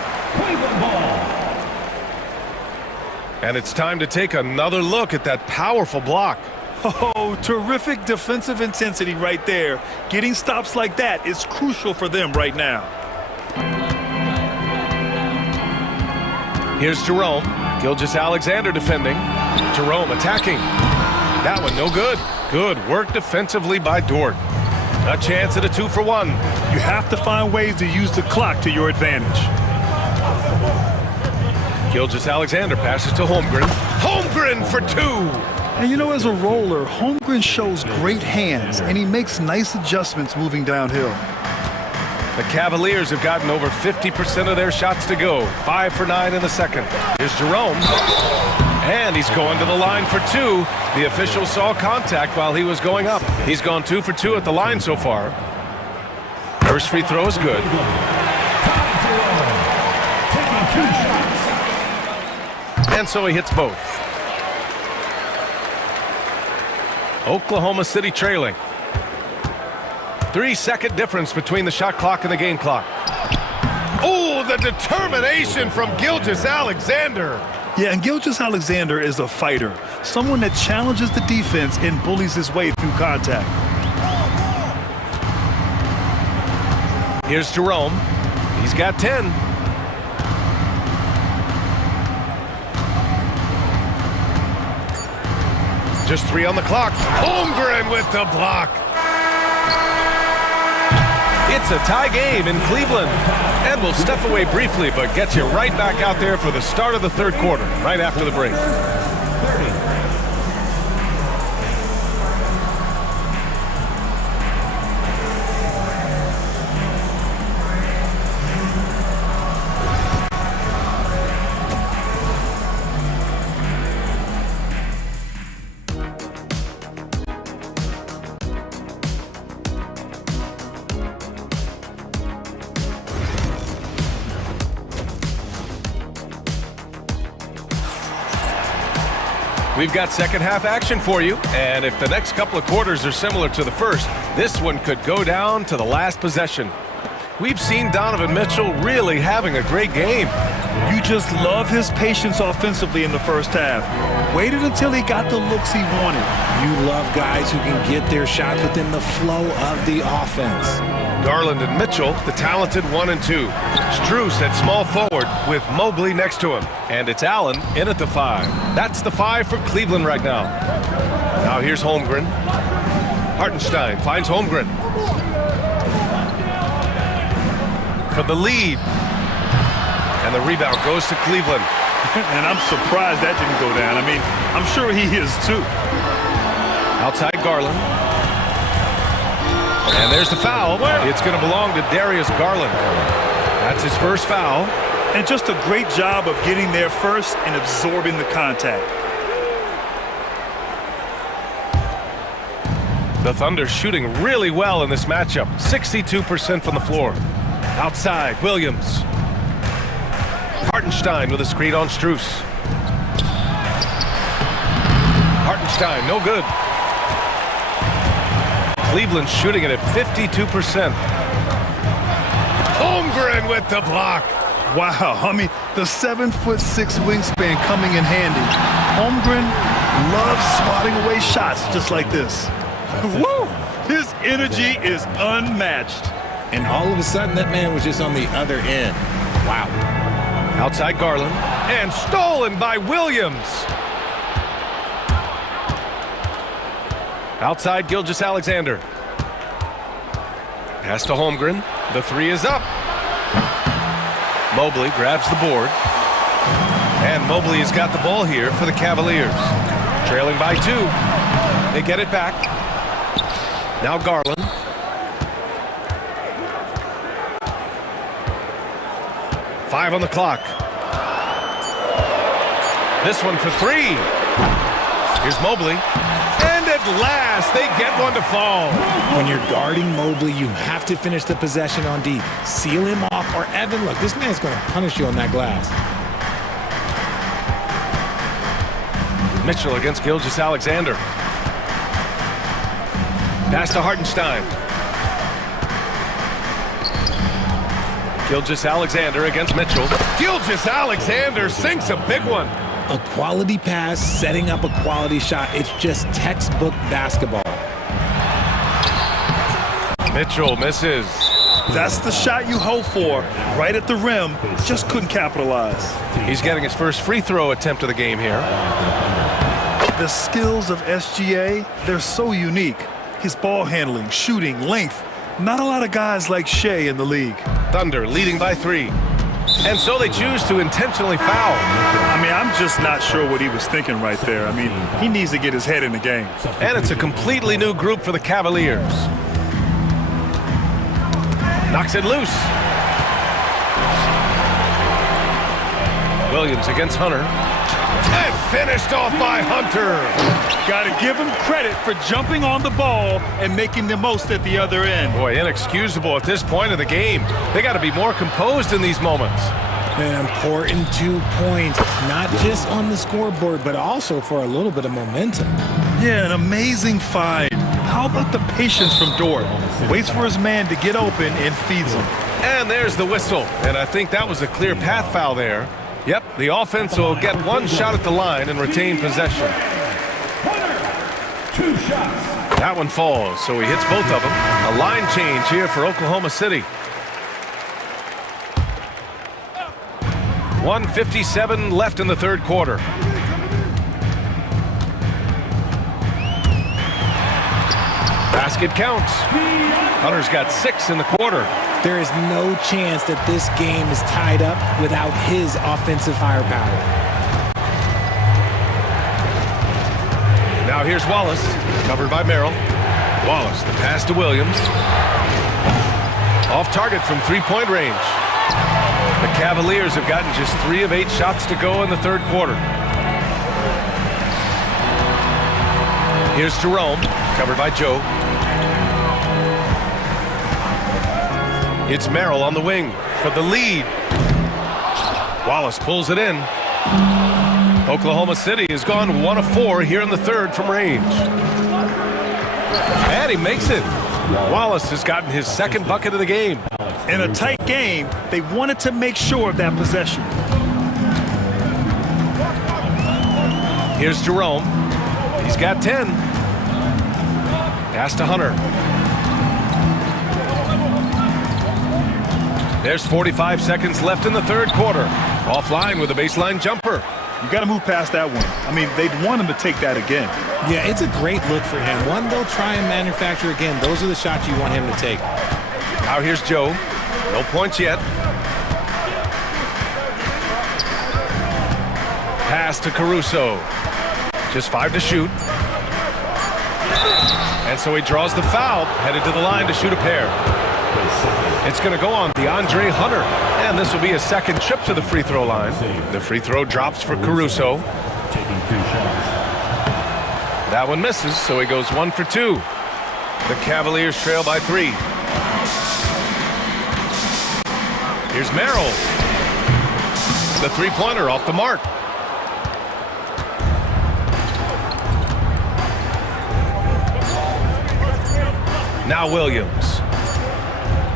And it's time to take another look at that powerful block. Oh, terrific defensive intensity right there. Getting stops like that is crucial for them right now. Here's Jerome. Gilgeous-Alexander defending. Jerome attacking. That one no good. Good work defensively by Dort. A chance at a 2-for-1. You have to find ways to use the clock to your advantage. Gilgeous-Alexander passes to Holmgren. Holmgren for 2. And you know, as a roller, Holmgren shows great hands, and he makes nice adjustments moving downhill. The Cavaliers have gotten over 50% of their shots to go. 5 for 9 in the second. Here's Jerome. And he's going to the line for 2. The official saw contact while he was going up. He's gone 2 for 2 at the line so far. First free throw is good. And so he hits both. Oklahoma City trailing. 3-second difference between the shot clock and the game clock. Oh, the determination from Gilgeous-Alexander. Yeah, and Gilgeous-Alexander is a fighter, someone that challenges the defense and bullies his way through contact. Here's Jerome. He's got 10. Just 3 on the clock. Holmgren with the block. It's a tie game in Cleveland. And we'll step away briefly, but get you right back out there for the start of the third quarter, right after the break. We've got second half action for you, and if the next couple of quarters are similar to the first, this one could go down to the last possession. We've seen Donovan Mitchell really having a great game. You just love his patience offensively in the first half. Waited until he got the looks he wanted. You love guys who can get their shots within the flow of the offense. Garland and Mitchell, the talented 1 and 2. Strus at small forward with Mobley next to him. And it's Allen in at the 5. That's the 5 for Cleveland right now. Now here's Holmgren. Hartenstein finds Holmgren. For the lead. And the rebound goes to Cleveland. And I'm surprised that didn't go down. I mean, I'm sure he is too. Outside Garland. And there's the foul. It's going to belong to Darius Garland. That's his first foul. And just a great job of getting there first and absorbing the contact. The Thunder shooting really well in this matchup. 62% from the floor. Outside, Williams. Hartenstein with a screen on Strus. Hartenstein, no good. Cleveland shooting it at 52%. Holmgren with the block. Wow, I mean, the 7'6" wingspan coming in handy. Holmgren loves swatting away shots just like this. Woo! His energy is unmatched. And all of a sudden, that man was just on the other end. Wow. Outside Garland. And stolen by Williams. Outside Gilgeous-Alexander. Pass to Holmgren. The 3 is up. Mobley grabs the board. And Mobley has got the ball here for the Cavaliers. Trailing by 2. They get it back. Now Garland. Five on the clock. This one for 3. Here's Mobley. And at last, they get one to fall. When you're guarding Mobley, you have to finish the possession on D. Seal him off, or Evan, look, this man's going to punish you on that glass. Mitchell against Gilgeous-Alexander. Pass to Hartenstein. Gilgeous-Alexander against Mitchell. Gilgeous-Alexander sinks a big one. A quality pass, setting up a quality shot. It's just textbook basketball. Mitchell misses. That's the shot you hope for. Right at the rim. Just couldn't capitalize. He's getting his first free throw attempt of the game here. The skills of SGA, they're so unique. His ball handling, shooting, length. Not a lot of guys like Shea in the league. Thunder leading by 3. And so they choose to intentionally foul. I mean, I'm just not sure what he was thinking right there. I mean, he needs to get his head in the game. And it's a completely new group for the Cavaliers. Knocks it loose. Williams against Hunter. And finished off by Hunter. Got to give him credit for jumping on the ball and making the most at the other end. Boy, inexcusable at this point of the game. They got to be more composed in these moments. An important 2 points, not just on the scoreboard, but also for a little bit of momentum. Yeah, an amazing find. How about the patience from Dort? Waits for his man to get open and feeds him. And there's the whistle. And I think that was a clear path foul there. Yep, the offense will get one shot at the line and retain possession. 2 shots. That one falls, so he hits both of them. A line change here for Oklahoma City. 1:57 left in the third quarter. Basket counts. Hunter's got 6 in the quarter. There is no chance that this game is tied up without his offensive firepower. Now here's Wallace, covered by Merrill. Wallace, the pass to Williams. Off target from 3-point range. The Cavaliers have gotten just 3 of 8 shots to go in the third quarter. Here's Jerome, covered by Joe. It's Merrill on the wing for the lead. Wallace pulls it in. Oklahoma City has gone 1 of 4 here in the third from range. And he makes it. Wallace has gotten his second bucket of the game. In a tight game, they wanted to make sure of that possession. Here's Jerome. He's got 10. Pass to Hunter. There's 45 seconds left in the third quarter. Offline with a baseline jumper. You got to move past that one. I mean, they'd want him to take that again. Yeah, it's a great look for him. One they'll try and manufacture again. Those are the shots you want him to take. Now here's Joe. No points yet. Pass to Caruso. Just 5 to shoot. And so he draws the foul, headed to the line to shoot a pair. It's going to go on DeAndre Hunter. And this will be a second trip to the free throw line. The free throw drops for Caruso. That one misses, so he goes 1 for 2. The Cavaliers trail by 3. Here's Merrill. The three-pointer off the mark. Now Williams.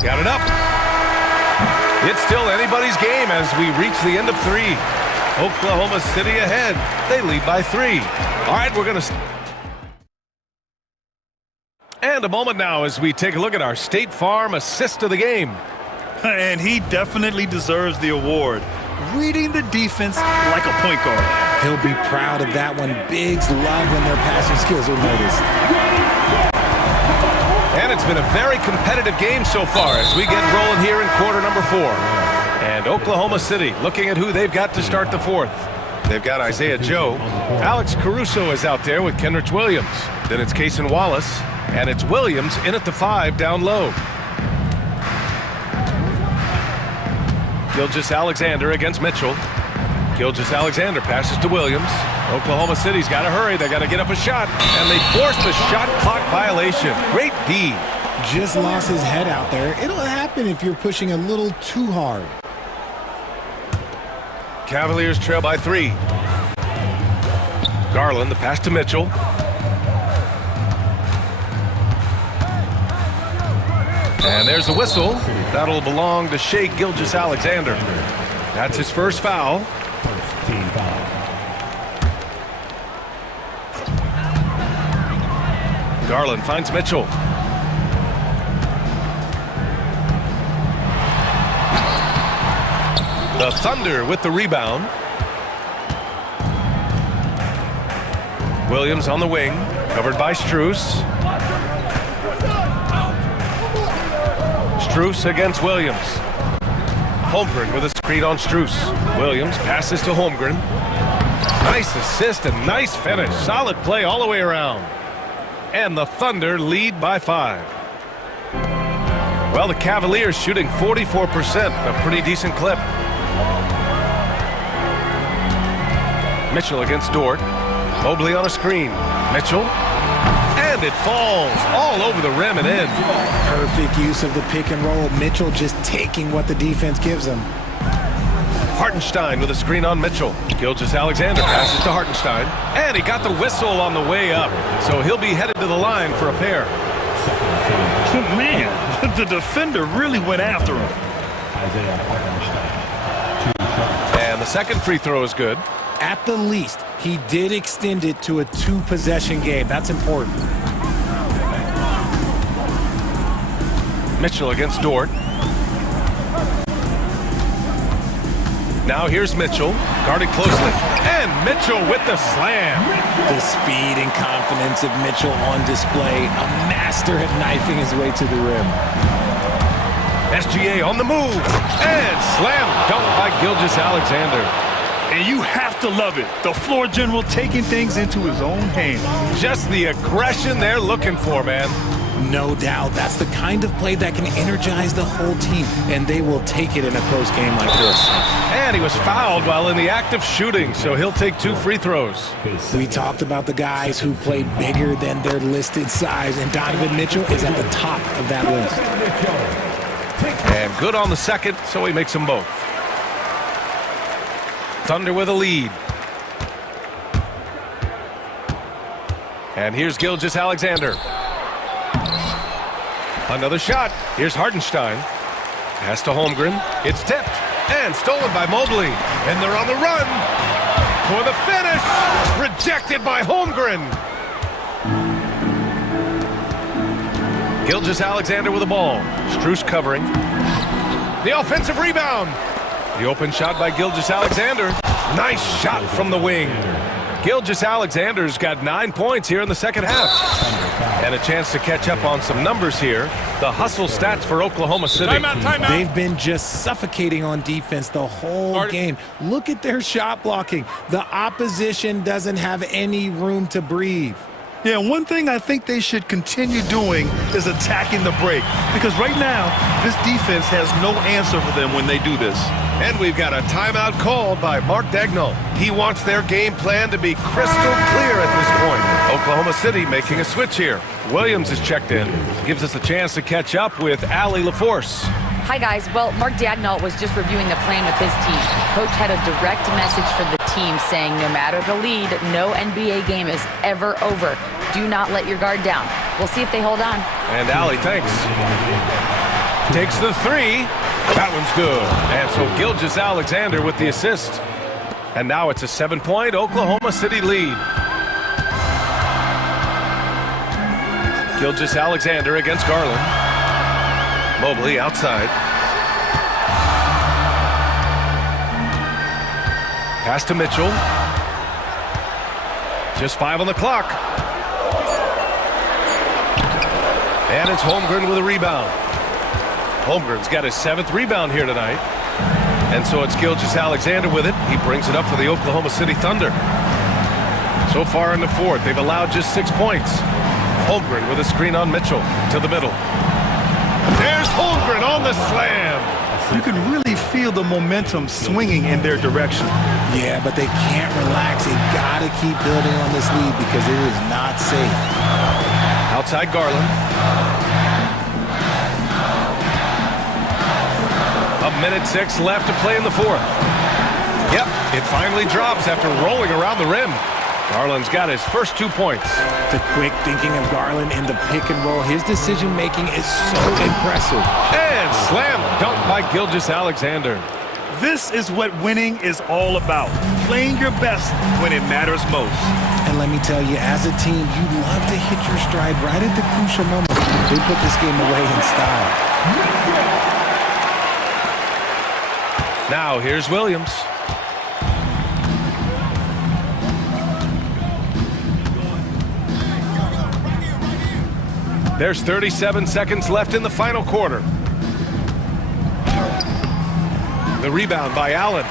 Got it up. It's still anybody's game as we reach the end of 3. Oklahoma City ahead. They lead by 3. All right, we're going to... And a moment now as we take a look at our State Farm assist of the game. And he definitely deserves the award. Reading the defense like a point guard. He'll be proud of that one. Bigs love when their passing skills are noticed. And it's been a very competitive game so far as we get rolling here in quarter number 4. And Oklahoma City looking at who they've got to start the 4th. They've got Isaiah Joe. Alex Caruso is out there with Kenrich Williams. Then it's Cason Wallace. And it's Williams in at the 5 down low. Gilgeous-Alexander against Mitchell. Gilgeous-Alexander passes to Williams. Oklahoma City's got to hurry. They got to get up a shot. And they force the shot clock violation. Great D. Just lost his head out there. It'll happen if you're pushing a little too hard. Cavaliers trail by 3. Garland, the pass to Mitchell. And there's a whistle. That'll belong to Shai Gilgeous-Alexander. That's his first foul. Team foul. Garland finds Mitchell. The Thunder with the rebound. Williams on the wing, covered by Strus. Strus against Williams. Holmgren with a screen on Strus. Williams passes to Holmgren. Nice assist and nice finish. Solid play all the way around. And the Thunder lead by 5. Well, the Cavaliers shooting 44%, a pretty decent clip. Mitchell against Dort. Mobley on a screen. Mitchell. And it falls all over the rim and in. Perfect use of the pick and roll. Mitchell just taking what the defense gives him. Hartenstein with a screen on Mitchell. Gilgeous-Alexander passes to Hartenstein. And he got the whistle on the way up. So he'll be headed to the line for a pair. Man, the defender really went after him. And the second free throw is good. At the least, he did extend it to a 2-possession game. That's important. Mitchell against Dort. Now here's Mitchell, guarded closely. And Mitchell with the slam. The speed and confidence of Mitchell on display. A master at knifing his way to the rim. SGA on the move. And slam dunk by Gilgeous-Alexander. And you have to love it. The floor general taking things into his own hands. Just the aggression they're looking for, man. No doubt. That's the kind of play that can energize the whole team, and they will take it in a close game like this. And he was fouled while in the act of shooting, so he'll take 2 free throws. We talked about the guys who play bigger than their listed size, and Donovan Mitchell is at the top of that list. And good on the second, so he makes them both. Thunder with a lead. And here's Gilgeous-Alexander. Another shot. Here's Hartenstein. Pass to Holmgren. It's tipped and stolen by Mobley. And they're on the run for the finish. Rejected by Holmgren. Gilgeous-Alexander with the ball. Strus covering. The offensive rebound. The open shot by Gilgeous-Alexander. Nice shot from the wing. Gilgeous-Alexander's got 9 points here in the second half. And a chance to catch up on some numbers here. The hustle stats for Oklahoma City. Timeout. They've been just suffocating on defense the whole game. Look at their shot blocking. The opposition doesn't have any room to breathe. Yeah, one thing I think they should continue doing is attacking the break. Because right now, this defense has no answer for them when they do this. And we've got a timeout called by Mark Dagnall. He wants their game plan to be crystal clear at this point. Oklahoma City making a switch here. Williams is checked in. Gives us a chance to catch up with Allie LaForce. Hi, guys. Well, Mark Dagnall was just reviewing the plan with his team. Coach had a direct message for the team saying no matter the lead, no NBA game is ever over. Do not let your guard down. We'll see if they hold on. And Allie, thanks. Takes the three. That one's good. And so Gilgeous-Alexander with the assist. And now it's a 7-point Oklahoma City lead. Gilgeous-Alexander against Garland. Mobley outside. Pass to Mitchell. Just 5 on the clock. And it's Holmgren with a rebound. Holmgren's got his 7th rebound here tonight. And so it's Gilgeous-Alexander with it. He brings it up for the Oklahoma City Thunder. So far in the 4th, they've allowed just 6 points. Holmgren with a screen on Mitchell to the middle. There's Holmgren on the slam. You can really feel the momentum swinging in their direction. Yeah, but they can't relax. They've got to keep building on this lead because it is not safe. Outside Garland. A minute 6 left to play in the 4th. Yep, it finally drops after rolling around the rim. Garland's got his first 2 points. The quick thinking of Garland in the pick and roll. His decision making is so impressive. And slam dunk by Gilgeous-Alexander. This is what winning is all about. Playing your best when it matters most. And let me tell you, as a team, you love to hit your stride right at the crucial moment. They put this game away in style. Now here's Williams. There's 37 seconds left in the final quarter. The rebound by Allen.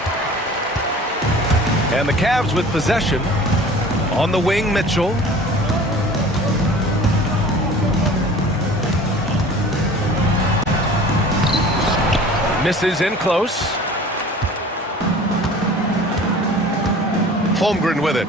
And the Cavs with possession. On the wing, Mitchell. Misses in close. Holmgren with it.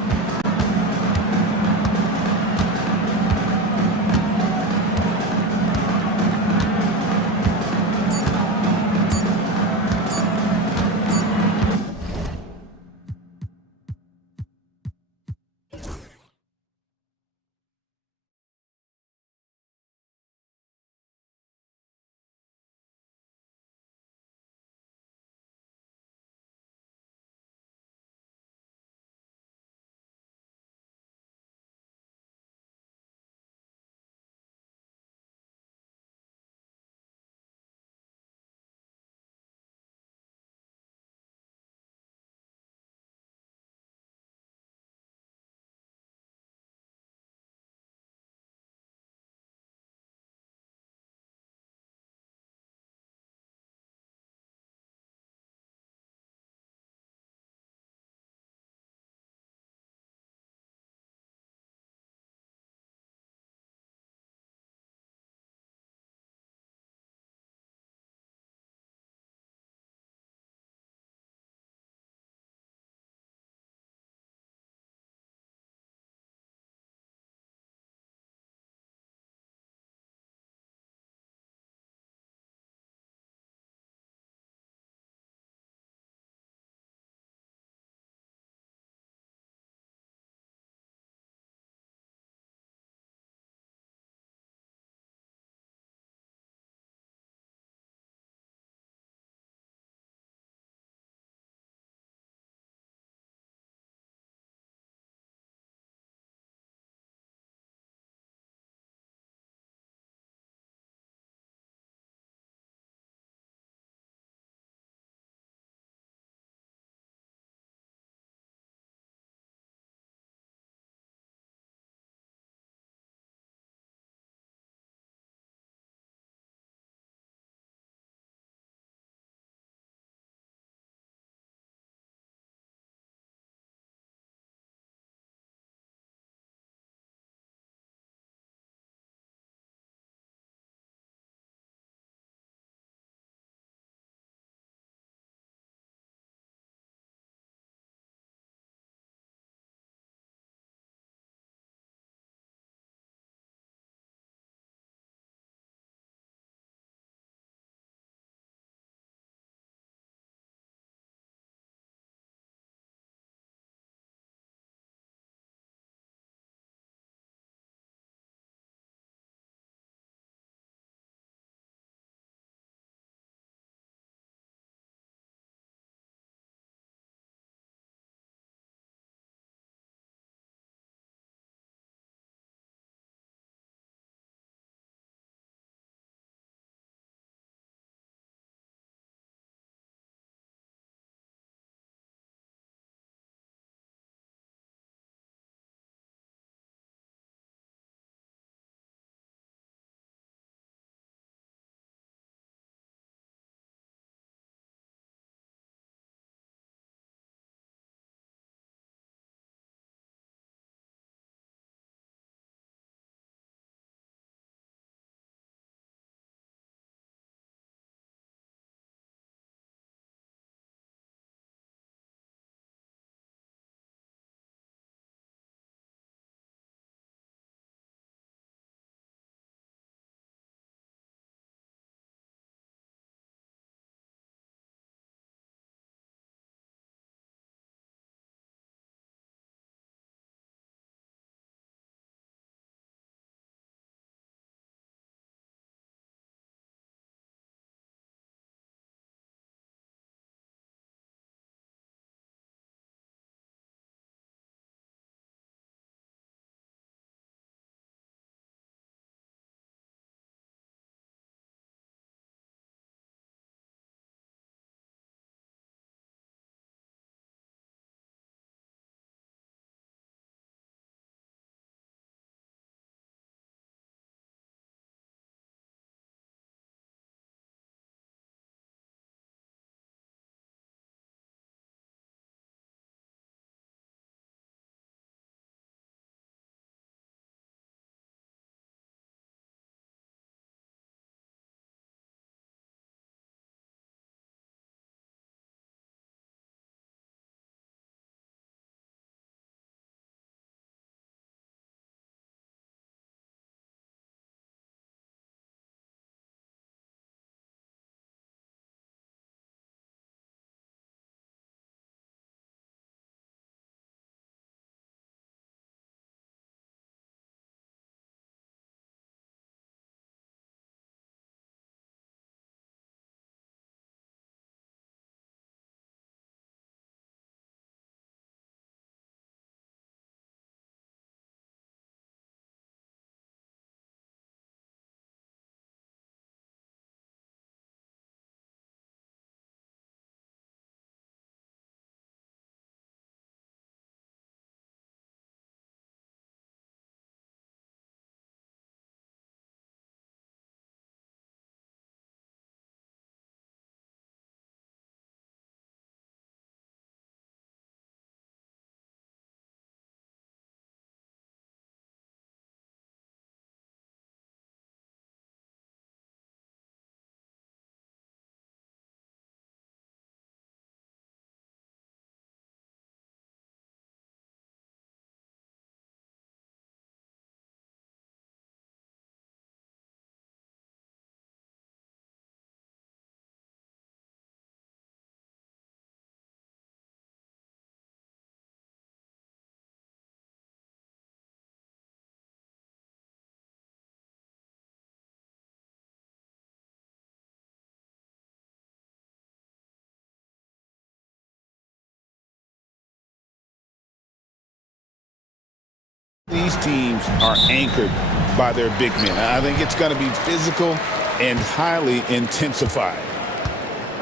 These teams are anchored by their big men. I think it's going to be physical and highly intensified.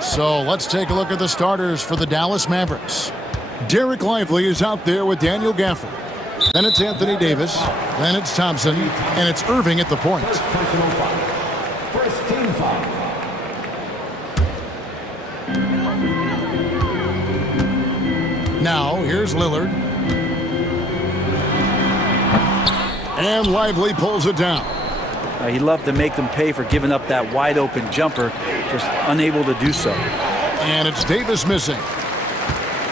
So let's take a look at the starters for the Dallas Mavericks. Derek Lively is out there with Daniel Gafford. Then it's Anthony Davis. Then it's Thompson. And it's Irving at the point. First team foul. Now, here's Lillard. And Lively pulls it down. He loved to make them pay for giving up that wide open jumper, just unable to do so. And it's Davis missing.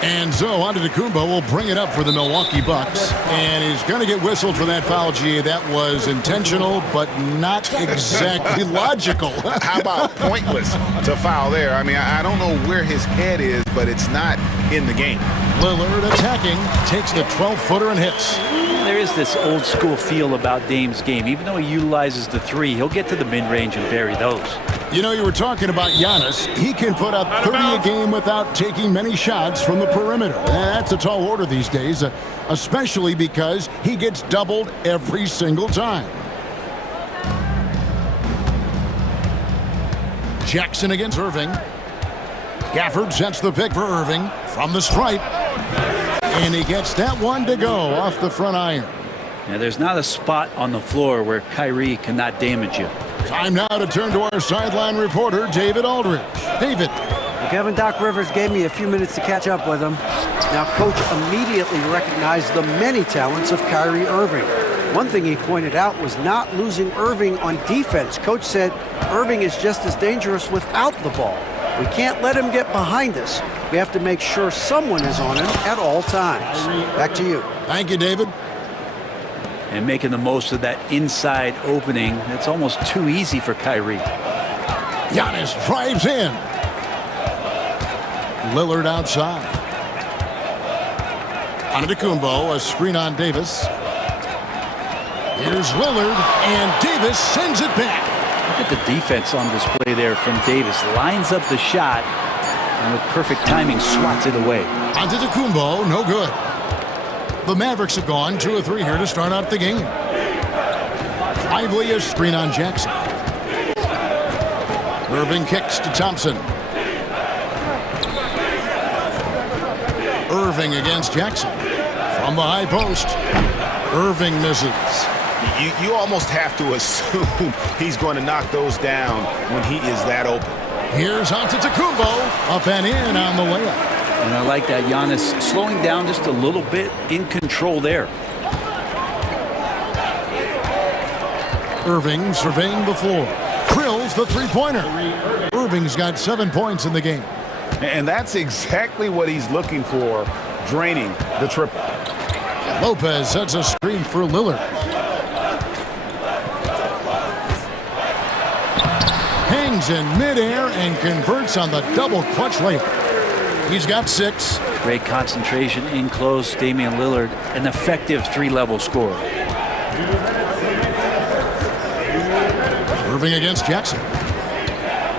And so Antetokounmpo will bring it up for the Milwaukee Bucks. And he's going to get whistled for that foul, G. That was intentional, but not exactly logical. How about pointless to foul there? I mean, I don't know where his head is, but it's not in the game. Lillard attacking, takes the 12-footer and hits. There is this old school feel about Dame's game. Even though he utilizes the three, he'll get to the mid-range and bury those. You know, you were talking about Giannis. He can put up 30 a game without taking many shots from the perimeter. That's a tall order these days, especially because he gets doubled every single time. Jackson against Irving. Gafford sets the pick for Irving from the stripe. And he gets that one to go off the front iron. Now, there's not a spot on the floor where Kyrie cannot damage you. Time now to turn to our sideline reporter, David Aldridge. David. Kevin, Doc Rivers gave me a few minutes to catch up with him. Now, Coach immediately recognized the many talents of Kyrie Irving. One thing he pointed out was not losing Irving on defense. Coach said Irving is just as dangerous without the ball. We can't let him get behind us. We have to make sure someone is on him at all times. Back to you. Thank you, David. And making the most of that inside opening, that's almost too easy for Kyrie. Giannis drives in. Lillard outside. Antetokounmpo, a screen on Davis. Here's Lillard, and Davis sends it back. Look at the defense on display there from Davis. Lines up the shot, and with perfect timing, swats it away. Antetokounmpo, no good. The Mavericks have gone 2 of 3 here to start out the game. Lively, a screen on Jackson. Irving kicks to Thompson. Irving against Jackson. From the high post. Irving misses. You almost have to assume he's going to knock those down when he is that open. Here's Antetokounmpo, up and in on the layup. And I like that Giannis slowing down just a little bit, in control there. Irving surveying the floor. Drills the three-pointer. Irving's got 7 points in the game. And that's exactly what he's looking for, draining the triple. Lopez sets a screen for Lillard. Hangs in midair and converts on the double clutch layup. He's got 6. Great concentration in close. Damian Lillard, an effective 3-level scorer. Irving against Jackson.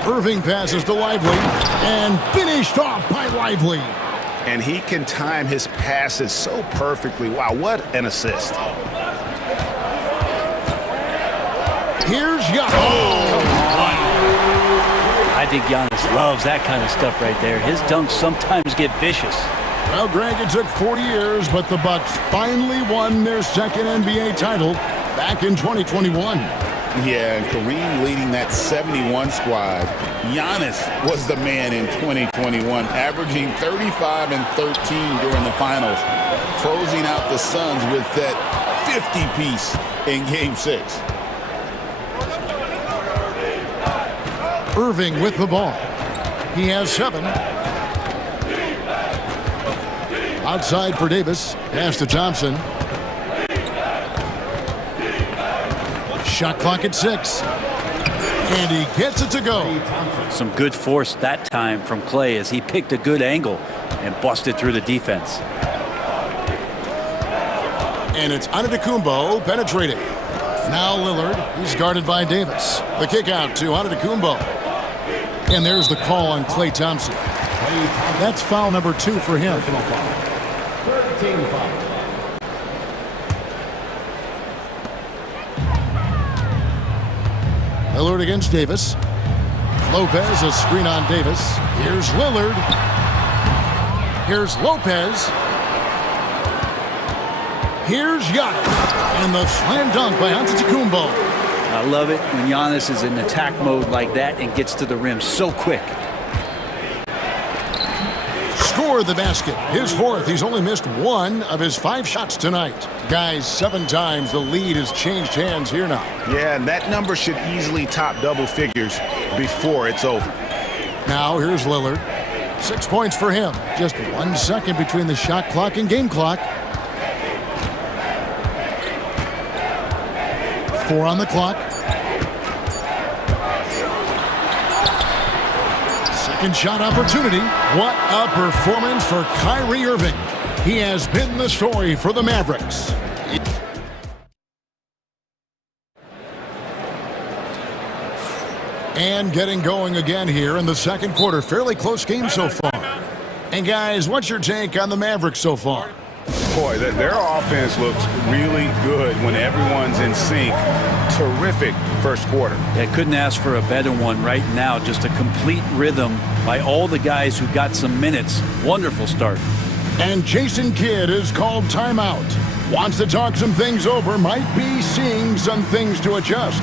Irving passes to Lively and finished off by Lively. And he can time his passes so perfectly. Wow, what an assist. Here's Giannis. I think Giannis loves that kind of stuff right there. His dunks sometimes get vicious. Well, Greg, it took 40 years, but the Bucks finally won their second NBA title back in 2021. Yeah, and Kareem leading that 71 squad. Giannis was the man in 2021, averaging 35 and 13 during the finals, closing out the Suns with that 50-piece in Game 6. Irving with the ball. He has 7. Outside for Davis. Pass to Thompson. Shot clock at 6. And he gets it to go. Some good force that time from Clay as he picked a good angle and busted through the defense. And it's Antetokounmpo penetrating. Now Lillard, he's guarded by Davis. The kick out to Antetokounmpo. And there's the call on Klay Thompson. That's foul number 2 for him. Lillard against Davis. Lopez, a screen on Davis. Here's Lillard. Here's Lopez. Here's Giannis. And the slam dunk by Antetokounmpo. I love it when Giannis is in attack mode like that and gets to the rim so quick. Score the basket. His fourth. He's only missed 1 of his 5 shots tonight. Guys, 7 times the lead has changed hands here now. Yeah, and that number should easily top double figures before it's over. Now here's Lillard. 6 points for him. Just 1 second between the shot clock and game clock. 4 on the clock. Second shot opportunity. What a performance for Kyrie Irving. He has been the story for the Mavericks. And getting going again here in the second quarter. Fairly close game so far. And guys, what's your take on the Mavericks so far? Boy, their offense looks really good when everyone's in sync. Terrific first quarter. Yeah, couldn't ask for a better one right now. Just a complete rhythm by all the guys who got some minutes. Wonderful start. And Jason Kidd is called timeout. Wants to talk some things over. Might be seeing some things to adjust.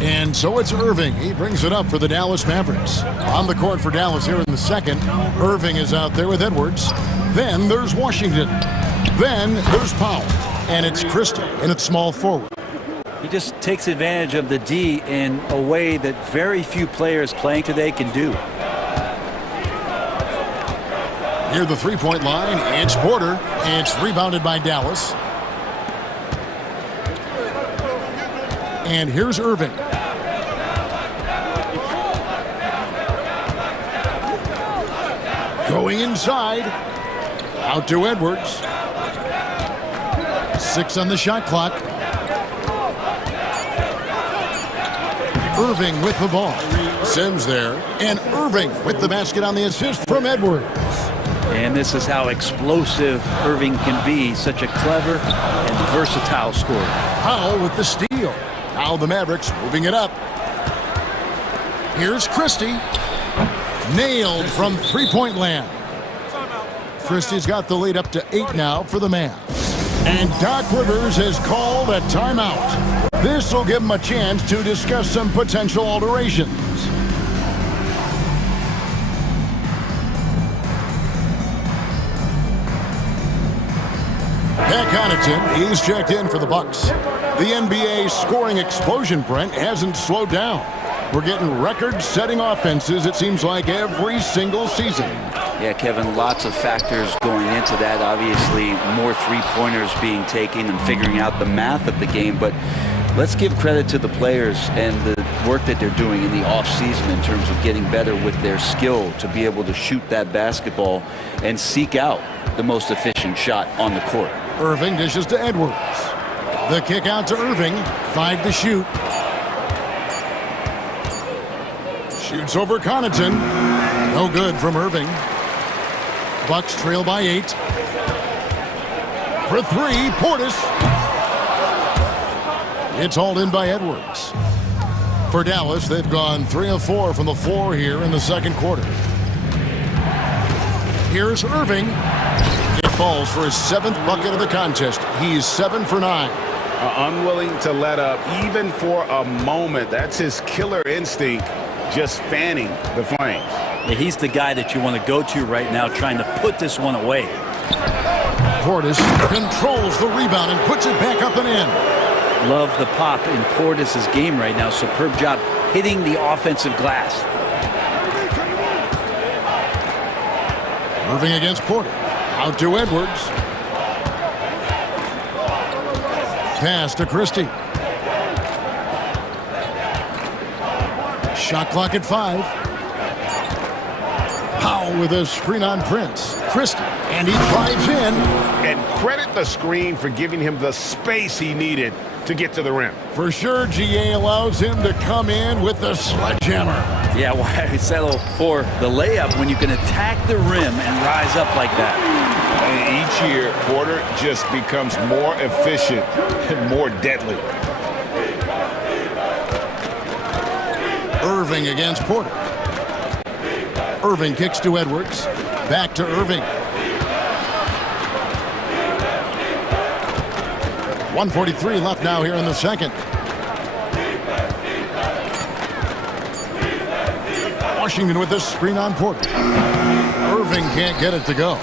And so it's Irving. He brings it up for the Dallas Mavericks. On the court for Dallas here in the second. Irving is out there with Edwards. Then there's Washington. Then there's Powell. And it's Christie in its small forward. He just takes advantage of the D in a way that very few players playing today can do. Near the three-point line, it's Porter. It's rebounded by Dallas. And here's Irving. Going inside. Out to Edwards. 6 on the shot clock. Irving with the ball. Sims there. And Irving with the basket on the assist from Edwards. And this is how explosive Irving can be. Such a clever and versatile scorer. Powell with the steal. Now the Mavericks moving it up. Here's Christie. Nailed from three-point land. Christie's got the lead up to 8 now for the Mavs. And Doc Rivers has called a timeout. This will give him a chance to discuss some potential alterations. Pat Connaughton, he's checked in for the Bucks. The NBA scoring explosion, Brent, hasn't slowed down. We're getting record-setting offenses, it seems like, every single season. Yeah, Kevin, lots of factors going into that. Obviously, more three-pointers being taken and figuring out the math of the game. But let's give credit to the players and the work that they're doing in the offseason in terms of getting better with their skill to be able to shoot that basketball and seek out the most efficient shot on the court. Irving dishes to Edwards. The kick out to Irving. 5 to shoot. Shoots over Connaughton. No good from Irving. Bucks trail by 8. For 3, Portis. It's hauled in by Edwards. For Dallas, they've gone 3 of 4 from the floor here in the second quarter. Here's Irving. It falls for his 7th bucket of the contest. He's 7 for 9. Unwilling to let up even for a moment. That's his killer instinct, just fanning the flames. Yeah, he's the guy that you want to go to right now, trying to put this one away. Portis controls the rebound and puts it back up and in. Love the pop in Portis' game right now. Superb job hitting the offensive glass. Irving against Porter. Out to Edwards. Pass to Christie. Shot clock at 5. Powell with a screen on Prince. Christie, and he drives in. And credit the screen for giving him the space he needed to get to the rim. For sure, GA allows him to come in with the sledgehammer. Yeah, why settle for the layup when you can attack the rim and rise up like that? And each year, Porter just becomes more efficient and more deadly. Irving against Porter. Irving kicks to Edwards. Back to Irving. 1:43 left now here in the second. Washington with this screen on Porter. Irving can't get it to go.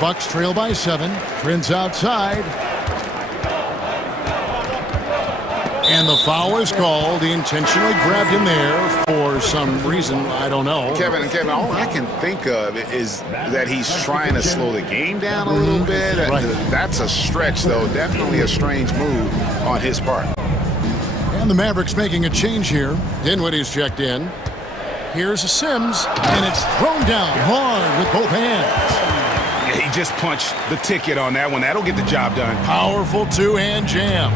Bucks trail by 7. Prince outside. And the foul is called. He intentionally grabbed him there for some reason. I don't know. Kevin, all I can think of is that he's trying to slow the game down a little bit. Right. That's a stretch, though. Definitely a strange move on his part. And the Mavericks making a change here. Dinwiddie's checked in. Here's a Sims, and it's thrown down hard with both hands. Yeah, he just punched the ticket on that one. That'll get the job done. Powerful two-hand jam.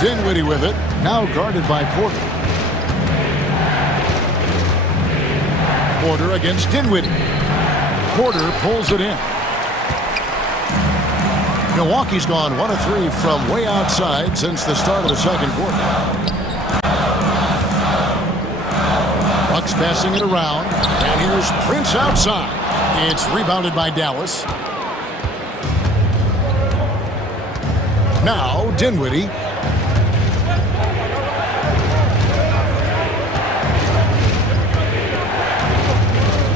Dinwiddie with it, now guarded by Porter. Porter against Dinwiddie. Porter pulls it in. Milwaukee's gone 1 of 3 from way outside since the start of the second quarter. Bucks passing it around, and here's Prince outside. It's rebounded by Dallas. Now Dinwiddie.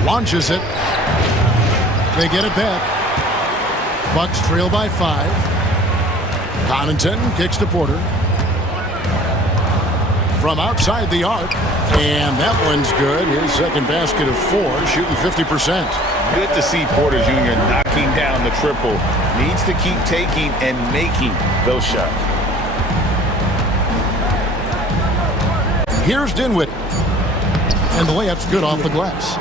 Launches it. They get it back. Bucks trail by 5. Connaughton kicks to Porter. From outside the arc. And that one's good. His second basket of 4, shooting 50%. Good to see Porter Jr. knocking down the triple. Needs to keep taking and making those shots. Here's Dinwiddie. And the layup's good off the glass.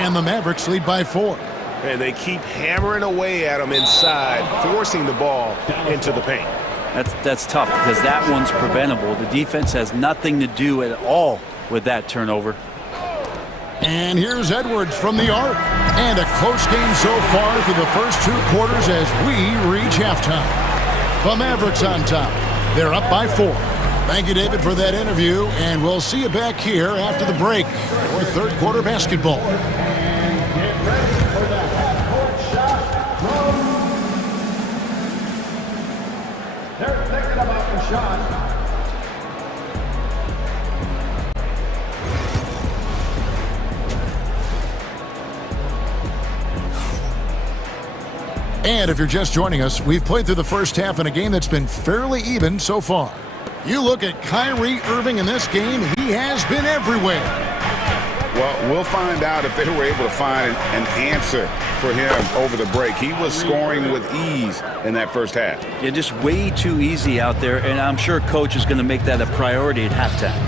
And the Mavericks lead by 4. And they keep hammering away at him inside, forcing the ball into the paint. That's tough because that one's preventable. The defense has nothing to do at all with that turnover. And here's Edwards from the arc. And a close game so far through the first 2 quarters as we reach halftime. The Mavericks on top. They're up by 4. Thank you, David, for that interview, and we'll see you back here after the break for third quarter basketball. They're thinking about the shot. And if you're just joining us, we've played through the first half in a game that's been fairly even so far. You look at Kyrie Irving in this game, he has been everywhere. Well, we'll find out if they were able to find an answer for him over the break. He was scoring with ease in that first half. Yeah, just way too easy out there, and I'm sure coach is going to make that a priority at halftime.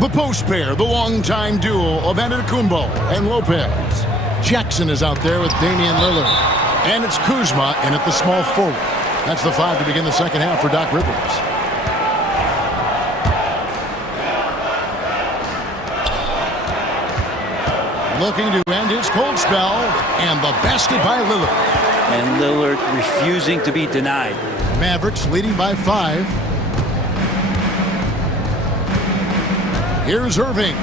The post pair, the longtime duo of Antetokounmpo and Lopez. Jackson is out there with Damian Lillard. And it's Kuzma in at the small forward. That's the 5 to begin the second half for Doc Rivers. Looking to end his cold spell, and the basket by Lillard. And Lillard refusing to be denied. Mavericks leading by 5. Here's Irving.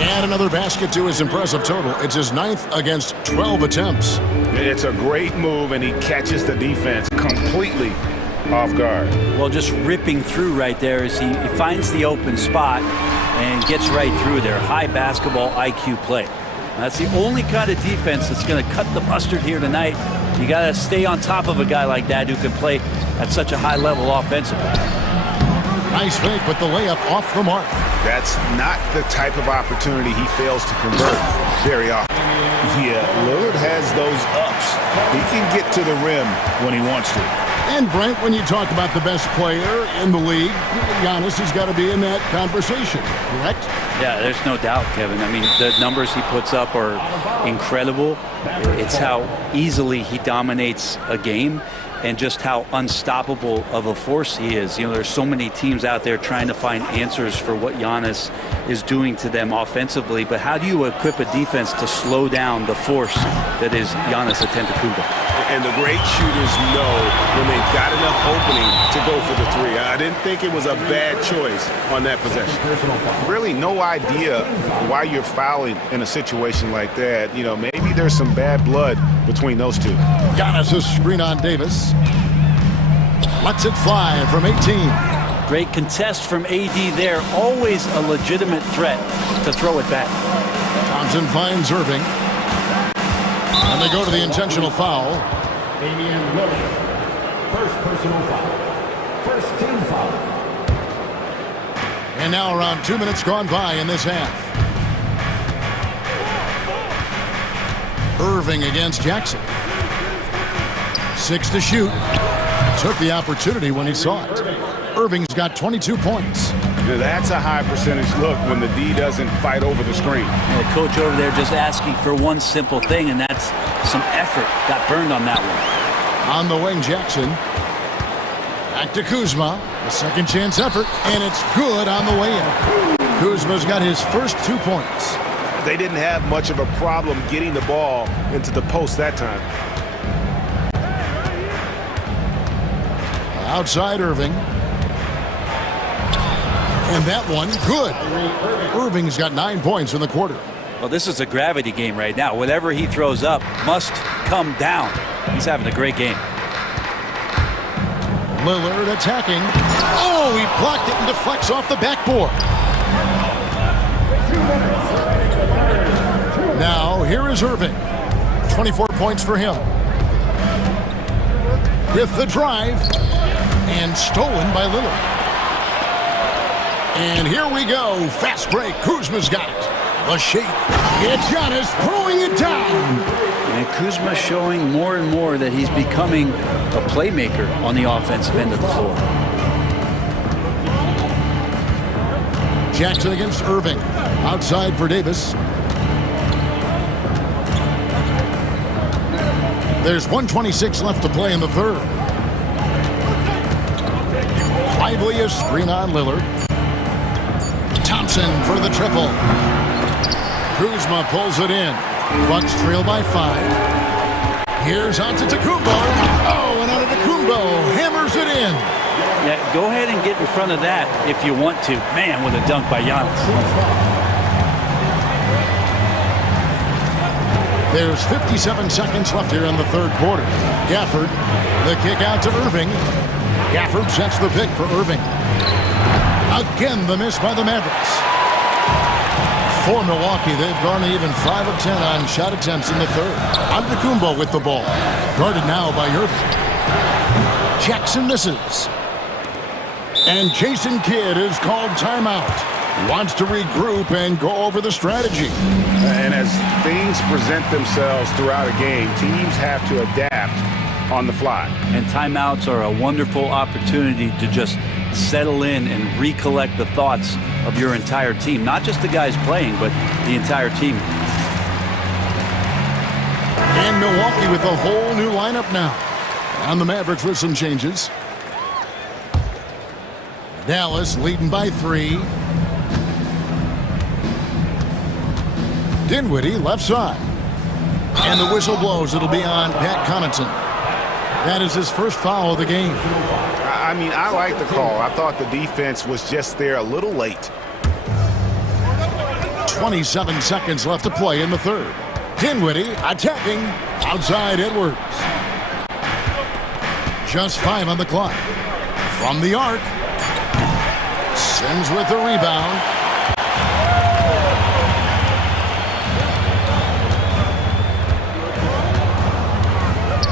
And another basket to his impressive total. It's his 9th against 12 attempts. It's a great move, and he catches the defense completely off guard. Well, just ripping through right there as he finds the open spot and gets right through there. High basketball IQ play. That's the only kind of defense that's going to cut the mustard here tonight. You got to stay on top of a guy like that who can play at such a high level offensively. Nice fake, but the layup off the mark. That's not the type of opportunity he fails to convert very often. Yeah, Lillard has those ups. He can get to the rim when he wants to. And Brent, when you talk about the best player in the league, Giannis has got to be in that conversation, correct? Yeah, there's no doubt, Kevin. I mean, the numbers he puts up are incredible. It's how easily he dominates a game and just how unstoppable of a force he is. You know, there's so many teams out there trying to find answers for what Giannis is doing to them offensively, but how do you equip a defense to slow down the force that is Giannis Antetokounmpo? And the great shooters know when they've got enough opening to go for the three. I didn't think it was a bad choice on that possession. Really no idea why you're fouling in a situation like that. You know, maybe there's some bad blood between those two. Giannis, a screen on Davis. Lets it fly from 18. Great contest from AD there. Always a legitimate threat to throw it back. Thompson finds Irving. And they go to the intentional foul. Damian Lillard. First personal foul. First team foul. And now around 2 minutes gone by in this half. Irving against Jackson. 6 to shoot. Took the opportunity when he saw it. Irving's got 22 points. Now that's a high percentage look when the D doesn't fight over the screen. And the coach over there just asking for one simple thing, and that's some effort. Got burned on that one. On the wing, Jackson. Back to Kuzma. A second chance effort, and it's good on the way in. Kuzma's got his first 2 points. They didn't have much of a problem getting the ball into the post that time. Outside Irving. And that one, good. Irving's got 9 points in the quarter. Well, this is a gravity game right now. Whatever he throws up must come down. He's having a great game. Lillard attacking. Oh, he blocked it and deflects off the backboard. Now, here is Irving. 24 points for him. With the drive. And stolen by Lillard. And here we go. Fast break. Kuzma's got it. The shake. It's Giannis throwing it down. And Kuzma showing more and more that he's becoming a playmaker on the offensive end of the floor. Jackson against Irving. Outside for Davis. There's 1:26 left to play in the third. Liveliest screen on Lillard. Thompson for the triple. Kuzma pulls it in. Bucks trail by 5. Here's Antetokounmpo. Oh, and Antetokounmpo hammers it in. Yeah, go ahead and get in front of that if you want to. Man, with a dunk by Giannis. There's 57 seconds left here in the third quarter. Gafford, the kick out to Irving. Gafford sets the pick for Irving. Again, the miss by the Mavericks. For Milwaukee, they've gone even 5 of 10 on shot attempts in the third. Antetokounmpo with the ball. Guarded now by Irving. Jackson misses. And Jason Kidd is called timeout. Wants to regroup and go over the strategy. And as things present themselves throughout a game, teams have to adapt on the fly. And timeouts are a wonderful opportunity to just settle in and recollect the thoughts of your entire team. Not just the guys playing, but the entire team. And Milwaukee with a whole new lineup now. And the Mavericks with some changes. Dallas leading by 3. Dinwiddie left side. And the whistle blows. It'll be on Pat Connaughton. That is his first foul of the game. I mean, I like the call. I thought the defense was just there a little late. 27 seconds left to play in the third. Dinwiddie attacking outside Edwards. Just 5 on the clock. From the arc. Sims with the rebound.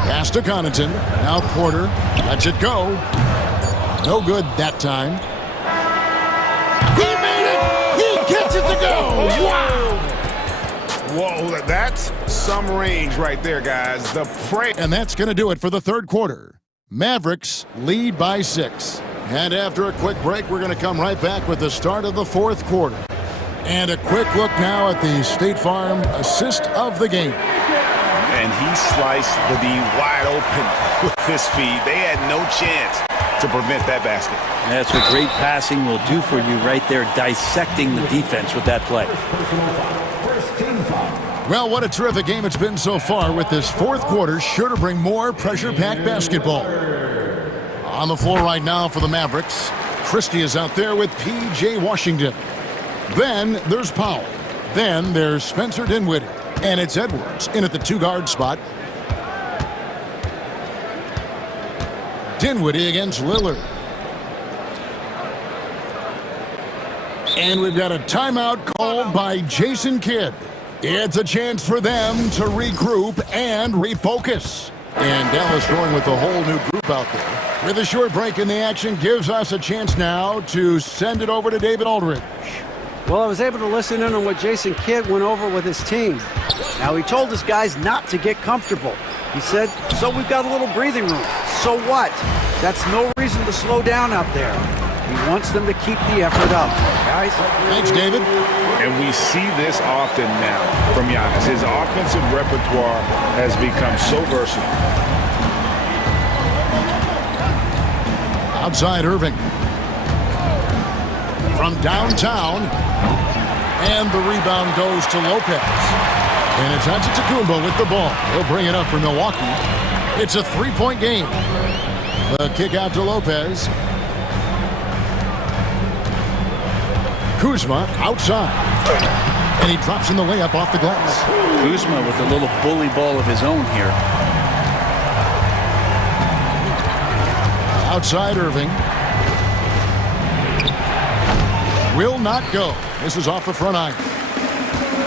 Pass to Connaughton. Now Porter lets it go. No good that time. He made it! He gets it to go! Wow! Whoa, that's some range right there, guys. The prey. And that's going to do it for the third quarter. Mavericks lead by 6. And after a quick break, we're going to come right back with the start of the fourth quarter. And a quick look now at the State Farm assist of the game. And he sliced the D wide open with his feed. They had no chance to prevent that basket. That's what great passing will do for you right there, dissecting the defense with that play. Well, what a terrific game it's been so far, with this fourth quarter sure to bring more pressure-packed basketball. On the floor right now for the Mavericks, Christie is out there with P.J. Washington. Then there's Powell. Then there's Spencer Dinwiddie. And it's Edwards in at the 2-guard spot. Dinwiddie against Lillard. And we've got a timeout called by Jason Kidd. It's a chance for them to regroup and refocus. And Dallas going with a whole new group out there. With a short break in the action, gives us a chance now to send it over to David Aldridge. Well, I was able to listen in on what Jason Kidd went over with his team. Now, he told his guys not to get comfortable. He said, so we've got a little breathing room. So what? That's no reason to slow down out there. He wants them to keep the effort up. Guys? Thanks, David. And we see this often now from Giannis. His offensive repertoire has become so versatile. Outside Irving. From downtown. And the rebound goes to Lopez. And it's Antetokounmpo with the ball. He'll bring it up for Milwaukee. It's a 3-point game. The kick out to Lopez. Kuzma outside. And he drops in the layup off the glass. Kuzma with a little bully ball of his own here. Outside Irving. Will not go. This is off the front iron.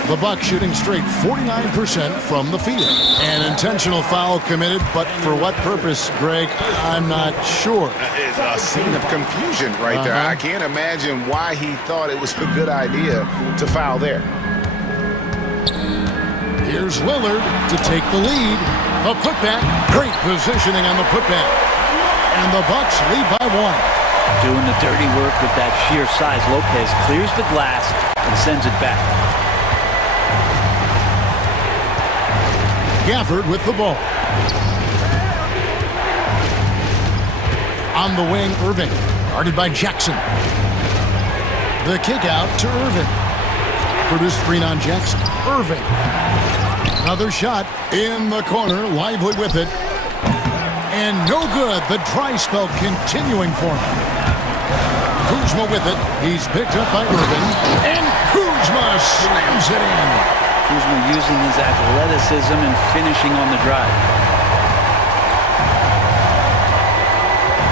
The Bucks shooting straight 49% from the field. An intentional foul committed, but for what purpose, Greg, I'm not sure. It's a scene of confusion right there. I can't imagine why he thought it was a good idea to foul there. Here's Lillard to take the lead. A putback. Great positioning on the putback. And the Bucks lead by 1. Doing the dirty work with that sheer size. Lopez clears the glass and sends it back. Gafford with the ball. On the wing, Irving. Guarded by Jackson. The kick out to Irving. Produced screen on Jackson. Irving. Another shot in the corner. Lively with it. And no good. The dry spell continuing for him. Kuzma with it. He's picked up by Irving. And Kuzma slams it in. Kuzma using his athleticism and finishing on the drive.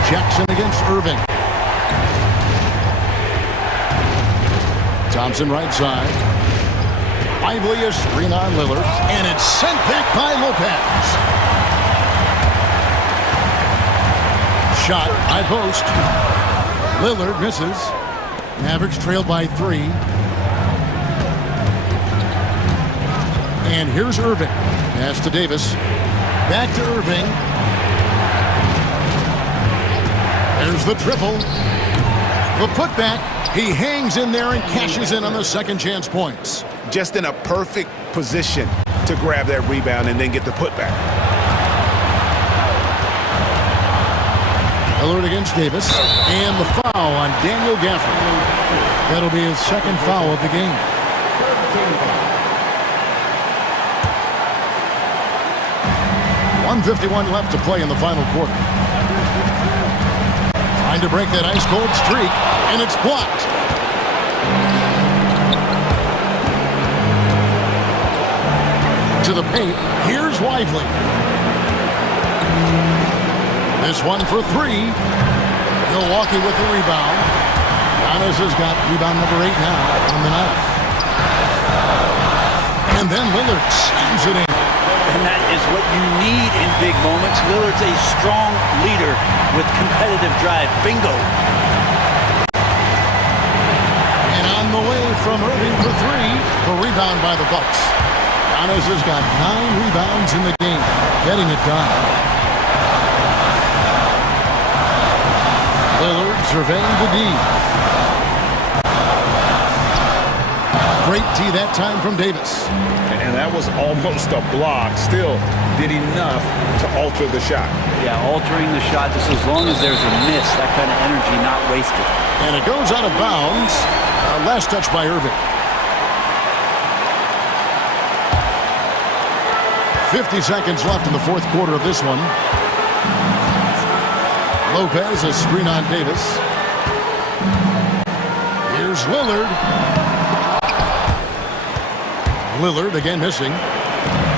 Jackson against Irving. Thompson right side. Lively a screen on Lillard. And it's sent back by Lopez. Shot, high post. Lillard misses. Mavericks trailed by 3. And here's Irving. Pass to Davis. Back to Irving. There's the triple. The putback. He hangs in there and cashes in on the second chance points. Just in a perfect position to grab that rebound and then get the putback. Lillard against Davis. And the foul on Daniel Gafford. That'll be his second foul of the game. .151 left to play in the final quarter. Trying to break that ice-cold streak, and it's blocked. To the paint, here's Lively. This one for 3. Milwaukee with the rebound. Giannis has got rebound number 8 now on the night. And then Lillard slams it in. And that is what you need in big moments. Lillard's a strong leader with competitive drive. Bingo. And on the way from Irving for 3, the rebound by the Bucks. Giannis has got 9 rebounds in the game, getting it done. Lillard surveying the D. Great D that time from Davis. And that was almost a block. Still did enough to alter the shot. Yeah, altering the shot just as long as there's a miss, that kind of energy not wasted. And it goes out of bounds. Last touch by Irving. 50 seconds left in the fourth quarter of this one. Lopez, a screen on Davis. Here's Lillard. Lillard again missing.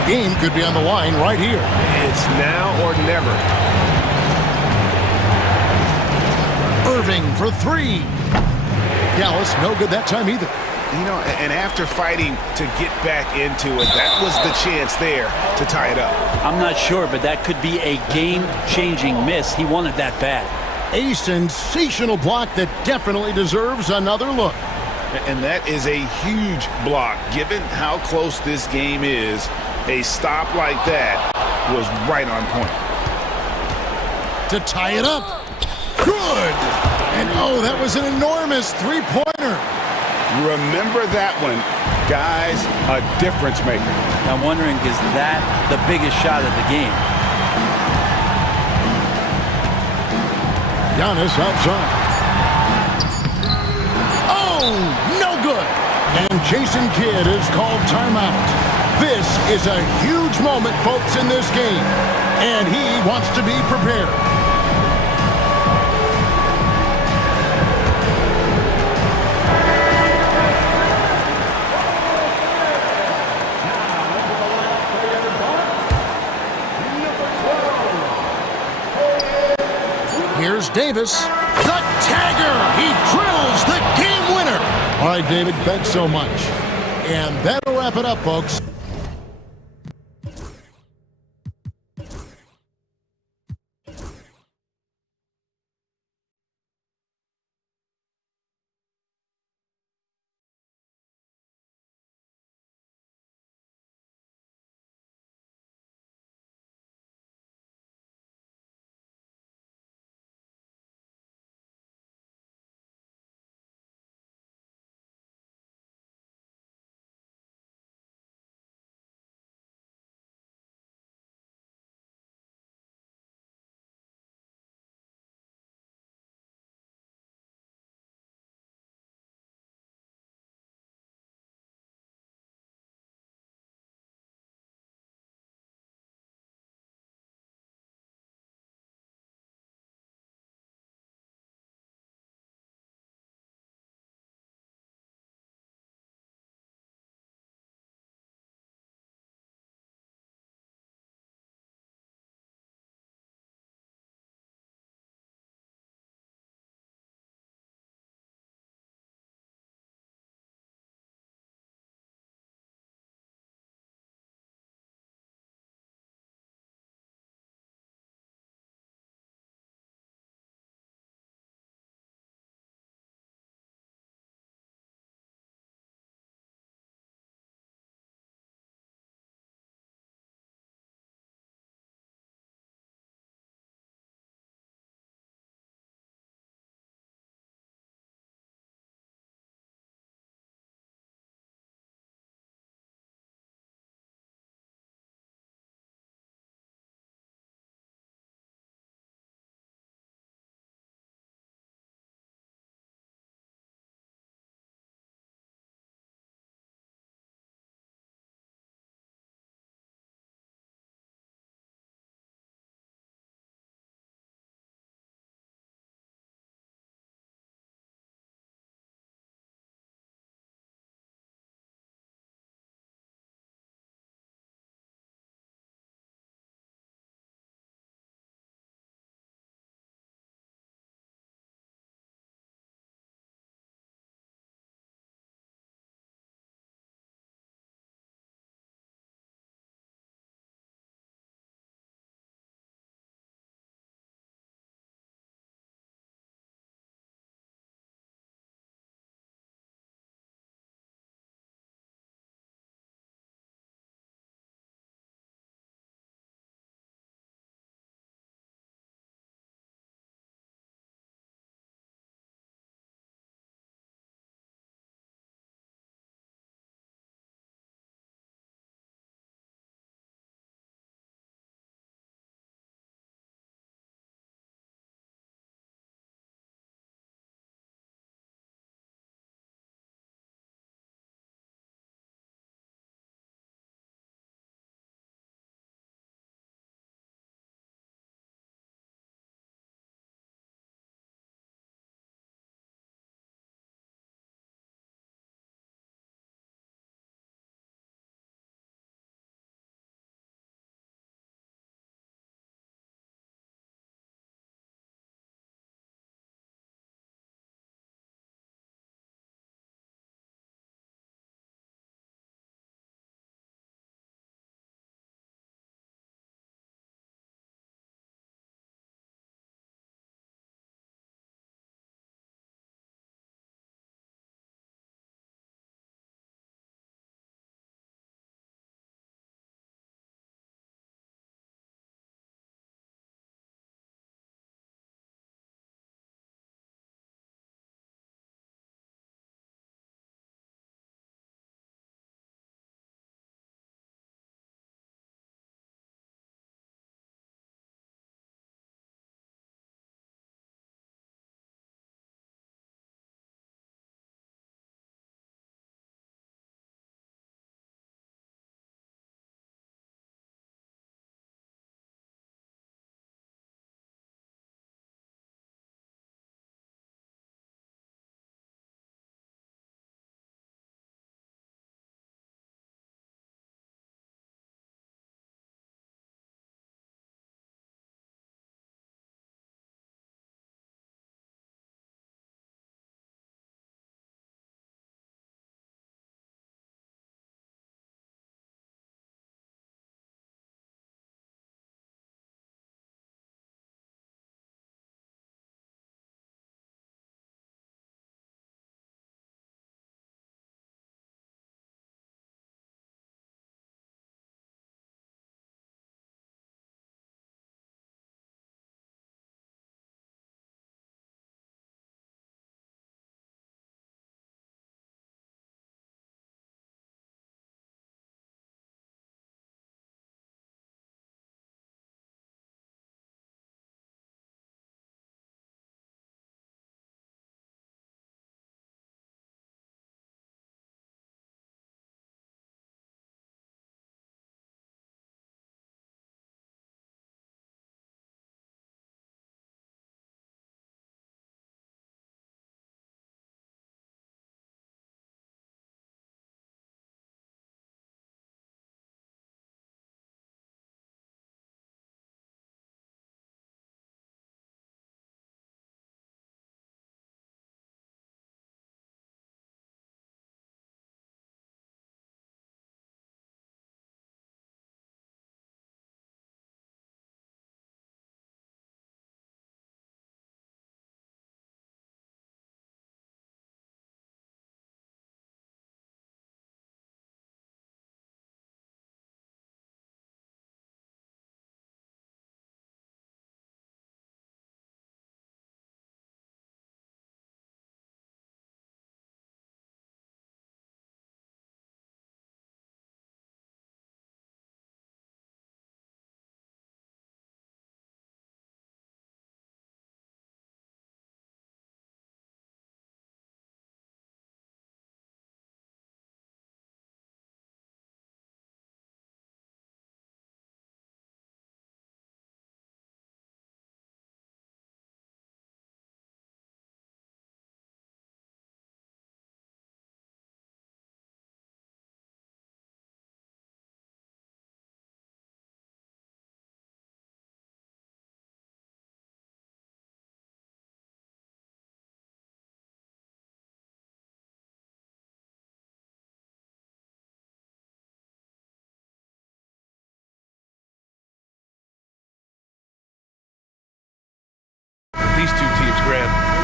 Game could be on the line right here. It's now or never. Irving for three. Dallas, no good that time either. You know, and after fighting to get back into it, that was the chance there to tie it up. I'm not sure, but that could be a game-changing miss. He wanted that bad. A sensational block that definitely deserves another look. And that is a huge block. Given how close this game is, a stop like that was right on point. To tie it up. Good. And oh, that was an enormous three-pointer. Remember that one. Guys, a difference maker. I'm wondering, is that the biggest shot of the game? Giannis outside. Oh, no good. And Jason Kidd is called timeout. This is a huge moment, folks, in this game. And he wants to be prepared. Here's Davis, the tagger. He drills the game winner. All right, David, thanks so much. And that'll wrap it up, folks.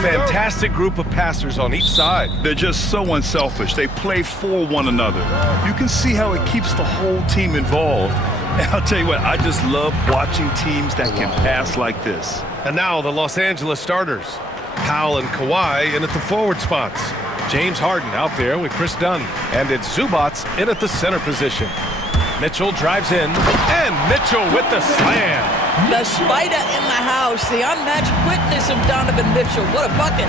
Fantastic group of passers on each side. They're just so unselfish. They play for one another. You can see how it keeps the whole team involved. And I'll tell you what, I just love watching teams that can pass like this. And now the Los Angeles starters. Powell and Kawhi in at the forward spots. James Harden out there with Chris Dunn. And it's Zubats in at the center position. Mitchell drives in, and Mitchell with the slam. The spider in the house, the unmatched quickness of Donovan Mitchell. What a bucket.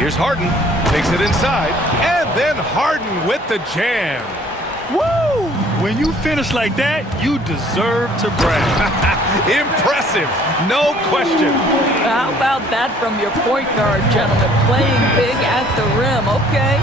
Here's Harden, takes it inside, and then Harden with the jam. Woo! When you finish like that, you deserve to brag. Impressive, no question. How about that from your point guard, gentlemen? Playing big at the rim, okay.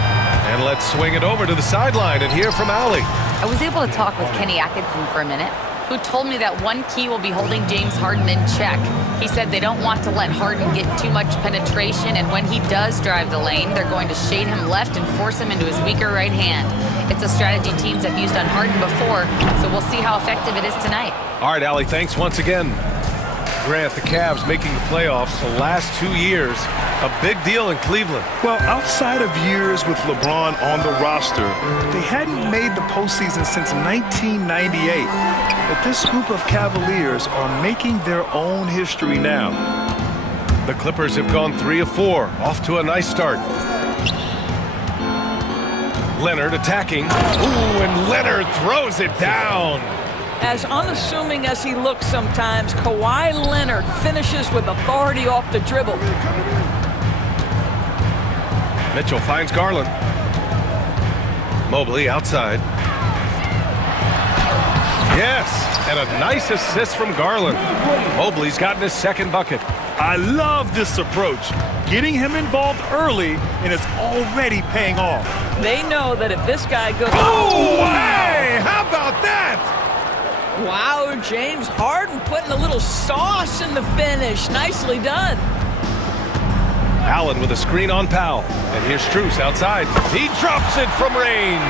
And let's swing it over to the sideline and hear from Allie. I was able to talk with Kenny Atkinson for a minute, who told me that one key will be holding James Harden in check. He said they don't want to let Harden get too much penetration, and when he does drive the lane, they're going to shade him left and force him into his weaker right hand. It's a strategy teams have used on Harden before, so we'll see how effective it is tonight. All right, Allie, thanks once again. Grant, the Cavs making the playoffs the last 2 years. A big deal in Cleveland. Well, outside of years with LeBron on the roster, they hadn't made the postseason since 1998. But this group of Cavaliers are making their own history now. The Clippers have gone 3 of 4, off to a nice start. Leonard attacking. Ooh, and Leonard throws it down. As unassuming as he looks sometimes, Kawhi Leonard finishes with authority off the dribble. Mitchell finds Garland. Mobley outside. Yes, and a nice assist from Garland. Mobley's gotten his second bucket. I love this approach. Getting him involved early, and it's already paying off. They know that if this guy goes... Oh, hey, how about that? Wow, James Harden putting a little sauce in the finish. Nicely done. Allen with a screen on Powell. And here's Strus outside. He drops it from range.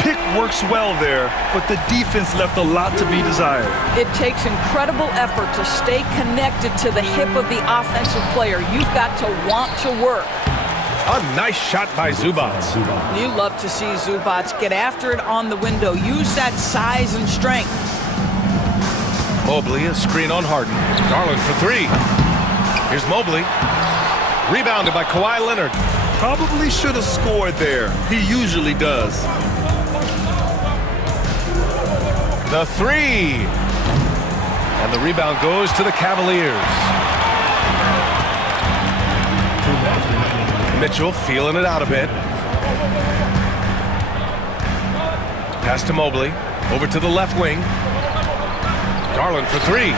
Pick works well there, but the defense left a lot to be desired. It takes incredible effort to stay connected to the hip of the offensive player. You've got to want to work. A nice shot by Zubats. You love to see Zubats get after it on the window. Use that size and strength. Mobley, a screen on Harden. Garland for 3. Here's Mobley. Rebounded by Kawhi Leonard. Probably should have scored there. He usually does. The 3. And the rebound goes to the Cavaliers. Mitchell feeling it out a bit. Pass to Mobley. Over to the left wing. Garland for 3.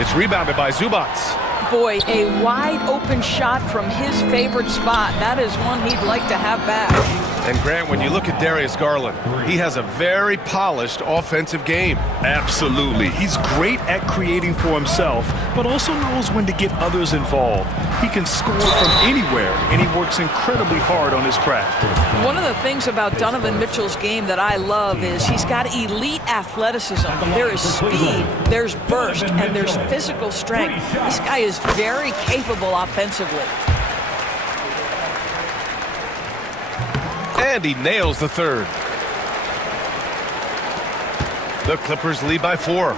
It's rebounded by Zubats. Boy, a wide open shot from his favorite spot. That is one he'd like to have back. And Grant, when you look at Darius Garland, he has a very polished offensive game. Absolutely. He's great at creating for himself, but also knows when to get others involved. He can score from anywhere, and he works incredibly hard on his craft. One of the things about Donovan Mitchell's game that I love is he's got elite athleticism. There is speed, there's burst, and there's physical strength. This guy is very capable offensively. And he nails the 3rd. The Clippers lead by 4.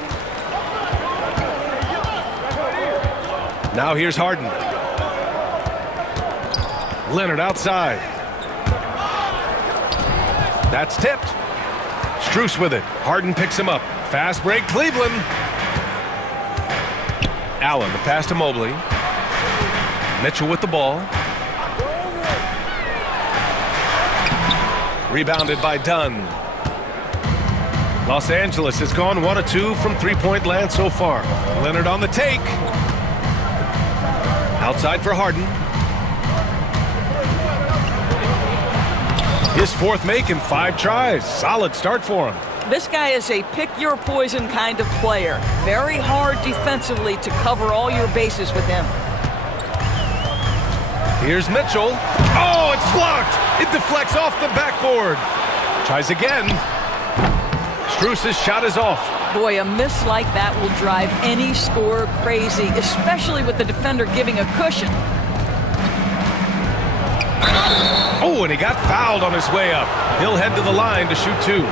Now here's Harden. Leonard outside. That's tipped. Strus with it. Harden picks him up. Fast break, Cleveland. Allen, the pass to Mobley. Mitchell with the ball. Rebounded by Dunn. Los Angeles has gone 1 of 2 from three-point land so far. Leonard on the take. Outside for Harden. His 4th make in 5 tries. Solid start for him. This guy is a pick-your-poison kind of player. Very hard defensively to cover all your bases with him. Here's Mitchell. Oh, it's blocked. It deflects off the backboard. Tries again. Strus's shot is off. Boy, a miss like that will drive any scorer crazy, especially with the defender giving a cushion. Oh, and he got fouled on his way up. He'll head to the line to shoot two.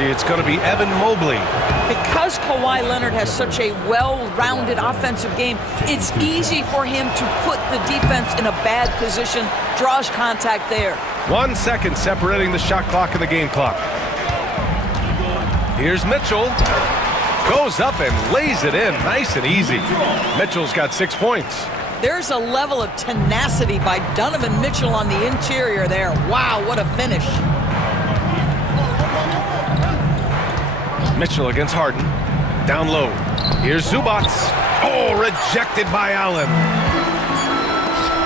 It's going to be Evan Mobley. Because Kawhi Leonard has such a well-rounded offensive game, it's easy for him to put the defense in a bad position, draws contact there. 1 second separating the shot clock and the game clock. Here's Mitchell. Goes up and lays it in nice and easy. Mitchell's got 6 points. There's a level of tenacity by Donovan Mitchell on the interior there. Wow, what a finish. Mitchell against Harden. Down low. Here's Zubac. Oh, rejected by Allen.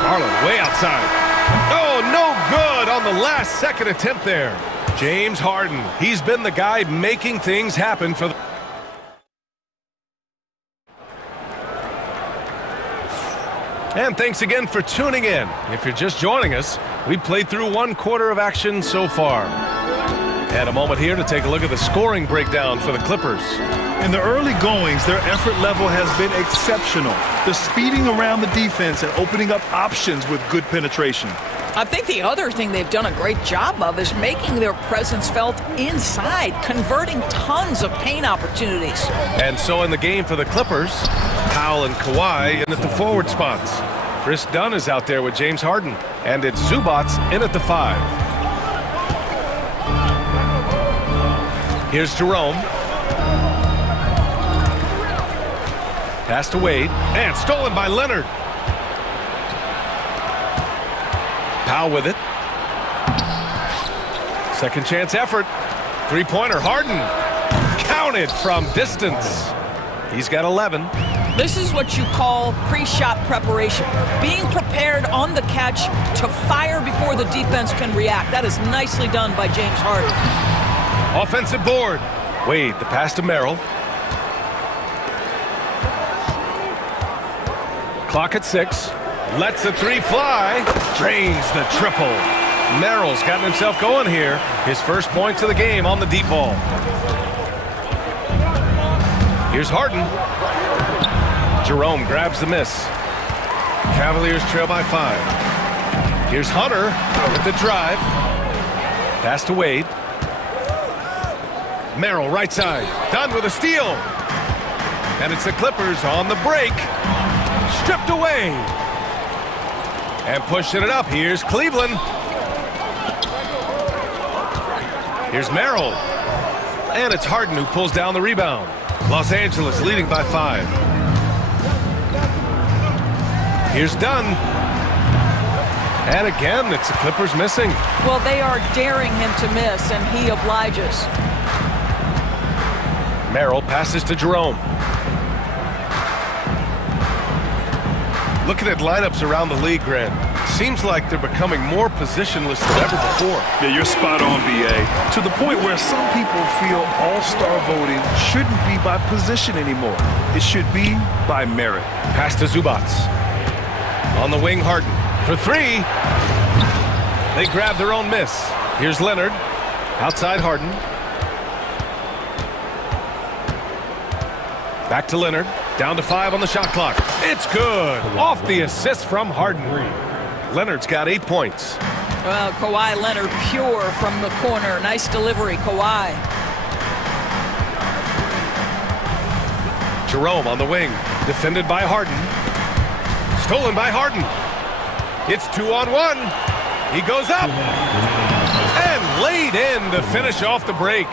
Garland way outside. Oh, no good on the last second attempt there. James Harden. He's been the guy making things happen for the... And thanks again for tuning in. If you're just joining us, we played through 1 quarter of action so far. And a moment here to take a look at the scoring breakdown for the Clippers. In the early goings, their effort level has been exceptional. The speeding around the defense and opening up options with good penetration. I think the other thing they've done a great job of is making their presence felt inside, converting tons of paint opportunities. And so in the game for the Clippers, Powell and Kawhi in at the forward spots. Chris Dunn is out there with James Harden. And it's Zubac in at the 5. Here's Jerome. Pass to Wade. And stolen by Leonard. Powell with it. Second chance effort. Three-pointer. Harden. Counted from distance. He's got 11. This is what you call pre-shot preparation. Being prepared on the catch to fire before the defense can react. That is nicely done by James Harden. Offensive board. Wade, the pass to Merrill. Clock at 6. Lets the 3 fly. Drains the triple. Merrill's gotten himself going here. His first points of the game on the deep ball. Here's Harden. Jerome grabs the miss. Cavaliers trail by 5. Here's Hunter with the drive. Pass to Wade. Merrill right side. Done with a steal. And it's the Clippers on the break. Stripped away. And pushing it up. Here's Cleveland. Here's Merrill. And it's Harden who pulls down the rebound. Los Angeles leading by 5. Here's Dunn. And again, it's the Clippers missing. Well, they are daring him to miss, and he obliges. Merrill passes to Jerome. Looking at lineups around the league, Grant, seems like they're becoming more positionless than ever before. Yeah, you're spot on, BA. To the point where some people feel all-star voting shouldn't be by position anymore. It should be by merit. Pass to Zubac. On the wing, Harden. For 3. They grab their own miss. Here's Leonard. Outside Harden. Back to Leonard. Down to 5 on the shot clock. It's good. Off the assist from Harden. Leonard's got 8 points. Well, Kawhi Leonard pure from the corner. Nice delivery, Kawhi. Jerome on the wing. Defended by Harden. Stolen by Harden. It's 2-on-1. He goes up. And laid in to finish off the break.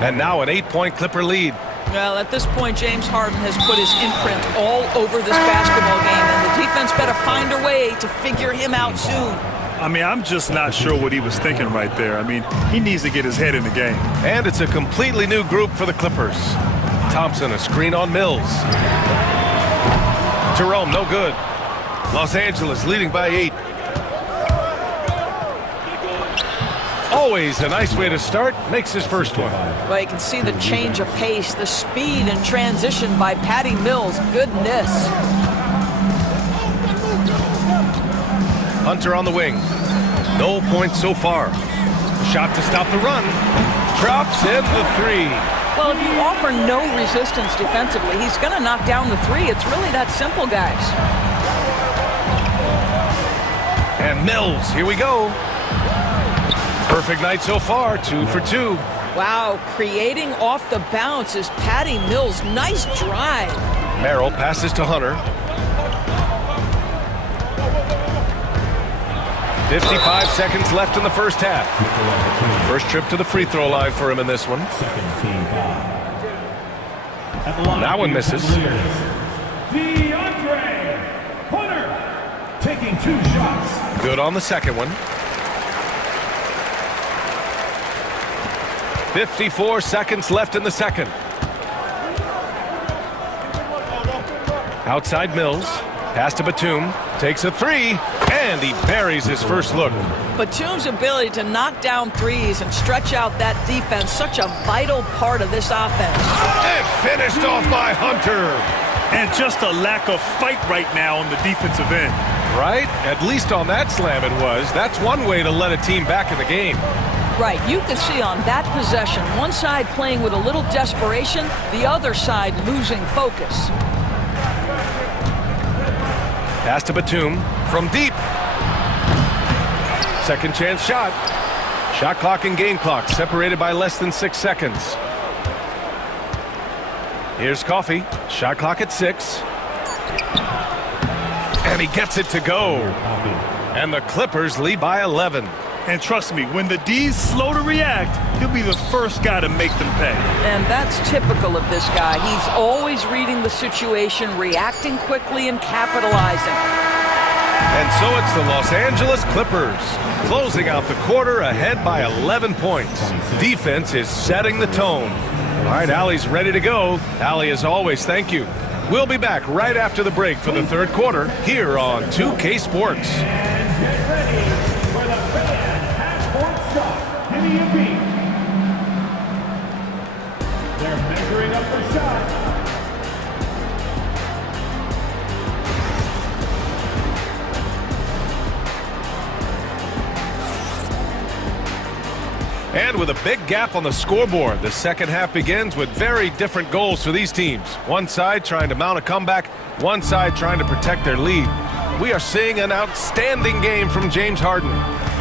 And now an 8-point Clipper lead. Well, at this point, James Harden has put his imprint all over this basketball game, and the defense better find a way to figure him out soon. I mean, I'm just not sure what he was thinking right there. I mean, he needs to get his head in the game. And it's a completely new group for the Clippers. Thompson, a screen on Mills. Jerome, no good. Los Angeles leading by 8. Always a nice way to start. Makes his first one. Well, you can see the change of pace, the speed and transition by Patty Mills. Goodness. Hunter on the wing. No points so far. Shot to stop the run. Drops in the 3. Well, if you offer no resistance defensively, he's going to knock down the three. It's really that simple, guys. And Mills, here we go. Perfect night so far, 2 for 2. Wow, creating off the bounce is Patty Mills. Nice drive. Merrill passes to Hunter. 55 seconds left in the first half. First trip to the free throw line for him in this one. That one misses. Hunter taking 2 shots. Good on the second one. 54 seconds left in the second. Outside Mills. Pass to Batum. Takes a three. And he buries his first look. Batum's ability to knock down threes and stretch out that defense, such a vital part of this offense. And finished off by Hunter. And just a lack of fight right now on the defensive end. Right? At least on that slam it was. That's one way to let a team back in the game. Right, you can see on that possession, one side playing with a little desperation, the other side losing focus. Pass to Batum from deep. Second chance shot. Shot clock and game clock separated by less than 6 seconds. Here's Coffey. Shot clock at 6. And he gets it to go. And the Clippers lead by 11. And trust me, when the D's slow to react, he'll be the first guy to make them pay. And that's typical of this guy. He's always reading the situation, reacting quickly and capitalizing. And so it's the Los Angeles Clippers closing out the quarter ahead by 11 points. Defense is setting the tone. All right, Allie's ready to go. Allie, as always, thank you. We'll be back right after the break for the third quarter here on 2K Sports. Get ready for the fan passport shot. Give me a beat. They're measuring up the shot. And with a big gap on the scoreboard, the second half begins with very different goals for these teams. One side trying to mount a comeback, one side trying to protect their lead. We are seeing an outstanding game from James Harden.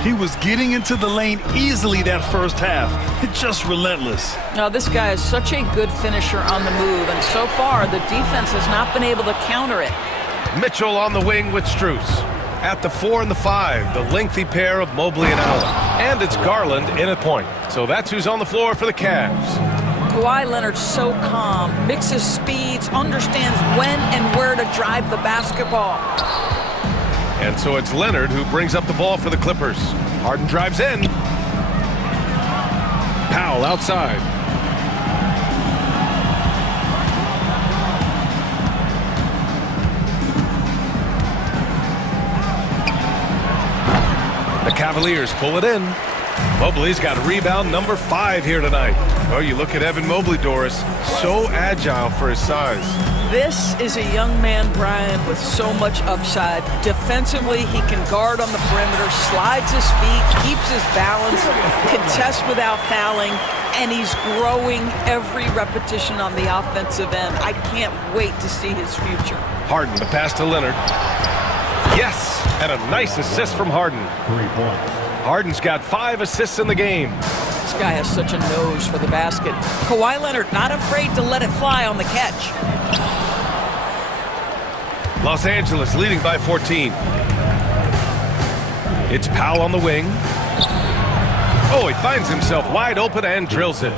He was getting into the lane easily that first half. It's just relentless. Now, this guy is such a good finisher on the move, and so far, the defense has not been able to counter it. Mitchell on the wing with Strus. At the 4 and the 5, the lengthy pair of Mobley and Allen. And it's Garland in at point. So that's who's on the floor for the Cavs. Kawhi Leonard's so calm, mixes speeds, understands when and where to drive the basketball. And so it's Leonard who brings up the ball for the Clippers. Harden drives in. Powell outside. The Cavaliers pull it in. Mobley's got rebound number 5 here tonight. Oh, you look at Evan Mobley, Doris. So agile for his size. This is a young man, Brian, with so much upside. Defensively, he can guard on the perimeter, slides his feet, keeps his balance, contests without fouling, and he's growing every repetition on the offensive end. I can't wait to see his future. Harden, the pass to Leonard. Yes, and a nice assist from Harden. 3 points. Harden's got 5 assists in the game. This guy has such a nose for the basket. Kawhi Leonard not afraid to let it fly on the catch. Los Angeles leading by 14. It's Powell on the wing. Oh, he finds himself wide open and drills it.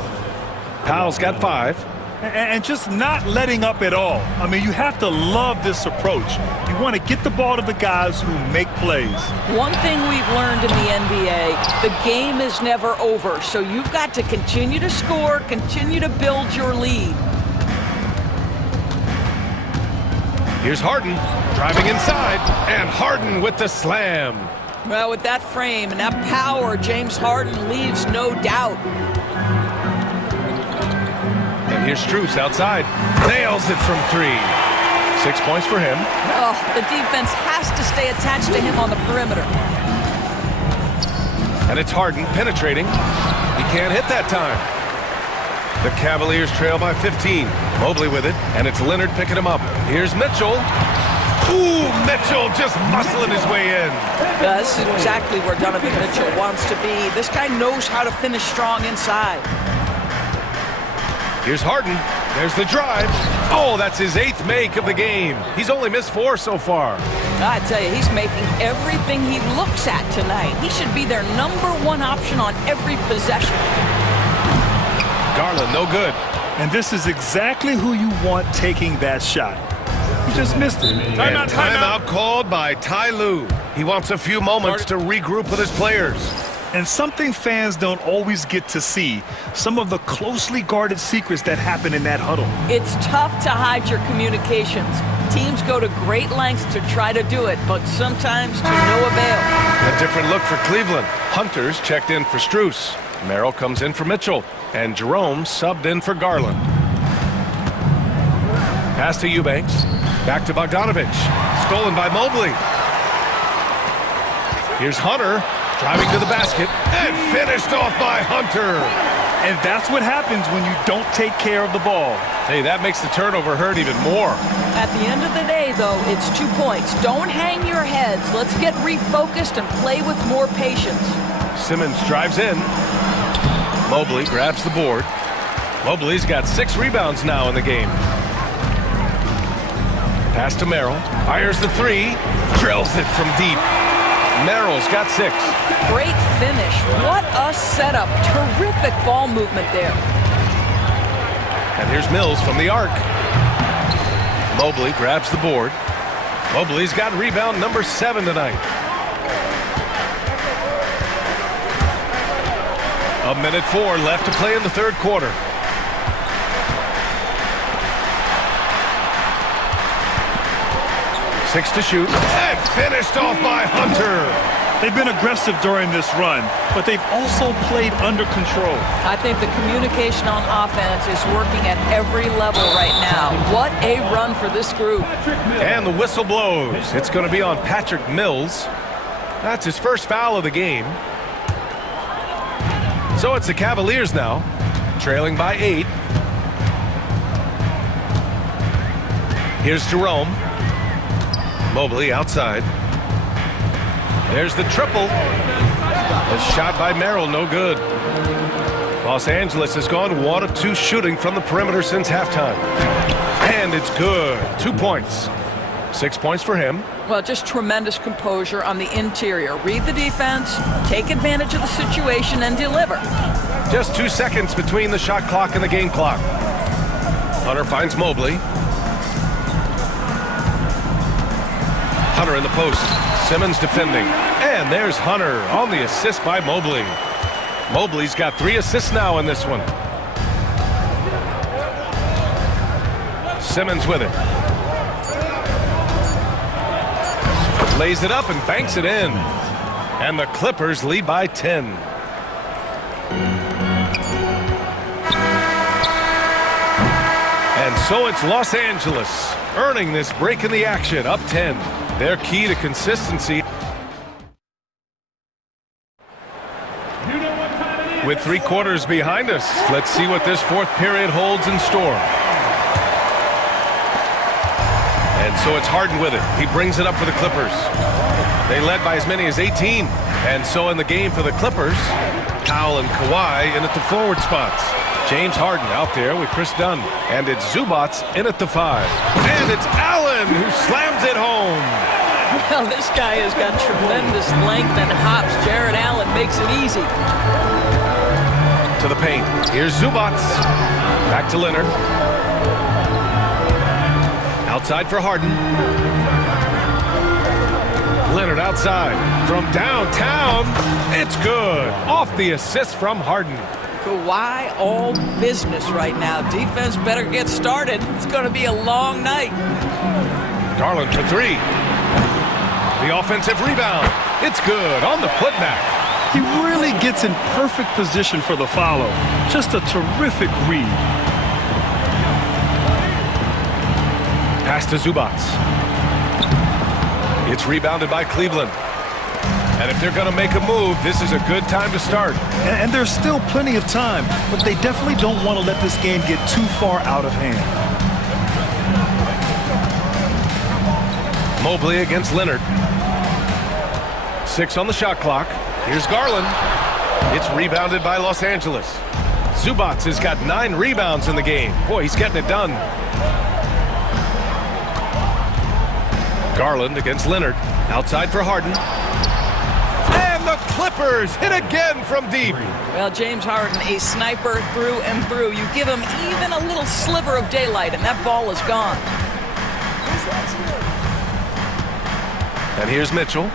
Powell's got 5. And just not letting up at all. I mean, you have to love this approach. You want to get the ball to the guys who make plays. One thing we've learned in the NBA, the game is never over. So you've got to continue to score, continue to build your lead. Here's Harden driving inside, and Harden with the slam. Well, with that frame and that power, James Harden leaves no doubt. And here's Strus outside. Nails it from 3. 6 points for him. Oh, the defense has to stay attached to him on the perimeter. And it's Harden penetrating. He can't hit that time. The Cavaliers trail by 15. Mobley with it, and it's Leonard picking him up. Here's Mitchell. Ooh, Mitchell just muscling his way in. Yeah, this is exactly where Donovan Mitchell wants to be. This guy knows how to finish strong inside. Here's Harden. There's the drive. Oh, that's his 8th make of the game. He's only missed 4 so far. I tell you, he's making everything he looks at tonight. He should be their #1 option on every possession. Garland, no good. And this is exactly who you want taking that shot. He just missed it. Timeout called by Ty Lue. He wants a few moments to regroup with his players. And something fans don't always get to see, some of the closely guarded secrets that happen in that huddle. It's tough to hide your communications. Teams go to great lengths to try to do it, but sometimes to no avail. A different look for Cleveland. Hunter's checked in for Strus. Merrill comes in for Mitchell. And Jerome subbed in for Garland. Pass to Eubanks. Back to Bogdanovich. Stolen by Mobley. Here's Hunter. Driving to the basket. And finished off by Hunter. And that's what happens when you don't take care of the ball. Hey, that makes the turnover hurt even more. At the end of the day, though, it's 2 points. Don't hang your heads. Let's get refocused and play with more patience. Simmons drives in. Mobley grabs the board. Mobley's got 6 rebounds now in the game. Pass to Merrill. Fires the 3. Drills it from deep. Merrill's got 6. Great finish. What a setup. Terrific ball movement there. And here's Mills from the arc. Mobley grabs the board. Mobley's got rebound number 7 tonight. A minute 4 left to play in the 3rd quarter. Six to shoot. And finished off by Hunter. They've been aggressive during this run, but they've also played under control. I think the communication on offense is working at every level right now. What a run for this group. And the whistle blows. It's going to be on Patrick Mills. That's his first foul of the game. So it's the Cavaliers now, trailing by 8. Here's Jerome. Mobley outside. There's the triple. A shot by Merrill, no good. Los Angeles has gone 1 of 2 shooting from the perimeter since halftime. And it's good. 2 points. 6 points for him. Well, just tremendous composure on the interior. Read the defense, take advantage of the situation, and deliver. Just 2 seconds between the shot clock and the game clock. Hunter finds Mobley. Hunter in the post. Simmons defending. And there's Hunter on the assist by Mobley. Mobley's got 3 assists now in this one. Simmons with it. Lays it up and banks it in. And the Clippers lead by 10. And so it's Los Angeles earning this break in the action, up 10. Their key to consistency. With 3 quarters behind us, let's see what this 4th period holds in store. And so it's Harden with it. He brings it up for the Clippers. They led by as many as 18. And so in the game for the Clippers, Powell and Kawhi in at the forward spots. James Harden out there with Chris Dunn. And it's Zubats in at the 5. And it's Allen who slams it home. Well, this guy has got tremendous length and hops. Jared Allen makes it easy. To the paint. Here's Zubats. Back to Leonard. Outside for Harden. Leonard outside. From downtown. It's good. Off the assist from Harden. Kawhi all business right now. Defense better get started. It's going to be a long night. Garland for 3. The offensive rebound. It's good on the putback. He really gets in perfect position for the follow. Just a terrific read. Pass to Zubats. It's rebounded by Cleveland. And if they're going to make a move, this is a good time to start. And there's still plenty of time, but they definitely don't want to let this game get too far out of hand. Mobley against Leonard. 6 on the shot clock. Here's Garland. It's rebounded by Los Angeles. Zubac has got 9 rebounds in the game. Boy, he's getting it done. Garland against Leonard. Outside for Harden. And the Clippers hit again from deep. Well, James Harden, a sniper through and through. You give him even a little sliver of daylight, and that ball is gone. And here's Mitchell.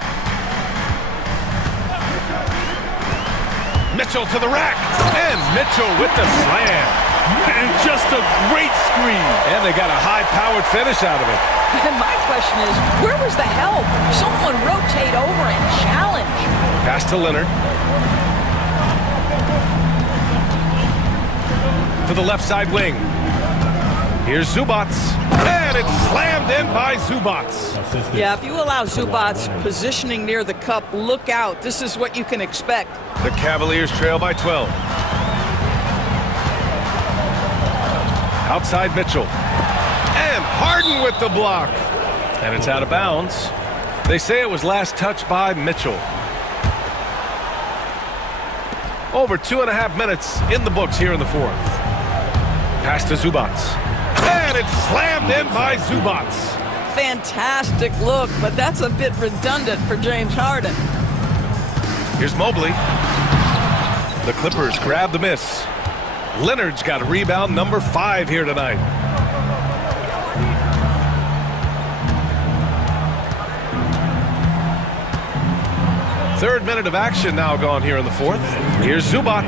Mitchell to the rack. And Mitchell with the slam. And just a great screen. And they got a high-powered finish out of it. And my question is, where was the help? Someone rotate over and challenge. Pass to Leonard. To the left side wing. Here's Zubac. And it's slammed in by Zubac. Yeah, if you allow Zubac positioning near the cup, look out. This is what you can expect. The Cavaliers trail by 12. Outside Mitchell. And Harden with the block. And it's out of bounds. They say it was last touched by Mitchell. Over 2.5 minutes in the books here in the fourth. Pass to Zubac. And it's slammed in by Zubac. Fantastic look, but that's a bit redundant for James Harden. Here's Mobley. The Clippers grab the miss. Leonard's got rebound number 5 here tonight. Third minute of action now gone here in the fourth. Here's Zubac.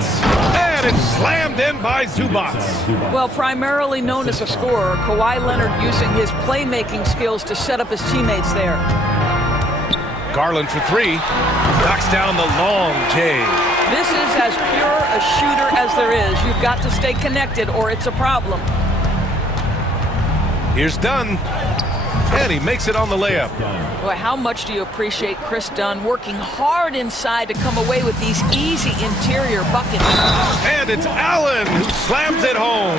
And it's slammed in by Zubac. Well, primarily known as a scorer, Kawhi Leonard using his playmaking skills to set up his teammates there. Garland for 3. Knocks down the long J. This is as pure a shooter as there is. You've got to stay connected or it's a problem. Here's Dunn. And he makes it on the layup. Boy, how much do you appreciate Chris Dunn working hard inside to come away with these easy interior buckets. And it's Allen who slams it home.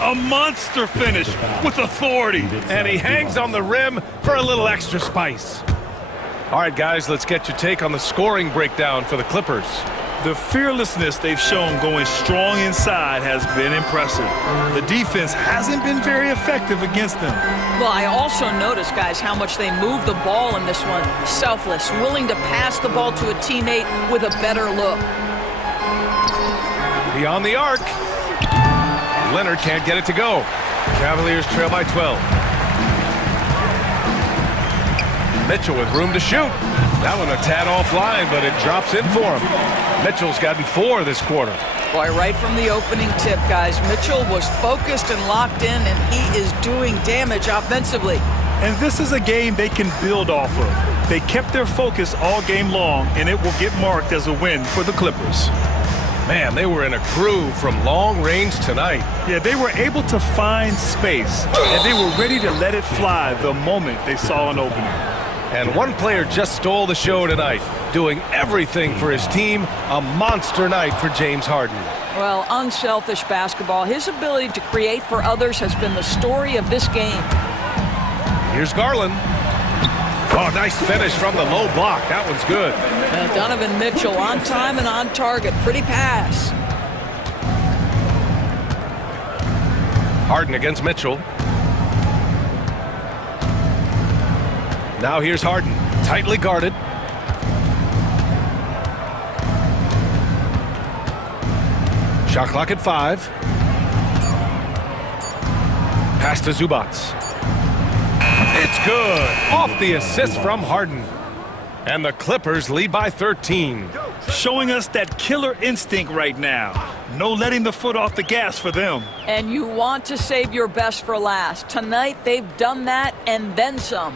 A monster finish with authority. And he hangs on the rim for a little extra spice. All right, guys, let's get your take on the scoring breakdown for the Clippers. The fearlessness they've shown going strong inside has been impressive. The defense hasn't been very effective against them. Well, I also noticed, guys, how much they move the ball in this one. Selfless, willing to pass the ball to a teammate with a better look. Beyond the arc. Leonard can't get it to go. Cavaliers trail by 12. Mitchell with room to shoot. That one a tad offline, but it drops in for him. Mitchell's gotten 4 this quarter. Boy, right from the opening tip, guys, Mitchell was focused and locked in, and he is doing damage offensively. And this is a game they can build off of. They kept their focus all game long, and it will get marked as a win for the Clippers. Man, they were in a groove from long range tonight. Yeah, they were able to find space, and they were ready to let it fly the moment they saw an opening. And one player just stole the show tonight, doing everything for his team. A monster night for James Harden. Well, unselfish basketball. His ability to create for others has been the story of this game. Here's Garland. Oh, nice finish from the low block. That one's good. Donovan Mitchell on time and on target. Pretty pass. Harden against Mitchell. Now here's Harden, tightly guarded. Shot clock at 5. Pass to Zubac. It's good. Off the assist from Harden. And the Clippers lead by 13. Showing us that killer instinct right now. No letting the foot off the gas for them. And you want to save your best for last. Tonight, they've done that and then some.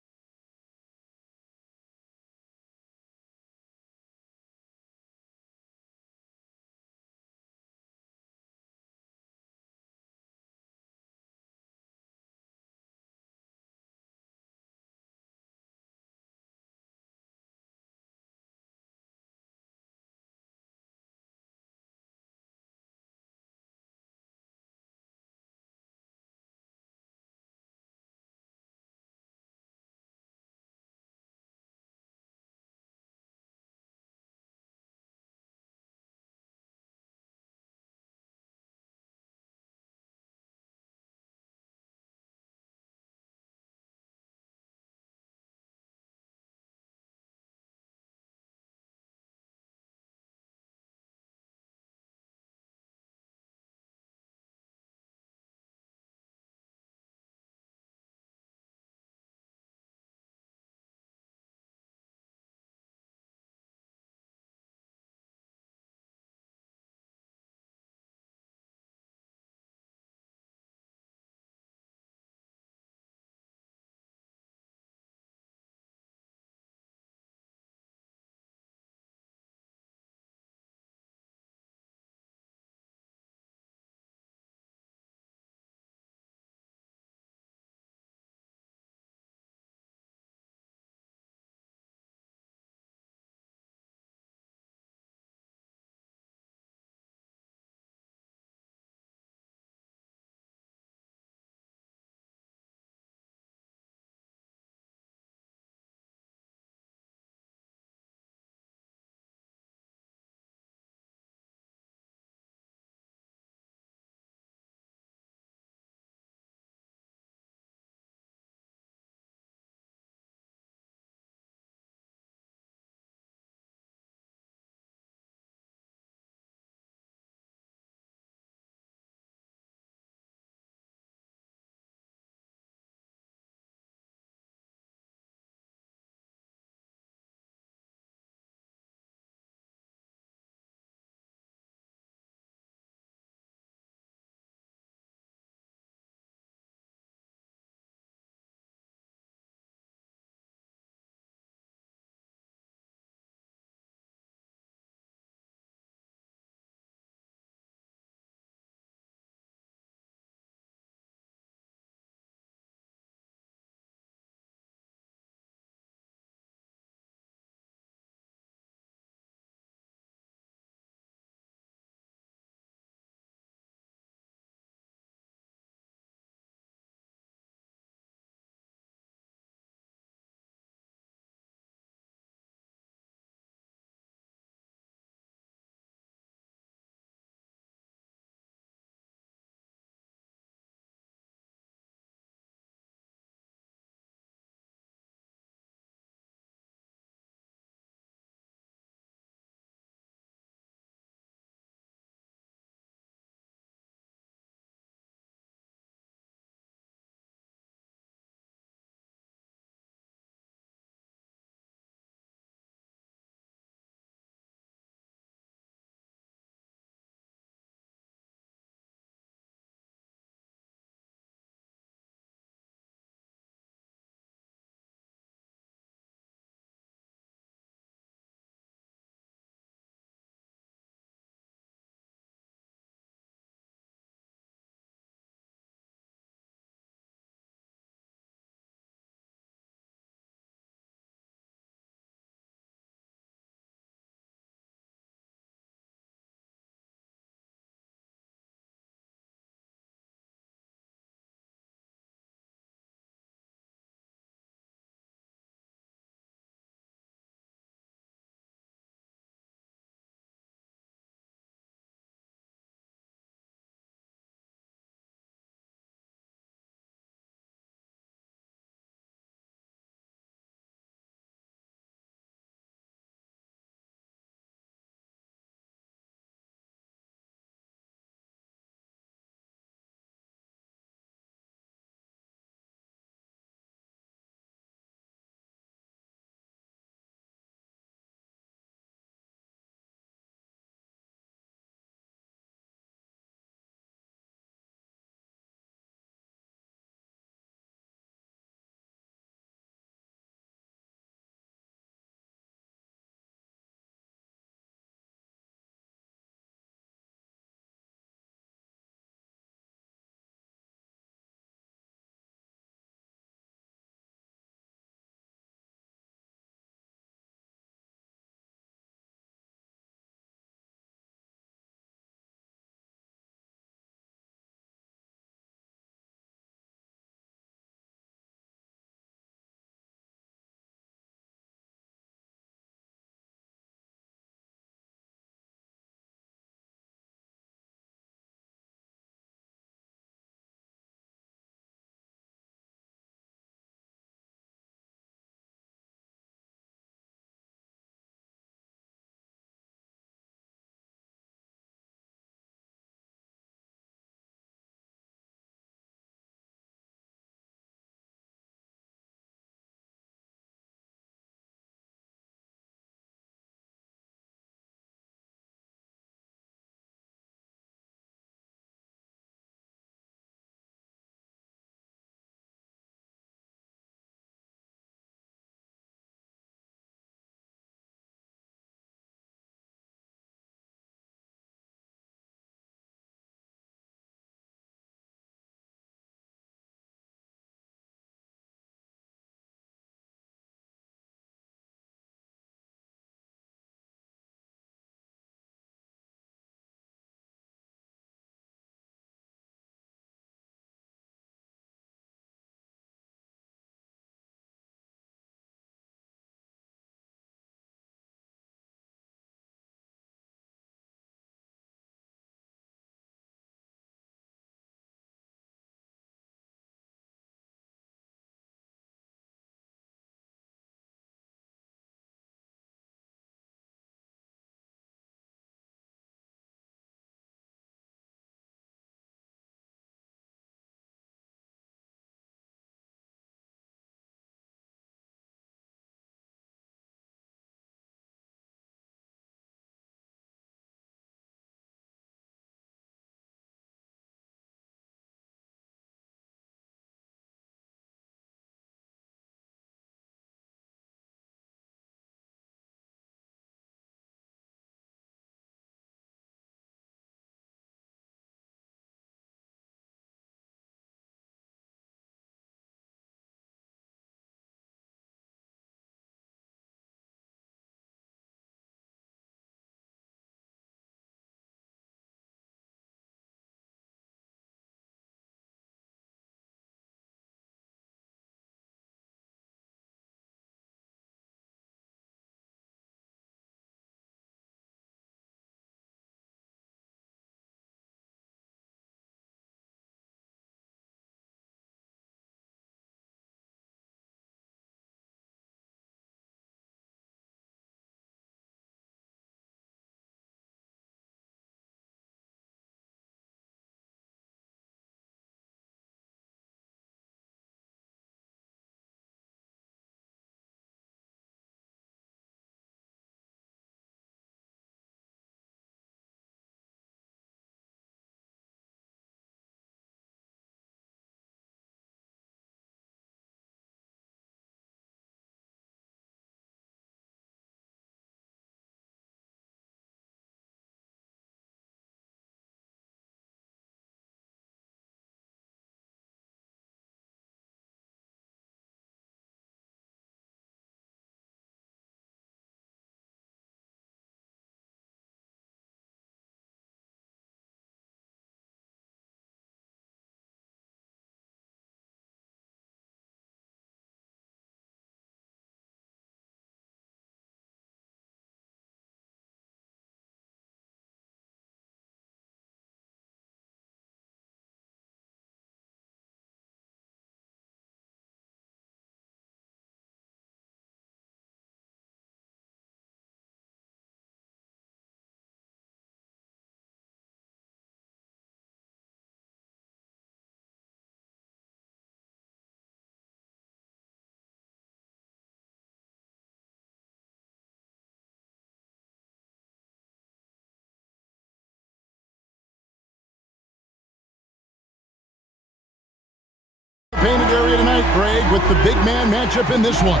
Painted area tonight, Greg, with the big man matchup in this one.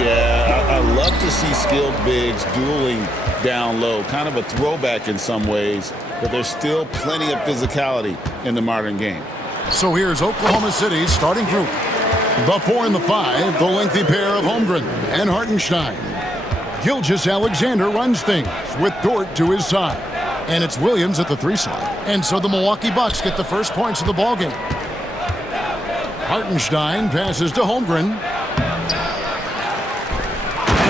Yeah, I love to see skilled bigs dueling down low. Kind of a throwback in some ways, but there's still plenty of physicality in the modern game. So here's Oklahoma City's starting group. The 4 and the 5, the lengthy pair of Holmgren and Hartenstein. Gilgeous-Alexander runs things with Dort to his side. And it's Williams at the 3 slot. And so the Milwaukee Bucks get the first points of the ballgame. Hartenstein passes to Holmgren.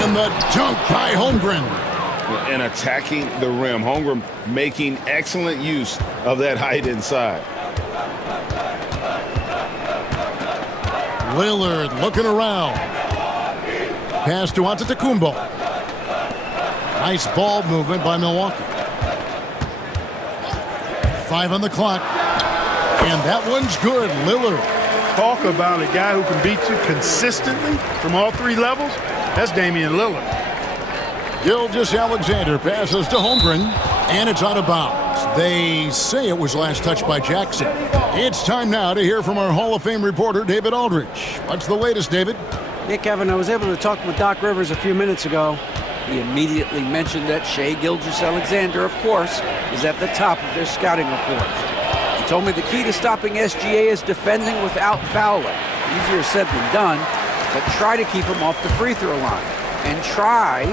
And the dunk by Holmgren. And attacking the rim. Holmgren making excellent use of that height inside. Lillard looking around. Pass to Antetokounmpo. Nice ball movement by Milwaukee. 5 on the clock. And that one's good. Lillard. Talk about a guy who can beat you consistently from all 3 levels. That's Damian Lillard. Gilgeous-Alexander passes to Holmgren, and it's out of bounds. They say it was last touched by Jackson. It's time now to hear from our Hall of Fame reporter, David Aldridge. What's the latest, David? Yeah, Kevin, I was able to talk with Doc Rivers a few minutes ago. He immediately mentioned that Shai Gilgeous-Alexander, of course, is at the top of their scouting report. He told me the key to stopping SGA is defending without fouling. Easier said than done, but try to keep him off the free throw line. And try,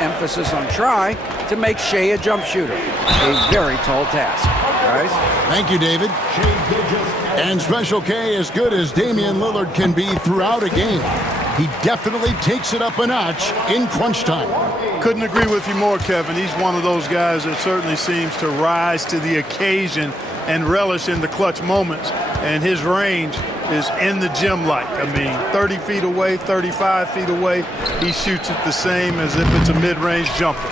emphasis on try, to make Shai a jump shooter. A very tall task. Guys? Thank you, David. And Special K, as good as Damian Lillard can be throughout a game, he definitely takes it up a notch in crunch time. Couldn't agree with you more, Kevin. He's one of those guys that certainly seems to rise to the occasion and relish in the clutch moments. And his range is in the gym like. I mean, 30 feet away, 35 feet away, he shoots it the same as if it's a mid-range jumper.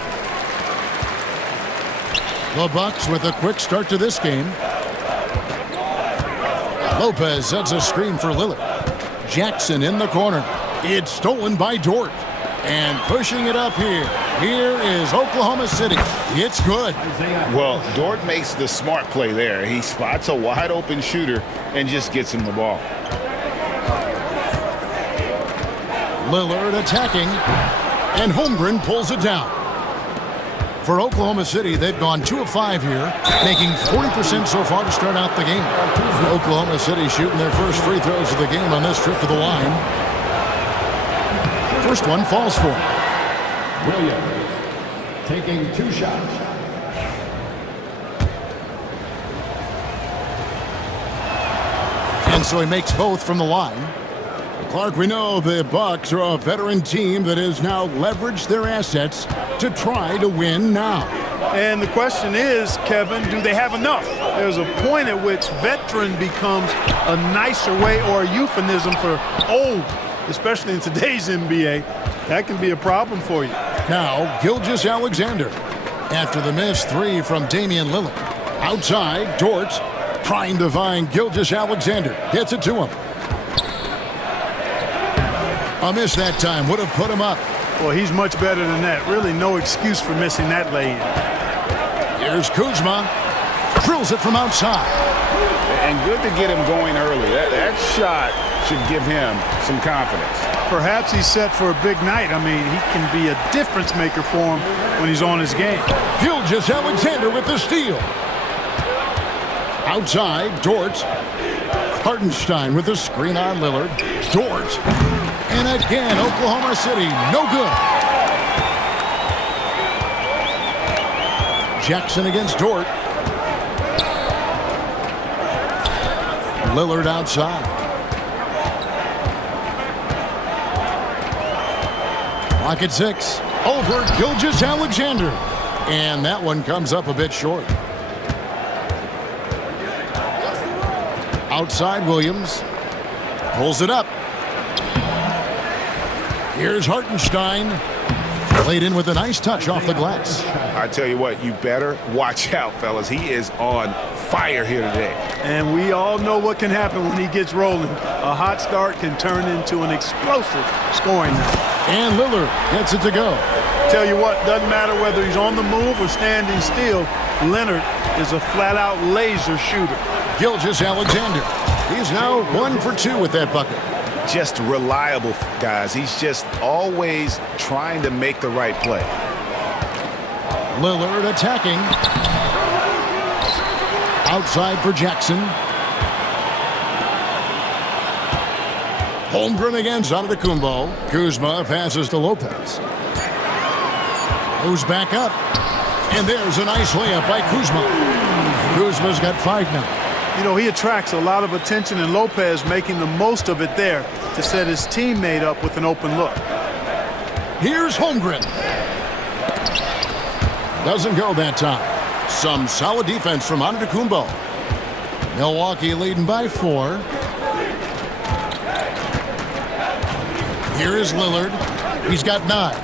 The Bucks with a quick start to this game. Lopez sets a screen for Lillard. Jackson in the corner. It's stolen by Dort. And pushing it up here. Here is Oklahoma City. It's good. Well, Dort makes the smart play there. He spots a wide open shooter and just gets him the ball. Lillard attacking. And Holmgren pulls it down. For Oklahoma City, they've gone 2 of 5 here, making 40% so far to start out the game. Oklahoma City shooting their first free throws of the game on this trip to the line. First one falls for him. Williams taking 2 shots. And so he makes both from the line. Clark, we know the Bucks are a veteran team that has now leveraged their assets to try to win now. And the question is, Kevin, do they have enough? There's a point at which veteran becomes a nicer way or a euphemism for old, especially in today's NBA. That can be a problem for you. Now, Gilgeous-Alexander. After the missed 3 from Damian Lillard. Outside, Dort trying to find Gilgeous-Alexander. Gets it to him. A miss that time would have put him up. Well, he's much better than that. Really no excuse for missing that lay-in. Here's Kuzma. Drills it from outside. And good to get him going early. That shot should give him some confidence. Perhaps he's set for a big night. I mean, he can be a difference maker for him when he's on his game. Gilgeous-Alexander with the steal. Outside, Dort. Hartenstein with the screen on Lillard. Dort. And again, Oklahoma City, no good. Jackson against Dort. Lillard outside. Clock at 6. Over Gilgeous-Alexander. And that one comes up a bit short. Outside, Williams. Pulls it up. Here's Hartenstein. Played in with a nice touch off the glass. I tell you what, you better watch out, fellas. He is on fire here today. And we all know what can happen when he gets rolling. A hot start can turn into an explosive scoring night. And Lillard gets it to go. Tell you what, doesn't matter whether he's on the move or standing still, Leonard is a flat-out laser shooter. Gilgeous-Alexander. He's now 1 for 2 with that bucket. Just reliable, guys. He's just always trying to make the right play. Lillard attacking. Outside for Jackson. Holmgren against Antetokounmpo. Kuzma passes to Lopez. Moves back up. And there's a nice layup by Kuzma. Kuzma's got 5 now. You know, he attracts a lot of attention, and Lopez making the most of it there to set his teammate up with an open look. Here's Holmgren. Doesn't go that time. Some solid defense from Antetokounmpo. Milwaukee leading by 4. Here is Lillard. He's got 9.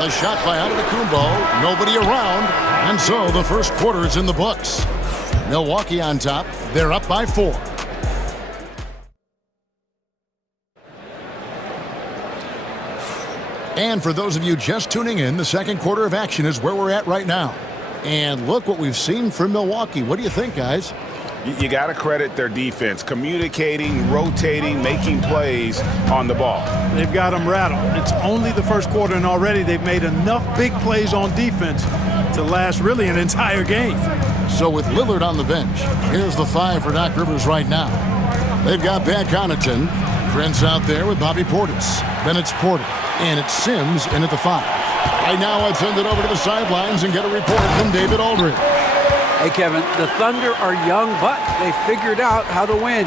A shot by Antetokounmpo. Nobody around. And so the first quarter is in the books. Milwaukee on top. They're up by 4. And for those of you just tuning in, the second quarter of action is where we're at right now. And look what we've seen from Milwaukee. What do you think, guys? You got to credit their defense, communicating, rotating, making plays on the ball. They've got them rattled. It's only the first quarter, and already they've made enough big plays on defense to last really an entire game. So with Lillard on the bench, here's the 5 for Doc Rivers right now. They've got Pat Connaughton, Prince out there with Bobby Portis. Then it's Porter, and it's Sims in at the 5. Right now, I'd send it over to the sidelines and get a report from David Aldridge. Hey, Kevin, the Thunder are young, but they figured out how to win.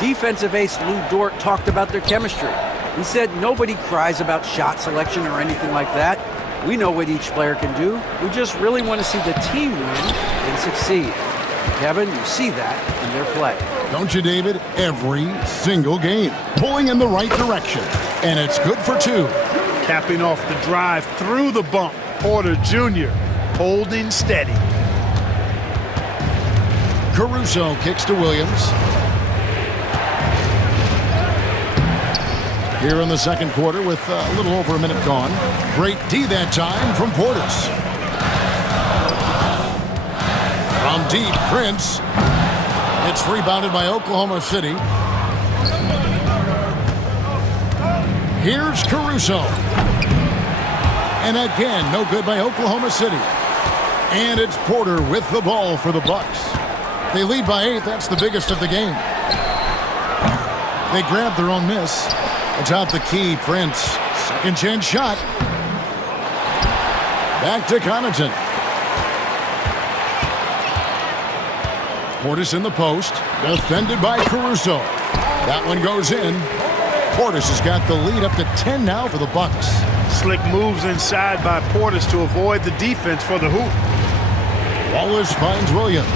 Defensive ace Lou Dort talked about their chemistry. He said nobody cries about shot selection or anything like that. We know what each player can do. We just really want to see the team win and succeed. Kevin, you see that in their play. Don't you, David? Every single game. Pulling in the right direction. And it's good for 2. Capping off the drive through the bump, Porter Jr. holding steady. Caruso kicks to Williams. Here in the second quarter with a little over a minute gone. Great D that time from Portis. From deep, Prince. It's rebounded by Oklahoma City. Here's Caruso. And again, no good by Oklahoma City. And it's Porter with the ball for the Bucks. They lead by 8. That's the biggest of the game. They grab their own miss. Atop the key, Prince. Second chance shot. Back to Connaughton. Portis in the post. Defended by Caruso. That one goes in. Portis has got the lead up to 10 now for the Bucks. Slick moves inside by Portis to avoid the defense for the hoop. Wallace finds Williams.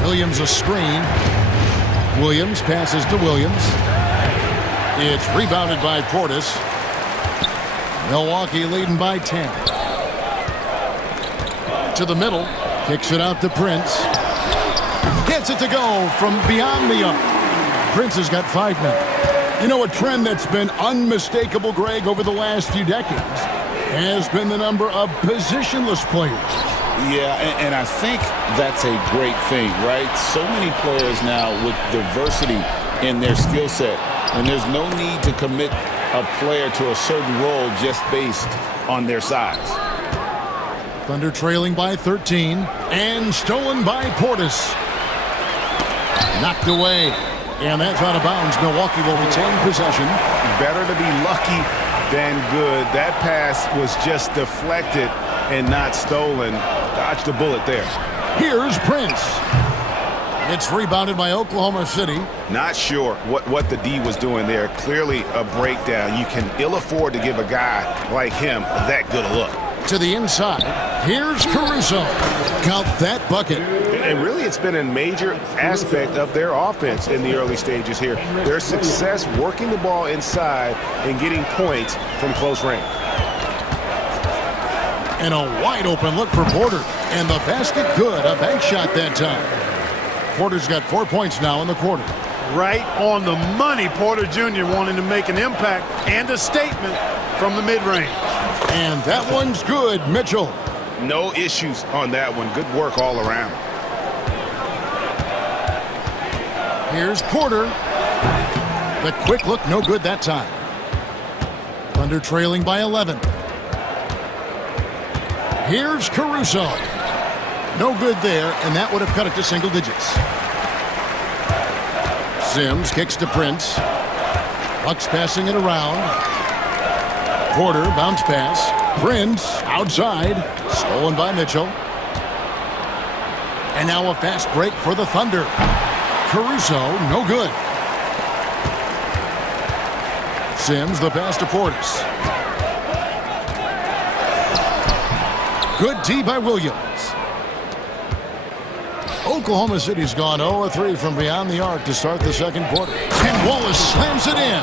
Williams a screen. Williams passes to Williams. It's rebounded by Portis. Milwaukee leading by 10. To the middle. Kicks it out to Prince. Gets it to go from beyond the arc. Prince has got 5 now. You know, a trend that's been unmistakable, Greg, over the last few decades has been the number of positionless players. Yeah, and I think that's a great thing, right? So many players now with diversity in their skill set, and there's no need to commit a player to a certain role just based on their size. Thunder trailing by 13 and stolen by Portis. Knocked away, and that's out of bounds. Milwaukee will retain possession. Better to be lucky than good. That pass was just deflected and not stolen. Dodged a bullet there. Here's Prince. It's rebounded by Oklahoma City. Not sure what the D was doing there. Clearly a breakdown. You can ill afford to give a guy like him that good a look. To the inside. Here's Caruso. Count that bucket. And really, it's been a major aspect of their offense in the early stages here. Their success working the ball inside and getting points from close range. And a wide open look for Porter. And the basket good. A bank shot that time. Porter's got 4 points now in the quarter. Right on the money. Porter Jr. wanting to make an impact and a statement from the mid-range. And that one's good, Mitchell. No issues on that one. Good work all around. Here's Porter. The quick look, no good that time. Thunder trailing by 11. Here's Caruso. No good there, and that would have cut it to single digits. Sims kicks to Prince. Bucks passing it around. Porter, bounce pass. Prince, outside. Stolen by Mitchell. And now a fast break for the Thunder. Caruso, no good. Sims, the pass to Portis. Good D by Williams. Oklahoma City's gone 0-3 from beyond the arc to start the second quarter. And Wallace slams it in.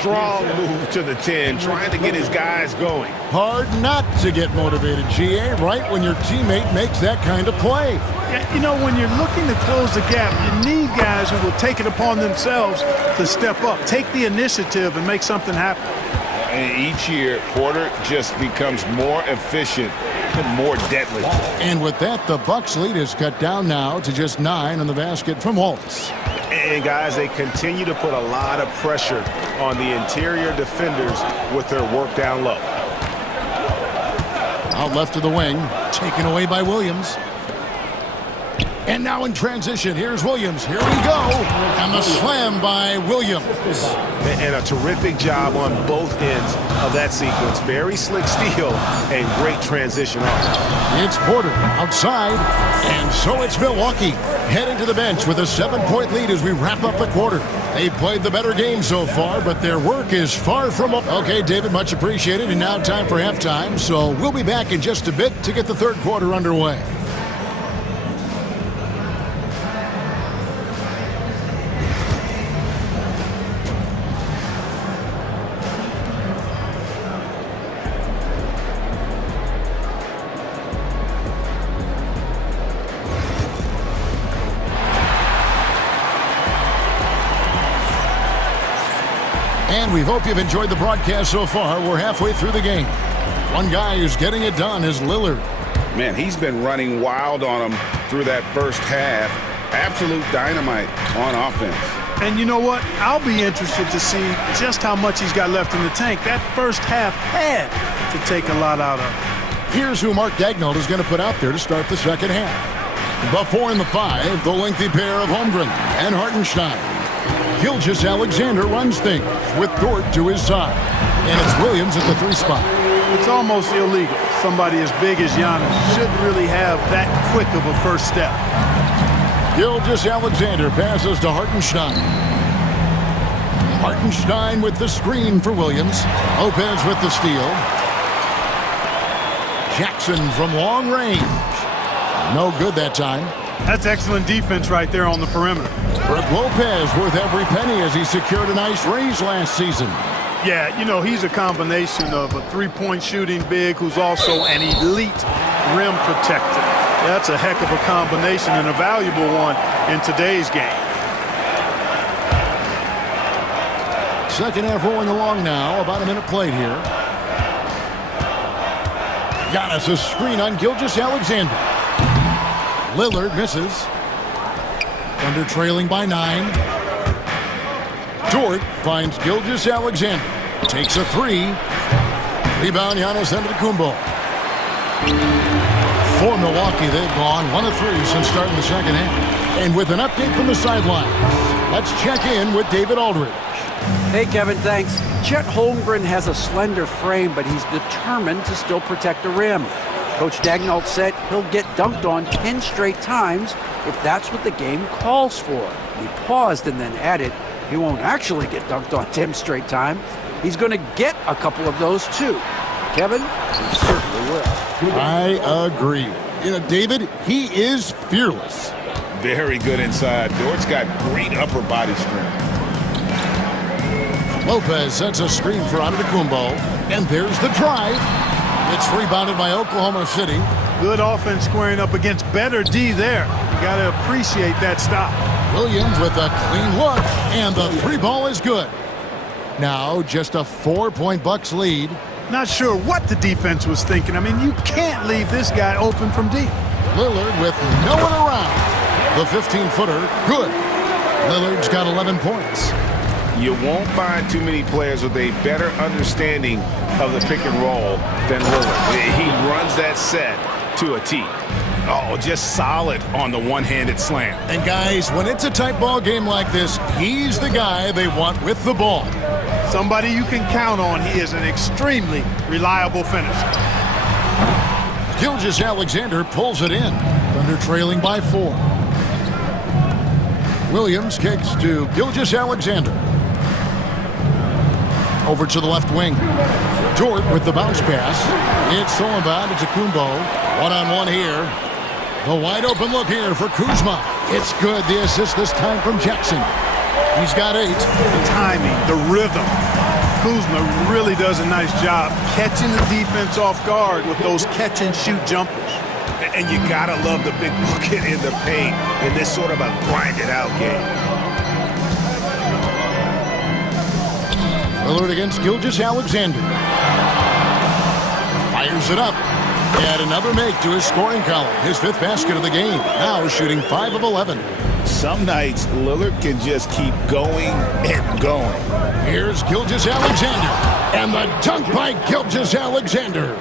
Strong move to the 10, trying to get his guys going. Hard not to get motivated, GA, right when your teammate makes that kind of play. Yeah, you know, when you're looking to close the gap, you need guys who will take it upon themselves to step up, take the initiative, and make something happen. And each year, Porter just becomes more efficient and more deadly. And with that, the Bucks lead is cut down now to just 9 on the basket from Wallace. And guys, they continue to put a lot of pressure on the interior defenders with their work down low. Out left of the wing, taken away by Williams. And now in transition, here's Williams. Here we go. And the slam by Williams. And a terrific job on both ends of that sequence. Very slick steal and great transition off. It's Porter outside. And so it's Milwaukee heading to the bench with a 7-point lead as we wrap up the quarter. They've played the better game so far, but their work is far from over. Okay, David, much appreciated. And now time for halftime. So we'll be back in just a bit to get the third quarter underway. And we hope you've enjoyed the broadcast so far. We're halfway through the game. One guy who's getting it done is Lillard. Man, he's been running wild on him through that first half. Absolute dynamite on offense. And you know what? I'll be interested to see just how much he's got left in the tank. That first half had to take a lot out of him. Here's who Mark Daigneault is going to put out there to start the second half. The 4 and the 5, the lengthy pair of Holmgren and Hartenstein. Gilgeous-Alexander runs things with Dort to his side. And it's Williams at the 3 spot. It's almost illegal. Somebody as big as Giannis shouldn't really have that quick of a first step. Gilgeous-Alexander passes to Hartenstein. Hartenstein with the screen for Williams. Lopez with the steal. Jackson from long range. No good that time. That's excellent defense right there on the perimeter. Brook Lopez worth every penny as he secured a nice raise last season. Yeah, you know, he's a combination of a three-point shooting big who's also an elite rim protector. That's a heck of a combination and a valuable one in today's game. Second half rolling along now. About a minute played here. Giannis a screen on Gilgeous-Alexander. Lillard misses. Thunder trailing by 9. Dort finds Gilgeous-Alexander. Takes a 3. Rebound Giannis Antetokounmpo. For Milwaukee, they've gone 1 of 3 since starting the second half. And with an update from the sidelines, let's check in with David Aldridge. Hey, Kevin, thanks. Chet Holmgren has a slender frame, but he's determined to still protect the rim. Coach Daigneault said he'll get dunked on 10 straight times if that's what the game calls for. He paused and then added, he won't actually get dunked on 10 straight times. He's going to get a couple of those too. Kevin, he certainly will. I agree. You know, David, he is fearless. Very good inside. Dort's got great upper body strength. Lopez sets a screen for Antetokounmpo. And there's the drive. It's rebounded by Oklahoma City. Good offense squaring up against better D there. You got to appreciate that stop. Williams with a clean look, and the three ball is good. Now just a 4-point Bucks lead. Not sure what the defense was thinking. I mean, you can't leave this guy open from deep. Lillard with no one around. The 15-footer, good. Lillard's got 11 points. You won't find too many players with a better understanding of the pick and roll than Lillard. He runs that set to a T. Oh, just solid on the one-handed slam. And guys, when it's a tight ball game like this, he's the guy they want with the ball. Somebody you can count on. He is an extremely reliable finisher. Gilgeous-Alexander pulls it in. Thunder trailing by 4. Williams kicks to Gilgeous-Alexander. Over to the left wing. Dort with the bounce pass. It's Sullivan to Kumbo. One-on-one here. The wide open look here for Kuzma. It's good. The assist this time from Jackson. He's got 8. The timing, the rhythm. Kuzma really does a nice job catching the defense off guard with those catch-and-shoot jumpers. And you gotta love the big bucket in the paint in this sort of a grinded-out game. Lillard against Gilgeous-Alexander. Fires it up. And another make to his scoring column. His 5th basket of the game. Now shooting 5 of 11. Some nights, Lillard can just keep going and going. Here's Gilgeous-Alexander. And the dunk by Gilgeous-Alexander.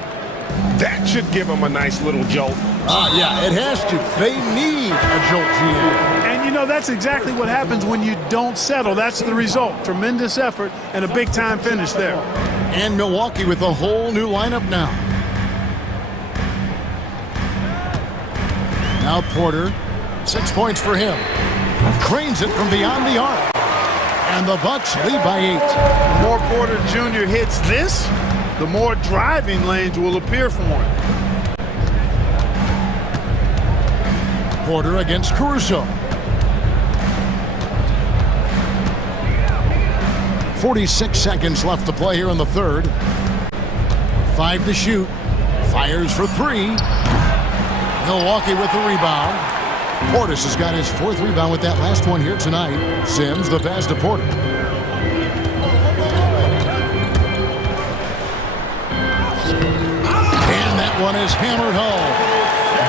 That should give him a nice little jolt. Yeah, it has to. They need a jolt, GM. And, you know, that's exactly what happens when you don't settle. That's the result. Tremendous effort and a big-time finish there. And Milwaukee with a whole new lineup now. Now Porter, 6 points for him. Cranes it from beyond the arc. And the Bucks lead by 8. The more Porter Jr. hits this, the more driving lanes will appear for him. Porter against Caruso. 46 seconds left to play here in the third. 5 to shoot. Fires for 3. Milwaukee with the rebound. Portis has got his 4th rebound with that last one here tonight. Sims the pass to Porter. And that one is hammered home.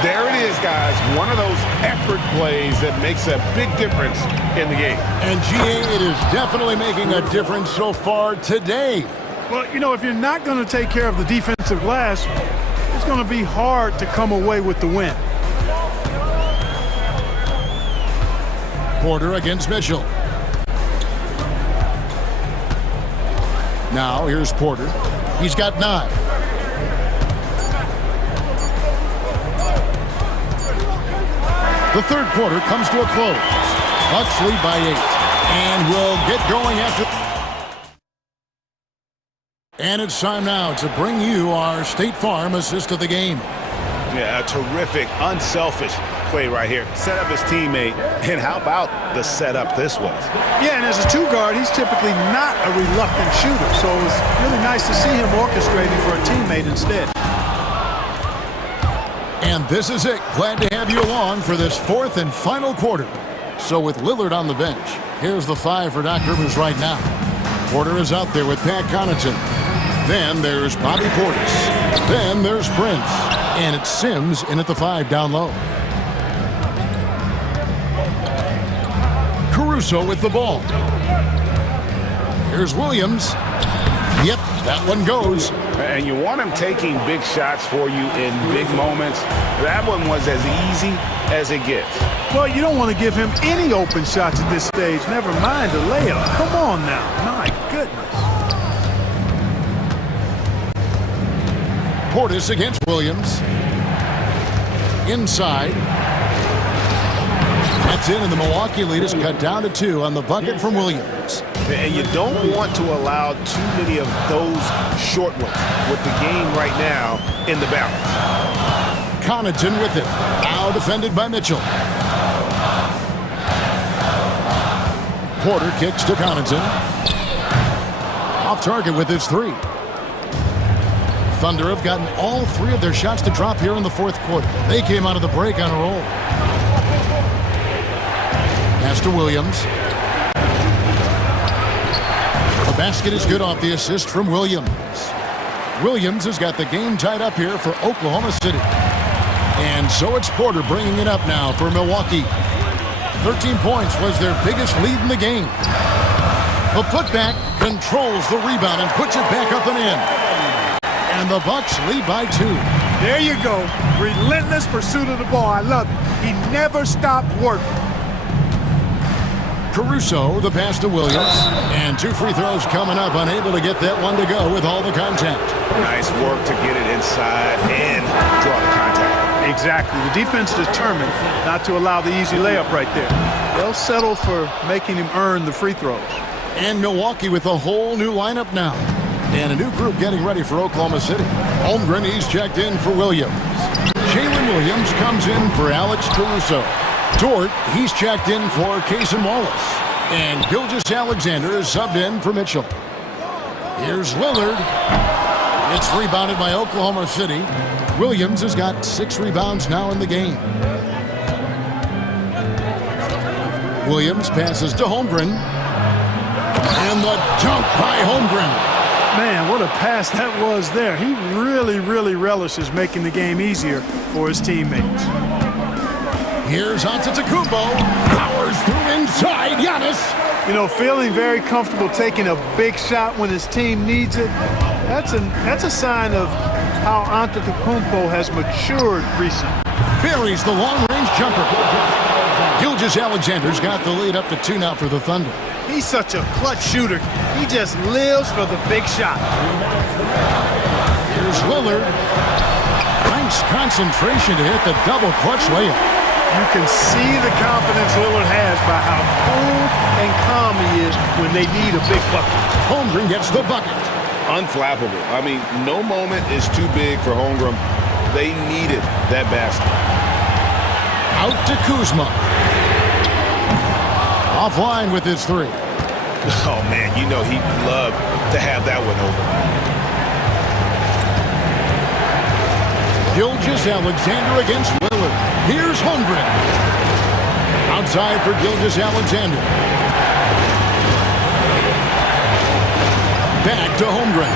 There it is, guys. One of those effort plays that makes a big difference in the game. And GA, it is definitely making a difference so far today. Well, you know, if you're not going to take care of the defensive glass, it's going to be hard to come away with the win. Porter against Mitchell. Now here's Porter. He's got 9. The third quarter comes to a close. Bucks lead by 8. And we'll get going after. And it's time now to bring you our State Farm assist of the game. Yeah, a terrific, unselfish play right here. Set up his teammate, and how about the setup this was? Yeah, and as a 2 guard, he's typically not a reluctant shooter, so it was really nice to see him orchestrating for a teammate instead. And this is it. Glad to have you along for this 4th and final quarter. So with Lillard on the bench, here's the 5 for Doc Rivers right now. Porter is out there with Pat Connaughton. Then there's Bobby Portis. Then there's Prince. And it's Sims in at the 5 down low. Caruso with the ball. Here's Williams. Yep, that one goes. And you want him taking big shots for you in big moments. That one was as easy as it gets. Well, you don't want to give him any open shots at this stage. Never mind a layup. Come on now. My goodness. Portis against Williams. Inside. That's in, and the Milwaukee lead is cut down to 2 on the bucket from Williams. And you don't want to allow too many of those short ones with the game right now in the balance. Connaughton with it. Now defended by Mitchell. Porter kicks to Connaughton. Off target with his 3. Thunder have gotten all 3 of their shots to drop here in the 4th quarter. They came out of the break on a roll. Pass to Williams. The basket is good off the assist from Williams. Williams has got the game tied up here for Oklahoma City. And so it's Porter bringing it up now for Milwaukee. 13 points was their biggest lead in the game. The putback controls the rebound and puts it back up and in. And the Bucks lead by 2. There you go. Relentless pursuit of the ball. I love it. He never stopped working. Caruso, the pass to Williams. And 2 free throws coming up, unable to get that one to go with all the contact. Nice work to get it inside and draw the contact. Exactly. The defense determined not to allow the easy layup right there. They'll settle for making him earn the free throws. And Milwaukee with a whole new lineup now. And a new group getting ready for Oklahoma City. Holmgren, he's checked in for Williams. Jalen Williams comes in for Alex Caruso. Dort, he's checked in for Cason Wallace. And Gilgeous-Alexander is subbed in for Mitchell. Here's Lillard. It's rebounded by Oklahoma City. Williams has got 6 rebounds now in the game. Williams passes to Holmgren. And the dunk by Holmgren. Man, what a pass that was there. He really relishes making the game easier for his teammates. Here's Antetokounmpo. Powers through inside. Giannis. You know, feeling very comfortable taking a big shot when his team needs it. That's a sign of how Antetokounmpo has matured recently. Buries the long-range jumper. Gilgeous-Alexander's got the lead up to 2 now for the Thunder. He's such a clutch shooter. He just lives for the big shot. Here's Lillard. Nice concentration to hit the double clutch layup. You can see the confidence Lillard has by how cool and calm he is when they need a big bucket. Holmgren gets the bucket. Unflappable. I mean, no moment is too big for Holmgren. They needed that basket. Out to Kuzma. Offline with his 3. Oh, man, you know he'd love to have that one over. Gilgeous-Alexander against Lillard. Here's Holmgren. Outside for Gilgeous-Alexander. Back to Holmgren.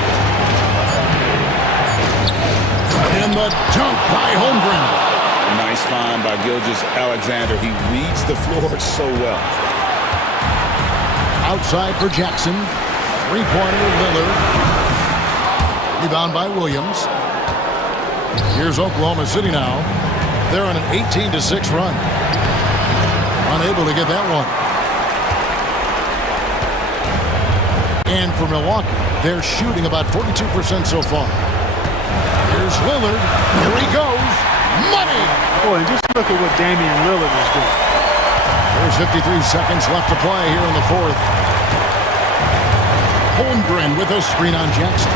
And the dunk by Holmgren. Nice find by Gilgeous-Alexander. He reads the floor so well. Outside for Jackson. 3-pointer Lillard. Rebound by Williams. Here's Oklahoma City now. They're on an 18-6 run. Unable to get that one. And for Milwaukee, they're shooting about 42% so far. Here's Lillard. Here he goes. Money! Boy, just look at what Damian Lillard is doing. There's 53 seconds left to play here in the 4th. Holmgren with a screen on Jackson.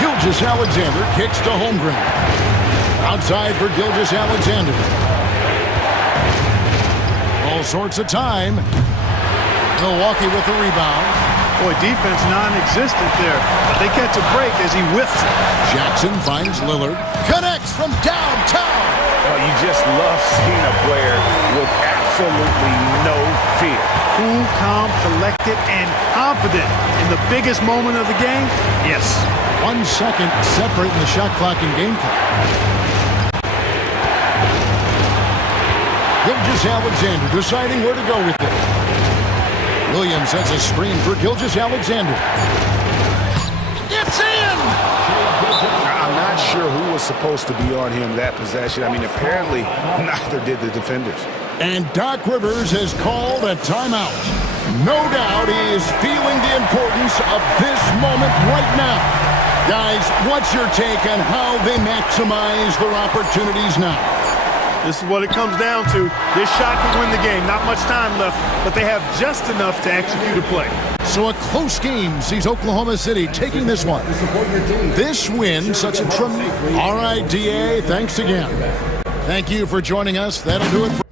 Gilgeous-Alexander kicks to Holmgren. Outside for Gilgeous-Alexander. All sorts of time. Milwaukee with the rebound. Boy, defense non-existent there. But they catch a break as he whiffs it. Jackson finds Lillard. Connects from downtown. Well, you just love seeing a player with absolutely no fear. Cool, calm, collected, and confident in the biggest moment of the game? Yes. 1 second separating the shot clock and game clock. Gilgeous-Alexander deciding where to go with it. Williams sets a screen for Gilgeous-Alexander. It's in! I'm not sure who was supposed to be on him that possession. I mean, apparently neither did the defenders. And Doc Rivers has called a timeout. No doubt he is feeling the importance of this moment right now. Guys, what's your take on how they maximize their opportunities now? This is what it comes down to. This shot can win the game. Not much time left, but they have just enough to execute a play. So a close game sees Oklahoma City taking this one. This win, such a tremendous... All right, DA, thanks again. Thank you for joining us. That'll do it for...